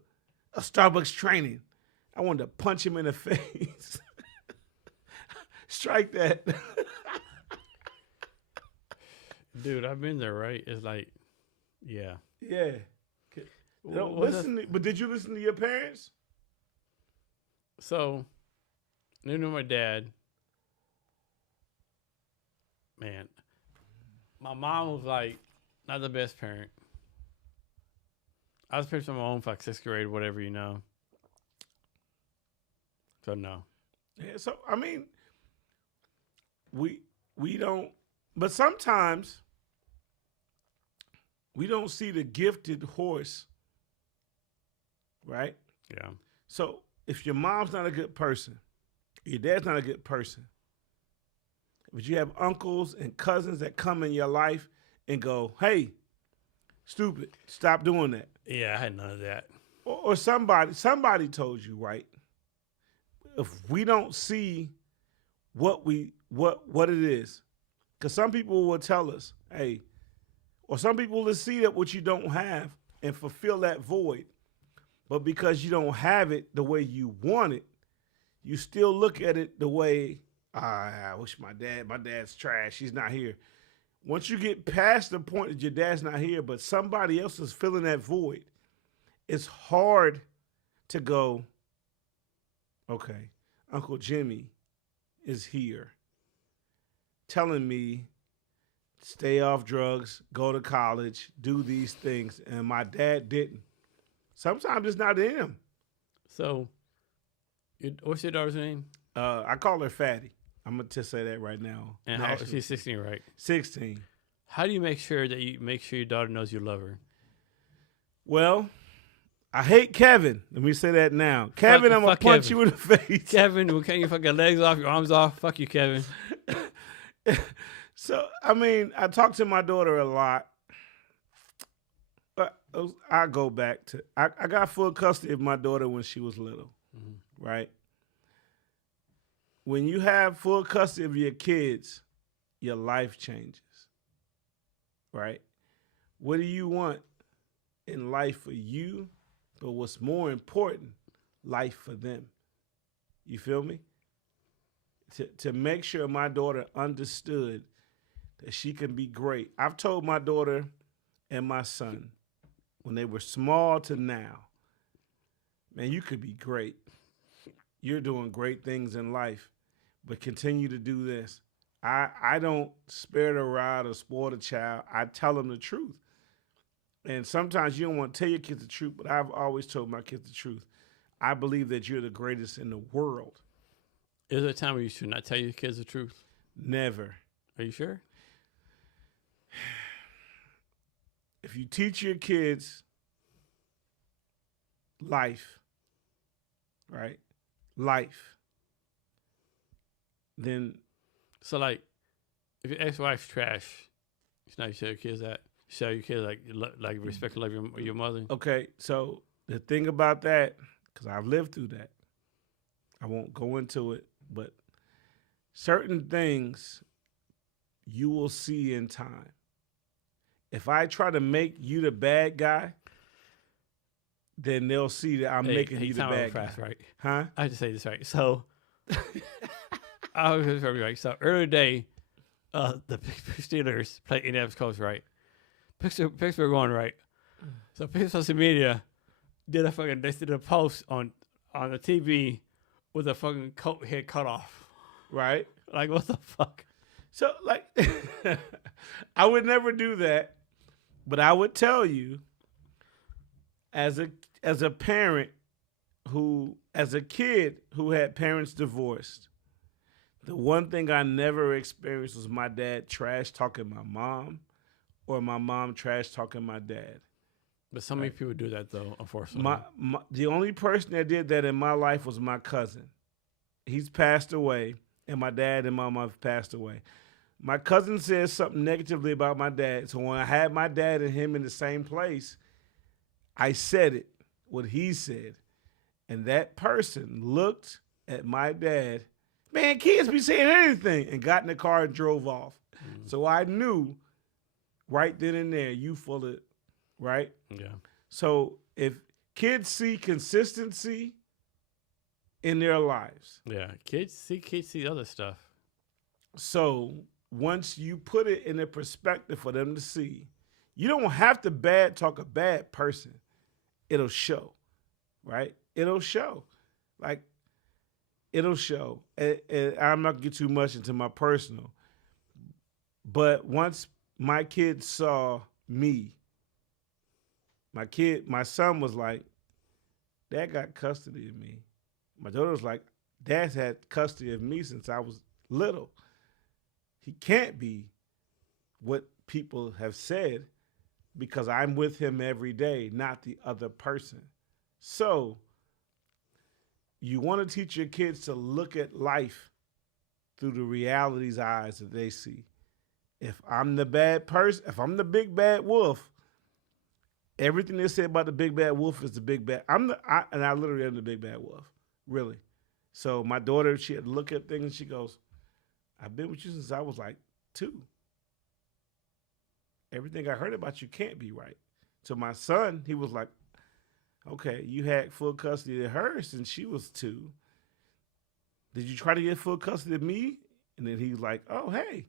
A Starbucks training. I wanted to punch him in the face. Strike that. Dude, I've been there, right? It's like, yeah. Yeah. But did you listen to your parents? So, I knew my dad. Man, my mom was like not the best parent. I was parent on my own for like 6th grade or whatever, you know. So no. Yeah, so I mean, we don't, but sometimes we don't see the gifted horse, right? Yeah. So if your mom's not a good person, your dad's not a good person, but you have uncles and cousins that come in your life and go, hey, stupid, stop doing that. Yeah, I had none of that. Or somebody told you, right? If we don't see what it is, because some people will tell us, hey, or some people will see that what you don't have and fulfill that void, but because you don't have it the way you want it, you still look at it the way, I wish my dad's trash, he's not here. Once you get past the point that your dad's not here, but somebody else is filling that void, it's hard to go, okay, Uncle Jimmy is here telling me stay off drugs, go to college, do these things, and my dad didn't. Sometimes it's not in him. So, what's your daughter's name? I call her Fatty. I'm going to just say that right now. And how, she's 16, right? 16. How do you make sure your daughter knows you love her? Well, I hate Kevin. Let me say that now. Kevin, I'm going to punch you in the face. Kevin, we'll cut your fucking legs off, your arms off. Fuck you, Kevin. So, I mean, I talk to my daughter a lot. But I go back to, I got full custody of my daughter when she was little, right? When you have full custody of your kids, your life changes, right? What do you want in life for you? But what's more important, life for them. You feel me? To make sure my daughter understood that she can be great. I've told my daughter and my son, when they were small to now, man, you could be great. You're doing great things in life, but continue to do this. I don't spare the rod or spoil the child. I tell them the truth. And sometimes you don't want to tell your kids the truth, but I've always told my kids the truth. I believe that you're the greatest in the world. Is there a time where you should not tell your kids the truth? Never. Are you sure? If you teach your kids life, right? Life, then. So, like, if your ex-wife's trash, it's not you tell your kids that. You tell your kids, like respect and love your mother. Okay, so the thing about that, because I've lived through that, I won't go into it, but certain things you will see in time. If I try to make you the bad guy, then they'll see that I'm making you the bad guy. Right? Huh? I have to say this right. So, I was going to be right. So, earlier today, the Steelers played Indianapolis Colts, right? Pittsburgh won, right? So, Pittsburgh social media they did a post on the TV with a fucking coat head cut off. Right? Like, what the fuck? So, like, I would never do that, but I would tell you, as a parent as a kid who had parents divorced, the one thing I never experienced was my dad trash talking my mom or my mom trash talking my dad. But so many people do that, though, unfortunately. The only person that did that in my life was my cousin. He's passed away, and my dad and my mom have passed away. My cousin said something negatively about my dad, so when I had my dad and him in the same place, I said it, what he said. And that person looked at my dad, man, kids be saying anything, and got in the car and drove off. Mm-hmm. So I knew right then and there, you full of, right? Yeah. So if kids see consistency in their lives. Yeah, kids see other stuff. So once you put it in a perspective for them to see, you don't have to bad talk a bad person. It'll show, right? It'll show. Like, it'll show. And I'm not going to get too much into my personal. But once my kids saw me, my son was like, Dad got custody of me. My daughter was like, Dad's had custody of me since I was little. He can't be what people have said because I'm with him every day, not the other person. So you want to teach your kids to look at life through the reality's eyes that they see. If I'm the bad person, if I'm the big bad wolf, everything they say about the big bad wolf is the big bad. And I literally am the big bad wolf, really. So my daughter, she had to look at things and she goes, I've been with you since I was like 2. Everything I heard about you can't be right. So my son, he was like, okay, you had full custody of her since she was 2. Did you try to get full custody of me? And then he was like, oh, hey,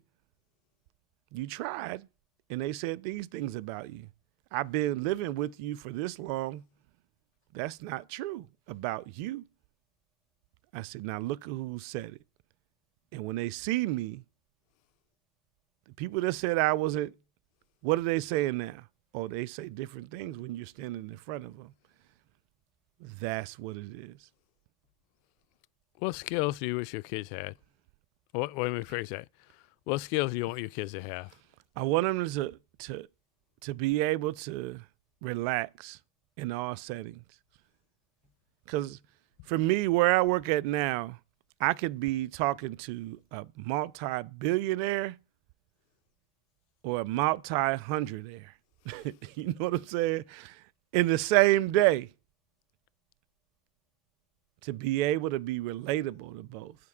you tried, and they said these things about you. I've been living with you for this long. That's not true about you. I said, now look at who said it. And when they see me, the people that said I wasn't, what are they saying now? Oh, they say different things when you're standing in front of them. That's what it is. What skills do you wish your kids had? Let me phrase that. What skills do you want your kids to have? I want them to be able to relax in all settings. Because for me, where I work at now, I could be talking to a multi-billionaire or a multi-hundredaire. You know what I'm saying? In the same day. To be able to be relatable to both.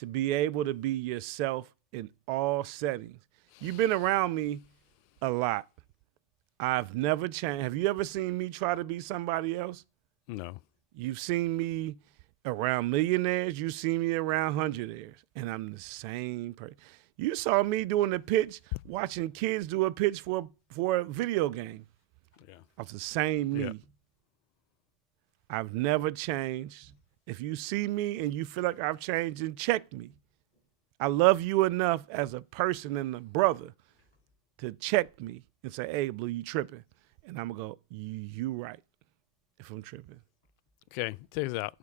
To be able to be yourself in all settings. You've been around me a lot. I've never changed. Have you ever seen me try to be somebody else? No. You've seen me around millionaires. You've seen me around hundredaires. And I'm the same person. You saw me doing a pitch, watching kids do a pitch for a video game. Yeah. I was the same me. Yeah. I've never changed. If you see me and you feel like I've changed, then check me. I love you enough as a person and a brother to check me and say, hey, Blue, you tripping. And I'm going to go, you right, if I'm tripping. Okay, check this out.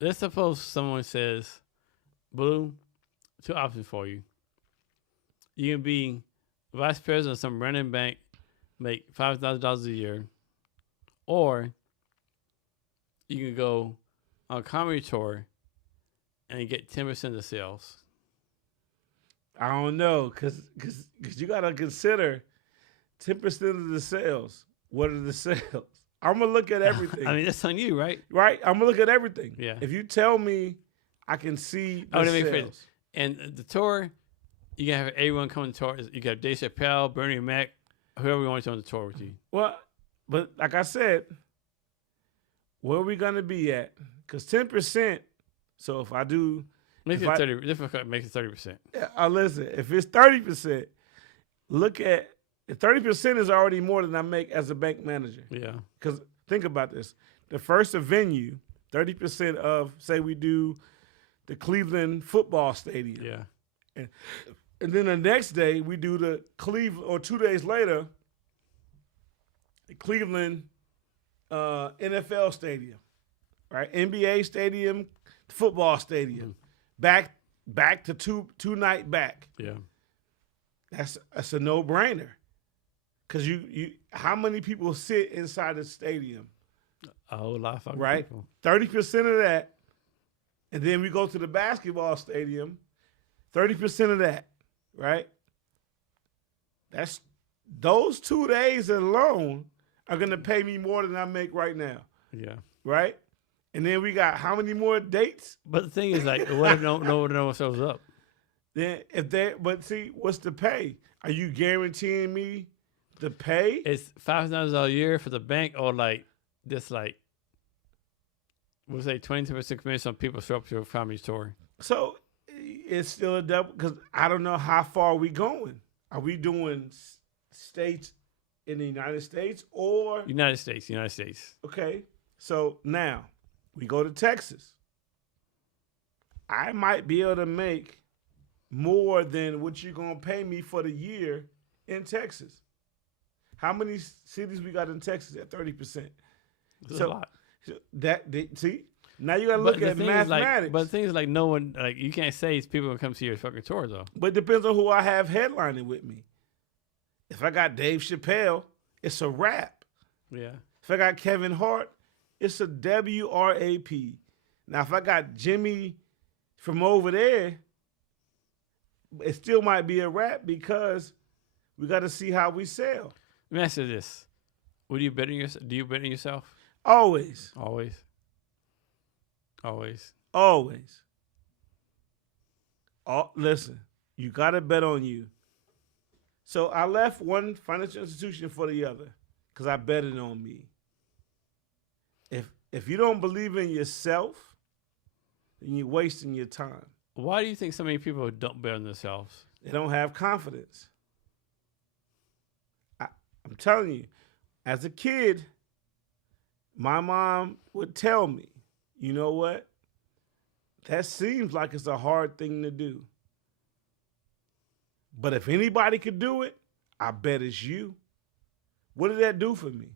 Let's suppose someone says, Blue, two options for you. You can be vice president of some random bank, make $5,000 a year, or you can go on a comedy tour and get 10% of the sales. I don't know, because you got to consider 10% of the sales. What are the sales? I'm going to look at everything. I mean, that's on you, right? Right? I'm going to look at everything. Yeah. If you tell me I can see the sales. And the tour, you can have everyone come to the tour. You got Dave Chappelle, Bernie Mac, whoever you want to on the tour with you. Well, but like I said, where are we going to be at? Because 10%, so if I do... Make it 30%. Difficult, make it 30%. Listen, if it's 30%, look at... 30% is already more than I make as a bank manager. Yeah. Because think about this. The first venue, 30% of, say we do the Cleveland football stadium. Yeah. And then the next day, we do the Cleveland, or 2 days later, the Cleveland NFL stadium, right? NBA stadium, football stadium, back to two night back. Yeah. That's a no-brainer. Because you how many people sit inside the stadium? A whole lot of fucking right? people. 30% of that. And then we go to the basketball stadium, 30% of that, right? That's those 2 days alone are gonna pay me more than I make right now. Yeah. Right? And then we got how many more dates? But the thing is, like, what if no one shows up? Then but see, what's the pay? Are you guaranteeing me the pay? It's $5,000 a year for the bank, or like this, like we'll say 22% commission on people show up to your comedy tour. So it's still a double, because I don't know how far we going. Are we doing states in the United States or United States? Okay, so now we go to Texas. I might be able to make more than what you're gonna pay me for the year in Texas. How many cities we got in Texas at 30%? That's a lot. See, now you gotta look at mathematics. But the thing is, like, no one, like, you can't say it's people gonna come to your fucking tour though. But it depends on who I have headlining with me. If I got Dave Chappelle, it's a rap. Yeah. If I got Kevin Hart, it's a WRAP. Now, if I got Jimmy from over there, it still might be a rap, because we got to see how we sell. Let me ask you this: do you bet on yourself? Always. Listen, you got to bet on you. So I left one financial institution for the other because I betted on me. If you don't believe in yourself, then you're wasting your time. Why do you think so many people don't bet on themselves? They don't have confidence. I'm telling you, as a kid, my mom would tell me, you know what? That seems like it's a hard thing to do. But if anybody could do it, I bet it's you. What did that do for me?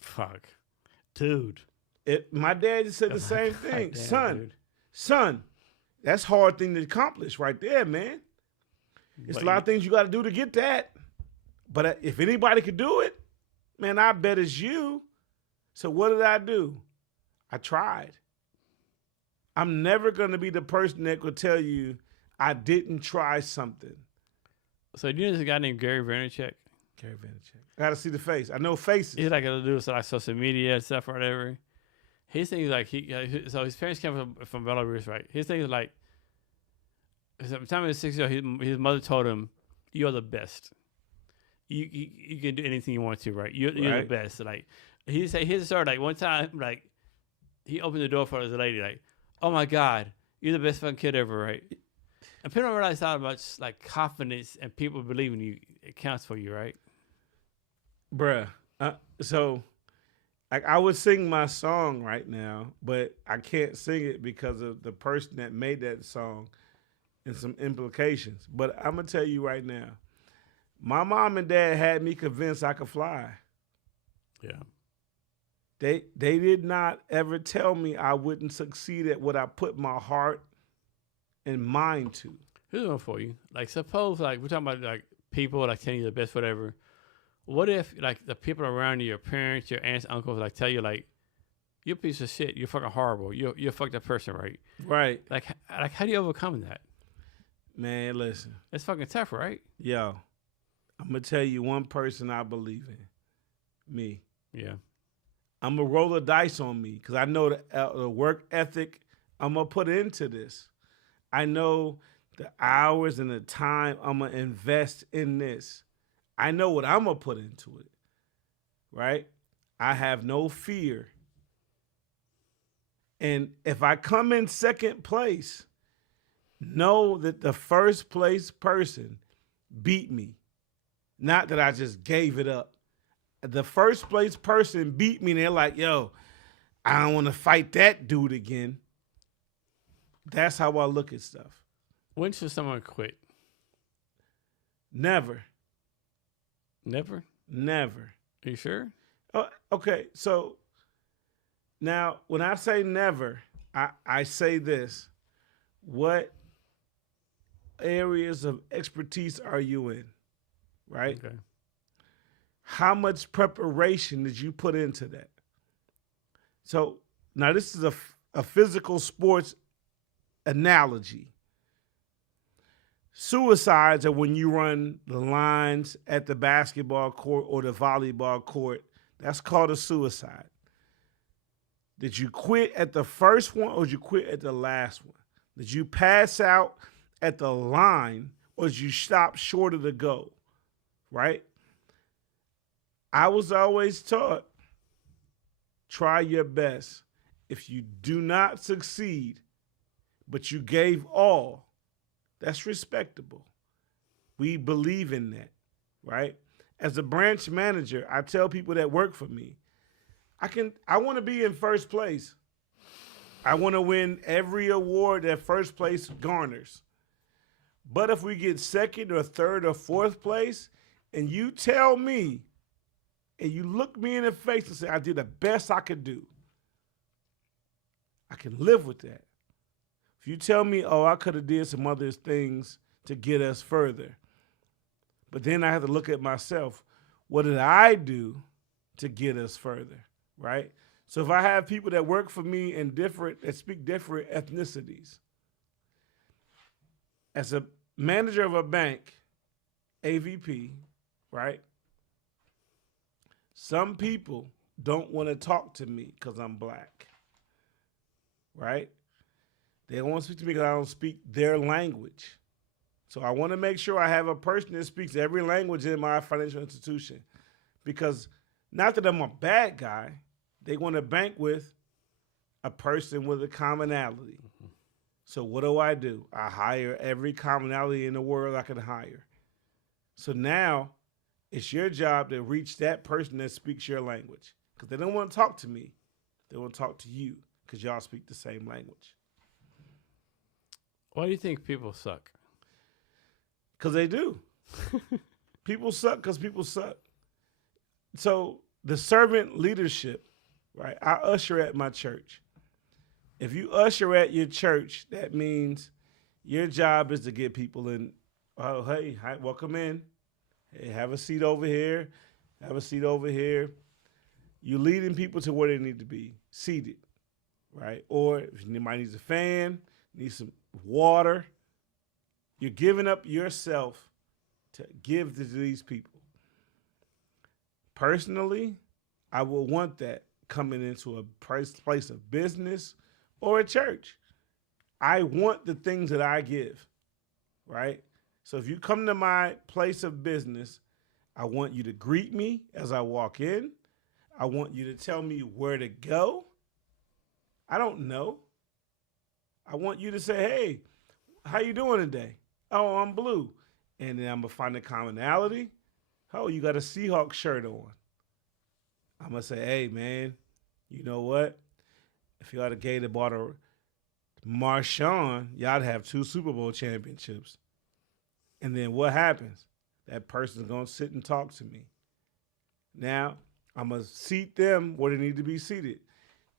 Fuck. Dude. My dad just said the same thing. Son, that's a hard thing to accomplish right there, man. It's a lot of things you got to do to get that. But if anybody could do it, Man, I bet it's you. So what did I do? I tried. I'm never going to be the person that could tell you I didn't try something. So do you know this guy named Gary Vaynerchuk? Gary Vaynerchuk. I got to see the face. I know faces. He's like to do with like social media and stuff or whatever. His thing is like so his parents came from Belarus, right? His thing is like, sometime in his 6 years, his mother told him, "You're the best. You can do anything you want to, right? You're the best." Like he said, his story, like one time, like he opened the door for this lady, like, "Oh my God, you're the best fucking kid ever," right? And people don't realize how much like confidence and people believing you it counts for you, right? Bruh. So like I would sing my song right now, but I can't sing it because of the person that made that song and some implications. But I'm going to tell you right now, my mom and dad had me convinced I could fly. Yeah. They did not ever tell me I wouldn't succeed at what I put my heart and mind to. Here's one for you. Like, suppose, like, we're talking about, like, people, like, telling you the best, whatever. What if, like, the people around you, your parents, your aunts, uncles, like, tell you, like, you're a piece of shit. You're fucking horrible. You're a fucked up person, right? Right. Like, how do you overcome that? Man, listen. It's fucking tough, right? Yo, I'm going to tell you one person I believe in. Me. Yeah. I'm going to roll the dice on me because I know the work ethic I'm going to put into this. I know the hours and the time I'm going to invest in this. I know what I'm going to put into it, right? I have no fear. And if I come in second place, know that the first place person beat me. Not that I just gave it up. The first place person beat me and they're like, yo, I don't want to fight that dude again. That's how I look at stuff. When should someone quit? Never. Never? Never. Are you sure? Okay, so now when I say never, I say this. What areas of expertise are you in, right? Okay. How much preparation did you put into that? So now this is a physical sports analogy. Suicides are when you run the lines at the basketball court or the volleyball court. That's called a suicide. Did you quit at the first one or did you quit at the last one? Did you pass out at the line or did you stop short of the goal? Right? I was always taught, try your best. If you do not succeed, but you gave all, that's respectable. We believe in that, right? As a branch manager, I tell people that work for me, I want to be in first place. I want to win every award that first place garners. But if we get second or third or fourth place, and you tell me, and you look me in the face and say, I did the best I could do, I can live with that. If you tell me, oh, I could have did some other things to get us further, but then I have to look at myself, what did I do to get us further, right? So if I have people that work for me that speak different ethnicities, as a manager of a bank, AVP, right? Some people don't want to talk to me because I'm black, right? They don't want to speak to me because I don't speak their language. So I want to make sure I have a person that speaks every language in my financial institution, because not that I'm a bad guy, they want to bank with a person with a commonality. Mm-hmm. So what do? I hire every commonality in the world I can hire. So now it's your job to reach that person that speaks your language, because they don't want to talk to me. They want to talk to you because y'all speak the same language. Why do you think people suck? Because they do. People suck because people suck. So the servant leadership, right? I usher at my church. If you usher at your church, that means your job is to get people in. Oh, hey, hi, welcome in. Hey, have a seat over here. Have a seat over here. You're leading people to where they need to be, seated, right? Or if anybody needs a fan, needs some water, you're giving up yourself to give to these people. Personally, I will want that coming into a place of business or a church. I want the things that I give, right? So if you come to my place of business, I want you to greet me as I walk in. I want you to tell me where to go. I don't know. I want you to say, hey, how you doing today? Oh, I'm blue. And then I'm going to find a commonality. Oh, you got a Seahawks shirt on. I'm going to say, hey, man, you know what? If y'all had gave the ball to Marshawn, y'all have 2 Super Bowl championships. And then what happens? That person's going to sit and talk to me. Now, I'm going to seat them where they need to be seated.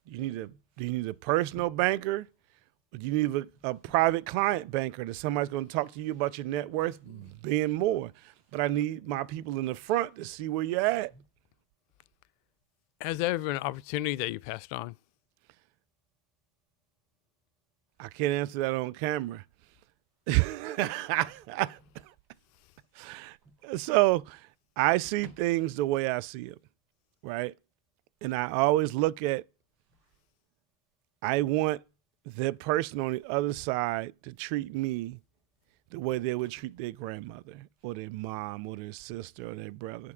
Do you need a personal banker? Or do you need a private client banker that somebody's going to talk to you about your net worth being more? But I need my people in the front to see where you're at. Has there ever been an opportunity that you passed on? I can't answer that on camera. So I see things the way I see them, right? And I always look at, I want the person on the other side to treat me the way they would treat their grandmother or their mom or their sister or their brother.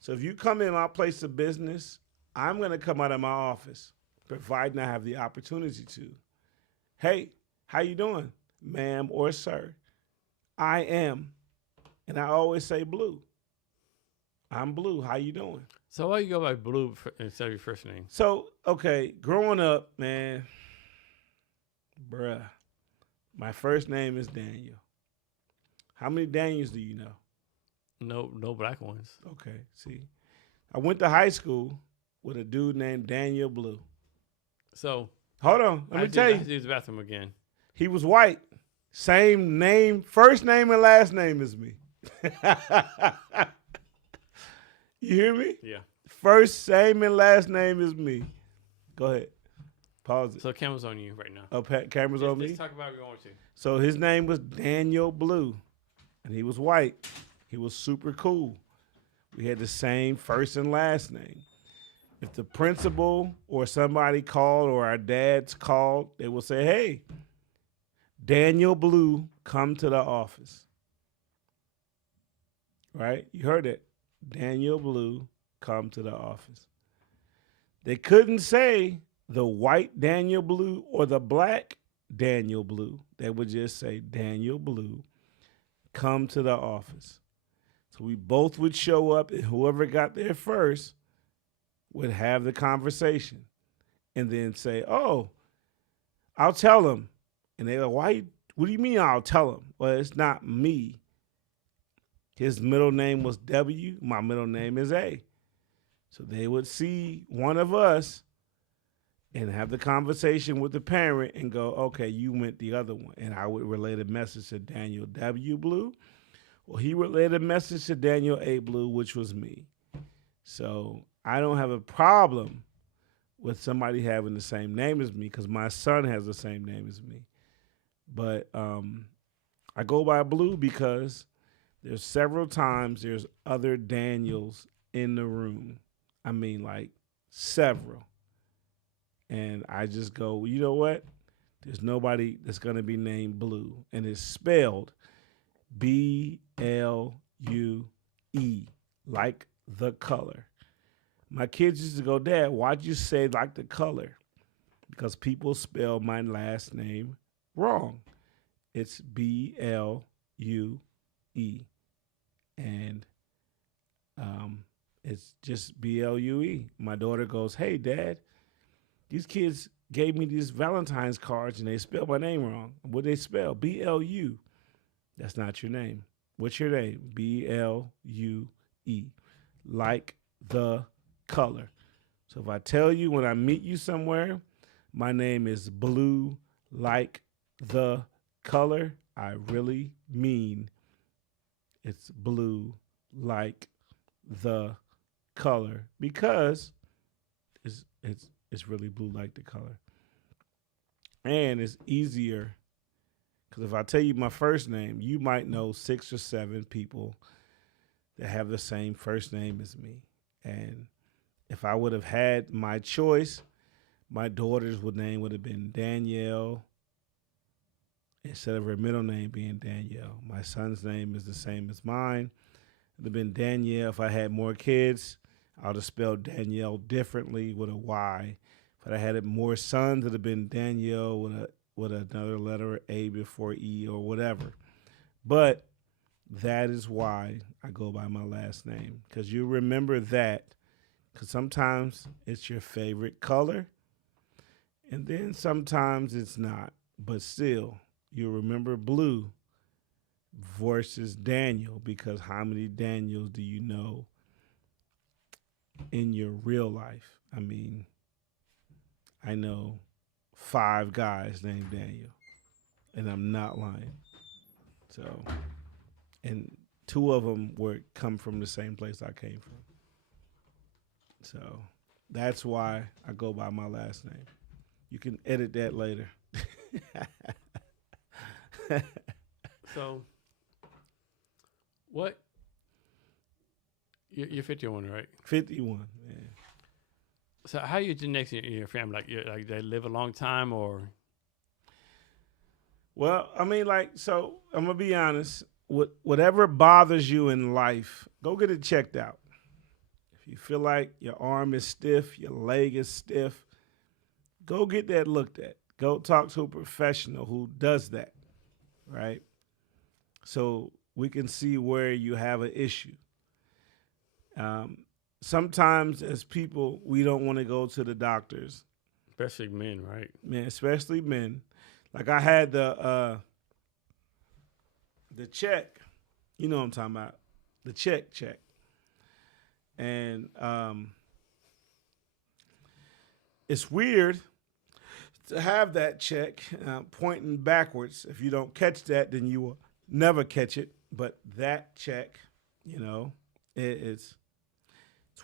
So if you come in my place of business, I'm going to come out of my office, providing I have the opportunity to. Hey, how you doing, ma'am or sir? I am. And I always say blue. I'm blue. How you doing? So why you go by Blue instead of your first name? So, okay, growing up, man, bruh, my first name is Daniel. How many Daniels do you know? No black ones. Okay, see. I went to high school with a dude named Daniel Blue. So hold on, let me tell you. I have to use the bathroom again. He was white. Same name, first name and last name as me. You hear me? Yeah. First, same and last name is me. Go ahead. Pause it. So camera's on you right now. Oh, camera's on me? Let's talk about what we want to. So his name was Daniel Blue, and he was white. He was super cool. We had the same first and last name. If the principal or somebody called or our dads called, they will say, hey, Daniel Blue, come to the office. Right? You heard it. Daniel Blue, come to the office. They couldn't say the white Daniel Blue or the black Daniel Blue. They would just say Daniel Blue, come to the office. So we both would show up, and whoever got there first would have the conversation and then say, oh, I'll tell him. And they're like, why? What do you mean I'll tell him? Well, it's not me. His middle name was W. My middle name is A. So they would see one of us and have the conversation with the parent and go, okay, you went the other one. And I would relay the message to Daniel W. Blue. Well, he relayed a message to Daniel A. Blue, which was me. So I don't have a problem with somebody having the same name as me because my son has the same name as me. But I go by Blue because there's several times there's other Daniels in the room. I mean, like several. And I just go, well, you know what? There's nobody that's going to be named Blue. And it's spelled B-L-U-E, like the color. My kids used to go, Dad, why'd you say like the color? Because people spell my last name wrong. It's B-L-U-E. And it's just B-L-U-E. My daughter goes, hey, Dad, these kids gave me these Valentine's cards and they spelled my name wrong. What they spell? B-L-U. That's not your name. What's your name? B-L-U-E. Like the color. So if I tell you when I meet you somewhere, my name is Blue like the color, I really mean it's blue like the color because it's really blue like the color. And it's easier because if I tell you my first name, you might know 6 or 7 people that have the same first name as me. And if I would have had my choice, my daughter's name would have been Danielle instead of her middle name being Danielle. My son's name is the same as mine. It would have been Danielle. If I had more kids, I would have spelled Danielle differently with a Y. If I had more sons, it would have been Danielle with another letter, A before E or whatever. But that is why I go by my last name, because you remember that, because sometimes it's your favorite color, and then sometimes it's not. But still, you remember blue versus Daniel, because how many Daniels do you know in your real life? I mean, I know 5 guys named Daniel, and I'm not lying. So, and 2 of them come from the same place I came from. So that's why I go by my last name. You can edit that later. So, what? You're 51, right? 51, yeah. So, how you genetics in your family? Like they live a long time, or? Well, I mean, so I'm gonna be honest. Whatever bothers you in life, go get it checked out. If you feel like your arm is stiff, your leg is stiff, go get that looked at. Go talk to a professional who does that, right? So we can see where you have an issue. Sometimes as people, we don't want to go to the doctors. Especially men, right? Man, especially men. Like I had the check, you know what I'm talking about, the check. And it's weird to have that check pointing backwards. If you don't catch that, then you will never catch it. But that check, it's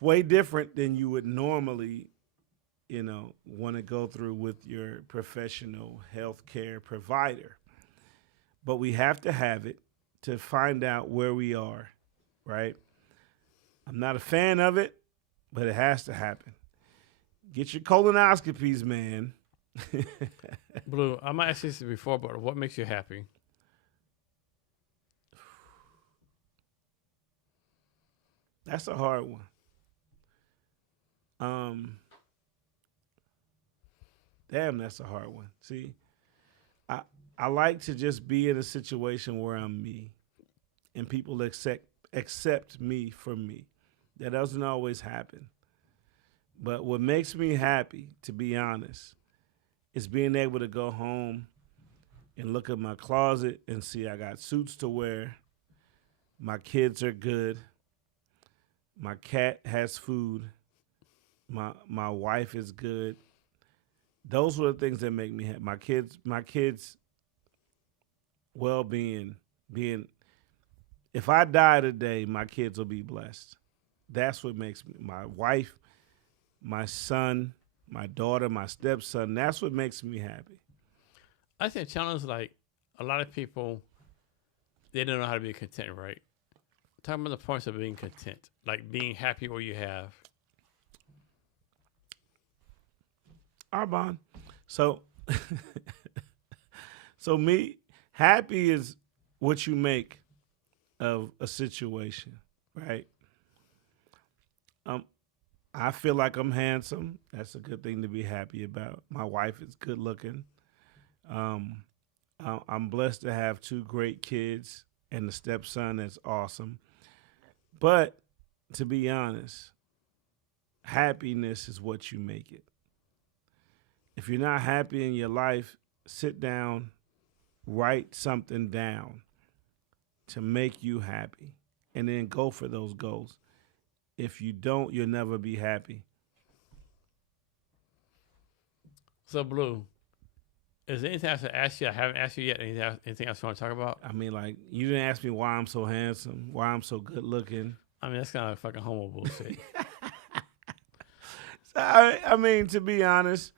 way different than you would normally, want to go through with your professional healthcare provider. But we have to have it to find out where we are, right? I'm not a fan of it, but it has to happen. Get your colonoscopies, man. Blue, I might ask this before, but what makes you happy? That's a hard one. Damn, that's a hard one. See, I like to just be in a situation where I'm me and people accept me for me. That doesn't always happen. But what makes me happy, to be honest, is being able to go home and look at my closet and see I got suits to wear. My kids are good. My cat has food. My wife is good. Those are the things that make me happy. My kids' well-being, if I die today, my kids will be blessed. That's what makes me, my wife, my son, my daughter, my stepson, that's what makes me happy. I think the challenge is like a lot of people, they don't know how to be content, right? Talking about the points of being content, like being happy where you have. Arbonne. So me, happy is what you make of a situation, right? I feel like I'm handsome. That's a good thing to be happy about. My wife is good looking. I'm blessed to have 2 great kids and a stepson that's awesome. But to be honest, happiness is what you make it. If you're not happy in your life, sit down, write something down to make you happy, and then go for those goals. If you don't, you'll never be happy. So, Blue, is there anything I should ask you? I haven't asked you yet. Anything else you want to talk about? I mean, like, you didn't ask me why I'm so handsome, why I'm so good looking. I mean, that's kind of fucking homo bullshit. I mean, to be honest,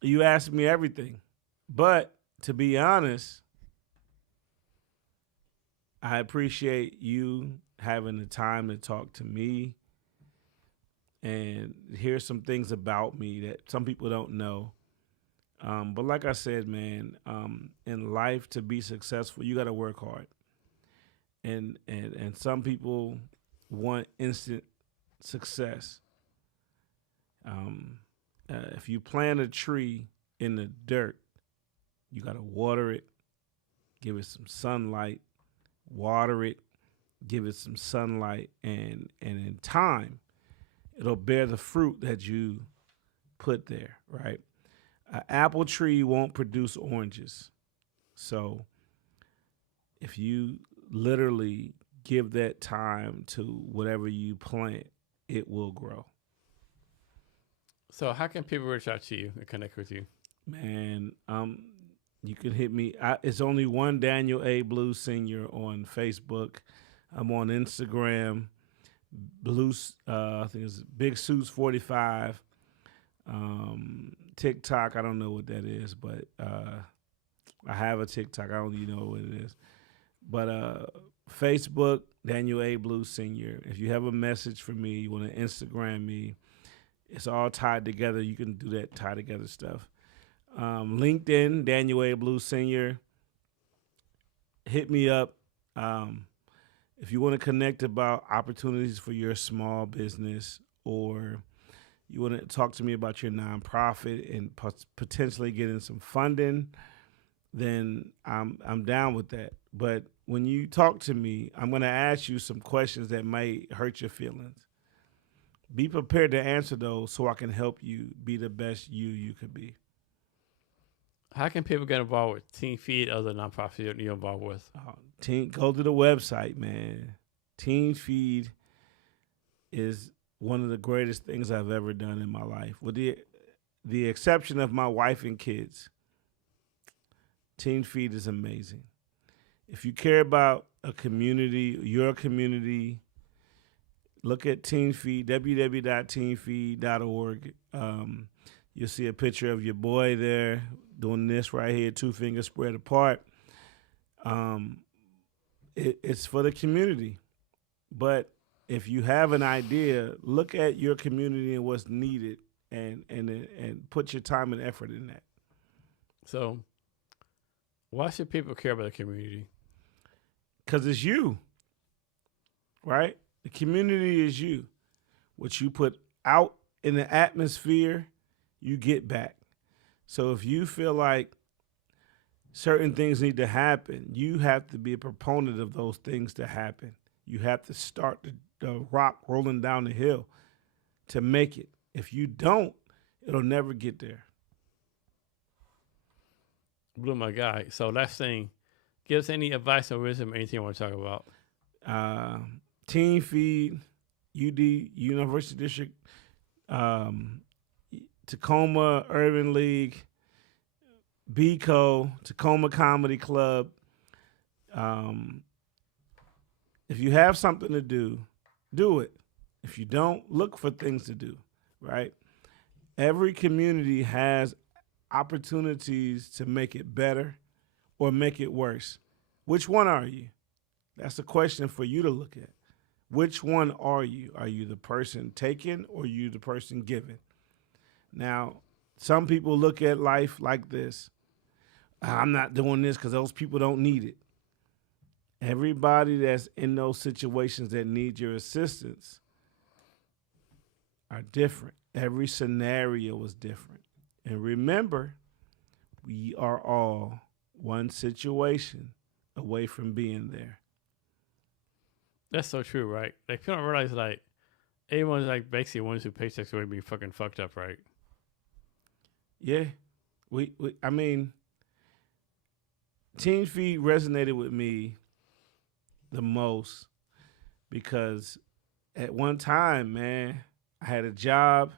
you asked me everything. But to be honest, I appreciate you having the time to talk to me and hear some things about me that some people don't know. But like I said, man, in life to be successful, you got to work hard. And some people want instant success. If you plant a tree in the dirt, you got to water it, give it some sunlight, water it, give it some sunlight, and in time, it'll bear the fruit that you put there, right? An apple tree won't produce oranges. So if you literally give that time to whatever you plant, it will grow. So how can people reach out to you and connect with you? Man, you can hit me. It's only one Daniel A. Blue Senior on Facebook. I'm on Instagram, I think it's Big Suits 45. TikTok, I don't know what that is, but I have a TikTok. I don't even know what it is. But Facebook, Daniel A. Blue Senior. If you have a message for me, you want to Instagram me, it's all tied together. You can do that tie together stuff. LinkedIn, Daniel A. Blue Senior. Hit me up. If you want to connect about opportunities for your small business, or you want to talk to me about your nonprofit and potentially getting some funding, then I'm down with that. But when you talk to me, I'm going to ask you some questions that might hurt your feelings. Be prepared to answer those so I can help you be the best you could be. How can people get involved with Team Feed, other nonprofits you're involved with? Go to the website, man. Team Feed is one of the greatest things I've ever done in my life, with the exception of my wife and kids. Team Feed is amazing. If you care about a community, your community, look at Team Feed, www.teamfeed.org. You'll see a picture of your boy there doing this right here, 2 fingers spread apart. It's for the community. But if you have an idea, look at your community and what's needed and put your time and effort in that. So why should people care about the community? Because it's you, right? The community is you. What you put out in the atmosphere, you get back. So if you feel like certain things need to happen, you have to be a proponent of those things to happen. You have to start the rock rolling down the hill to make it. If you don't, it'll never get there. Blue, my guy. So last thing, give us any advice or wisdom, anything you want to talk about. Team Feed, UD, University District, Tacoma Urban League, BCO, Tacoma Comedy Club. If you have something to do, do it. If you don't, look for things to do, right? Every community has opportunities to make it better or make it worse. Which one are you? That's a question for you to look at. Which one are you? Are you the person taking or are you the person giving? Now, some people look at life like this. I'm not doing this because those people don't need it. Everybody that's in those situations that need your assistance are different. Every scenario is different. And remember, we are all one situation away from being there. That's so true, right? Like, people don't realize, like, everyone's, like, basically ones who paychecks away be fucking fucked up, right? Yeah. I mean, Team Feed resonated with me the most because at one time, man, I had a job.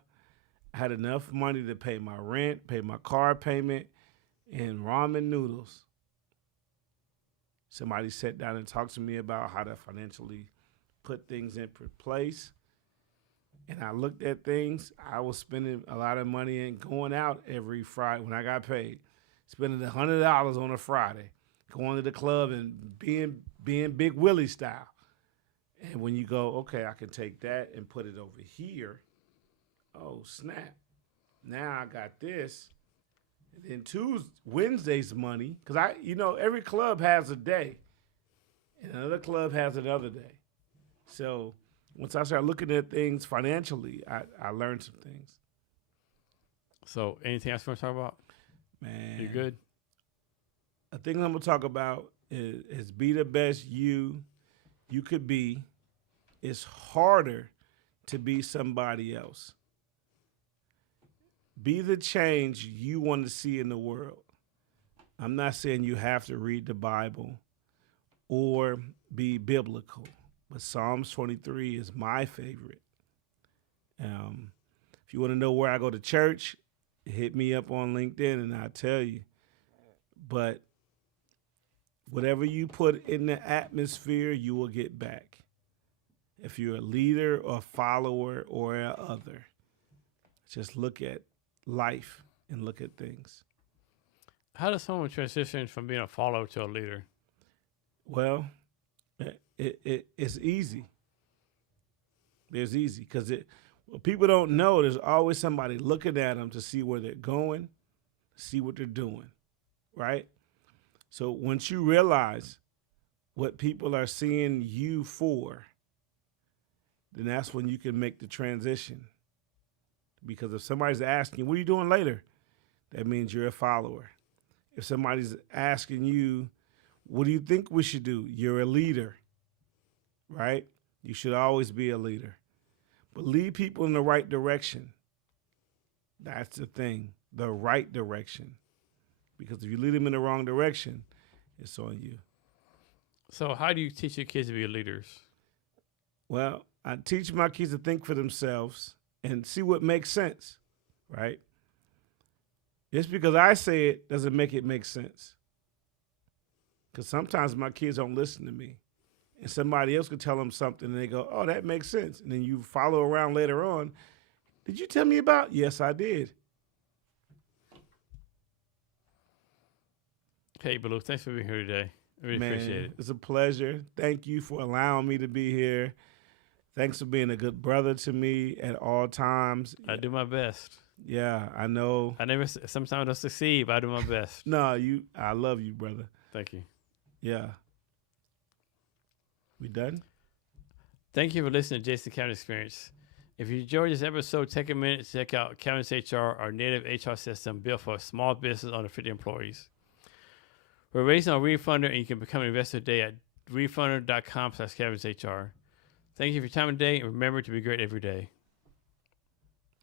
I had enough money to pay my rent, pay my car payment, and ramen noodles. Somebody sat down and talked to me about how to financially put things in place. and I looked at things. I was spending a lot of money and going out every Friday when I got paid, spending $100 on a Friday, going to the club and being Big Willie style. And when you go, okay, I can take that and put it over here. Oh, snap. Now I got this. And then Wednesday's money, because every club has a day, and another club has another day. So once I started looking at things financially, I learned some things. So anything else you want to talk about? Man. You good? A thing I'm going to talk about is be the best you could be. It's harder to be somebody else. Be the change you want to see in the world. I'm not saying you have to read the Bible or be biblical, but Psalms 23 is my favorite. If you want to know where I go to church, hit me up on LinkedIn and I'll tell you. But whatever you put in the atmosphere, you will get back. If you're a leader or follower or a other, just look at life and look at things. How does someone transition from being a follower to a leader? Well, it's easy. It's easy because what people don't know, there's always somebody looking at them to see where they're going, see what they're doing, right? So once you realize what people are seeing you for, then that's when you can make the transition. Because if somebody's asking you, what are you doing later? That means you're a follower. If somebody's asking you, what do you think we should do? You're a leader, right? You should always be a leader. But lead people in the right direction. That's the thing, the right direction. Because if you lead them in the wrong direction, it's on you. So how do you teach your kids to be leaders? Well, I teach my kids to think for themselves and see what makes sense, right? Just because I say it doesn't make it make sense. Because sometimes my kids don't listen to me. And somebody else could tell them something and they go, oh, that makes sense. And then you follow around later on. Did you tell me about? Yes, I did. Hey, Baloo, thanks for being here today. I really appreciate it. It's a pleasure. Thank you for allowing me to be here. Thanks for being a good brother to me at all times. I do my best. Yeah, I know. Sometimes I don't succeed, but I do my best. No, I love you, brother. Thank you. Yeah. We done? Thank you for listening to Jason Cabinet Experience. If you enjoyed this episode, take a minute to check out Cabinet's HR, our native HR system built for a small business under 50 employees. We're raising our refunder, and you can become an investor today at refunder.com/CabinetsHR. Thank you for your time today, and remember to be great every day.